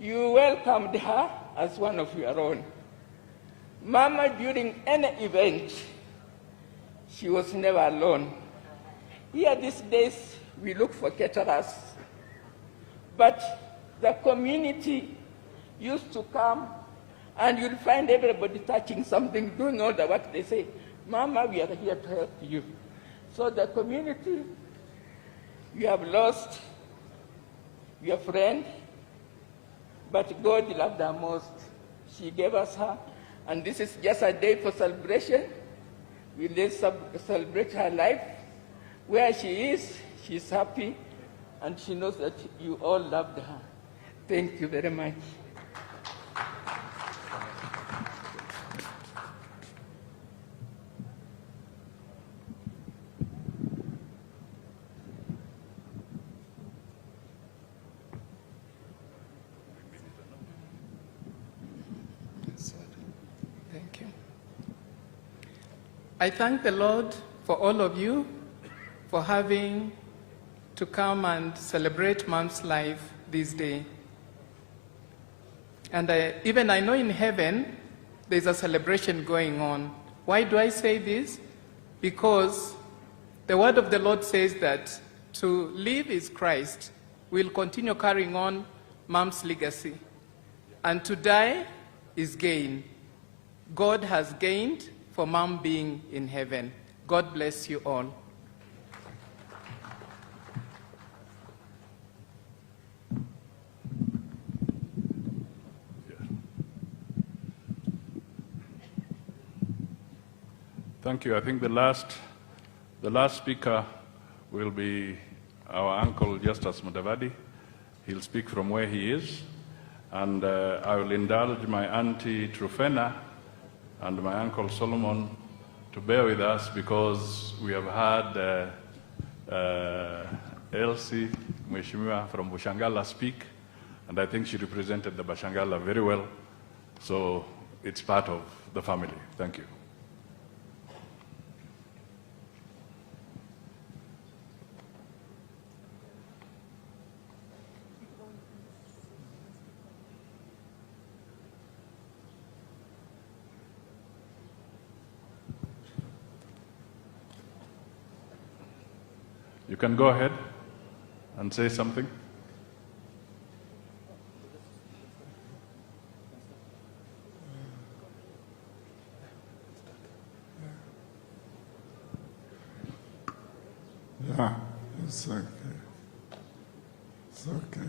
you welcomed her as one of your own. Mama, during any event, she was never alone. Here these days, we look for caterers, but the community used to come, and you'll find everybody touching something, doing all the work. They say, Mama, we are here to help you. So the community, you have lost your friend, but God loved her most. She gave us her, and this is just a day for celebration. We let's celebrate her life. Where she is, she's happy, and she knows that you all loved her. Thank you very much. Thank you. I thank the Lord for all of you for having to come and celebrate Mom's life this day. And I know in heaven there's a celebration going on. Why do I say this? Because the word of the Lord says that to live is Christ. We'll continue carrying on Mom's legacy. And to die is gain. God has gained for Mom being in heaven. God bless you all. Thank you. I think the last speaker will be our uncle Justus Mudavadi. He'll speak from where he is. And I will indulge my auntie Trufena and my uncle Solomon to bear with us because we have had Elsie Mheshimiwa from Bushangala speak, and I think she represented the Bashangala very well. So it's part of the family. Thank you. You can go ahead and say something. Yeah, it's okay. It's okay.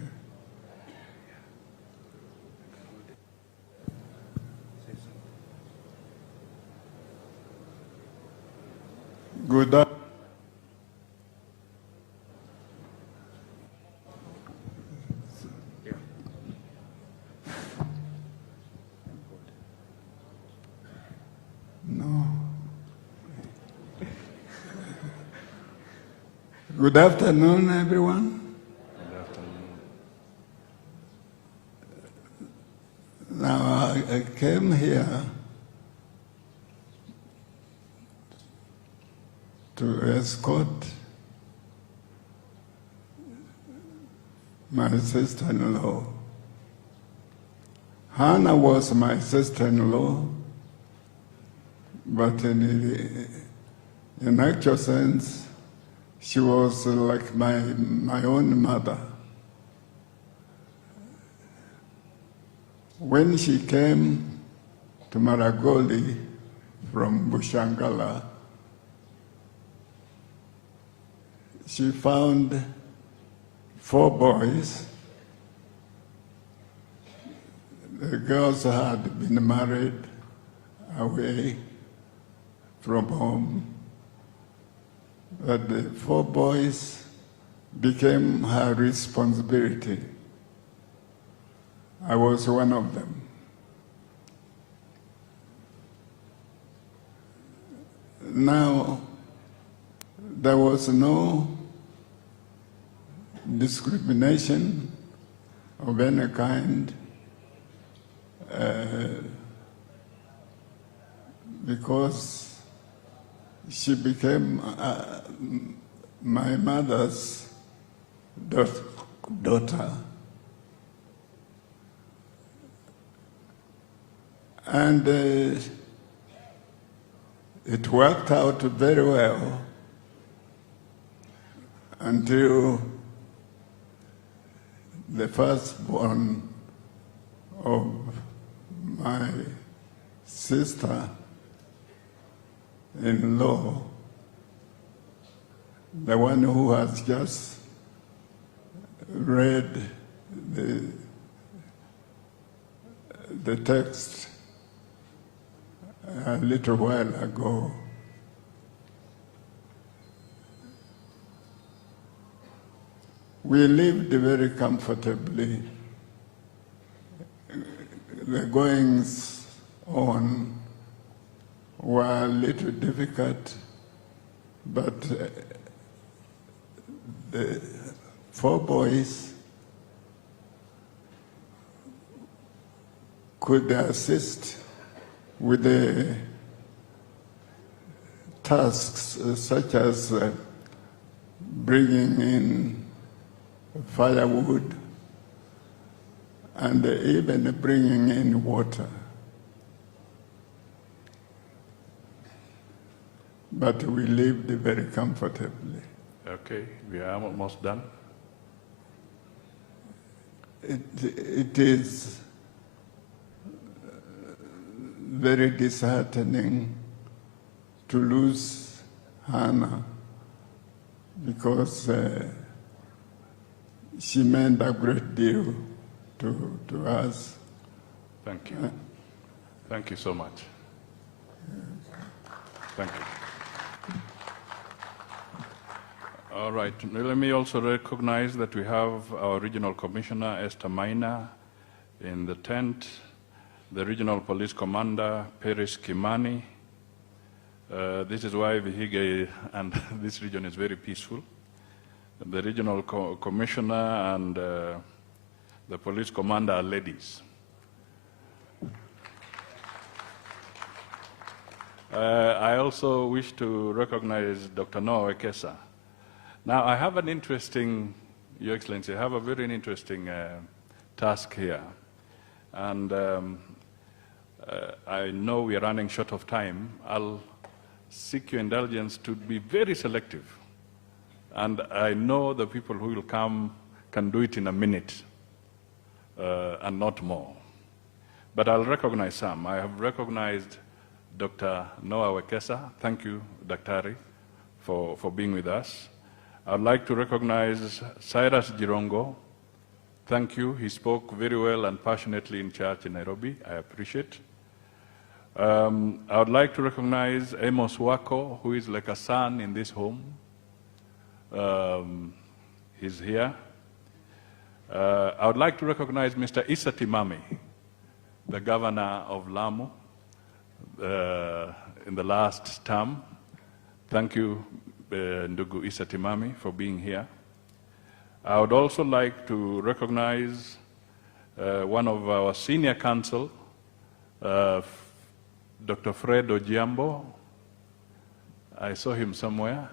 Good afternoon. Good afternoon, everyone. Good afternoon. Now, I came here to escort my sister-in-law. Hannah was my sister-in-law, but in actual sense, she was like my own mother. When she came to Maragoli from Bushangala, she found 4 boys. The girls had been married away from home. But the 4 boys became her responsibility. I was one of them. Now, there was no discrimination of any kind because she became my mother's daughter. And it worked out very well until the firstborn of my sister-in-law, the one who has just read the text a little while ago. we lived very comfortably. The goings on were a little difficult, but the 4 boys could assist with the tasks such as bringing in firewood and even bringing in water. But we lived very comfortably. Okay, we are almost done. It is very disheartening to lose Hannah because she meant a great deal to us. Thank you. Thank you so much. Thank you. All right, let me also recognize that we have our Regional Commissioner, Esther Maina, in the tent, the Regional Police Commander, Paris Kimani. This is why Vihiga and this region is very peaceful. The Regional Commissioner and the Police Commander are ladies. I also wish to recognize Dr. Noah Wekesa. Now, I have an interesting, Your Excellency, I have a very interesting task here. And I know we are running short of time. I'll seek your indulgence to be very selective. And I know the people who will come can do it in a minute and not more. But I'll recognize some. I have recognized Dr. Noah Wekesa. Thank you, Daktari, for being with us. I'd like to recognize Cyrus Jirongo. Thank you. He spoke very well and passionately in church in Nairobi. I appreciate. I would like to recognize Amos Wako, who is like a son in this home. He's here. I would like to recognize Mr. Issa Timami, the governor of Lamu in the last term. Thank you, Ndugu Issa Timami, for being here. I would also like to recognize one of our senior counsel, Dr. Fred Ojiambo. I saw him somewhere.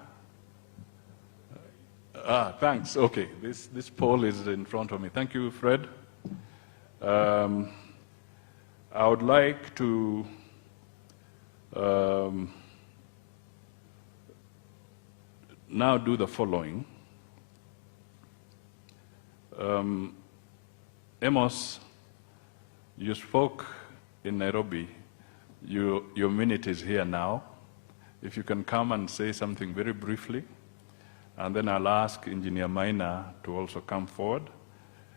Thanks. Okay, this poll is in front of me. Thank you, Fred. I would like to now do the following. Amos, you spoke in Nairobi. Your minute is here now. If you can come and say something very briefly, and then I'll ask Engineer Maina to also come forward.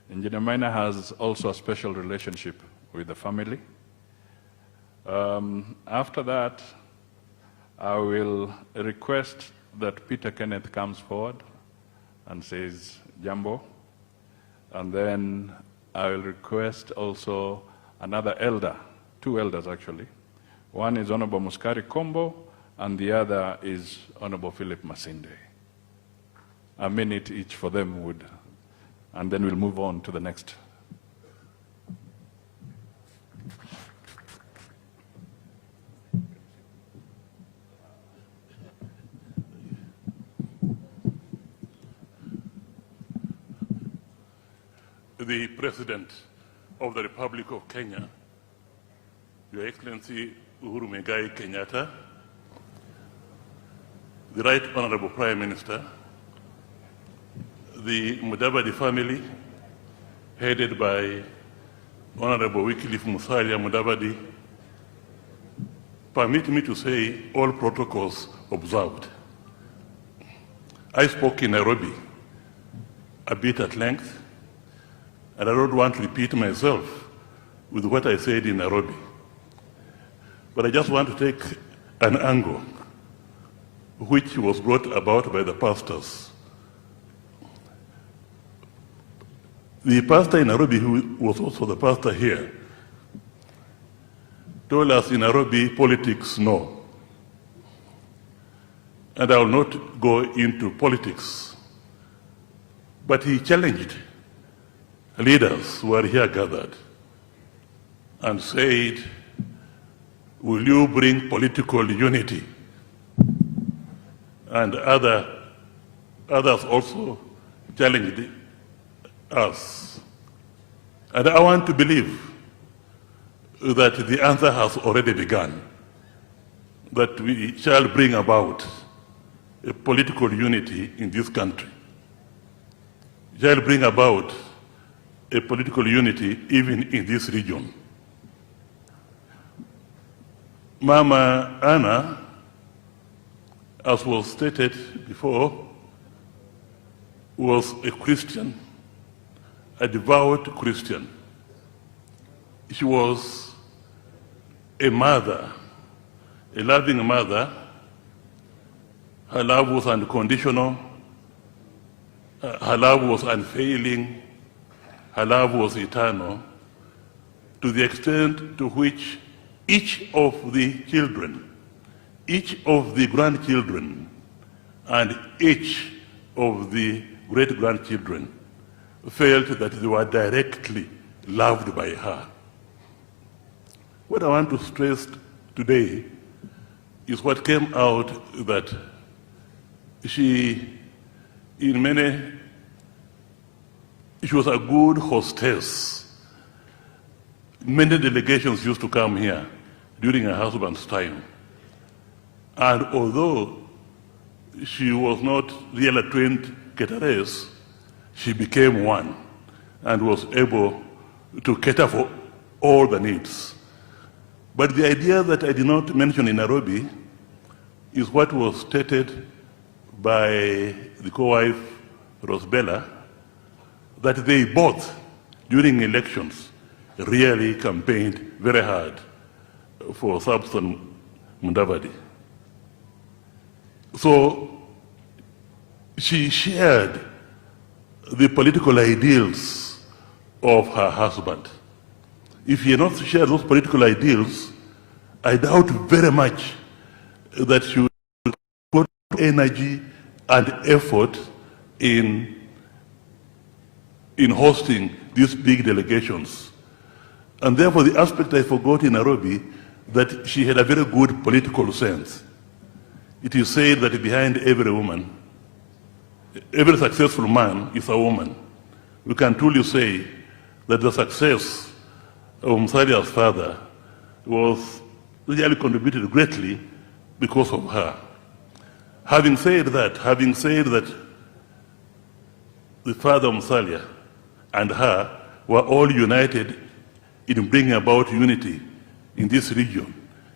Engineer Maina has also a special relationship with the family. After that, I will request that Peter Kenneth comes forward and says Jambo. And then I will request also another elder, 2 elders actually. One is Honorable Muskari Kombo, and the other is Honorable Philip Masinde. A minute each for them would, and then we'll move on to the next. The President of the Republic of Kenya, Your Excellency Uhuru Muigai Kenyatta, the Right Honorable Prime Minister, the Mudavadi family, headed by Honorable Wycliffe Musalia Mudavadi, permit me to say all protocols observed. I spoke in Nairobi a bit at length, and I don't want to repeat myself with what I said in Nairobi. But I just want to take an angle which was brought about by the pastors. The pastor in Nairobi, who was also the pastor here, told us in Nairobi, politics, no. And I will not go into politics. But he challenged leaders who are here gathered and said, will you bring political unity? And others also challenged us. And I want to believe that the answer has already begun, that we shall bring about a political unity in this country. Shall bring about a political unity even in this region. Mama Anna, as was stated before, was a Christian, a devout Christian. She was a mother, a loving mother. Her love was unconditional. Her love was unfailing. Her love was eternal, to the extent to which each of the children, each of the grandchildren, and each of the great-grandchildren felt that they were directly loved by her. What I want to stress today is what came out, that she was a good hostess. Many delegations used to come here during her husband's time. And although she was not really a trained cateress, she became one and was able to cater for all the needs. But the idea that I did not mention in Nairobi is what was stated by the co-wife, Rosbella, that they both, during elections, really campaigned very hard for Samson Mudavadi. So she shared the political ideals of her husband. If he had not shared those political ideals, I doubt very much that she would put energy and effort in hosting these big delegations. And therefore, the aspect I forgot in Nairobi, that she had a very good political sense. It is said that behind every woman, every successful man is a woman. We can truly say that the success of Musalia's father was really contributed greatly because of her. Having said that the father of Musalia and her were all united in bringing about unity in this region,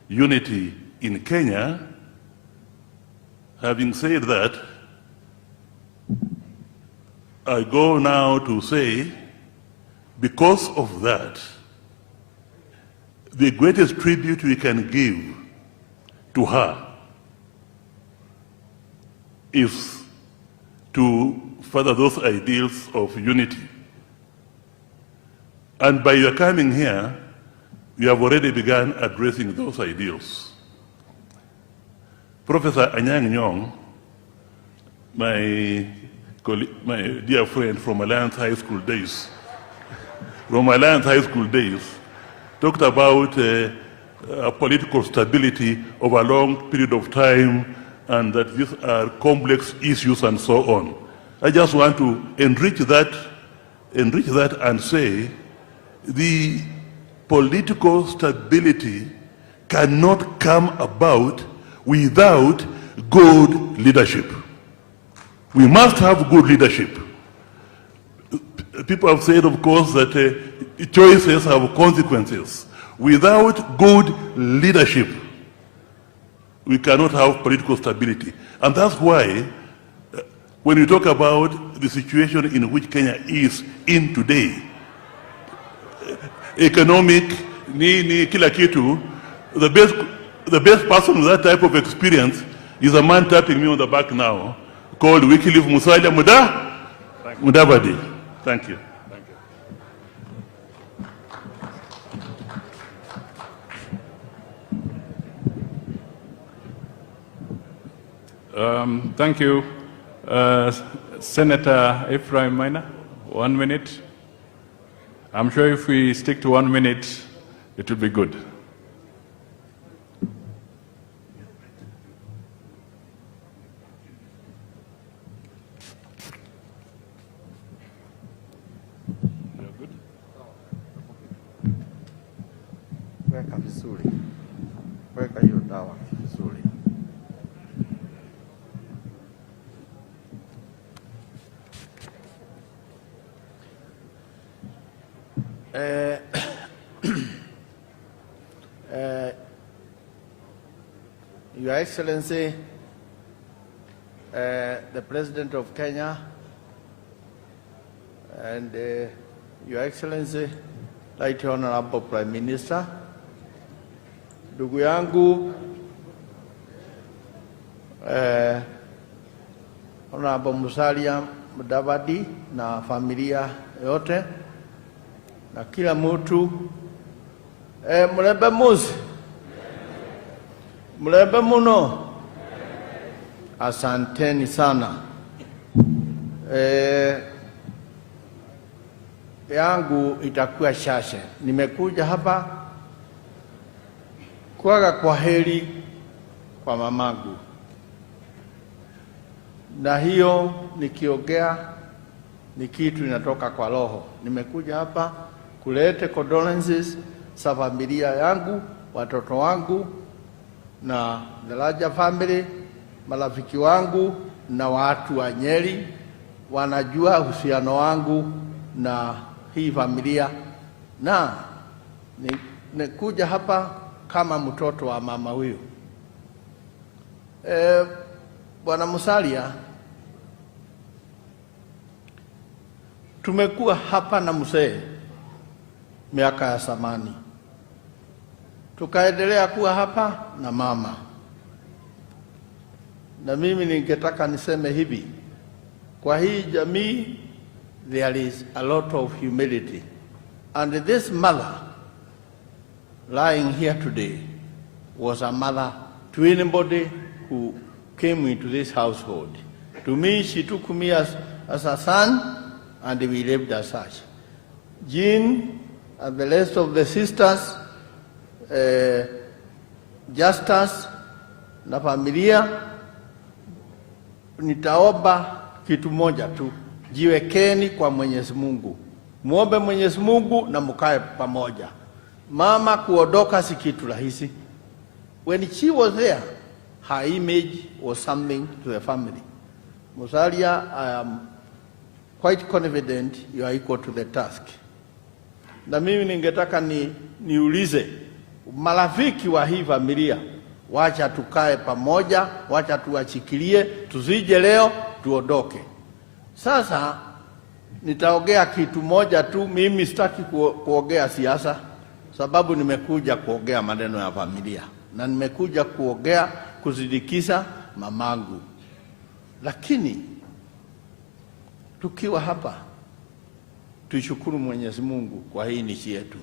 unity in Kenya. Having said that, I go now to say, because of that, the greatest tribute we can give to her is to further those ideals of unity. And by your coming here, you have already begun addressing those ideals. Professor Anyang' Nyong'o, my dear friend from Alliance High School days, talked about political stability over a long period of time, and that these are complex issues and so on. I just want to enrich that and say the political stability cannot come about without good leadership. We must have good leadership. People have said, of course, that choices have consequences. Without good leadership, we cannot have political stability. And that's why, when you talk about the situation in which Kenya is in today, economic, kila kitu, the best person with that type of experience is a man tapping me on the back now, called Wycliffe Musalia Mudavadi. Thank you. Thank you. Thank you. Senator Ephraim Maina, 1 minute. I'm sure if we stick to 1 minute, it will be good. Weka vizuri. Weka hiyo dawa vizuri. Your Excellency, the President of Kenya, and Your Excellency, Right Honorable Prime Minister, ndugu yangu Honorable Musalia Mudavadi na familia yote na kila mtu mlembe muzi mlembe muno, asanteni sana. Yangu itakuwa shashe. Nimekuja hapa kuaga kwa heri kwa mamangu, na hiyo nikiongea ni kitu inatoka kwa roho. Nimekuja hapa kulete condolences za familia yangu, watoto wangu na the larger family, marafiki wangu na watu wa Nyeri wanajua uhusiano wangu na hii familia, na nikuja hapa kama mtoto wa mama huyu. Bwana Musalia, tumekuwa hapa na mzee miaka ya zamani, tukaendelea kuwa hapa na mama, na mimi ningetaka niseme hivi, kwa hii jamii there is a lot of humility, and this mother lying here today was a mother to anybody who came into this household. To me, she took me as a son, and we lived as such. Jean and the rest of the sisters, Justus na familia, nitaomba kitu moja tu: jiwekeni kwa Mwenyezi Mungu, muombe Mwenyezi Mungu na mkae pamoja. Mama kuondoka si kitu rahisi. When she was there, her image was something to the family. Musalia, I am quite confident you are equal to the task. Na mimi ningetaka niulize marafiki wa hii familia, wacha tukae pamoja, wacha tuachikilie, tusije leo tuondoke. Sasa nitaongea kitu moja tu. Mimi sitaki kuongea siasa, sababu nimekuja kuongea maneno ya familia, na nimekuja kuongea kuzidikisha mamangu. Lakini tukiwa hapa, tushukuru Mwenyezi Mungu kwa hii nchi yetu.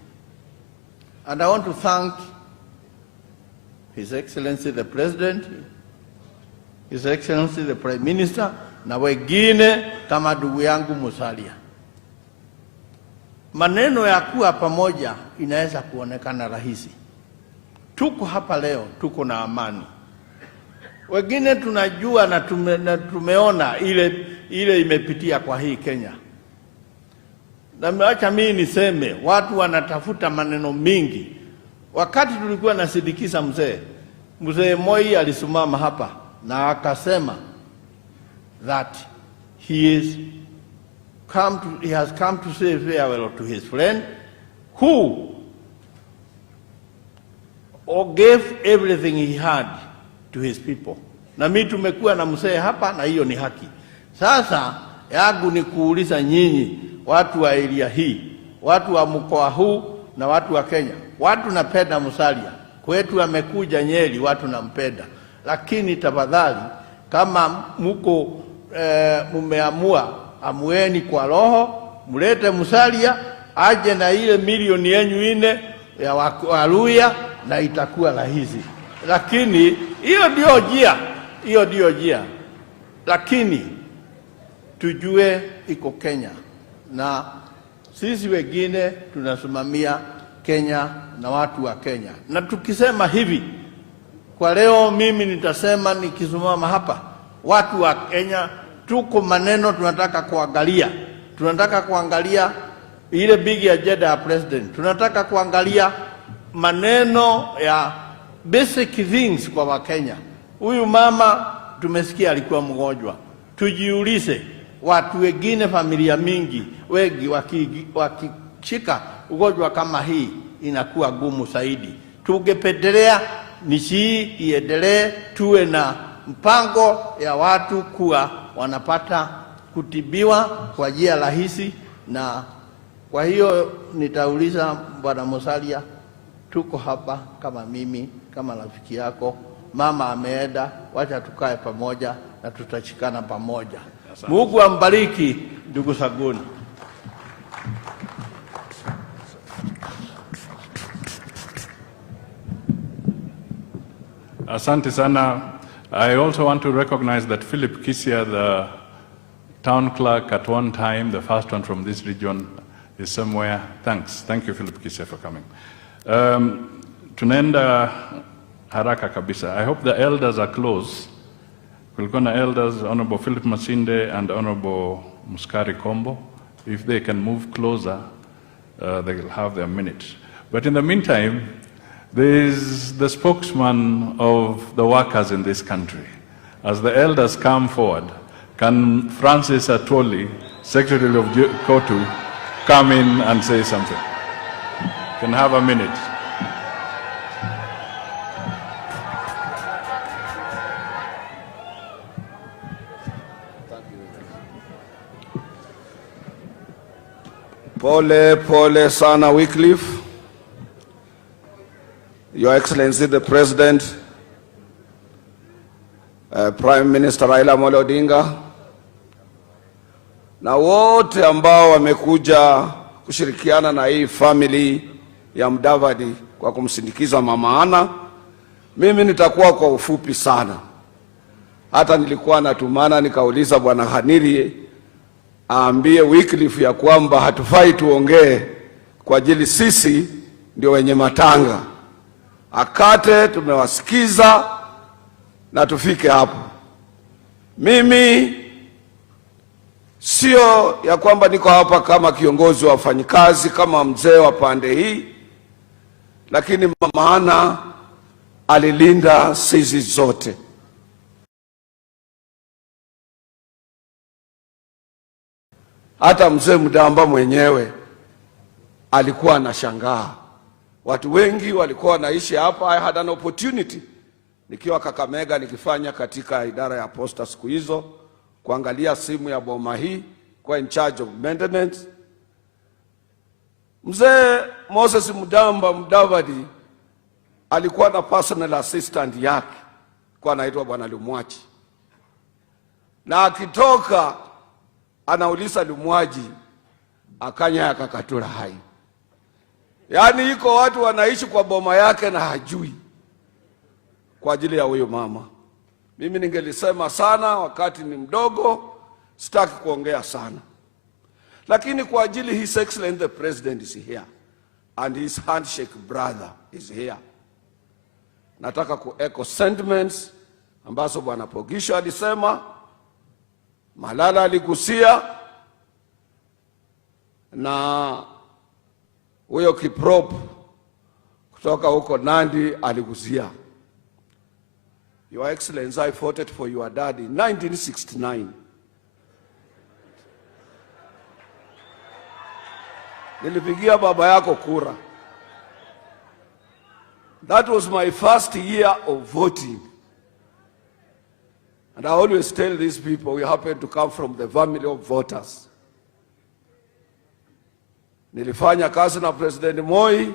And I want to thank His Excellency the President, His Excellency the Prime Minister, na wengine kama ndugu yangu Musalia. Maneno ya kuwa pamoja inaweza kuonekana rahisi. Tuko hapa leo, tuko na amani. Wengine tunajua na tumeona ile imepitia kwa hii Kenya. Na acha mimi niseme, watu wanatafuta maneno mingi. Wakati tulikuwa nasindikiza mzee Moi alisimama hapa na akasema that he has come to say farewell to his friend who gave everything he had to his people. Na mimi tumekuwa na mzee hapa, na hiyo ni haki. Sasa yangu ni kuuliza nyinyi watu wa area hii, watu wa mkoa huu na watu wa Kenya. Watu napenda Musalia, kwetu amekuja Nyeri, watu nampenda. Lakini tafadhali, kama mko mumeamua, amueni kwa roho, mulete Musalia aje na ile milioni yenu 4 ya Waluya, na itakuwa rahisi. Lakini hiyo ndio njia. hiyo ndio njia, lakini tujue iko Kenya na sisi wengine tunasimamia Kenya na watu wa Kenya. Na tukisema hivi, kwa leo mimi nitasema nikisimama hapa, watu wa Kenya tuko maneno tunataka kuangalia. Tunataka kuangalia ile big agenda ya president. Tunataka kuangalia maneno ya basic things kwa Wakenya. Huyu mama tumesikia alikuwa mgonjwa. Tujiulize, watu wengine, familia mingi wengi wakishika ugonjwa kama hii inakuwa gumu zaidi. Tungependelea nchi hii iendelee, tuwe na mpango ya watu kuwa wanapata kutibiwa kwa njia rahisi. Na kwa hiyo nitauliza Bwana Musalia, tuko hapa kama mimi, kama rafiki yako. Mama ameenda, wacha tukae pamoja na tutachikana pamoja. Mungu ambariki ndugu Saguni. Asante sana. I also want to recognize that Philip Kisia, the town clerk at one time, the first one from this region, is somewhere. Thanks. Thank you, Philip Kisia, for coming. Tunaenda haraka kabisa. I hope the elders are close. Kulikuwa elders, Honorable Philip Masinde and Honorable Muskari Kombo. If they can move closer, they will have their minute. But in the meantime, there is the spokesman of the workers in this country. As the elders come forward, can Francis Atwoli, Secretary of Kotu, come in and say something? Can have a minute. Pole pole sana Wycliffe. Your Excellency the President, Prime Minister Raila Amolo Odinga, na wote ambao wamekuja kushirikiana na hii family ya Mudavadi kwa kumsindikiza Mama Ana. Mimi nitakuwa kwa ufupi sana. Hata nilikuwa natumana nikauliza Bwana Haniri aambie Wycliffe ya kwamba hatufai tuongee kwa ajili sisi ndio wenye matanga. Akate, tumewasikiza na tufike hapo. Mimi sio ya kwamba niko hapa kama kiongozi wa wafanyikazi, kama mzee wa pande hii, lakini Mama Ana alilinda sisi zote. Hata mzee Mudamba mwenyewe alikuwa anashangaa. Watu wengi walikuwa wanaishi hapa. I had an opportunity nikiwa Kakamega nikifanya katika idara ya posta siku hizo kuangalia simu ya boma hii, kwa in charge of maintenance. Mzee Moses Mudamba Mudavadi alikuwa na personal assistant yake kwa anaitwa Bwana Lumwaji, na akitoka anauliza Lumwaji akanya ya Kakatura hai. Yaani iko watu wanaishi kwa boma yake na hajui, kwa ajili ya huyo mama. Mimi ningelisema sana, wakati ni mdogo, sitaki kuongea sana. Lakini kwa ajili His Excellency the President is here and his handshake brother is here, nataka ku-echo sentiments ambazo Bwana Pogisho alisema, Malala aligusia, na huyo Kiprop kutoka huko Nandi aligusia. Your Excellency, I voted for your dad in 1969. Nilipigia baba yako kura. That was my first year of voting. And I always tell these people, we happen to come from the family of voters. Nilifanya kazi na President Moi.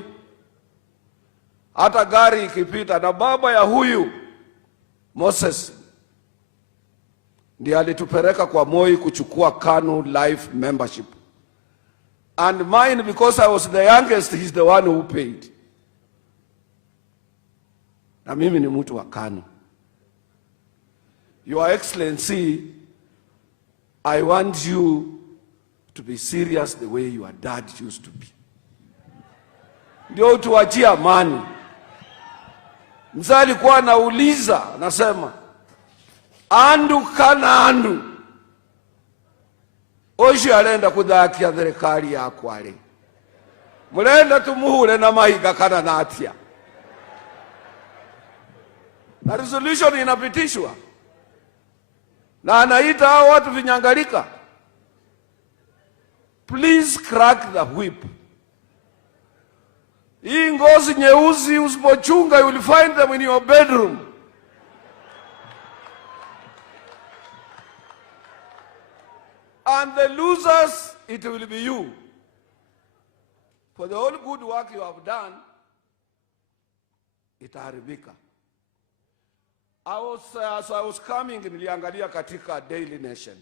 Hata gari ikipita na baba ya huyu Moses ndiye alitupeleka kwa Moi kuchukua KANU life membership. And mine, because I was the youngest, he's the one who paid. Na mimi ni mtu wa KANU. Your Excellency, I want you to be serious the way your dad used to be. Ndio tuachie amani. Mzee alikuwa anauliza, anasema, andu kana andu oshi alenda kudhakia serikali yako ale. Mulenda tumuhure na mahiga kana natia. Na resolution inapitishwa. Na anaita hao watu vinyangalika. Please crack the whip. Hii ngozi nyeusi usipochunga, you will find them in your bedroom. And the losers, it will be you. For the whole good work you have done, itaharibika. As I was coming, niliangalia katika Daily Nation.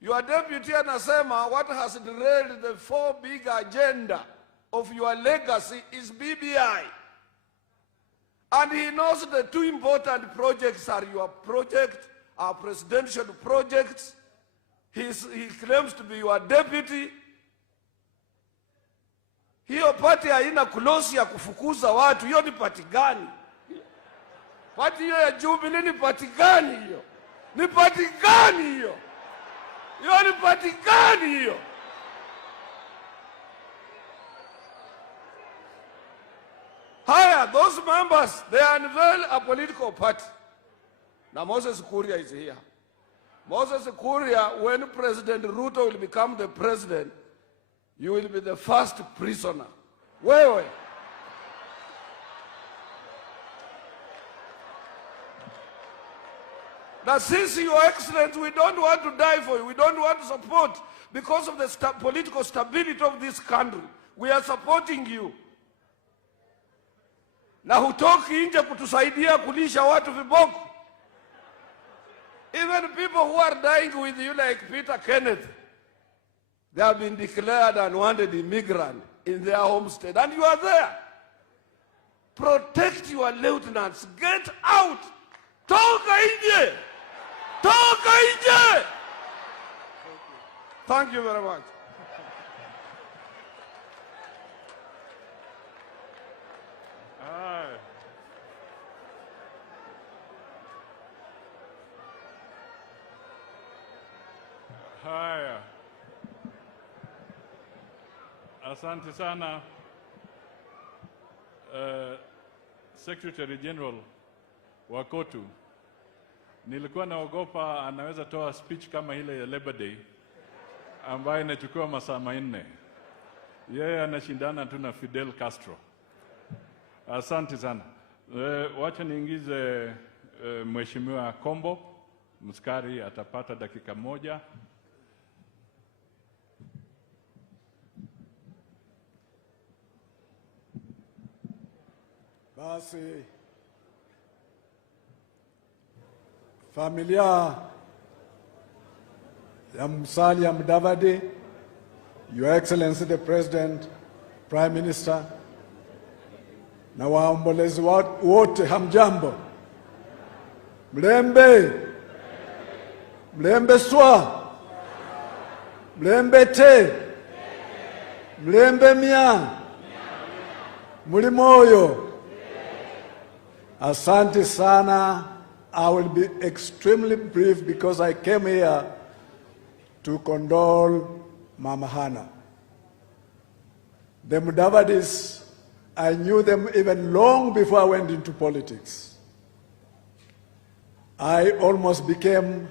Your deputy anasema what has derailed the 4 big agenda of your legacy is BBI. And he knows the 2 important projects are your project, our presidential projects. He claims to be your deputy. Hiyo party haina klosi ya kufukuza watu. Hiyo ni party gani? Party hiyo ya Jubilee ni party gani hiyo? Ni party gani hiyo? Hiyo ni party gani hiyo? Haya, those members, they unveil a political party. Now Moses Kuria is here. Moses Kuria, when President Ruto will become the president, you will be the first prisoner. Wewe. Now since you are excellent, we don't want to die for you. We don't want to support because of the political stability of this country. We are supporting you. Na hutoki nje kutusaidia kulisha watu viboko. Even people who are dying with you like Peter Kenneth, they have been declared unwanted immigrant in their home state. And you are there. Protect your lieutenants. Get out. Toka nje. Toka nje. Thank you very much. Haya. Asante sana. Secretary General wa KOTU. Nilikuwa naogopa anaweza toa speech kama ile ya Labor Day ambayo inachukua masaa 4. Yeye anashindana tu na Fidel Castro. Asante sana. Wacha niingize Mheshimiwa Kombo. Mskari atapata dakika 1. Basi familia ya Musalia Mudavadi, Your Excellency the President, Prime Minister, na waombolezi wote, hamjambo. Mlembe, mlembe swa, mlembe te, mlembe mia, muli moyo. Asante sana. I will be extremely brief because I came here to condole Mama Hannah. The Mudavadis, I knew them even long before I went into politics. I almost became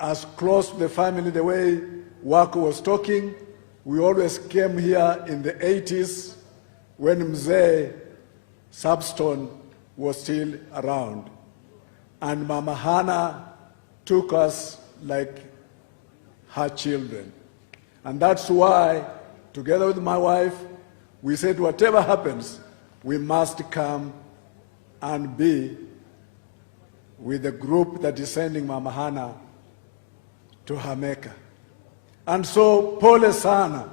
as close to the family the way Wako was talking. We always came here in the 80s when Mzee Substone was still around. And Mama Hannah took us like her children. And that's why, together with my wife, we said whatever happens, we must come and be with the group that is sending Mama Hannah to her Mecca. And so, pole sana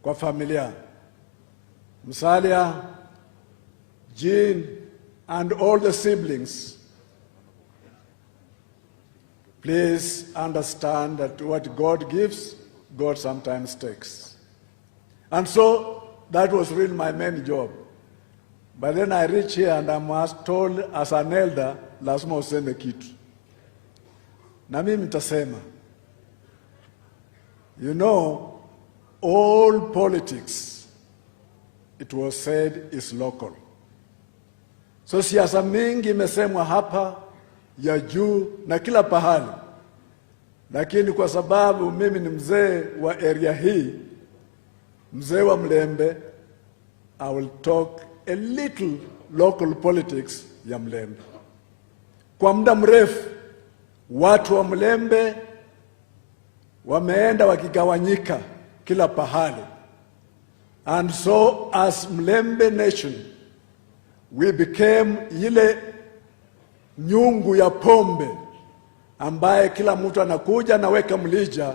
kwa familia. Musalia, Jean, and all the siblings please understand that what God gives, God sometimes takes. And so that was really my main job. But then I reach here and I'm told as an elder, lazima useme kitu. Na mimi nitasema. You know, all politics, it was said, is local. So siasa mingi imesemwa hapa, ya juu na kila pahali. Lakini kwa sababu mimi ni mzee wa area hii, mzee wa Mlembe, I will talk a little local politics ya Mlembe. Kwa muda mrefu, watu wa Mlembe wameenda wakigawanyika kila pahali. And so as Mlembe nation, we became ile nyungu ya pombe ambaye kila mtu anakuja anaweka mlija,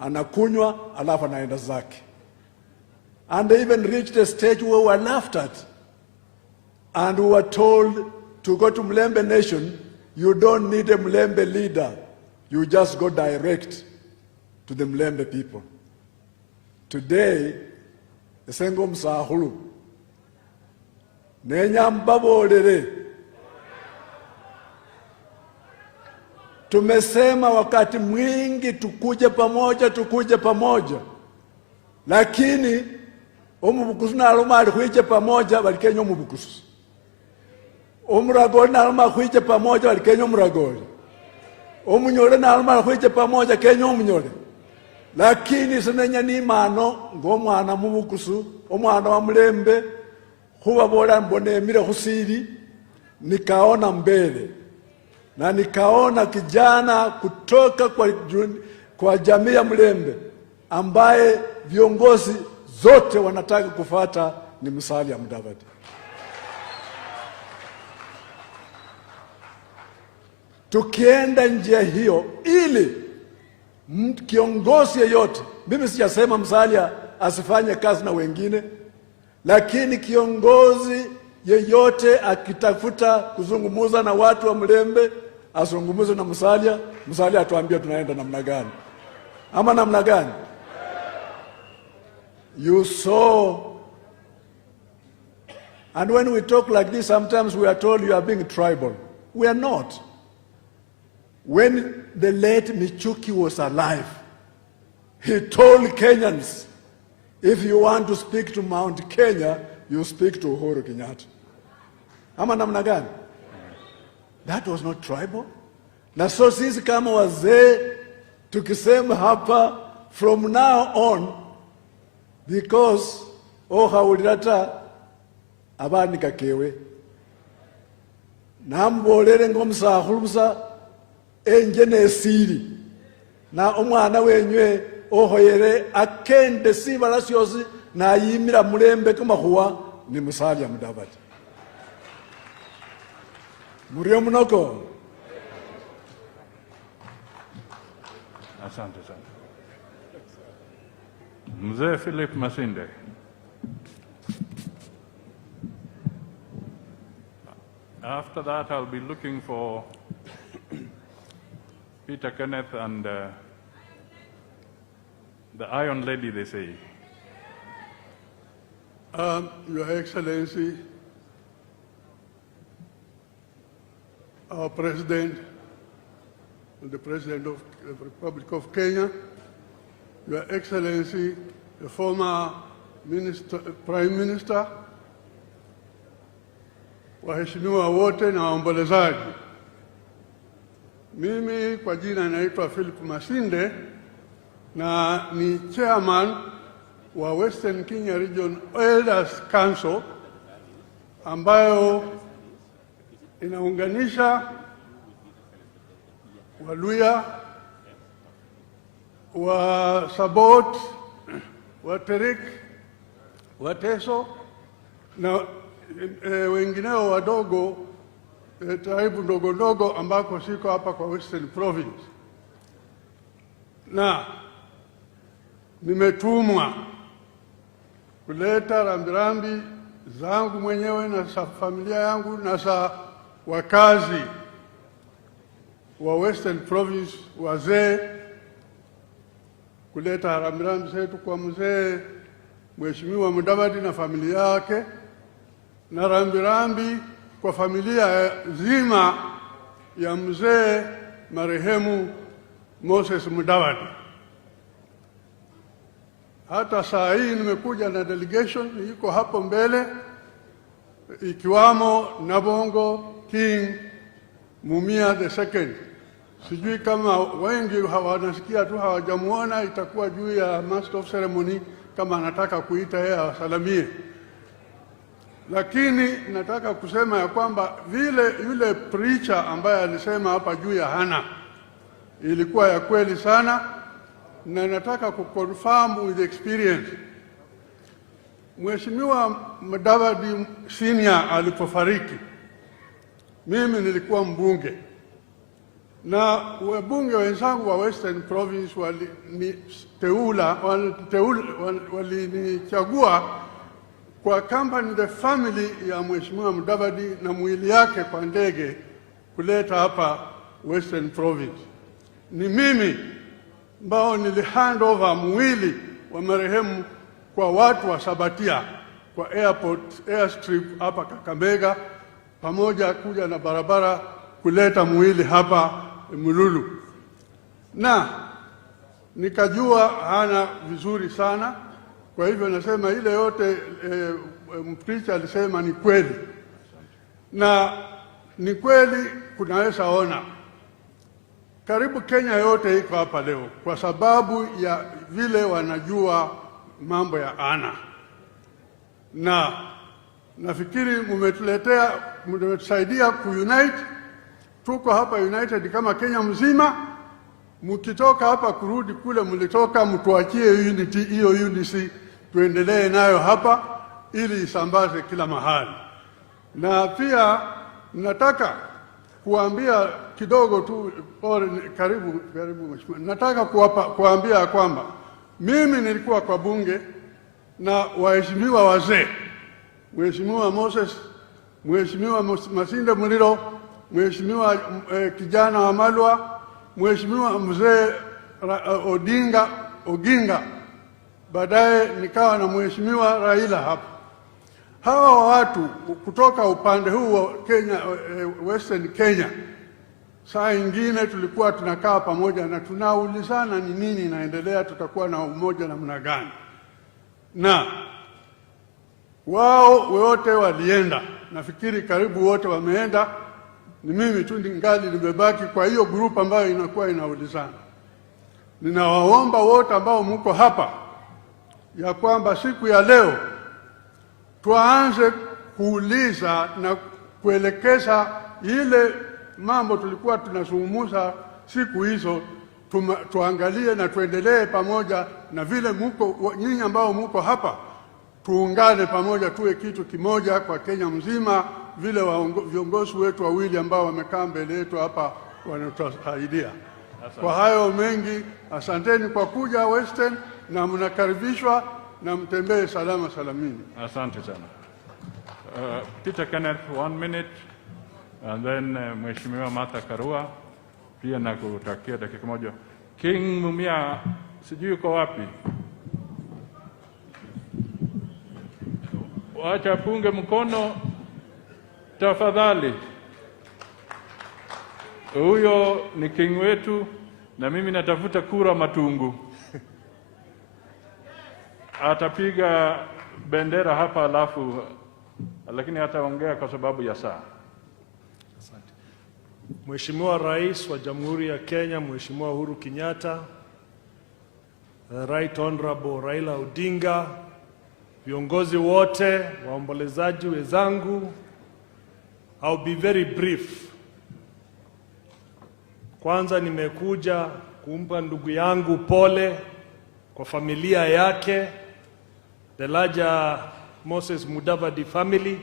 anakunywa, alafu anaenda zake. And they even reached a stage where we were laughed at. And we were told to go to Mlembe nation, you don't need a Mlembe leader. You just go direct to the Mlembe people. Today, esengo msahulu. Nenya mbabolere. Tumesema wakati mwingi tukuje pamoja. Lakini omubukusu na aluma alikuije pamoja balikenya omubukusu. Omuragoli na aluma alikuije pamoja balikenya omuragoli. Omunyole na aluma alikuije pamoja kenya omunyole. Lakini sinenya ni mano ng'omwana mubukusu, omwana wa Mlembe, huwa bora mbonemire husiri, nikaona mbele. Na nikaona kijana kutoka kwa jamii ya Mlembe, ambaye viongozi zote wanataka kufuata ni Musalia Mudavadi. Tukienda njia hiyo ili kiongozi yeyote, mimi sijasema Musalia asifanye kazi na wengine, lakini kiongozi yeyote akitafuta kuzungumuza na watu wa Mlembe, azungumuze na Musalia, Musalia atuambie tunaenda namna gani. Ama namna gani? You saw, and when we talk like this, sometimes we are told you are being tribal. We are not. When the late Michuki was alive, he told Kenyans, if you want to speak to Mount Kenya, you speak to Uhuru Kenyatta. Ama namna gani? That was not tribal. Na so sisi kama wazee, tukisema hapa, from now on, because hawulirata abani kakewe, nambolere ng'omusahulusa enjene esiri, na omwana wenywe ohoyere akende sibala syosi na yimira Mlembe kumahuwa ni Musalia Mudavadi. Murio munoko. Asante sana. Mzee Philip Masinde. After that, I'll be looking for Peter Kenneth and the Iron Lady, they say. Your Excellency, our President, and the President of the Republic of Kenya, Your Excellency, the former Prime Minister, waheshimiwa wote na waombolezaji. Mimi kwa jina naitwa Philip Masinde na ni chairman wa Western Kenya Region Elders Council ambayo inaunganisha Waluya, wa Sabot, wa Terik, wa Teso na wengineo wadogo, taibu ndogo ndogo ambako siko hapa kwa Western Province. Na nimetumwa kuleta rambirambi zangu mwenyewe na familia yangu na wakazi wa Western Province, wazee, kuleta rambirambi zetu kwa mzee Mheshimiwa Mudavadi na familia yake, na rambirambi kwa familia zima ya mzee marehemu Moses Mudavadi. Hata saa hii nimekuja na delegation iko hapo mbele, ikiwamo Nabongo King Mumia the second. Sijui kama wengi hawanasikia tu, hawajamuona. Itakuwa juu ya Master of Ceremony kama anataka kuita yeye awasalamie. Lakini nataka kusema ya kwamba vile yule preacher ambaye alisema hapa juu ya Hana ilikuwa ya kweli sana, na nataka kuconfirm with experience. Mheshimiwa Mudavadi Senior alipofariki, mimi nilikuwa mbunge, na wabunge wenzangu wa Western Province walinichagua kwa company the family ya Mheshimiwa Mudavadi na mwili yake kwa ndege kuleta hapa Western Province. Ni mimi ambao nilihand over mwili wa marehemu kwa watu wa Sabatia kwa airstrip hapa Kakamega, pamoja kuja na barabara kuleta mwili hapa Mululu. Na nikajua Hana vizuri sana, kwa hivyo nasema ile yote mpreacher alisema ni kweli. Na ni kweli kunaweza ona karibu Kenya yote iko hapa leo kwa sababu ya vile wanajua mambo ya Hana. Na nafikiri mmetusaidia kuunite. Tuko hapa united kama Kenya mzima. Mkitoka hapa kurudi kule mlitoka, mtuachie unity, hiyo unity tuendelee nayo hapa ili isambaze kila mahali. Na pia nataka kuambia kidogo tu, karibu mheshimiwa. Nataka kuambia kwamba mimi nilikuwa kwa bunge na waheshimiwa wazee, Mheshimiwa Moses, Mheshimiwa Masinde Muliro, Mheshimiwa kijana wa Malwa, Mheshimiwa mzee Oginga, baadaye nikawa na Mheshimiwa Raila hapa. Hawa watu kutoka upande huu wa Kenya, Western Kenya, saa ingine tulikuwa tunakaa pamoja na tunaulizana ni nini inaendelea, tutakuwa na umoja namna gani. Na wao wote walienda, nafikiri karibu wote wameenda, ni mimi tu ningali nimebaki kwa hiyo group ambayo inakuwa inaulizana. Ninawaomba wote ambao mko hapa ya kwamba siku ya leo tuanze kuuliza na kuelekeza ile mambo tulikuwa tunazungumza siku hizo, tuangalie na tuendelee pamoja, na vile mko nyinyi ambao mko hapa tuungane pamoja, tuwe kitu kimoja kwa Kenya mzima, vile viongozi wetu wawili ambao wamekaa mbele yetu hapa wanatusaidia. Kwa hayo mengi, asanteni kwa kuja Western, na mnakaribishwa na mtembee salama salamini. Asante sana. Peter Kenneth, 1 minute, and then Mheshimiwa Martha Karua pia nakutakia dakika moja. King Mumia, sijui uko wapi? Wacha punge mkono tafadhali. Huyo ni king wetu, na mimi natafuta kura Matungu. Atapiga bendera hapa alafu, lakini hataongea kwa sababu ya saa. Asante. Mheshimiwa Rais wa Jamhuri ya Kenya, Mheshimiwa Uhuru Kenyatta, Right Honorable Raila Odinga, viongozi wote, waombolezaji wenzangu, I'll be very brief. Kwanza nimekuja kumpa ndugu yangu pole kwa familia yake, the larger Moses Mudavadi family,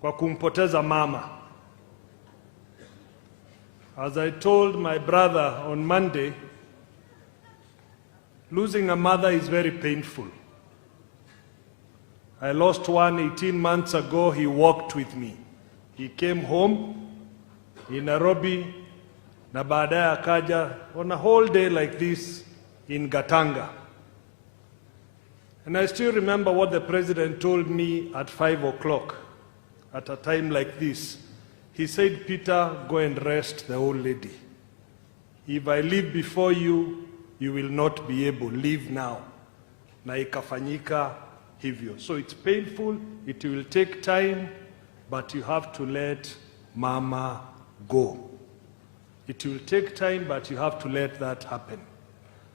kwa kumpoteza mama. As I told my brother on Monday, losing a mother is very painful. I lost one 18 months ago. He walked with me. He came home in Nairobi na baadaye akaja on a whole day like this in Gatanga. And I still remember what the president told me at 5 o'clock at a time like this. He said, Peter, go and rest the old lady. If I leave before you, you will not be able. Leave now. Na ikafanyika hivyo. So it's painful, it will take time, but you have to let mama go. It will take time, but you have to let that happen.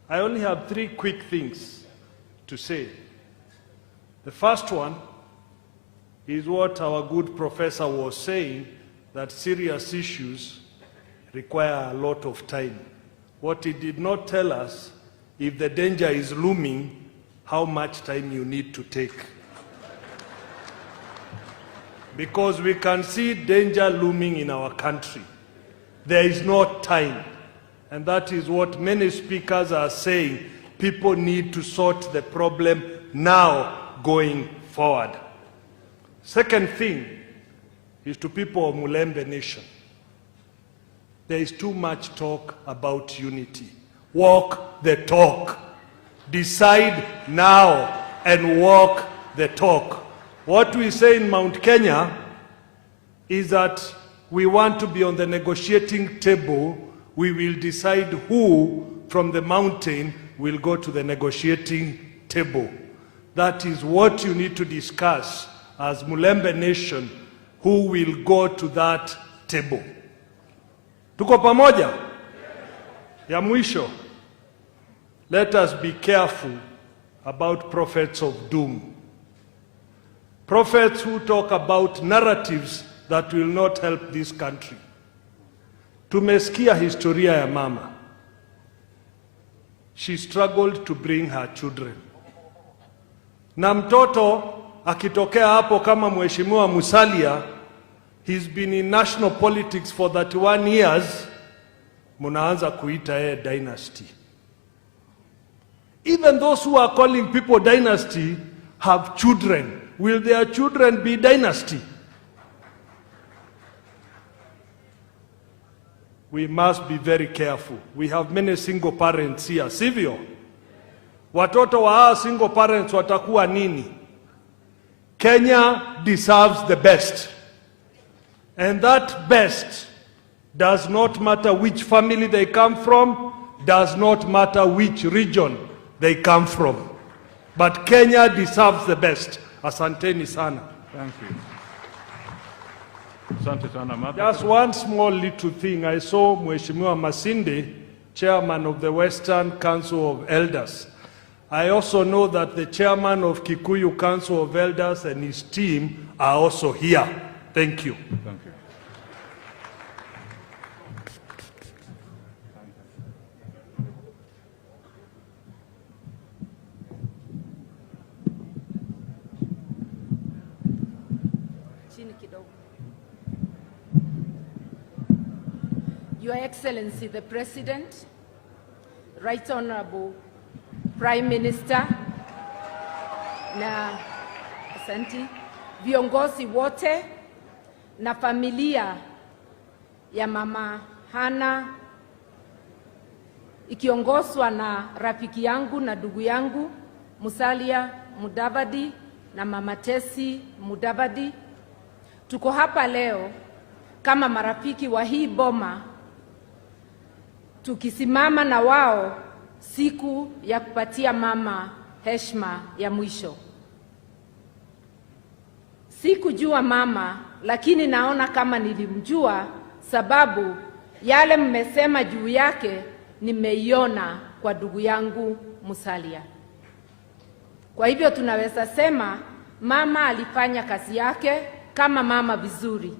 I only have 3 quick things to say. The first one is what our good professor was saying, that serious issues require a lot of time. What he did not tell us, if the danger is looming, how much time you need to take. Because we can see danger looming in our country. There is no time. And that is what many speakers are saying. People need to sort the problem now going forward. Second thing is to people of Mulembe Nation. There is too much talk about unity. Walk the talk. Decide now and walk the talk. What we say in Mount Kenya is that we want to be on the negotiating table. We will decide who from the mountain will go to the negotiating table. That is what you need to discuss as Mulembe Nation, who will go to that table. Tuko pamoja? Ya mwisho, let us be careful about prophets of doom. Prophets who talk about narratives that will not help this country. Tumesikia historia ya mama. She struggled to bring her children. Na mtoto akitokea hapo kama Mheshimiwa Musalia, he's been in national politics for 31 years, munaanza kuita yeye dynasty. Even those who are calling people dynasty have children. Will their children be dynasty? We must be very careful. We have many single parents here, sivyo? Watoto wa hawa single parents watakuwa nini? Kenya deserves the best. And that best does not matter which family they come from, does not matter which region they come from. But Kenya deserves the best. Asanteni sana. Thank you. Asante sana, Martha. Just one small little thing. I saw Mheshimiwa Masinde, chairman of the Western Council of Elders. I also know that the chairman of Kikuyu Council of Elders and his team are also here. Thank you. Thank you. Your Excellency the President, Right Honorable Prime Minister, na asanti, viongozi wote na familia ya Mama Hana ikiongozwa na rafiki yangu na ndugu yangu Musalia Mudavadi na Mama Tesi Mudavadi. Tuko hapa leo kama marafiki wa hii boma, tukisimama na wao siku ya kupatia mama heshima ya mwisho. Sikujua mama, lakini naona kama nilimjua, sababu yale mmesema juu yake nimeiona kwa ndugu yangu Musalia. Kwa hivyo tunaweza sema mama alifanya kazi yake kama mama vizuri.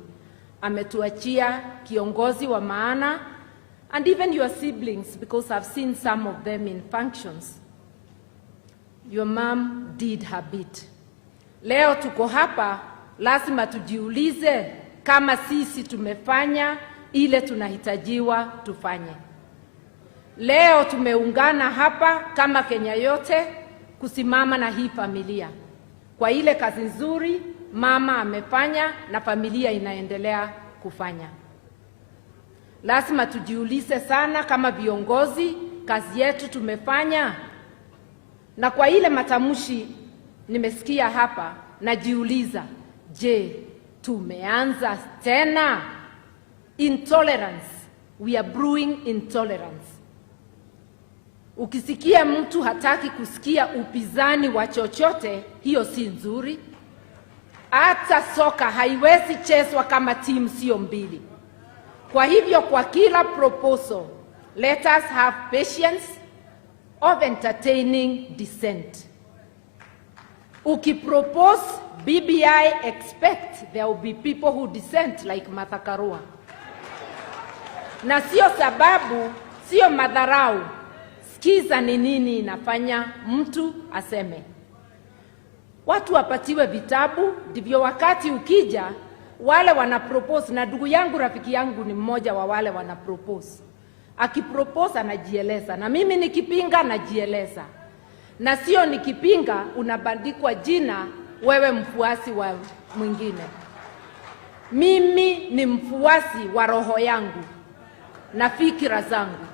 Ametuachia kiongozi wa maana, and even your siblings, because I've seen some of them in functions. Your mom did her bit. Leo tuko hapa, lazima tujiulize kama sisi tumefanya ile tunahitajiwa tufanye. Leo tumeungana hapa kama Kenya yote kusimama na hii familia kwa ile kazi nzuri mama amefanya na familia inaendelea kufanya. Lazima tujiulize sana kama viongozi, kazi yetu tumefanya. Na kwa ile matamshi nimesikia hapa, najiuliza, je, tumeanza tena? Intolerance. We are brewing intolerance. Ukisikia mtu hataki kusikia upinzani wa chochote, hiyo si nzuri. Hata soka haiwezi chezwa kama timu sio mbili. Kwa hivyo kwa kila proposal, let us have patience of entertaining dissent. Ukipropose BBI, expect there will be people who dissent like Martha Karua. Na sio sababu, sio madharau. Sikiza ni nini inafanya mtu aseme. Watu wapatiwe vitabu, ndivyo wakati ukija wale wana propose, na ndugu yangu rafiki yangu ni mmoja wa wale wana propose. Akipropose anajieleza, na mimi nikipinga najieleza. Na sio nikipinga unabandikwa jina wewe mfuasi wa mwingine. Mimi ni mfuasi wa roho yangu na fikira zangu.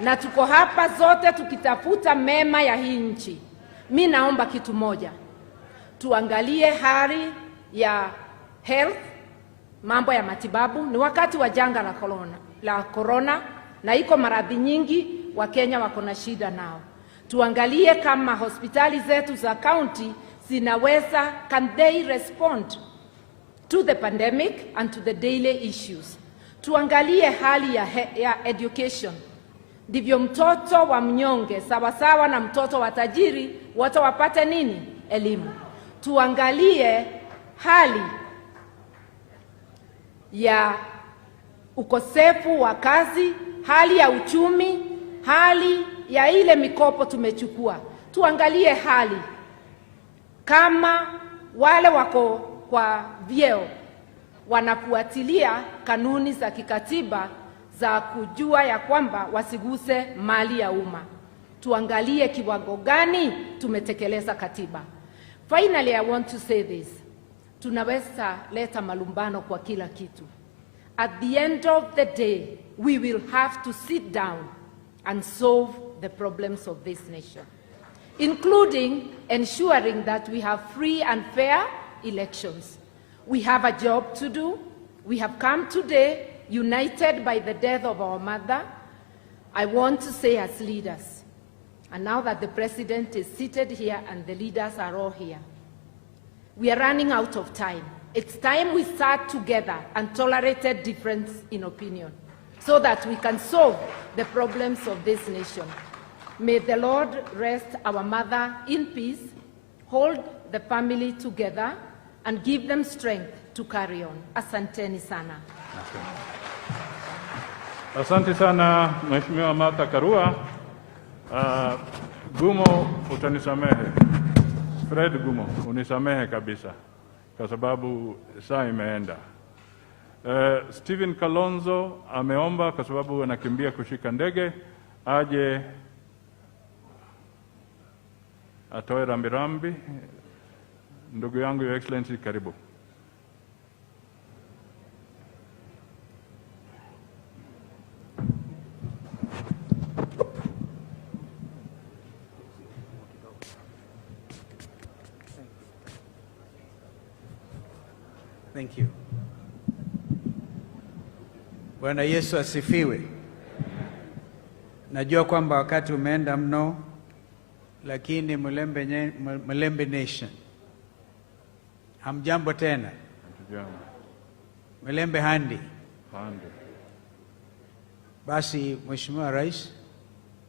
Na tuko hapa zote tukitafuta mema ya hii nchi. Mimi naomba kitu moja. Tuangalie hali ya health, mambo ya matibabu. Ni wakati wa janga la corona na iko maradhi nyingi wa Kenya wako na shida nao. Tuangalie kama hospitali zetu za county zinaweza, can they respond to the pandemic and to the daily issues. Tuangalie hali ya education. Ndivyo mtoto wa mnyonge sawasawa na mtoto wa tajiri wote wapate nini? Elimu. Tuangalie hali ya ukosefu wa kazi, hali ya uchumi, hali ya ile mikopo tumechukua. Tuangalie hali kama wale wako kwa vyeo wanafuatilia kanuni za kikatiba za kujua ya kwamba wasiguse mali ya umma. Tuangalie kiwango gani tumetekeleza katiba. Finally, I want to say this. Tunaweza leta malumbano kwa kila kitu. At the end of the day, we will have to sit down and solve the problems of this nation, including ensuring that we have free and fair elections. We have a job to do. We have come today united by the death of our mother. I want to say as leaders, and now that the president is seated here and the leaders are all here, we are running out of time. It's time we start together and tolerated difference in opinion so that we can solve the problems of this nation. May the Lord rest our mother in peace, hold the family together, and give them strength to carry on. Asanteni sana. Asante sana Mheshimiwa Martha Karua. Gumo, utanisamehe. Fred Gumo, unisamehe kabisa kwa sababu saa imeenda. Stephen Kalonzo ameomba kwa sababu anakimbia kushika ndege aje atoe rambirambi. Ndugu yangu, Your Excellency, karibu. Thank you. Bwana Yesu asifiwe. Najua kwamba wakati umeenda mno, lakini Mlembe Nation, hamjambo tena? Mlembe handi. Basi Mheshimiwa Rais,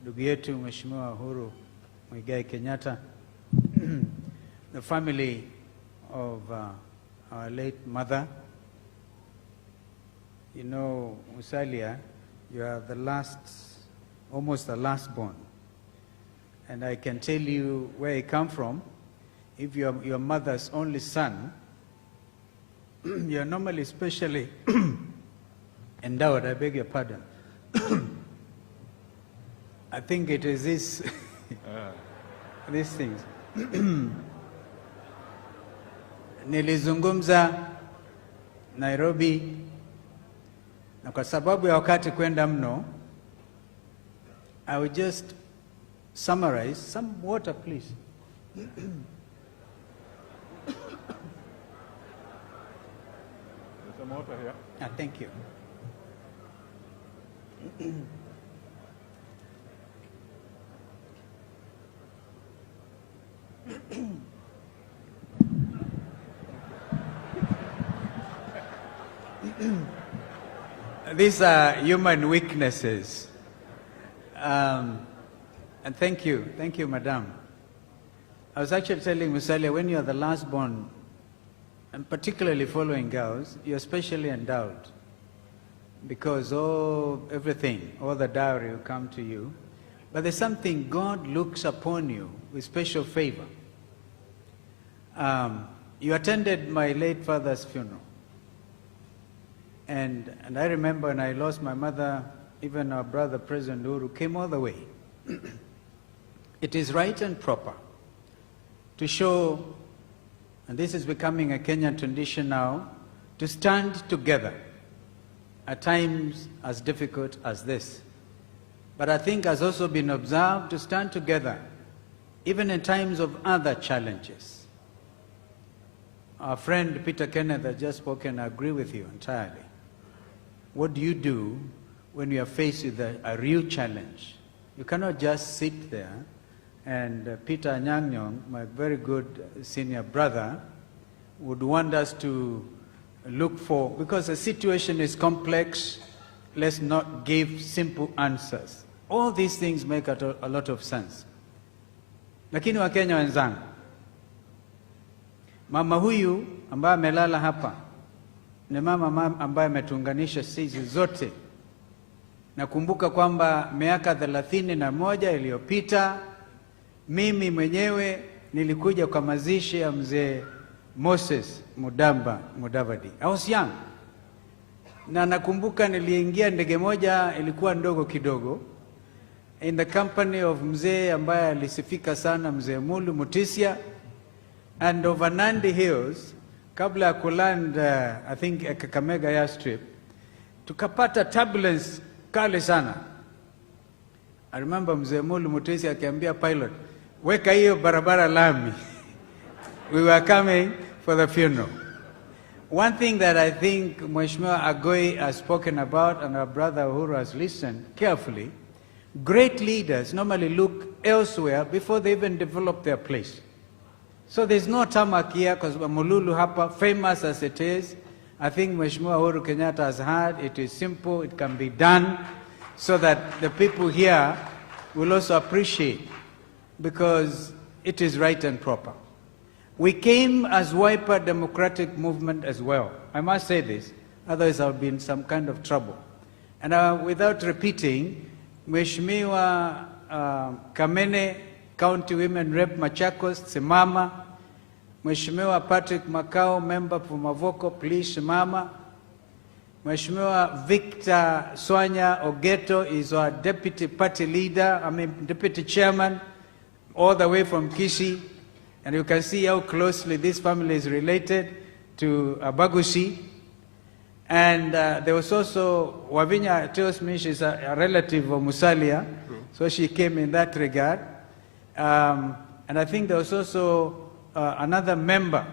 ndugu yetu Mheshimiwa Uhuru Muigai Kenyatta, the family of our late mother, you know, Musalia, you are the last, almost the last born. And I can tell you where I come from. If you are your mother's only son, you are normally specially endowed. I beg your pardon. I think it is this, these things. Nilizungumza Nairobi Na kwa sababu ya wakati kwenda mno, I will just summarize. Some water, please. There's some water here. Thank you. These are human weaknesses. And thank you, Madam. I was actually telling Musalia, when you are the last born, and particularly following girls, you're especially endowed. Because everything, all the dowry will come to you. But there's something, God looks upon you with special favor. You attended my late father's funeral. And I remember when I lost my mother, even our brother, President Uhuru, came all the way. It is right and proper to show, and this is becoming a Kenyan tradition now, to stand together at times as difficult as this. But I think has also been observed to stand together even in times of other challenges. Our friend Peter Kenneth has just spoken, I agree with you entirely. What do you do when you are faced with a real challenge? You cannot just sit there. And Peter Anyang', my very good senior brother, would want us to look for, because the situation is complex, let's not give simple answers. All these things make a lot of sense. Lakini Wakenya wenzangu, mama huyu ambaye amelala hapa ni mama ambaye ametuunganisha sisi zote. Nakumbuka kwamba miaka 31 iliyopita mimi mwenyewe nilikuja kwa mazishi ya mzee Moses Mudavadi. I was young. Na nakumbuka niliingia ndege moja ilikuwa ndogo kidogo in the company of mzee ambaye alisifika sana, mzee Mulu Mutisia, and over Nandi Hills, kabla ya kuland I think Kakamega airstrip, tukapata turbulence kali sana. I remember mzee Mulu Mutisia akiambia pilot, weka hiyo barabara lami. We were coming for the funeral. One thing that I think Mheshimiwa Agoi has spoken about, and our brother Uhuru has listened carefully, great leaders normally look elsewhere before they even develop their place. So there's no tarmac here, because Mululu hapa, famous as it is, I think Mheshimiwa Uhuru Kenyatta has heard, it is simple, it can be done, so that the people here will also appreciate, because it is right and proper. We came as Wiper Democratic Movement as well. I must say this, otherwise I'll be in some kind of trouble. And without repeating, Mheshimiwa Kamene, County Women Rep Machakos, simama. Mheshimiwa Patrick Makao, member for Mavoko, please simama. Mheshimiwa Victor Swanya Ogeto is our deputy party leader, deputy chairman, all the way from Kisii. And you can see how closely this family is related to Abagushi. And there was also, Wavinya tells me she's a relative of Musalia, so she came in that regard. And I think there was also another member,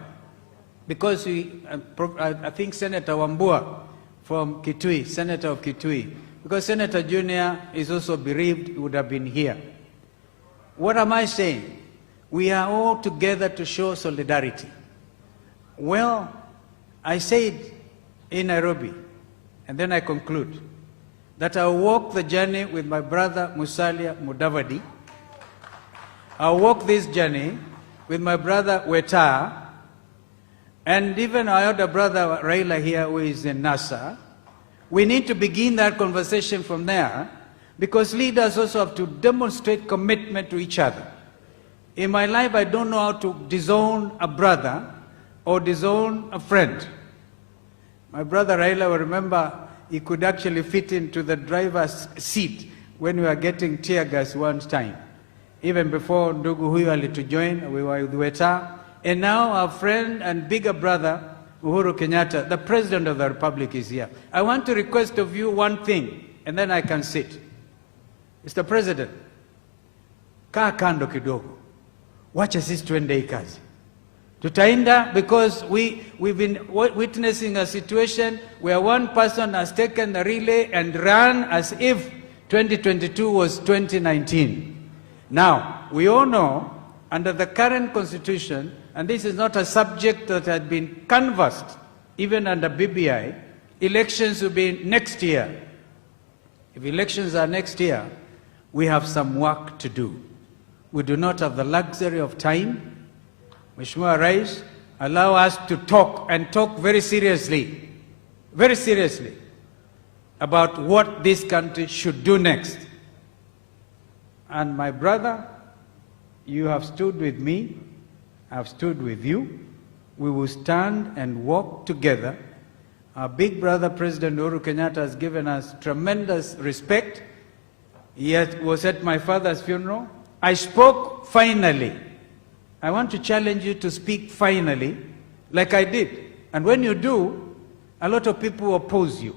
because I think Senator Wambua from Kitui, Senator of Kitui, because Senator Junior is also bereaved, would have been here. What am I saying? We are all together to show solidarity. Well, I said in Nairobi, and then I conclude, that I'll walk the journey with my brother Musalia Mudavadi. I'll walk this journey with my brother Weta, and even our other brother Raila here, who is in NASA. We need to begin that conversation from there, because leaders also have to demonstrate commitment to each other. In my life, I don't know how to disown a brother or disown a friend. My brother Raila will remember he could actually fit into the driver's seat when we were getting tear gas one time. Even before Ndugu huyu alitujoin, we were with Weta. And now our friend and bigger brother, Uhuru Kenyatta, the President of the Republic, is here. I want to request of you one thing, and then I can sit. Mr. President, kaa kando kidogo. Wacha sisi tuende kazi. Tutaenda because we've been witnessing a situation where one person has taken the relay and run as if 2022 was 2019. Now, we all know under the current constitution, and this is not a subject that had been canvassed, even under BBI, elections will be next year. If elections are next year, we have some work to do. We do not have the luxury of time. Mheshimiwa Rais, allow us to talk, and talk very seriously about what this country should do next. And my brother, you have stood with me, I have stood with you. We will stand and walk together. Our big brother, President Uhuru Kenyatta, has given us tremendous respect. He was at my father's funeral. I spoke finally. I want to challenge you to speak finally, like I did. And when you do, a lot of people oppose you.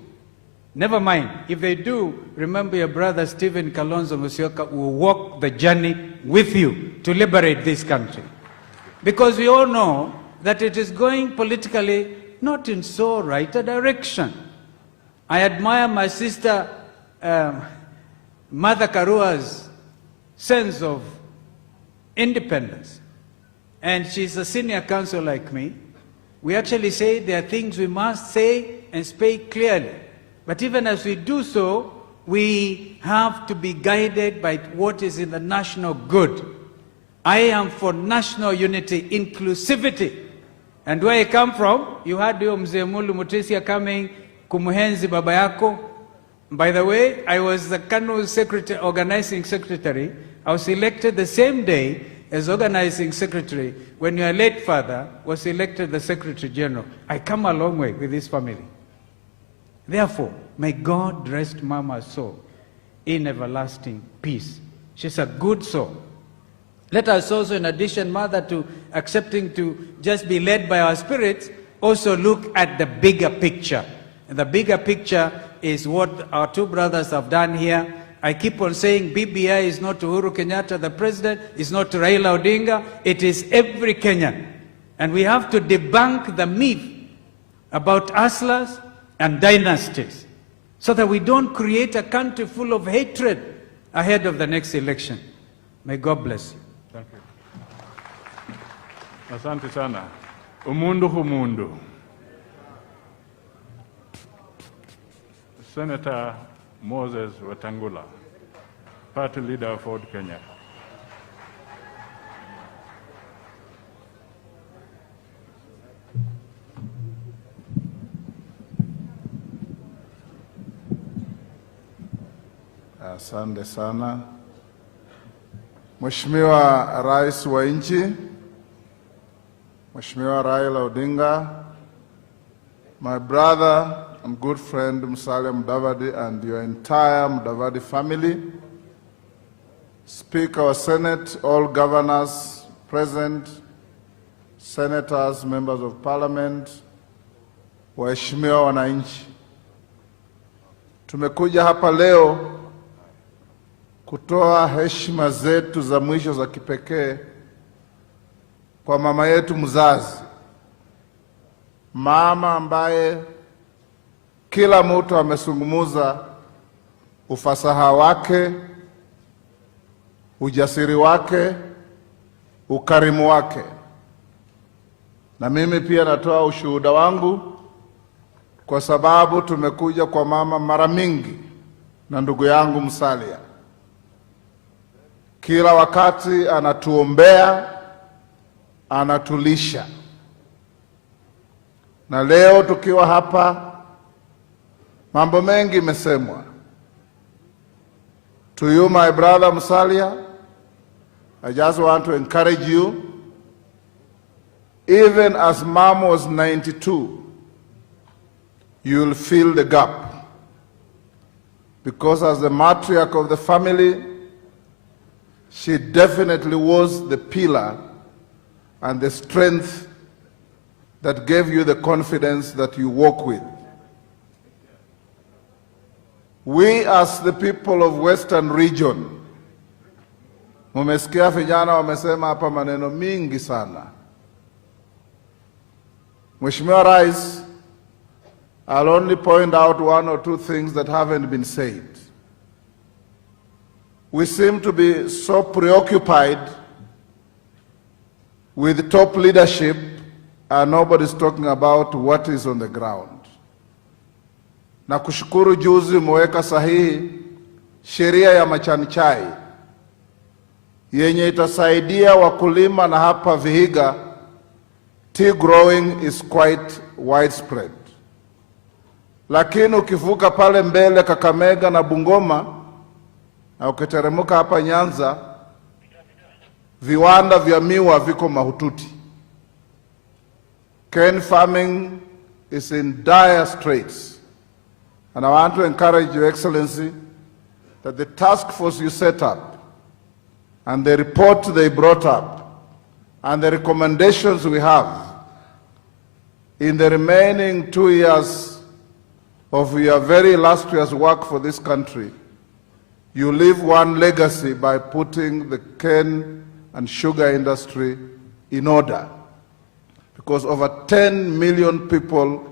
Never mind. If they do, remember your brother Stephen Kalonzo Musyoka will walk the journey with you to liberate this country. Because we all know that it is going politically not in so right a direction. I admire my sister Martha Karua's sense of independence. And she's a senior counsel like me. We actually say there are things we must say and speak clearly. But even as we do so, we have to be guided by what is in the national good. I am for national unity, inclusivity. And where I come from, you had Mzee Mulu Mutisia coming, kumuhenzi baba yako. By the way, I was the KANU organizing secretary. I was elected the same day as organizing secretary when your late father was elected the Secretary General. I come a long way with this family. Therefore, may God rest Mama's soul in everlasting peace. She's a good soul. Let us also, in addition, Mother, to accepting to just be led by our spirits, also look at the bigger picture. And the bigger picture is what our two brothers have done here. I keep on saying BBI is not Uhuru Kenyatta, the president, it's not Raila Odinga, it is every Kenyan. And we have to debunk the myth about hustlers and dynasties so that we don't create a country full of hatred ahead of the next election. May God bless you. Thank you. Asante sana. Umundu humundu. Senator Moses Wetangula, party leader of Ford Kenya. Asante sana. Mheshimiwa Rais wa nchi, Mheshimiwa Raila Odinga, my brother and good friend Musalia Mudavadi and your entire Mudavadi family, Speaker of Senate, all governors present, senators, members of parliament, waheshimiwa wananchi. Tumekuja hapa leo kutoa heshima zetu za mwisho za kipekee kwa mama yetu mzazi, mama ambaye kila mtu amesungumuza ufasaha wake, ujasiri wake, ukarimu wake. Na mimi pia natoa ushuhuda wangu kwa sababu tumekuja kwa mama mara mingi na ndugu yangu Musalia. Kila wakati anatuombea, anatulisha. Na leo tukiwa hapa, mambo mengi imesemwa. To you, my brother Musalia, I just want to encourage you, even as Mom was 92, you'll fill the gap. Because as the matriarch of the family, she definitely was the pillar and the strength that gave you the confidence that you walk with. We as the people of Western region, mumesikia vijana wamesema hapa maneno mingi sana. Mheshimiwa Rais, I'll only point out one or two things that haven't been said. We seem to be so preoccupied with top leadership and nobody's talking about what is on the ground. Na kushukuru juzi mweka sahihi sheria ya majani chai yenye itasaidia wakulima, na hapa Vihiga tea growing is quite widespread. Lakini ukivuka pale mbele Kakamega na Bungoma na ukiteremuka hapa Nyanza, viwanda vya miwa viko mahututi. Cane farming is in dire straits. And I want to encourage Your Excellency that the task force you set up and the report they brought up and the recommendations we have in the remaining 2 years of your very illustrious work for this country, you leave one legacy by putting the cane and sugar industry in order. Because over 10 million people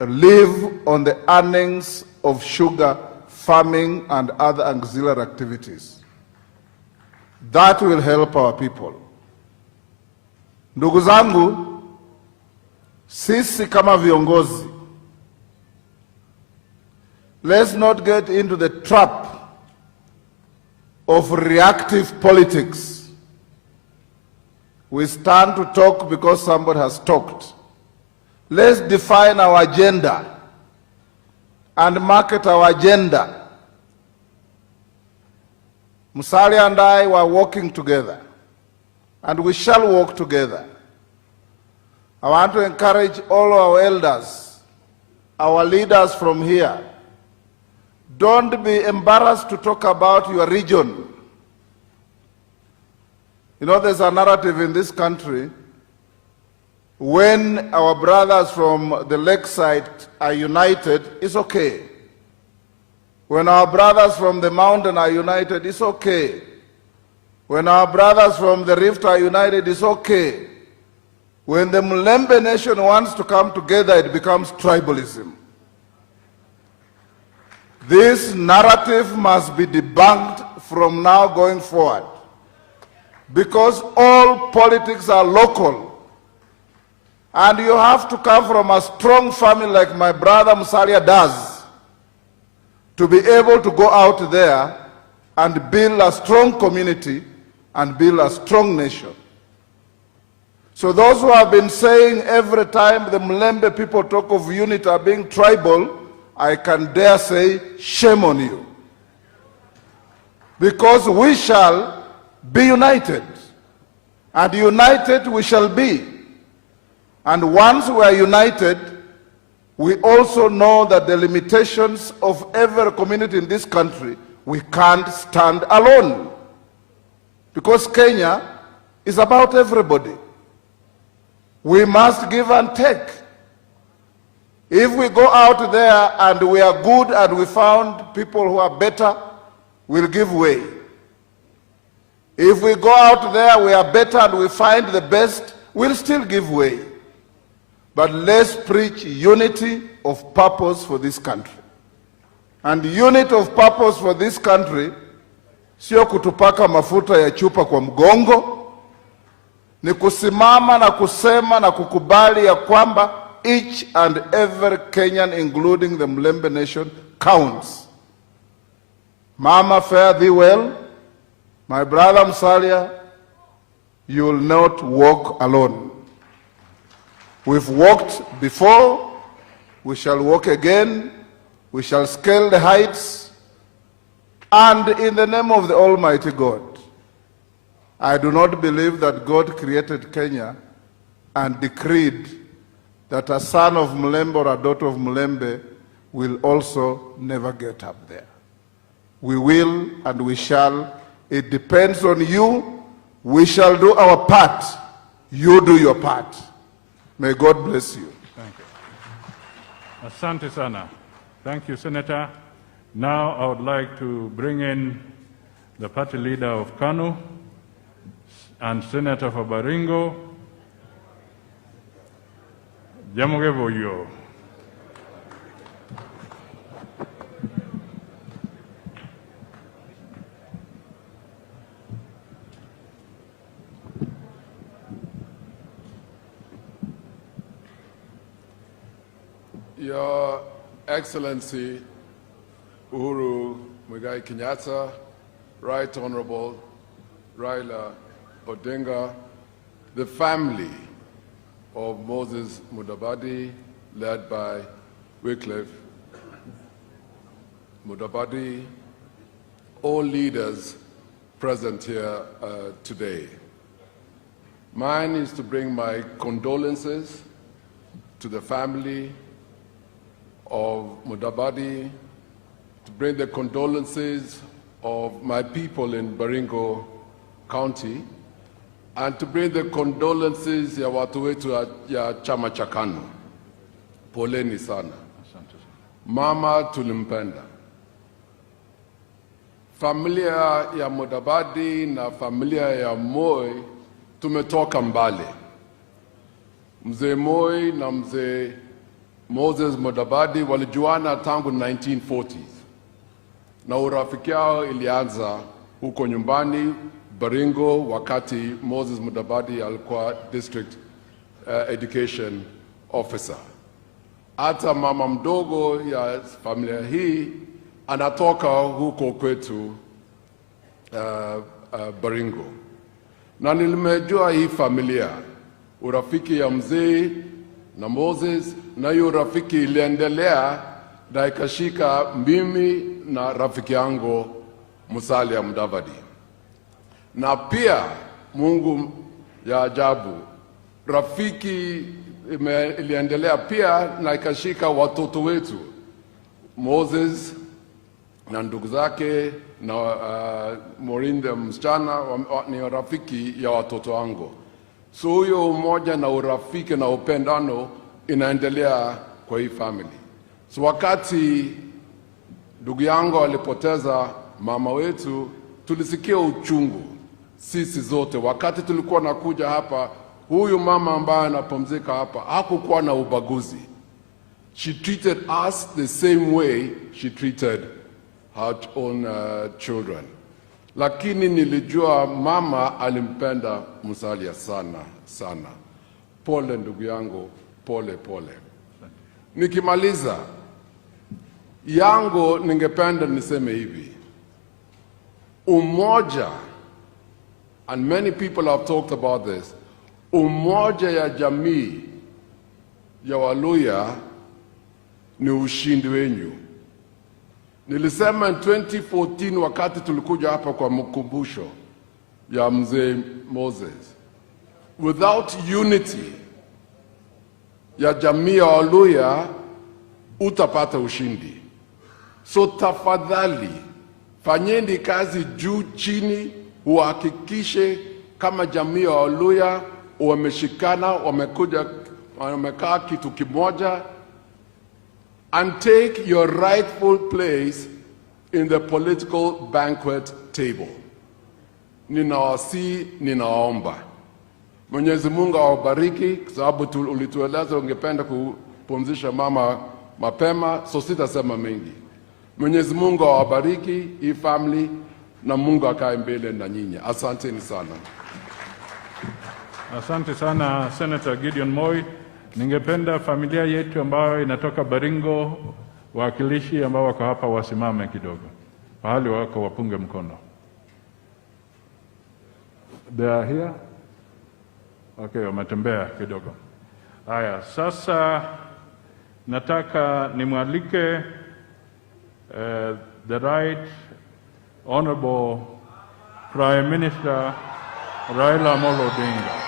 live on the earnings of sugar farming and other auxiliary activities. That will help our people. Ndugu zangu, sisi kama viongozi, let's not get into the trap of reactive politics. We stand to talk because somebody has talked. Let's define our agenda and market our agenda. Musalia and I were working together, and we shall work together. I want to encourage all our elders, our leaders from here, don't be embarrassed to talk about your region. You know, there's a narrative in this country, when our brothers from the lakeside are united, it's okay. When our brothers from the mountain are united, it's okay. When our brothers from the rift are united, it's okay. When the Mulembe nation wants to come together, it becomes tribalism. This narrative must be debunked from now going forward, because all politics are local. And you have to come from a strong family like my brother Musalia does to be able to go out there and build a strong community and build a strong nation. So those who have been saying every time the Mulembe people talk of unity are being tribal, I can dare say, shame on you. Because we shall be united, and united we shall be. And once we are united, we also know that the limitations of every community in this country, we can't stand alone. Because Kenya is about everybody. We must give and take. If we go out there and we are good and we found people who are better, we'll give way. If we go out there, we are better and we find the best, we'll still give way. But let's preach unity of purpose for this country. And unity of purpose for this country sio kutupaka mafuta ya chupa kwa mgongo, ni kusimama na kusema na kukubali ya kwamba each and every Kenyan, including the Mulembe nation, counts. Mama, fare thee well. My brother Musalia, you will not walk alone. We've walked before, we shall walk again, we shall scale the heights, and in the name of the Almighty God, I do not believe that God created Kenya and decreed that a son of Mulembe or a daughter of Mulembe will also never get up there. We will and we shall. It depends on you. We shall do our part. You do your part. May God bless you. Thank you. Asante sana. Thank you, Senator. Now I would like to bring in the party leader of KANU and Senator for Baringo, Jamugevoyo. Your Excellency Uhuru Muigai Kenyatta, Right Honorable Raila Odinga, the family of Moses Mudavadi, led by Wycliffe Mudavadi, all leaders present here today. Mine is to bring my condolences to the family of Mudavadi, to bring the condolences of my people in Baringo County, and to bring the condolences ya watu wetu ya chama cha KANU. Poleni sana. Mama tulimpenda. Familia ya Mudavadi na familia ya Moi tumetoka mbali. Mzee Moi na mzee Moses Mudavadi walijuana tangu 1940s. Na urafiki yao ilianza huko nyumbani Baringo wakati Moses Mudavadi alikuwa district education officer. Hata mama mdogo ya familia hii anatoka huko kwetu Baringo. Na nilimejua hii familia, urafiki ya mzee na Moses, na hiyo urafiki iliendelea na ikashika mimi na rafiki yangu Musalia Mudavadi. Na pia Mungu ya ajabu, rafiki iliendelea pia na ikashika watoto wetu Moses na ndugu zake na Morinde msichana ni rafiki ya watoto wangu. So huyo umoja na urafiki na upendano inaendelea kwa hii family. So wakati ndugu yangu alipoteza mama wetu, tulisikia uchungu sisi zote. Wakati tulikuwa nakuja hapa, huyu mama ambaye anapumzika hapa hakukuwa na ubaguzi. She treated us the same way she treated her own children. Lakini nilijua mama alimpenda Musalia sana sana. Pole ndugu yangu, pole pole. Nikimaliza yangu, ningependa niseme hivi: umoja, and many people have talked about this, umoja ya jamii ya Waluya ni ushindi wenyu. Nilisema in 2014 wakati tulikuja hapa kwa mkumbusho ya mzee Moses, without unity ya jamii ya Waluya utapata ushindi. So tafadhali fanyeni kazi juu chini, uhakikishe kama jamii ya Waluya wameshikana, wamekuja, wamekaa kitu kimoja, and take your rightful place in the political banquet table. Ninawasi, ninaomba Mwenyezi Mungu awabariki, kwa sababu ulitueleza ungependa kupumzisha mama mapema, so sitasema mengi. Mwenyezi Mungu awabariki hii family, na Mungu akae mbele na nyinyi. Asanteni sana. Asante sana Senator Gideon Moi. Ningependa familia yetu ambayo inatoka Baringo, wakilishi ambao wako hapa wasimame kidogo. Pahali wako wapunge mkono. They are here? Okay, wametembea kidogo. Haya, sasa nataka nimwalike the Right Honorable Prime Minister Raila Amolo Odinga.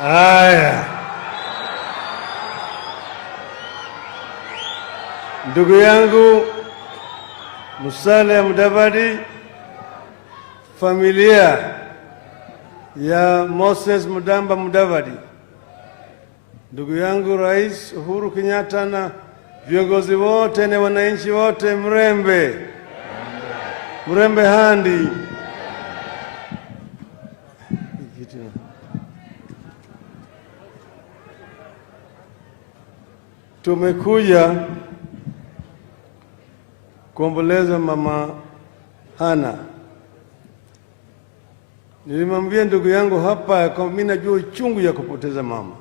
Haya, ndugu yangu Musalia Mudavadi, familia ya Moses Mudamba Mudavadi, ndugu yangu Rais Uhuru Kenyatta na viongozi wote na wananchi wote, mrembe handi. Tumekuja kuomboleza mama Hana. Nilimwambia ndugu yangu hapa kwa mimi najua uchungu ya kupoteza mama.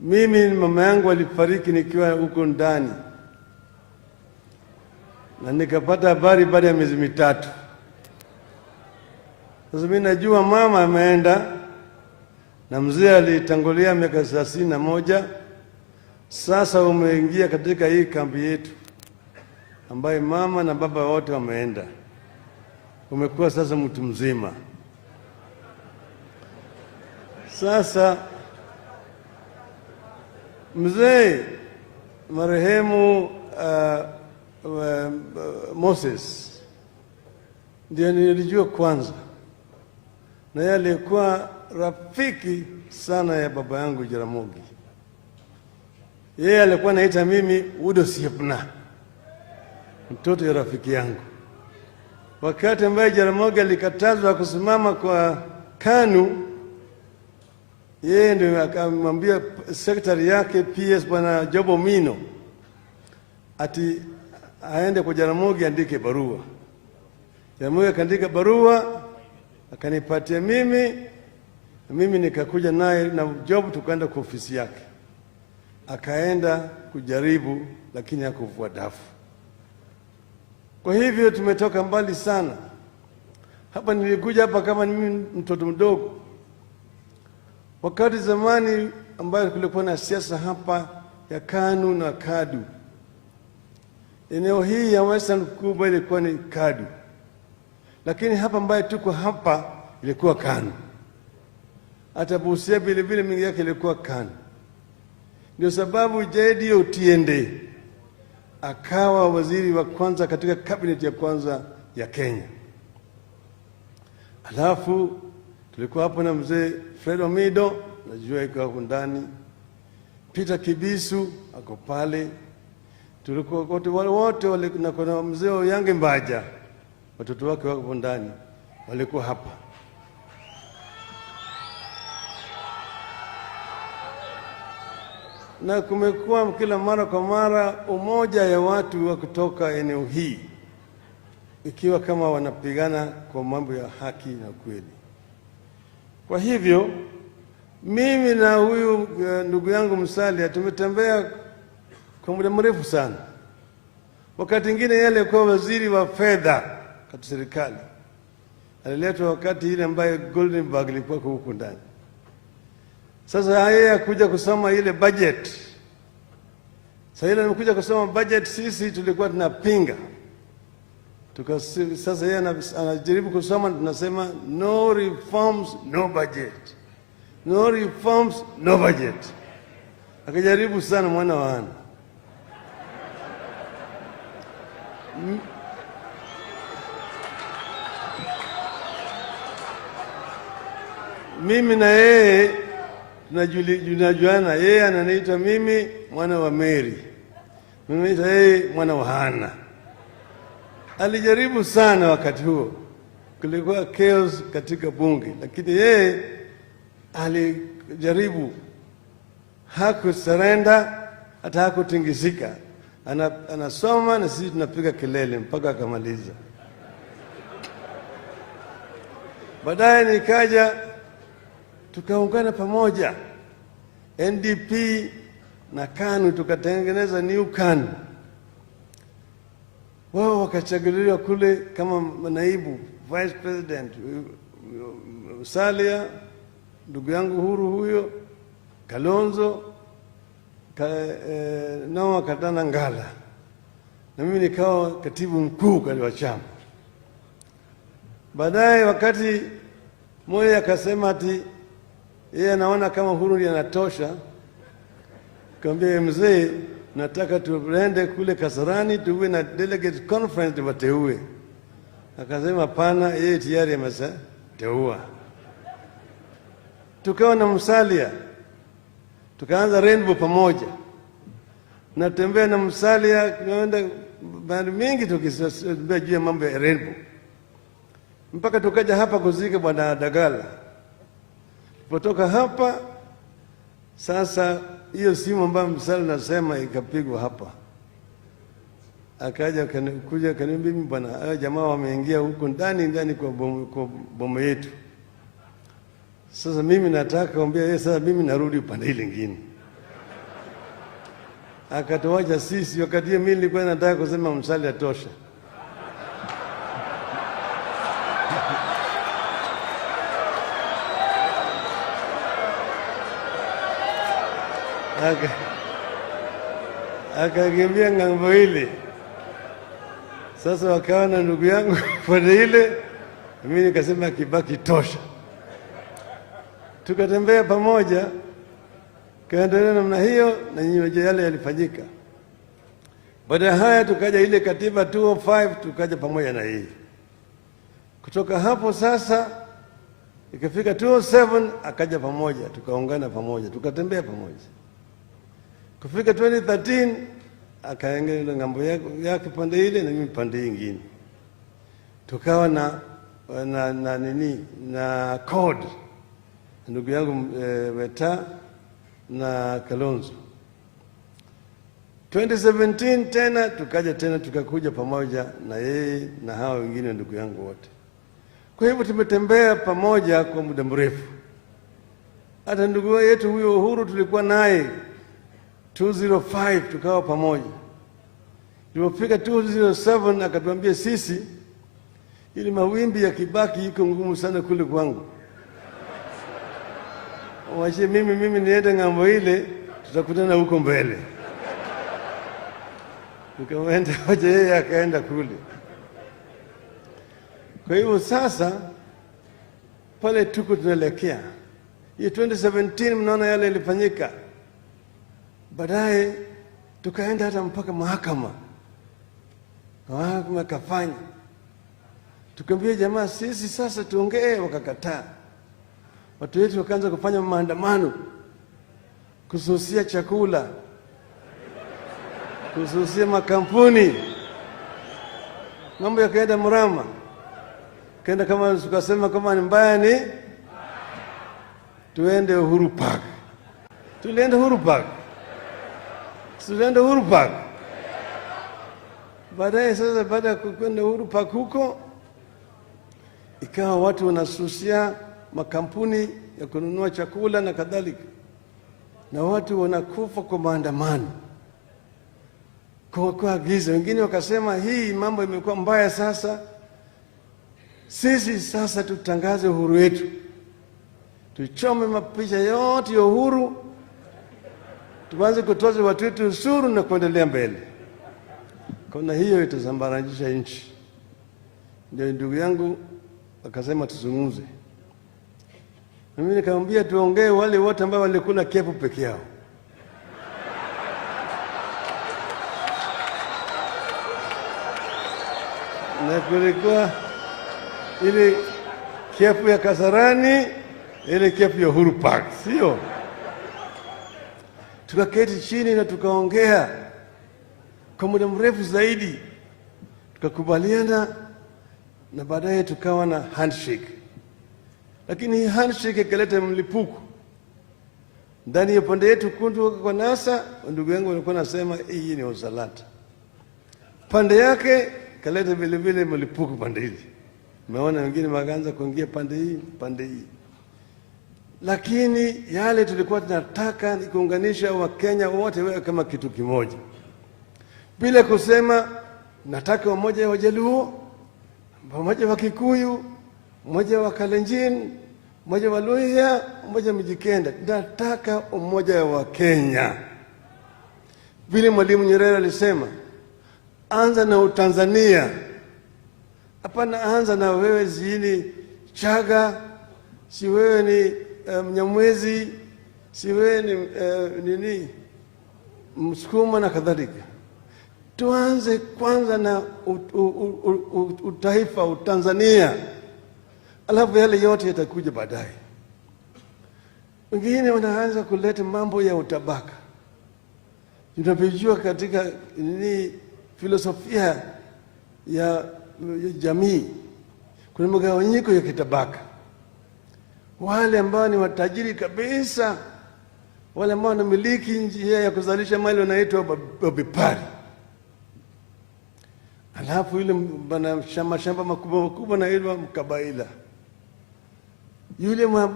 Mimi mama yangu alifariki nikiwa huko ndani, na nikapata habari baada ya miezi mitatu. Sasa mimi najua mama ameenda, na mzee alitangulia miaka 31. Sasa umeingia katika hii kambi yetu ambaye mama na baba wote wameenda. Umekuwa sasa mtu mzima. Sasa mzee marehemu Moses ndiye nilijua kwanza, na yeye alikuwa rafiki sana ya baba yangu Jaramogi. Yeye alikuwa anaita mimi Udo Siepna, mtoto ya rafiki yangu. Wakati ambaye Jaramogi alikatazwa kusimama kwa KANU, yeye ndio akamwambia sekretari yake PS Bwana Jobo Mino ati aende kwa Jaramogi andike barua. Jaramogi akaandika barua akanipatia mimi, na mimi nikakuja naye na Job tukaenda kwa ofisi yake. Akaenda kujaribu lakini hakuvua dafu. Kwa hivyo tumetoka mbali sana. Hapa nilikuja hapa kama mimi mtoto mdogo. Wakati zamani ambayo kulikuwa na siasa hapa ya KANU na KADU, eneo hii ya Western kubwa ilikuwa ni KADU, lakini hapa ambayo tuko hapa ilikuwa KANU. Hata Busia vile vile mingi yake ilikuwa KANU. Ndio sababu J.D. Otiende akawa waziri wa kwanza katika cabinet ya kwanza ya Kenya. Alafu tulikuwa hapo na mzee Fred Omido, najua iko hapo ndani. Peter Kibisu ako pale. Tulikuwa wote wale, na kuna mzee Oyange Mbaja, watoto wake wako ndani, walikuwa hapa. Na kumekuwa kila mara kwa mara umoja ya watu wa kutoka eneo hii, ikiwa kama wanapigana kwa mambo ya haki na kweli. Kwa hivyo mimi na huyu ndugu yangu Musalia tumetembea kwa muda mrefu sana. Wakati mwingine yeye alikuwa waziri wa fedha katika serikali, aliletwa wakati ile ambaye Goldenberg ilikuwa huko ndani. Sasa yeye akuja kusoma ile budget. Sasa ile amekuja kusoma budget, sisi tulikuwa tunapinga. Sasa yeye anajaribu kusoma, tunasema no reforms no budget, no reforms no budget. Akajaribu sana mwana wa Hana. Mimi na yeye tunajuana. Yeye ananiita mimi mwana wa Mary, mimi naita yeye mwana wa Hana. Alijaribu sana wakati huo, kulikuwa chaos katika bunge, lakini yeye alijaribu, hakusurrender, hata hakutingizika. Anasoma na sisi tunapiga kelele mpaka akamaliza. Baadaye nikaja, tukaungana pamoja, NDP na KANU, tukatengeneza new KANU. Wao wakachaguliwa kule kama naibu vice president, Musalia, ndugu yangu Uhuru huyo, Kalonzo, Noah Katana Ngala, na mimi nikawa katibu mkuu kwa chama. Baadaye wakati mmoja akasema ati yeye anaona kama Uhuru ndiye anatosha, kaambia mzee, nataka tuende kule Kasarani tuwe na delegate conference wateue. Akasema hapana, yeye tayari ameshateua. Tukawa na Musalia, tukaanza Rainbow pamoja. Natembea na Musalia, tunaenda mahali mingi tukitembea juu ya mambo ya Rainbow, mpaka tukaja hapa kuzika Bwana Dagala. Kutoka hapa sasa, hiyo simu ambayo Musalia nasema ikapigwa hapa, akaja kuja kaniambia, mimi bwana, hao jamaa wameingia huko ndani kwa bomu yetu. Sasa mimi nataka kuambia yeye, sasa mimi narudi upande ile nyingine. Akatoacha sisi, wakati mimi nilikuwa nataka kusema Musalia tosha. Akakimbia ng'ambo ile. Sasa wakawa na ndugu yangu pande ile, mimi nikasema Kibaki tosha. Tukatembea pamoja, kaendelea namna hiyo, na nyinyi yale yalifanyika. Baada ya haya tukaja ile katiba 205, tukaja pamoja na hii. Kutoka hapo sasa ikafika 207, akaja pamoja, tukaungana pamoja, tukatembea pamoja. Kufika 2013 akaenda ngambo yake pande ile na mimi pande nyingine. Tukawa na code, ndugu yangu Weta na Kalonzo. 2017 tena tukakuja pamoja na yeye na hao wengine ndugu yangu wote. Kwa hivyo tumetembea pamoja kwa muda mrefu. Hata ndugu yetu huyo Uhuru tulikuwa naye 205, tukawa pamoja. Tulipofika 207 akatuambia sisi, ili mawimbi ya Kibaki iko ngumu sana kule kwangu, wache mimi niende ng'ambo ile, tutakutana huko mbele. Tukaenda wacha yeye akaenda kule. Kwa hivyo sasa pale tuko tunaelekea hii 2017, mnaona yale yalifanyika. Baadaye tukaenda hata mpaka mahakama kafanya. Tukamwambia jamaa, sisi sasa tuongee, wakakataa. Watu wetu wakaanza kufanya maandamano, kususia chakula, kususia makampuni. Mambo yakaenda mrama. Kaenda kama tukasema kama ni mbaya ni tuende Uhuru Park. Tulienda Uhuru Park. Tulienda Uhuru Park. Baadaye sasa, baada ya kwenda Uhuru Park huko, ikawa watu wanasusia makampuni ya kununua chakula na kadhalika, na watu wanakufa kwa maandamano, kwa giza. Wengine wakasema hii mambo imekuwa mbaya, sasa sisi sasa tutangaze uhuru wetu, tuchome mapicha yote ya uhuru, tuanze kutoza watu wetu ushuru na kuendelea mbele. Kuna hiyo itazambaratisha nchi. Ndio ndugu yangu akasema tuzungumze. Mimi nikamwambia tuongee wale wote ambao walikula kepu peke yao. Na kulikuwa ile kepu ya Kasarani, ile kepu ya Uhuru Park, sio? Tukaketi chini na tukaongea kwa muda mrefu zaidi, tukakubaliana, na baadaye tukawa na handshake. Lakini hii handshake ikaleta mlipuko ndani ya pande yetu kundu kwa NASA. Ndugu yangu walikuwa nasema hii ni usalata. Pande yake kaleta vile vile mlipuko pande hili. Umeona wengine wakaanza kuingia pande hii. Lakini yale tulikuwa tunataka ni kuunganisha Wakenya wote wawe kama kitu kimoja, bila kusema nataka umoja wa Jaluo, umoja wa Kikuyu, umoja wa Kalenjin, umoja wa Luhya, umoja wa Mijikenda. Nataka umoja wa Kenya. Vile Mwalimu Nyerere alisema, anza na Utanzania. Hapana anza na wewe zini Chaga, si wewe ni Mnyamwezi, si wewe ni Msukuma na kadhalika. Tuanze kwanza na utaifa, Utanzania, alafu yale yote yatakuja baadaye. Wengine wanaanza kuleta mambo ya utabaka. Tunapojua katika filosofia ya jamii kuna mgawanyiko ya kitabaka. Wale ambao ni watajiri kabisa, wale ambao wanamiliki njia ya kuzalisha mali wanaitwa wabepari. Alafu yule bana shamba makubwa naitwa mkabaila. Yule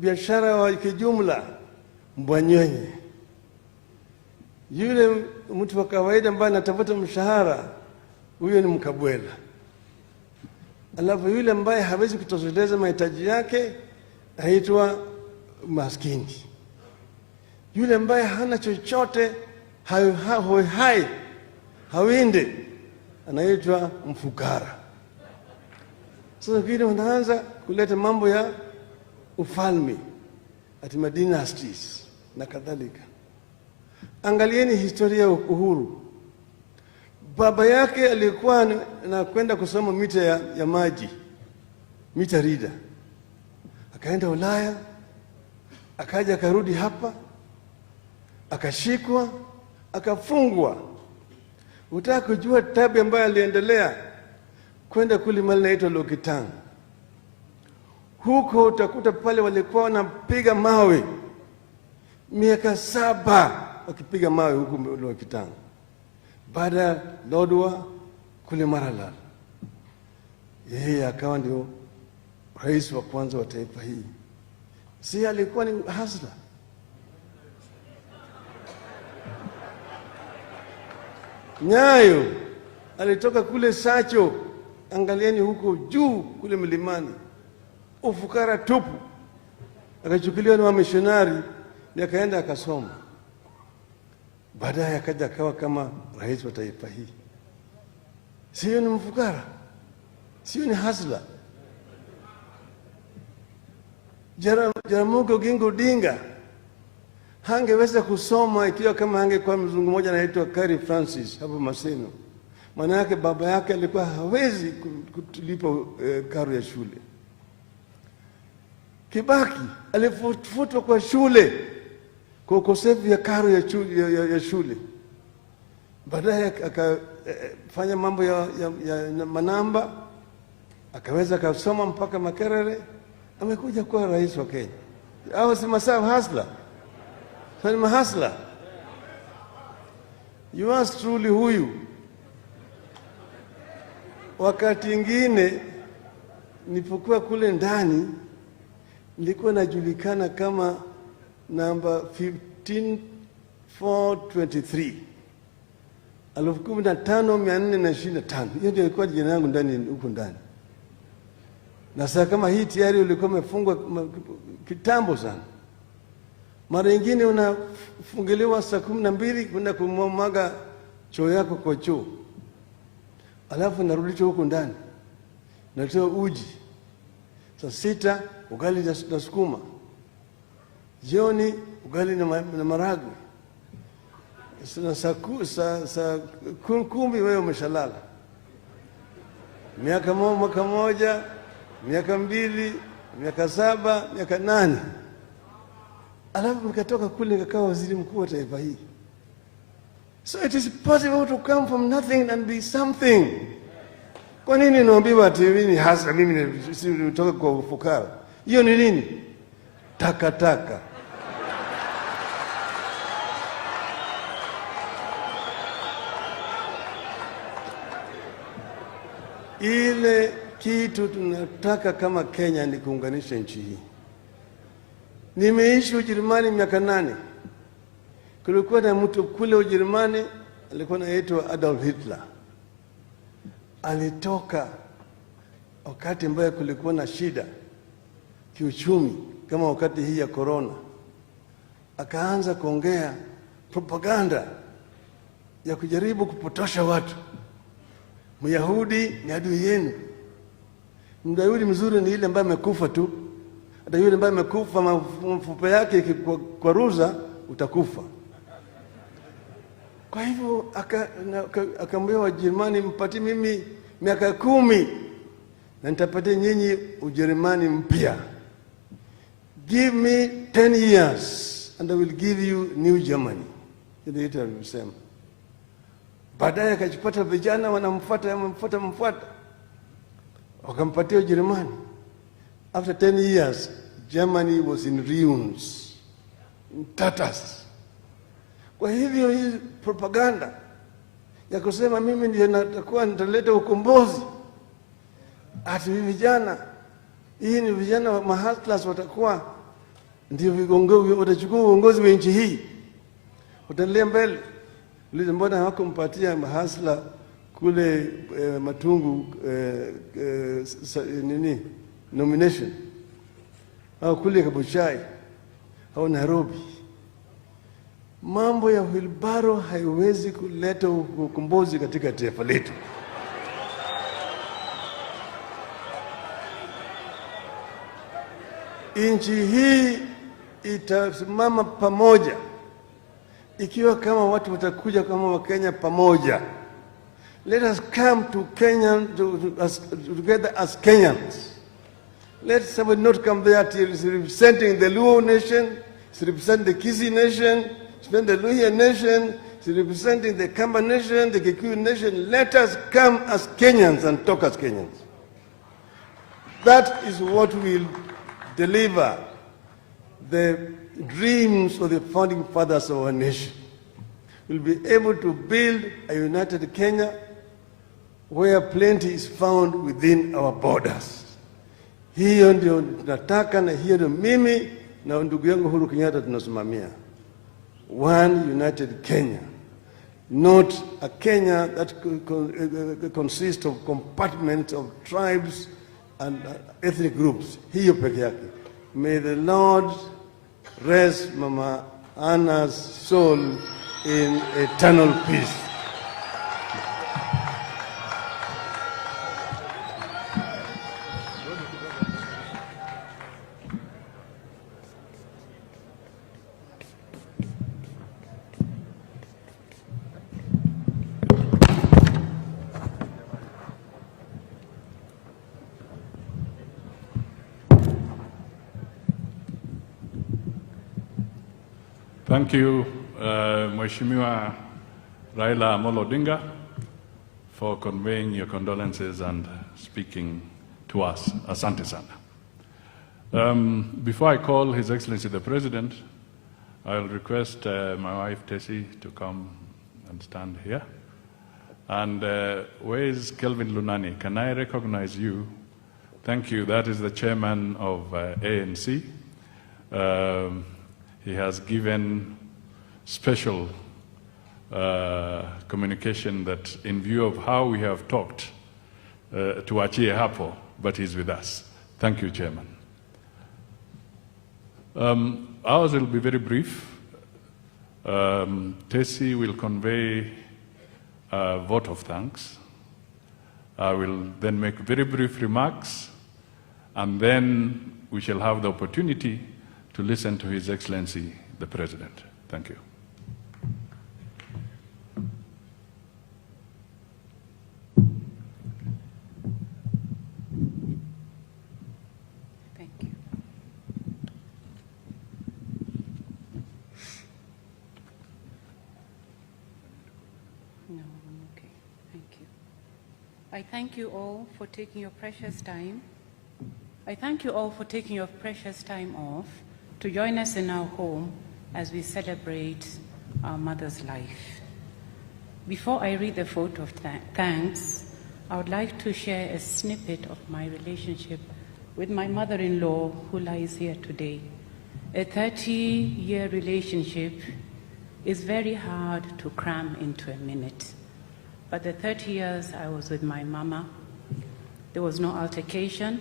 biashara wa kijumla mbwanyenye. Yule mtu wa kawaida ambaye anatafuta mshahara, huyo ni mkabwela. Alafu yule ambaye hawezi kutosheleza mahitaji yake aitwa maskini. Yule ambaye hana chochote, hawinde, anaitwa mfukara. Sasa vile wanaanza kuleta mambo ya ufalme, ati dynasties na kadhalika. Angalieni historia ya uhuru. Baba yake alikuwa anakwenda kusoma mita ya maji, mita rida. Akaenda Ulaya, akaja akarudi hapa, akashikwa, akafungwa. Utaka kujua tabu ambayo aliendelea, kwenda kule mahali naitwa Lokitang. Huko utakuta pale walikuwa wanapiga mawe miaka 7 wakipiga mawe huko Lokitang. Baada ya Lodwar kule Maralal, yeye akawa ndio rais wa kwanza wa taifa hii. Si alikuwa ni hasla. Nyayo alitoka kule Sacho, angalieni huko juu kule milimani, ufukara tupu. Akachukuliwa na wamishonari, akaenda akasoma. Baadaye akaja akawa kama rais wa taifa hii. Sio ni mfukara, sio ni hasla. Jaramogi Oginga Odinga hangeweza kusoma ikiwa kama hangekuwa mzungu mmoja anaitwa Kari Francis hapo Maseno. Maana yake baba yake alikuwa hawezi kulipa karo ya shule. Kibaki alifutwa kwa shule kwa ukosefu ya karo ya shule. Baadaye akafanya mambo ya manamba, akaweza kusoma mpaka Makerere, amekuja kuwa rais wa Kenya. Hao si masawa hasla. Sasa mahasla. Yours truly huyu. Wakati ingine nilipokuwa kule ndani nilikuwa najulikana kama namba 15423. 15,425. Hiyo ndio ilikuwa jina langu ndani huko ndani. Na sasa kama hii tayari ulikuwa umefungwa kitambo sana. Mara nyingine unafungiliwa saa 12 kwenda kumwaga choo yako kwa choo. Alafu narudishwa huko ndani. Natoa uji. Saa 6 ugali na sukuma. Jioni ugali na maragwe. Saa 10 wewe umeshalala. Mwaka moja, miaka 2, miaka 7, miaka 8. Alafu nikatoka kule nikawa waziri mkuu wa taifa hii. So it is possible to come from nothing and be something. Kwa nini naambiwa ati mimi hasa mimi nitoka kwa ufukara? Hiyo ni nini? Takataka. Ile kitu tunataka kama Kenya ni kuunganisha nchi hii. Nimeishi Ujerumani miaka 8. Kulikuwa na mtu kule Ujerumani alikuwa anaitwa Adolf Hitler. Alitoka wakati ambaye kulikuwa na shida kiuchumi kama wakati hii ya corona. Akaanza kuongea propaganda ya kujaribu kupotosha watu. Myahudi ni adui yenu. Myahudi mzuri ni ile ambaye amekufa tu. Hata yule ambaye amekufa mfupa yake kwa ruza utakufa. Kwa hivyo akaambia Wajerumani, mpatie mimi miaka 10 na nitapatia nyinyi Ujerumani mpya. Give me 10 years and I will give you New Germany. Ndio Hitler alisema. Baadaye akajipata vijana wanamfuata, wakampatia Ujerumani. After 10 years, Germany was in ruins, in tatters. Kwa hivyo hii propaganda ya kusema mimi ndio natakuwa nitaleta ukombozi, ati vijana, hii ni vijana wa mahaslas watakuwa ndio viongozi, watachukua uongozi wa nchi hii, wataendelea mbele. Uliza mbona hawakumpatia mahasla kule Matungu nomination, au kule Kabuchai au Nairobi? Mambo ya wilbaro haiwezi kuleta ukombozi katika taifa letu. Nchi hii itasimama pamoja ikiwa kama watu watakuja kama Wakenya pamoja. Let us come to Kenya together as Kenyans. Let somebody not come there till it's representing the Luo nation, it's representing the Kisii nation, it's representing the Luhya nation, it's representing the Kamba nation, the Kikuyu nation. Let us come as Kenyans and talk as Kenyans. That is what will deliver the dreams of the founding fathers of our nation. We'll be able to build a united Kenya where plenty is found within our borders. Hiyo ndio tunataka, na hiyo ndio mimi na ndugu yangu Uhuru Kenyatta tunasimamia. One united Kenya, not a Kenya that consists of compartments of tribes and ethnic groups. Hiyo peke yake. May the Lord rest Mama Anna's soul in eternal peace. Thank you, Mheshimiwa Raila Amolo Odinga, for conveying your condolences and speaking to us. Asante sana. Before I call His Excellency the President, I'll request my wife Tessie to come and stand here. And where is Kelvin Lunani? Can I recognize you? Thank you. That is the chairman of ANC. He has given special communication that in view of how we have talked to Achie Hapo, but he's with us. Thank you, Chairman. Ours will be very brief. Tessie will convey a vote of thanks. I will then make very brief remarks, and then we shall have the opportunity to listen to His Excellency, the President. Thank you. Thank you. No, I'm okay. Thank you. I thank you all for taking your precious time. I thank you all for taking your precious time off to join us in our home as we celebrate our mother's life. Before I read the vote of thanks, I would like to share a snippet of my relationship with my mother-in-law who lies here today. A 30-year relationship is very hard to cram into a minute. But the 30 years I was with my mama, there was no altercation,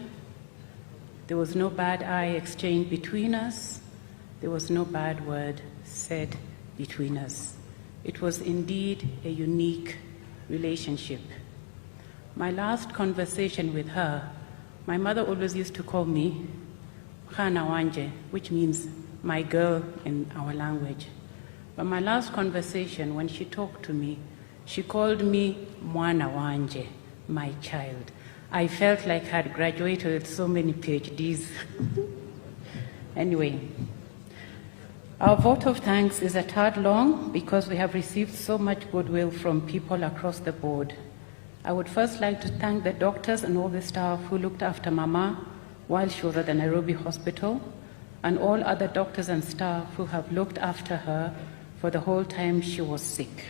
there was no bad eye exchange between us. There was no bad word said between us. It was indeed a unique relationship. My last conversation with her, my mother always used to call me Khana Wanje, which means my girl in our language. But my last conversation, when she talked to me, she called me Mwana Wanje, my child. I felt like I had graduated with so many PhDs. Anyway, our vote of thanks is a tad long because we have received so much goodwill from people across the board. I would first like to thank the doctors and all the staff who looked after Mama while she was at the Nairobi hospital, and all other doctors and staff who have looked after her for the whole time she was sick.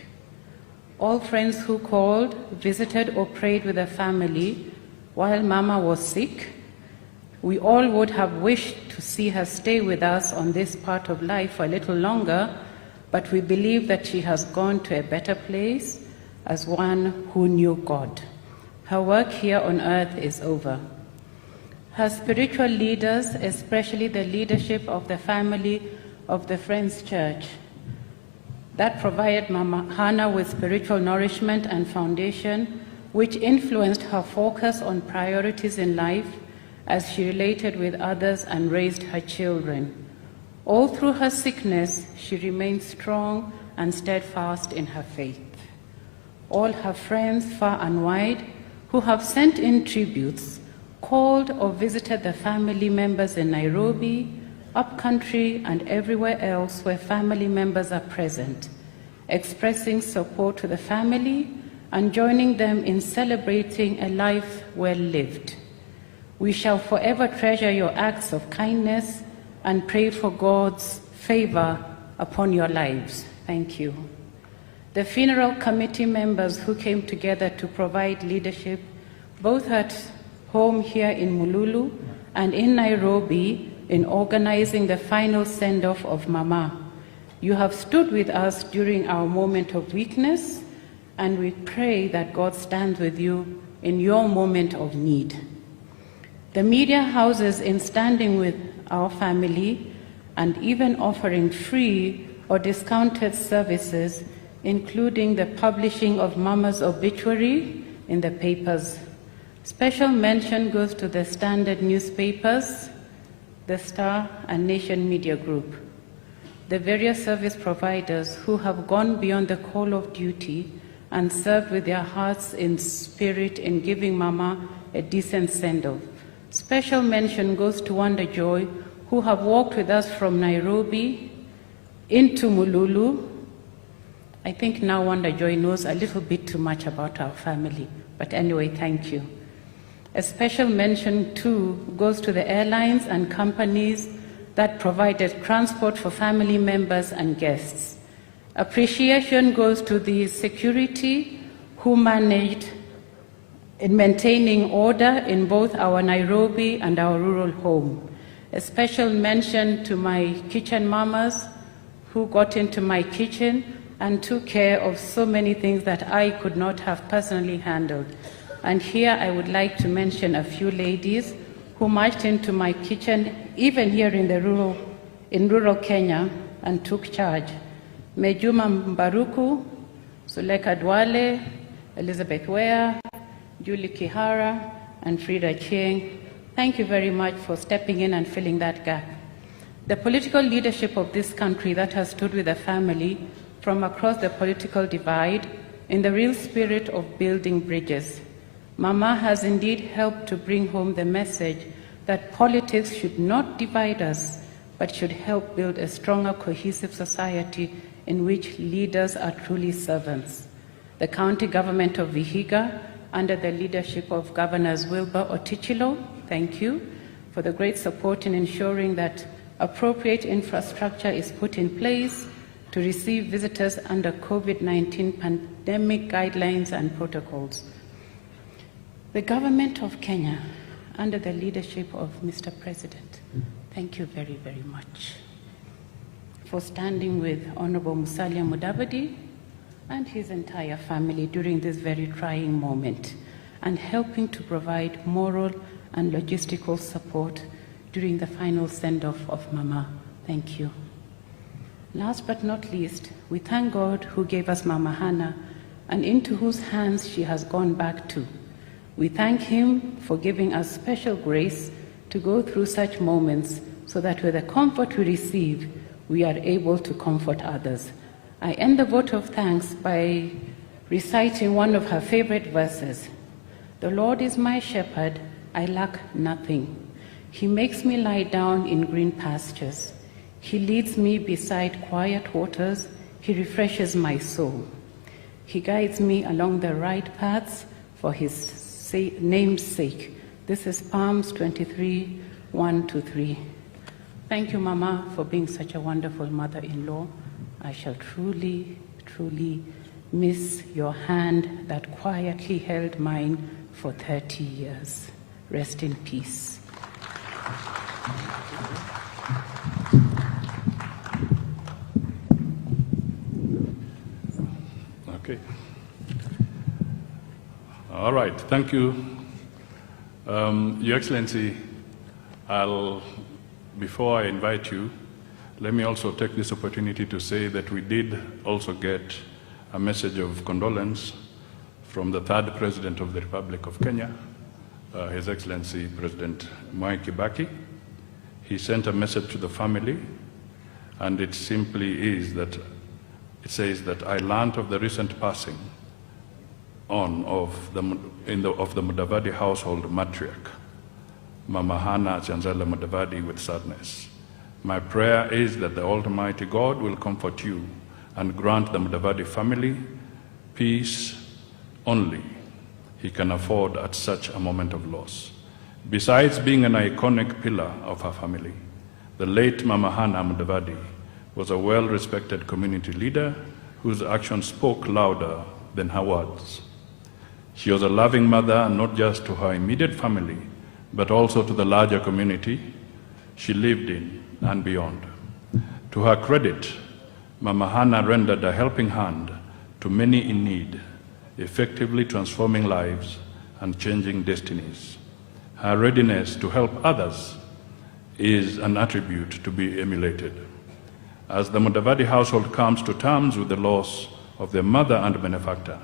All friends who called, visited, or prayed with the family while Mama was sick. We all would have wished to see her stay with us on this part of life for a little longer, but we believe that she has gone to a better place as one who knew God. Her work here on earth is over. Her spiritual leaders, especially the leadership of the family of the Friends Church, that provided Mama Hannah with spiritual nourishment and foundation, which influenced her focus on priorities in life as she related with others and raised her children. All through her sickness, she remained strong and steadfast in her faith. All her friends, far and wide, who have sent in tributes, called or visited the family members in Nairobi, upcountry, and everywhere else where family members are present, expressing support to the family and joining them in celebrating a life well lived. We shall forever treasure your acts of kindness and pray for God's favor upon your lives. Thank you. The funeral committee members who came together to provide leadership, both at home here in Mululu and in Nairobi, in organizing the final send-off of Mama. You have stood with us during our moment of weakness, and we pray that God stands with you in your moment of need. The media houses, in standing with our family and even offering free or discounted services, including the publishing of Mama's obituary in the papers. Special mention goes to the Standard newspapers, the Star, and Nation Media Group, the various service providers who have gone beyond the call of duty and served with their hearts in spirit in giving Mama a decent send-off. Special mention goes to Wonder Joy, who have walked with us from Nairobi into Mululu. I think now Wonder Joy knows a little bit too much about our family, but anyway, thank you. A special mention, too, goes to the airlines and companies that provided transport for family members and guests. Appreciation goes to the security who managed in maintaining order in both our Nairobi and our rural home. A special mention to my kitchen mamas who got into my kitchen and took care of so many things that I could not have personally handled. And here I would like to mention a few ladies who marched into my kitchen, even here in rural Kenya, and took charge. Mejuma Mbaruku, Suleka Dwale, Elizabeth Ware, Julie Kihara, and Frida Cheng. Thank you very much for stepping in and filling that gap. The political leadership of this country that has stood with the family from across the political divide in the real spirit of building bridges. Mama has indeed helped to bring home the message that politics should not divide us, but should help build a stronger, cohesive society in which leaders are truly servants. The county government of Vihiga, under the leadership of Governors Wilbur Otichilo, thank you for the great support in ensuring that appropriate infrastructure is put in place to receive visitors under COVID-19 pandemic guidelines and protocols. The government of Kenya, under the leadership of Mr. President, thank you very, very much for standing with Honorable Musalia Mudavadi and his entire family during this very trying moment and helping to provide moral and logistical support during the final send-off of Mama. Thank you. Last but not least, we thank God who gave us Mama Hannah and into whose hands she has gone back to. We thank him for giving us special grace to go through such moments so that with the comfort we receive, we are able to comfort others. I end the vote of thanks by reciting one of her favorite verses. The Lord is my shepherd, I lack nothing. He makes me lie down in green pastures. He leads me beside quiet waters. He refreshes my soul. He guides me along the right paths for his name's sake. This is Psalms 23, 1-3. Thank you, Mama, for being such a wonderful mother-in-law. I shall truly, truly miss your hand that quietly held mine for 30 years. Rest in peace. Okay. All right, thank you. Your Excellency, before I invite you, let me also take this opportunity to say that we did also get a message of condolence from the third President of the Republic of Kenya, His Excellency President Mwai Kibaki. He sent a message to the family, and it simply is that it says that I learned of the recent passing on of the Mudavadi household matriarch, Mama Hannah Chanzala Mudavadi, with sadness. My prayer is that the Almighty God will comfort you and grant the Mudavadi family peace only He can afford at such a moment of loss. Besides being an iconic pillar of her family, the late Mama Hannah Mudavadi was a well-respected community leader whose actions spoke louder than her words. She was a loving mother, not just to her immediate family, but also to the larger community she lived in and beyond. To her credit, Mama Hannah rendered a helping hand to many in need, effectively transforming lives and changing destinies. Her readiness to help others is an attribute to be emulated. As the Mudavadi household comes to terms with the loss of their mother and benefactor,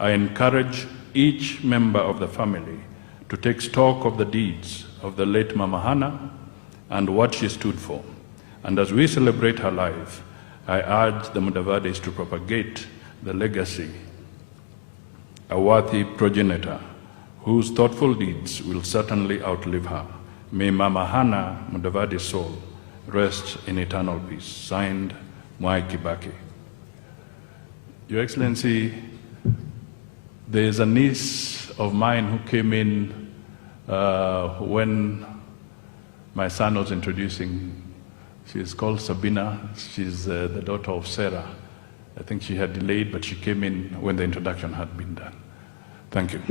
I encourage each member of the family to take stock of the deeds of the late Mama Hannah and what she stood for. And as we celebrate her life, I urge the Mudavadis to propagate the legacy, a worthy progenitor whose thoughtful deeds will certainly outlive her. May Mama Hannah Mudavadi's soul rest in eternal peace. Signed, Mwai Kibaki. Your Excellency, there is a niece of mine who came in when my son was introducing. She's called Sabina. She's the daughter of Sarah. I think she had delayed, but she came in when the introduction had been done. Thank you.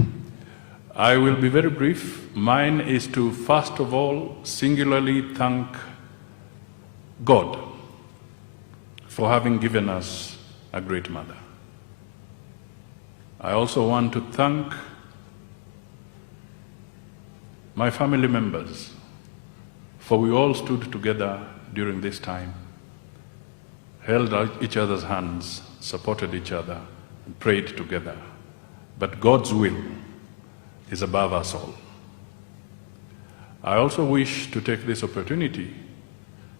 I will be very brief. Mine is to, first of all, singularly thank God for having given us a great mother. I also want to thank my family members, for we all stood together during this time, held out each other's hands, supported each other, and prayed together. But God's will is above us all. I also wish to take this opportunity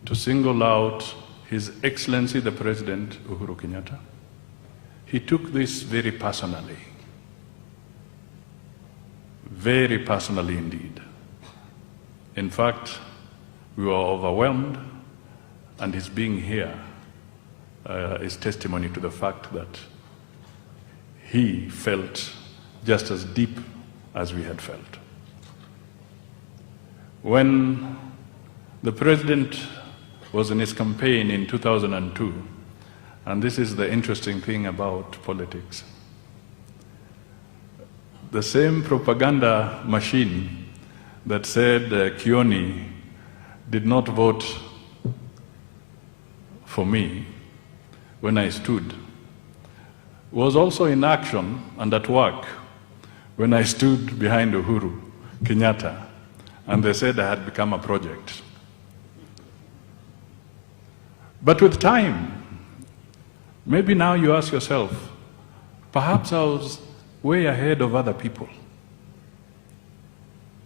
to single out His Excellency the President Uhuru Kenyatta. He took this very personally indeed. In fact, we were overwhelmed, and his being here is testimony to the fact that he felt just as deep as we had felt. When the president was in his campaign in 2002, and this is the interesting thing about politics, the same propaganda machine that said Kioni did not vote for me when I stood was also in action and at work when I stood behind Uhuru Kenyatta, and they said I had become a project. But with time, maybe now you ask yourself, perhaps I was way ahead of other people.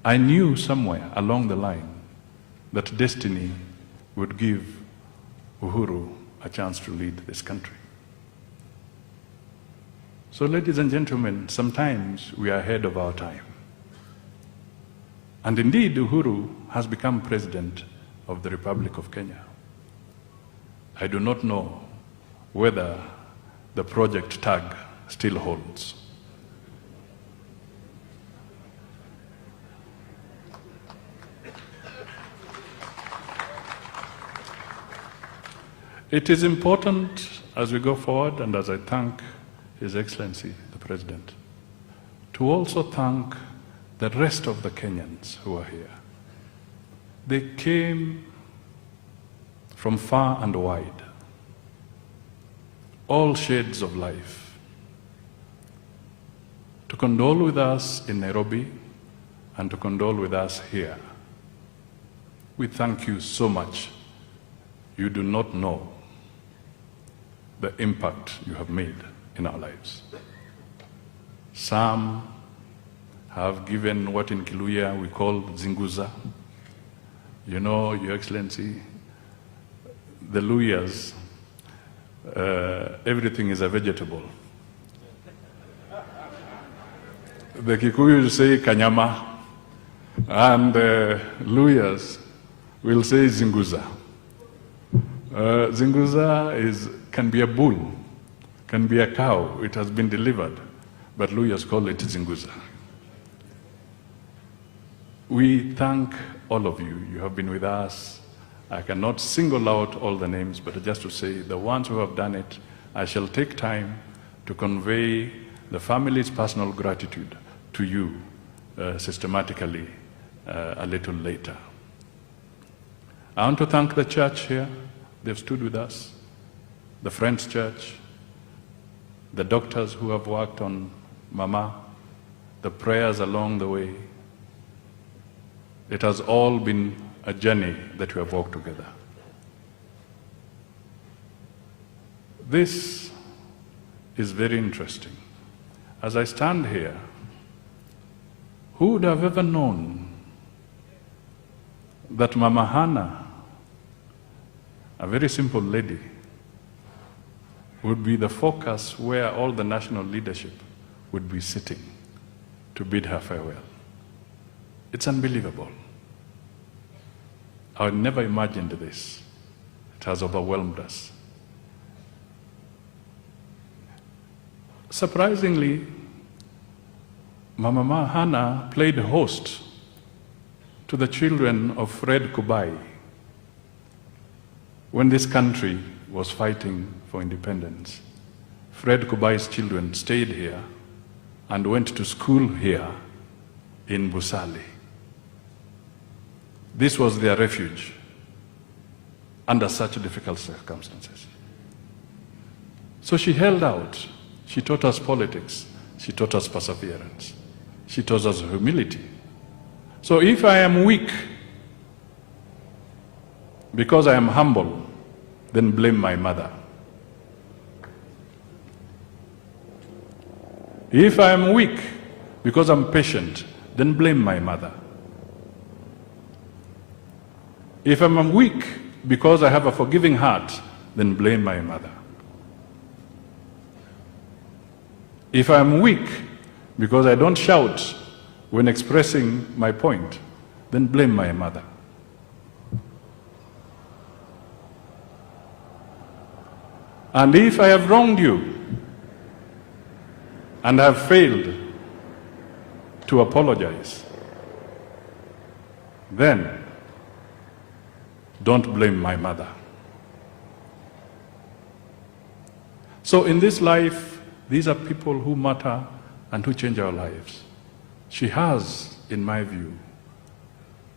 I knew somewhere along the line that destiny would give Uhuru a chance to lead this country. So, ladies and gentlemen, sometimes we are ahead of our time. And indeed, Uhuru has become president of the Republic of Kenya. I do not know whether the project tag still holds. It is important as we go forward, and as I thank His Excellency, the President, to also thank the rest of the Kenyans who are here. They came from far and wide, all shades of life, to condole with us in Nairobi and to condole with us here. We thank you so much. You do not know the impact you have made in our lives. Some have given what in Kiluya we call zinguza. You know, Your Excellency, the Luyas, everything is a vegetable. The Kikuyu say kanyama, and Luyas will say zinguza. Zinguza can be a bull, can be a cow. It has been delivered, but Luyas call it zinguza. We thank all of you. You have been with us. I cannot single out all the names, but just to say the ones who have done it, I shall take time to convey the family's personal gratitude to you systematically a little later. I want to thank the church here. They've stood with us, the Friends Church, the doctors who have worked on Mama, the prayers along the way. It has all been a journey that we have walked together. This is very interesting. As I stand here, who would have ever known that Mama Hannah, a very simple lady, would be the focus where all the national leadership would be sitting to bid her farewell. It's unbelievable. I never imagined this. It has overwhelmed us. Surprisingly, Mama Hannah played host to the children of Fred Kubai when this country was fighting for independence. Fred Kubai's children stayed here and went to school here in Busali. This was their refuge under such difficult circumstances. So she held out. She taught us politics. She taught us perseverance. She taught us humility. So if I am weak because I am humble, then blame my mother. If I am weak because I'm patient, then blame my mother. If I'm weak because I have a forgiving heart, then blame my mother. If I'm weak because I don't shout when expressing my point, then blame my mother. And if I have wronged you and have failed to apologize, then don't blame my mother. So in this life, these are people who matter and who change our lives. She has, in my view,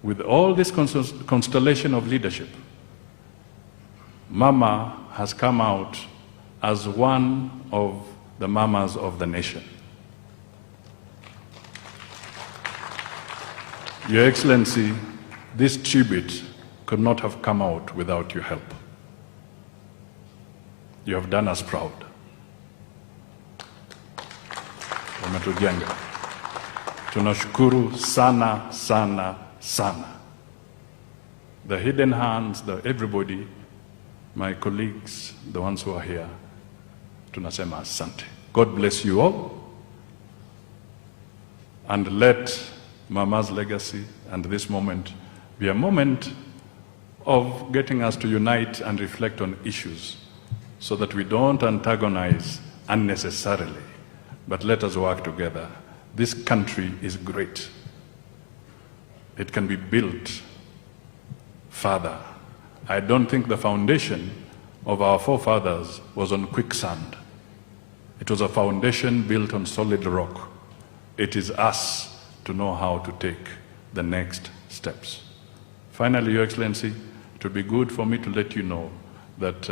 with all this constellation of leadership, Mama has come out as one of the mamas of the nation. Your Excellency, this tribute could not have come out without your help. You have done us proud. Umetujenga. Tunashukuru sana, sana, sana. The hidden hands, everybody, my colleagues, the ones who are here, tunasema asante. God bless you all. And let Mama's legacy and this moment be a moment of getting us to unite and reflect on issues so that we don't antagonize unnecessarily, but let us work together. This country is great. It can be built further. I don't think the foundation of our forefathers was on quicksand. It was a foundation built on solid rock. It is us to know how to take the next steps. Finally, Your Excellency, it would be good for me to let you know that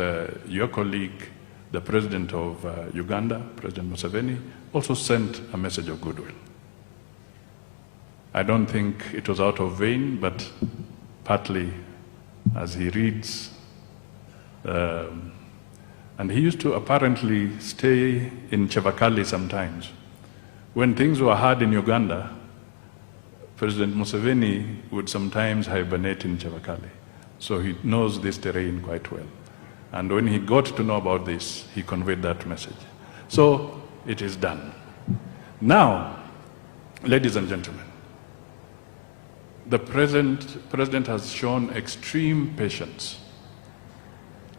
your colleague, the President of Uganda, President Museveni, also sent a message of goodwill. I don't think it was out of vain, but partly as he reads, and he used to apparently stay in Chevakali sometimes. When things were hard in Uganda, President Museveni would sometimes hibernate in Chevakali. So he knows this terrain quite well. And when he got to know about this, he conveyed that message. So it is done. Now, ladies and gentlemen, the President has shown extreme patience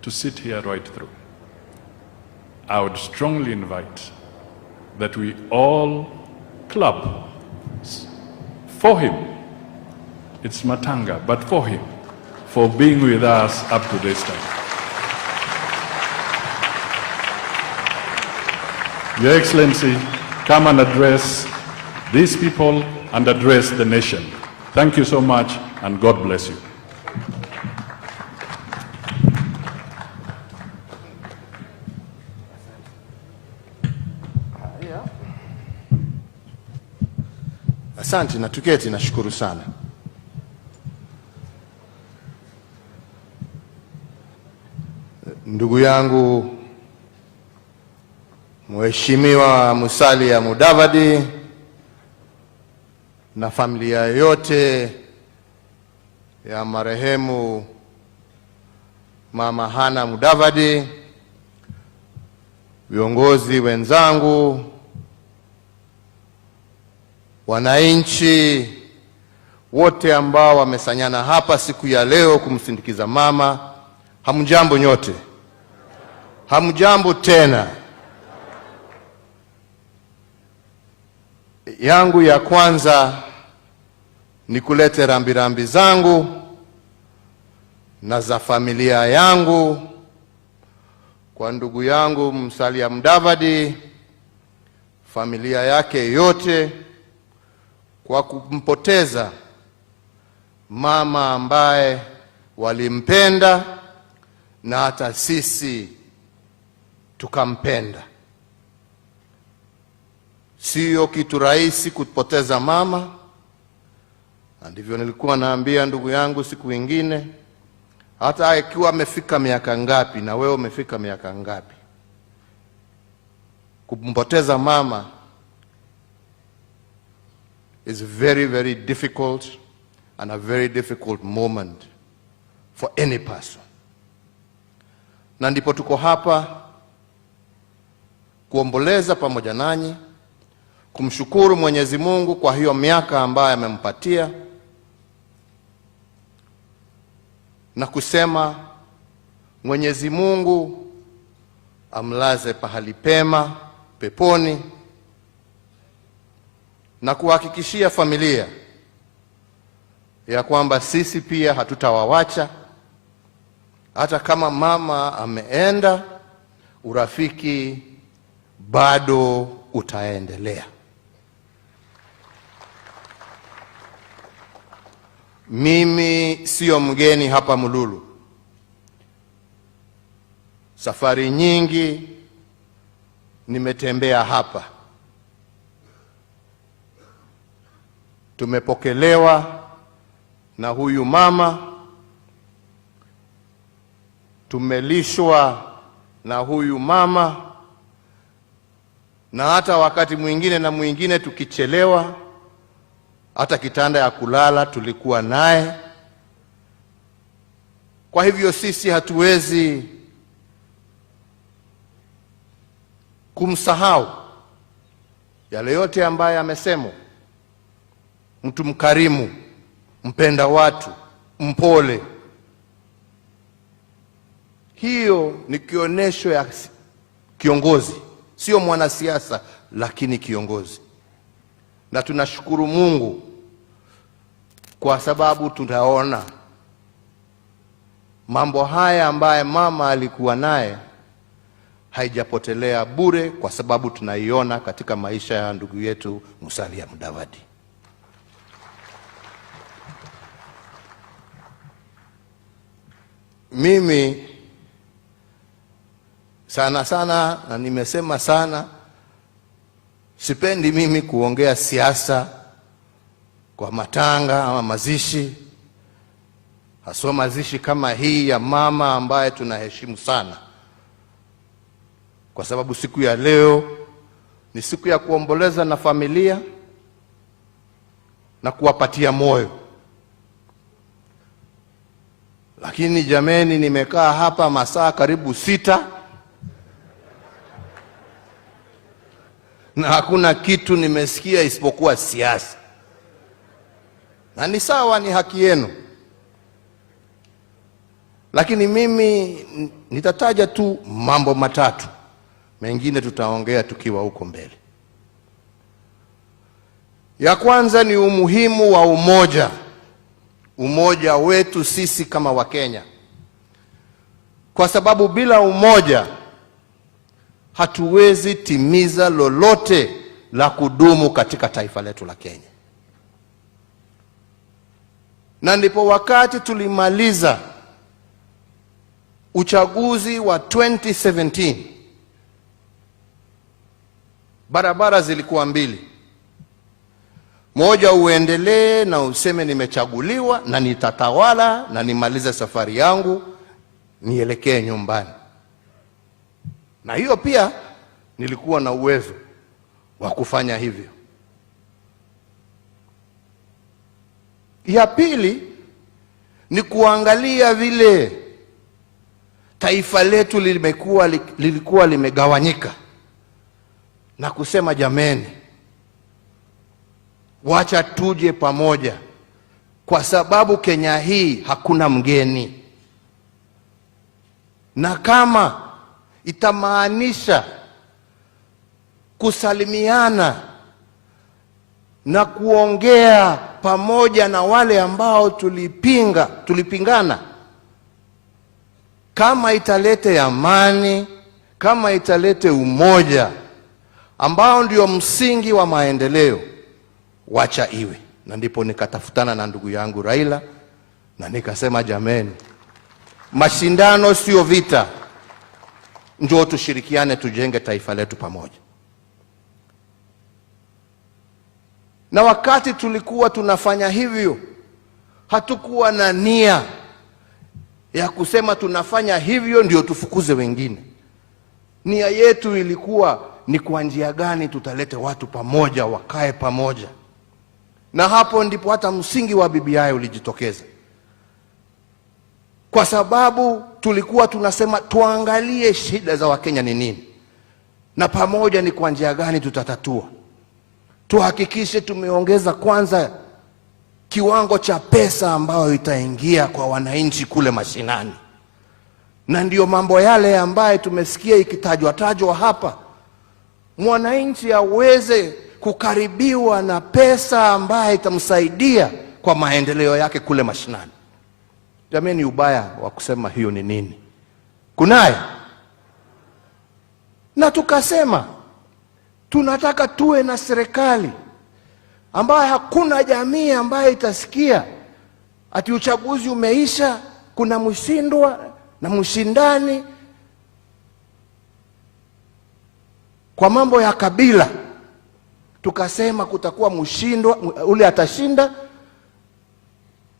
to sit here right through. I would strongly invite that we all clap for him. It's Matanga, but for him, for being with us up to this time. Your Excellency, come and address these people and address the nation. Thank you so much, and God bless you. Asante na tuketi, nashukuru sana. Ndugu yangu Mheshimiwa Musalia Mudavadi na familia yote ya marehemu Mama Hana Mudavadi, viongozi wenzangu, wananchi wote ambao wamesanyana hapa siku ya leo kumsindikiza mama, hamjambo nyote. Hamjambo tena. Yangu ya kwanza ni kulete rambirambi zangu na za familia yangu kwa ndugu yangu Musalia Mudavadi, familia yake yote, kwa kumpoteza mama ambaye walimpenda na hata sisi tukampenda. Sio kitu rahisi kupoteza mama, na ndivyo nilikuwa naambia ndugu yangu siku nyingine, hata ikiwa amefika miaka ngapi na wewe umefika miaka ngapi, kumpoteza mama is very, very difficult and a very difficult moment for any person. Na ndipo tuko hapa kuomboleza pamoja nanyi, kumshukuru Mwenyezi Mungu kwa hiyo miaka ambayo amempatia, na kusema Mwenyezi Mungu amlaze pahali pema peponi, na kuhakikishia familia ya kwamba sisi pia hatutawawacha. Hata kama mama ameenda, urafiki bado utaendelea. Mimi sio mgeni hapa Mululu. Safari nyingi nimetembea hapa. Tumepokelewa na huyu mama, tumelishwa na huyu mama, na hata wakati mwingine na mwingine tukichelewa, hata kitanda ya kulala tulikuwa naye. Kwa hivyo sisi hatuwezi kumsahau yale yote ambaye amesemwa. Mtu mkarimu, mpenda watu, mpole. Hiyo ni kionesho ya kiongozi, sio mwanasiasa, lakini kiongozi. Na tunashukuru Mungu kwa sababu tunaona mambo haya ambaye mama alikuwa naye haijapotelea bure, kwa sababu tunaiona katika maisha ya ndugu yetu Musalia Mudavadi. Mimi sana na nimesema sana, sipendi mimi kuongea siasa kwa matanga ama mazishi, haswa mazishi kama hii ya mama ambaye tunaheshimu sana, kwa sababu siku ya leo ni siku ya kuomboleza na familia na kuwapatia moyo. Lakini jameni, nimekaa hapa masaa karibu 6 na hakuna kitu nimesikia isipokuwa siasa. Na ni sawa, ni haki yenu. Lakini mimi nitataja tu mambo matatu, mengine tutaongea tukiwa huko mbele. Ya kwanza ni umuhimu wa umoja wetu sisi kama Wakenya, kwa sababu bila umoja hatuwezi timiza lolote la kudumu katika taifa letu la Kenya. Na ndipo wakati tulimaliza uchaguzi wa 2017, barabara zilikuwa mbili. Moja, uendelee na useme nimechaguliwa na nitatawala na nimalize safari yangu nielekee nyumbani. Na hiyo pia nilikuwa na uwezo wa kufanya hivyo. Ya pili ni kuangalia vile taifa letu lilikuwa limegawanyika na kusema jameni, wacha tuje pamoja, kwa sababu Kenya hii hakuna mgeni. Na kama itamaanisha kusalimiana na kuongea pamoja na wale ambao tulipingana, kama italete amani, kama italete umoja ambao ndio msingi wa maendeleo, wacha iwe. Na ndipo nikatafutana na ndugu yangu Raila na nikasema jameni, mashindano sio vita, njoo tushirikiane tujenge taifa letu pamoja. Na wakati tulikuwa tunafanya hivyo, hatukuwa na nia ya kusema tunafanya hivyo ndio tufukuze wengine. Nia yetu ilikuwa ni kwa njia gani tutalete watu pamoja, wakae pamoja. Na hapo ndipo hata msingi wa BBI ulijitokeza, kwa sababu tulikuwa tunasema tuangalie shida za Wakenya ni nini, na pamoja ni kwa njia gani tutatatua. Tuhakikishe tumeongeza kwanza kiwango cha pesa ambayo itaingia kwa wananchi kule mashinani. Na ndio mambo yale ambaye tumesikia ikitajwa hapa, mwananchi aweze kukaribiwa na pesa ambaye itamsaidia kwa maendeleo yake kule mashinani. Jameni, ubaya wa kusema hiyo ni nini? Kunaye. Na tukasema tunataka tuwe na serikali ambaye hakuna jamii ambaye itasikia ati uchaguzi umeisha, kuna mshindwa na mshindani kwa mambo ya kabila. Tukasema kutakuwa mshindwa, ule atashinda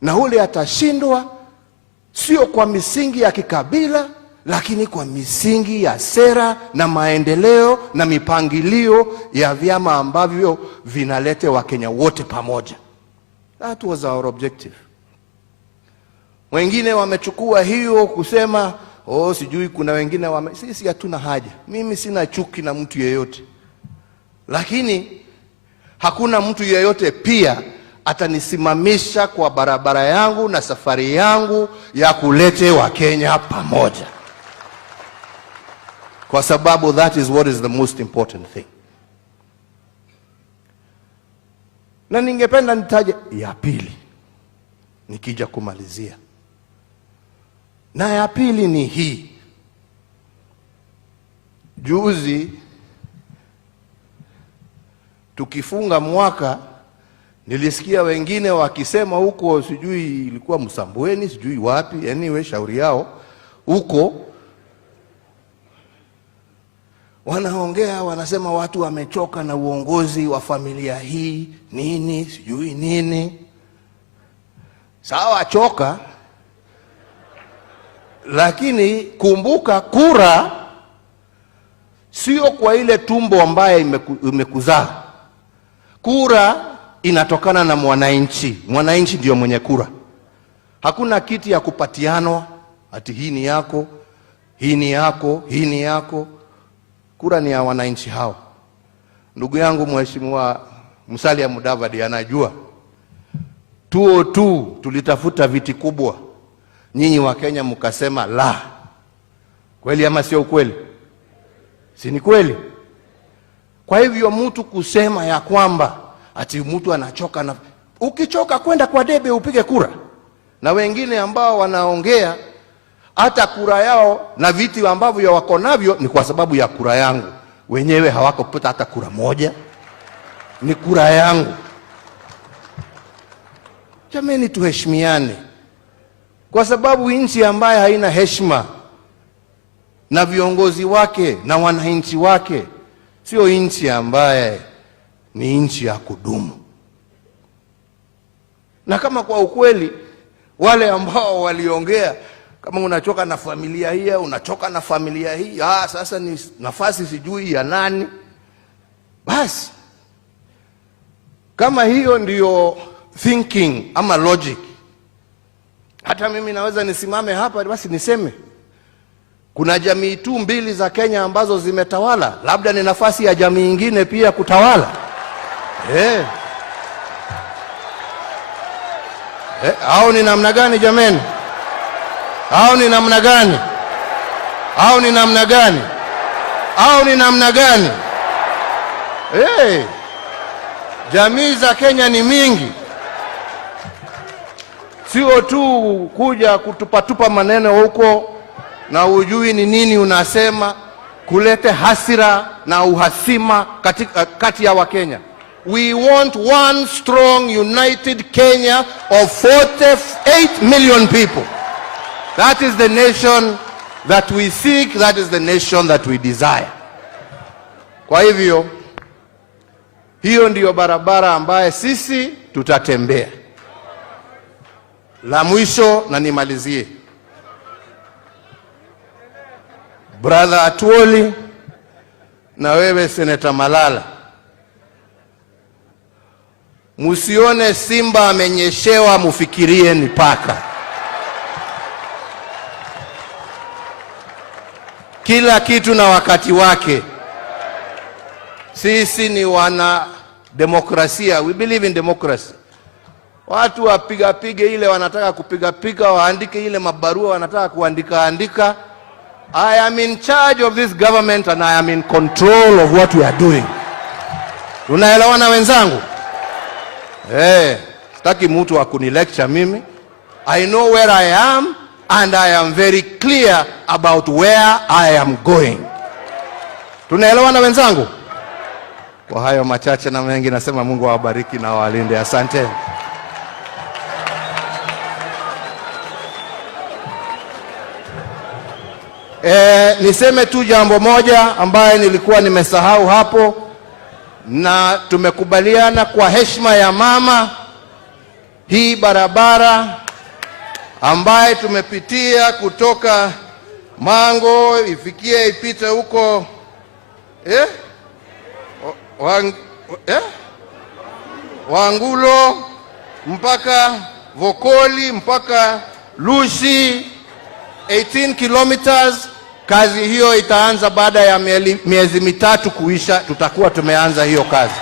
na ule atashindwa, sio kwa misingi ya kikabila, lakini kwa misingi ya sera na maendeleo na mipangilio ya vyama ambavyo vinalete Wakenya wote pamoja. That was our objective. Wengine wamechukua hiyo kusema sijui kuna wengine sisi hatuna haja. Mimi sina chuki na mtu yeyote. Lakini hakuna mtu yeyote pia atanisimamisha kwa barabara yangu na safari yangu ya kulete wa Kenya pamoja. Kwa sababu that is what is the most important thing. Na ningependa nitaje ya pili nikija kumalizia. Na ya pili ni hii. Juzi tukifunga mwaka nilisikia wengine wakisema huko, sijui ilikuwa Msambweni, sijui wapi, anyway shauri yao huko, wanaongea wanasema watu wamechoka na uongozi wa familia hii, nini sijui nini. Sawa, choka, lakini kumbuka kura sio kwa ile tumbo ambaye imekuzaa. Kura inatokana na mwananchi. Mwananchi ndio mwenye kura. Hakuna kiti ya kupatianwa ati hii ni yako, hii ni yako, hii ni yako. Kura ni ya wananchi hao. Ndugu yangu Mheshimiwa Musalia Mudavadi anajua 202 tulitafuta viti kubwa, nyinyi wa Kenya mkasema la. Kweli ama sio kweli? Si ni kweli? Kwa hivyo mtu kusema ya kwamba ati mtu anachoka na ukichoka kwenda kwa debe upige kura. Na wengine ambao wanaongea hata kura yao na viti ambavyo wako navyo ni kwa sababu ya kura yangu. Wenyewe hawako kupata hata kura moja. Ni kura yangu. Jameni, tuheshimiane. Kwa sababu nchi ambayo haina heshima na viongozi wake na wananchi wake sio nchi ambaye ni nchi ya kudumu. Na kama kwa ukweli wale ambao waliongea kama unachoka na familia hii, unachoka na familia hii, sasa ni nafasi sijui ya nani, basi kama hiyo ndiyo thinking ama logic, hata mimi naweza nisimame hapa basi niseme kuna jamii tu mbili za Kenya ambazo zimetawala, labda ni nafasi ya jamii nyingine pia kutawala. Au ni namna gani jameni? Au ni namna gani? Au ni namna gani? Au ni namna gani? Jamii za Kenya ni mingi. Sio tu kuja kutupatupa maneno huko na ujui ni nini unasema, kulete hasira na uhasima kati ya Wakenya. We want one strong united Kenya of 48 million people. That is the nation that we seek, that is the nation that we desire. Kwa hivyo hiyo ndiyo barabara ambaye sisi tutatembea. La mwisho na nimalizie. Brother Atuoli na wewe Senator Malala, musione simba amenyeshewa mufikirie ni paka. Kila kitu na wakati wake. Sisi ni wana demokrasia. We believe in democracy. Watu wapiga ile wanataka kupiga, waandike ile mabarua wanataka kuandika. I am in charge of this government and I am in control of what we are doing. Tunaelewana wenzangu? Sitaki mtu akunilecture mimi. I know where I am and I am very clear about where I am going. Tunaelewana wenzangu? Kwa hayo machache na mengi nasema Mungu awabariki na awalinde. Asante. Niseme tu jambo moja ambaye nilikuwa nimesahau hapo, na tumekubaliana kwa heshima ya mama, hii barabara ambaye tumepitia kutoka Mango ifikie ipite huko Wangulo mpaka Vokoli mpaka Lushi 18 kilometers. Kazi hiyo itaanza baada ya miezi mitatu kuisha, tutakuwa tumeanza hiyo kazi.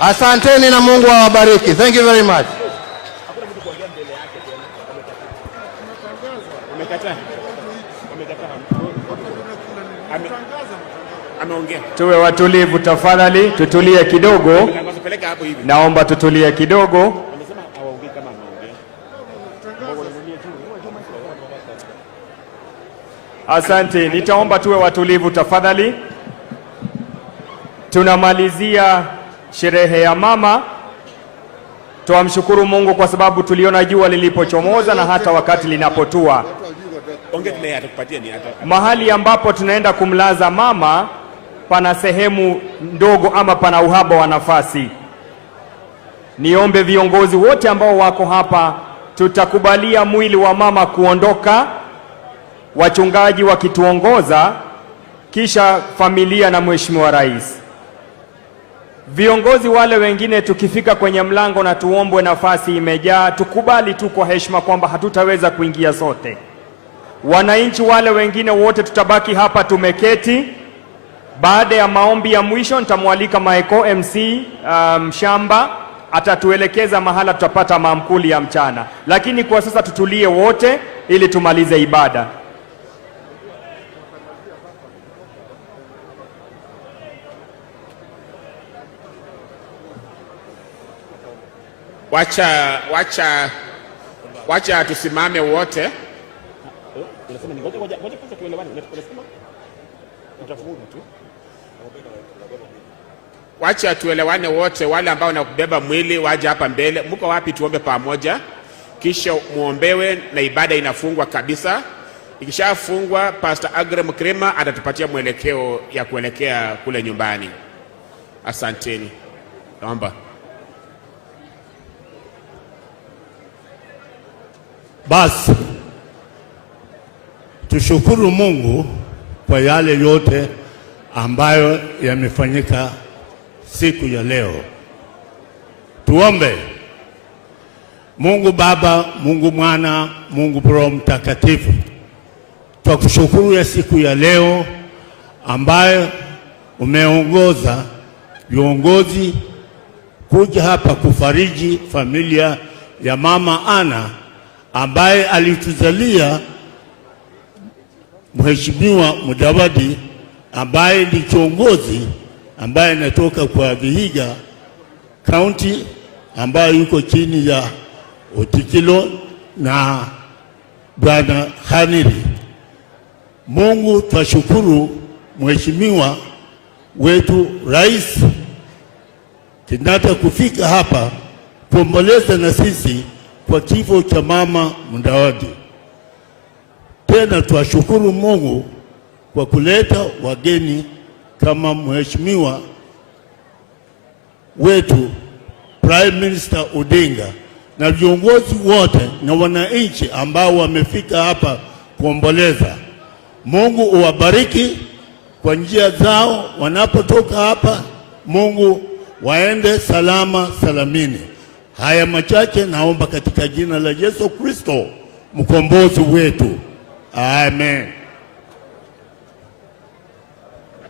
Asanteni na Mungu awabariki. Thank you very much. Tuwe watulivu tafadhali, tutulie kidogo. Naomba tutulie kidogo. Asante, nitaomba tuwe watulivu tafadhali. Tunamalizia sherehe ya mama. Tuamshukuru Mungu kwa sababu tuliona jua lilipochomoza na hata wakati linapotua. Mahali ambapo tunaenda kumlaza mama pana sehemu ndogo ama pana uhaba wa nafasi. Niombe viongozi wote ambao wako hapa, tutakubalia mwili wa mama kuondoka, wachungaji wakituongoza, kisha familia na Mheshimiwa Rais. Viongozi wale wengine tukifika kwenye mlango na tuombwe nafasi imejaa, tukubali tu kwa heshima kwamba hatutaweza kuingia sote. Wananchi wale wengine wote tutabaki hapa tumeketi. Baada ya maombi ya mwisho nitamwalika Maeko MC Shamba, atatuelekeza mahala tutapata maamkuli ya mchana. Lakini kwa sasa tutulie wote ili tumalize ibada. Wacha tusimame wote. Wacha tuelewane wote. Wale ambao wanakubeba mwili waje hapa mbele. Mko wapi? Tuombe pamoja, kisha muombewe na ibada inafungwa kabisa. Ikishafungwa, Pastor Agre Mkrema atatupatia mwelekeo ya kuelekea kule nyumbani. Asanteni. Naomba. Basi tushukuru Mungu kwa yale yote ambayo yamefanyika siku ya leo. Tuombe. Mungu Baba, Mungu Mwana, Mungu Roho Mtakatifu, tukushukuru ya siku ya leo ambayo umeongoza viongozi kuja hapa kufariji familia ya Mama Ana ambaye alituzalia Mheshimiwa Mudavadi, ambaye ni kiongozi ambaye anatoka kwa Vihiga County, ambaye yuko chini ya Otikilo na Bwana Haniri. Mungu twashukuru Mheshimiwa wetu Rais Kenyatta kufika hapa kuomboleza na sisi kwa kifo cha Mama Mudavadi. Tena twashukuru Mungu kwa kuleta wageni kama Mheshimiwa wetu Prime Minister Odinga na viongozi wote na wananchi ambao wamefika hapa kuomboleza. Mungu uwabariki kwa njia zao wanapotoka hapa. Mungu waende salama salamini. Haya machache naomba katika jina la Yesu Kristo mkombozi wetu. Amen.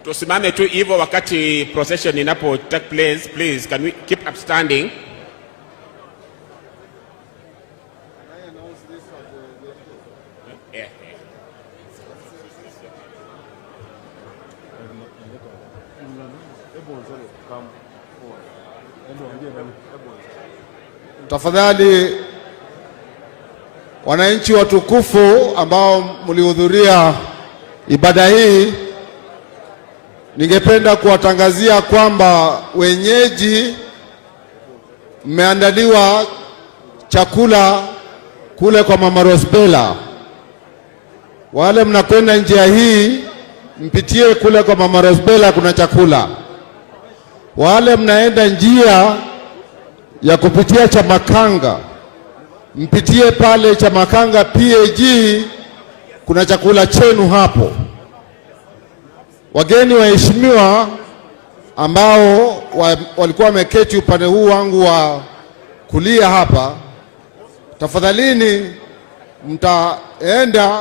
Tusimame tu hivyo wakati procession inapo take place. Please, can we keep up standing? Tafadhali wananchi watukufu ambao mlihudhuria ibada hii, ningependa kuwatangazia kwamba wenyeji mmeandaliwa chakula kule kwa Mama Rosbella. Wale mnakwenda njia hii mpitie kule kwa Mama Rosbella, kuna chakula. Wale mnaenda njia ya kupitia Chamakanga mpitie pale Chamakanga PAG, kuna chakula chenu hapo. Wageni waheshimiwa ambao walikuwa wameketi upande huu wangu wa kulia hapa, tafadhalini mtaenda,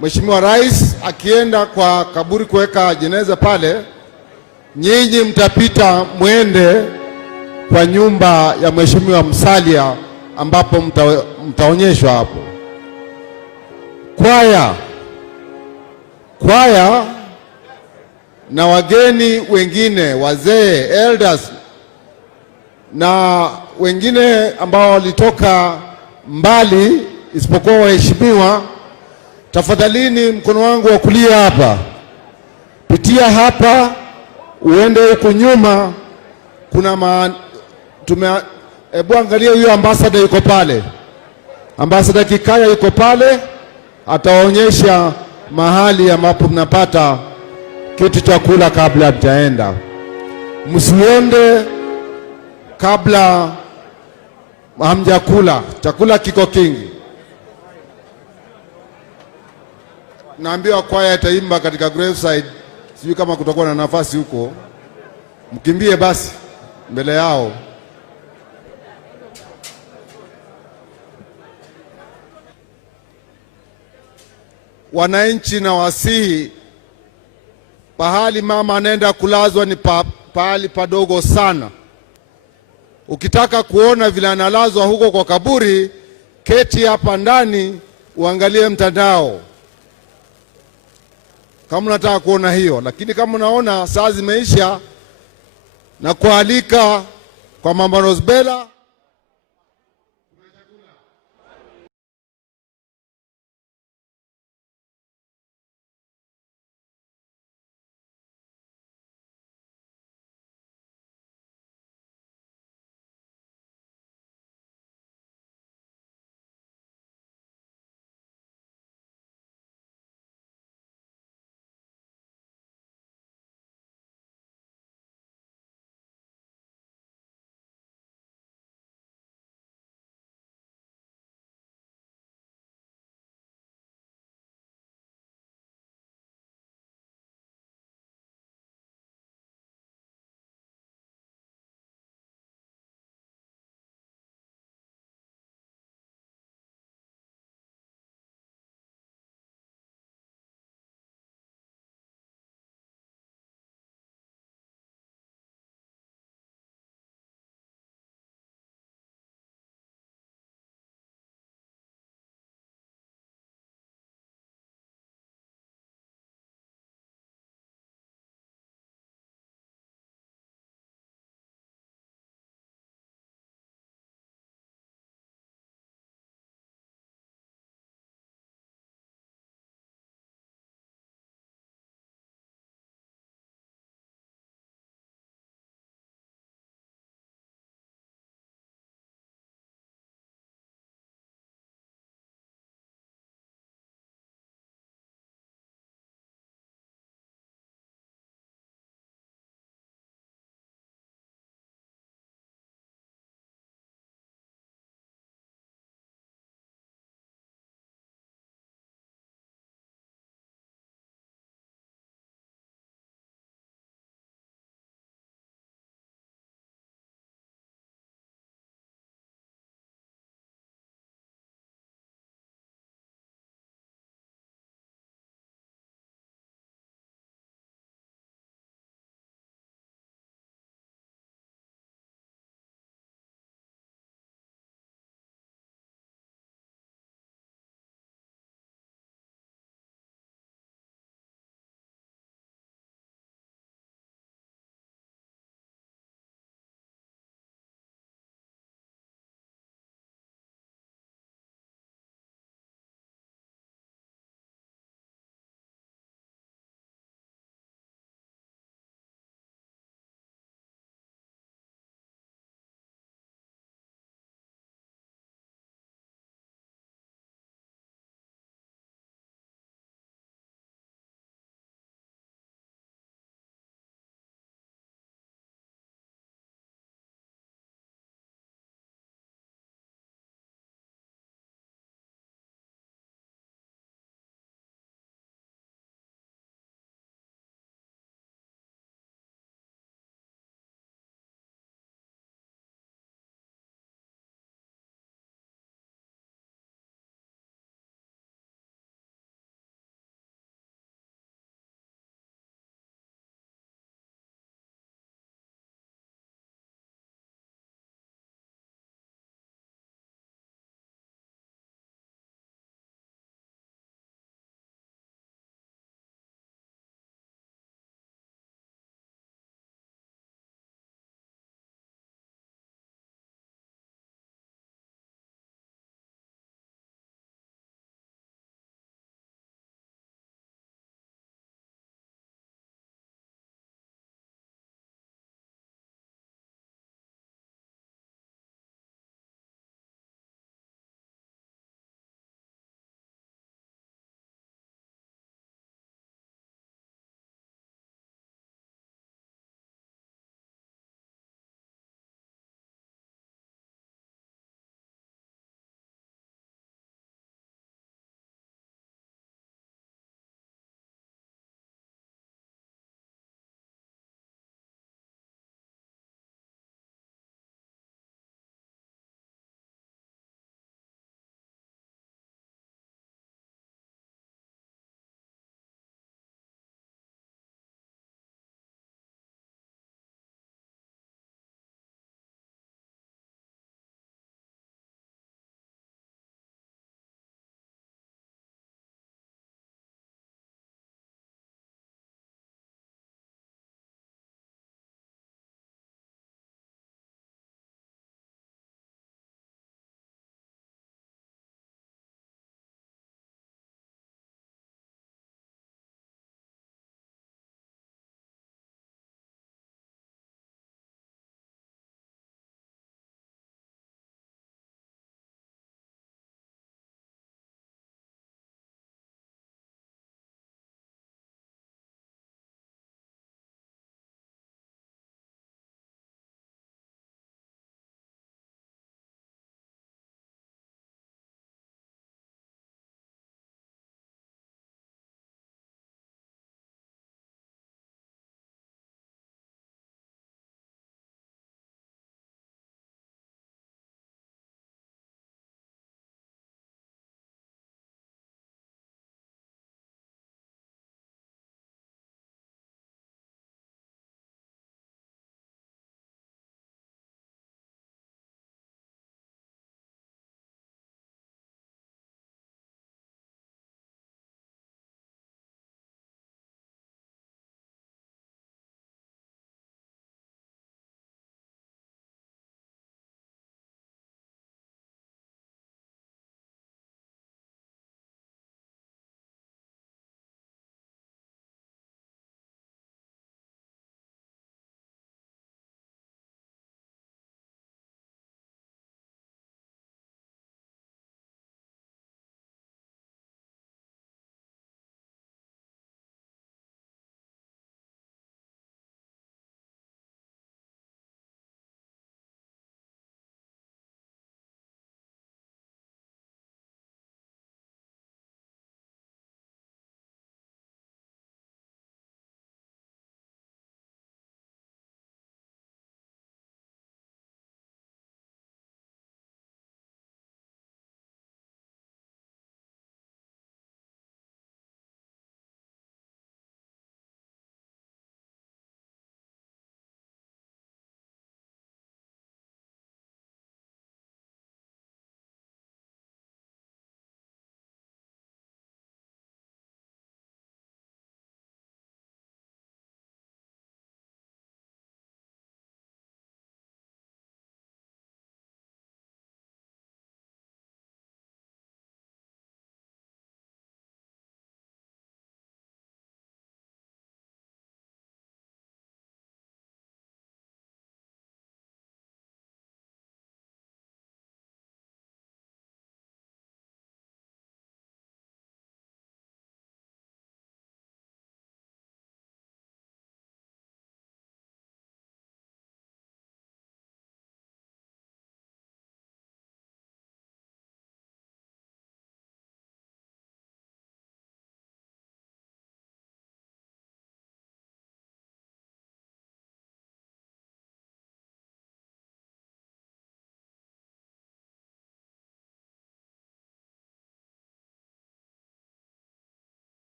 Mheshimiwa Rais akienda kwa kaburi kuweka jeneza pale, nyinyi mtapita mwende kwa nyumba ya Mheshimiwa Musalia ambapo mtaonyeshwa hapo. Kwaya na wageni wengine, wazee, elders na wengine ambao walitoka mbali isipokuwa waheshimiwa, tafadhalini, mkono wangu wa kulia hapa, pitia hapa uende huku nyuma. Kuna hebu angalia huyo ambassador yuko pale, Ambassador Kikaya yuko pale, ataonyesha mahali ambapo mnapata kitu cha kula kabla mtaenda. Msiende kabla hamjakula, chakula kiko kingi. Naambiwa kwaya itaimba katika graveside, sijui kama kutakuwa na nafasi huko. Mkimbie basi mbele yao. Wananchi na wasihi, pahali mama anaenda kulazwa ni pahali padogo sana. Ukitaka kuona vile analazwa huko kwa kaburi, keti hapa ndani uangalie mtandao kama unataka kuona hiyo. Lakini kama unaona saa zimeisha, na kualika kwa Mama Rosbella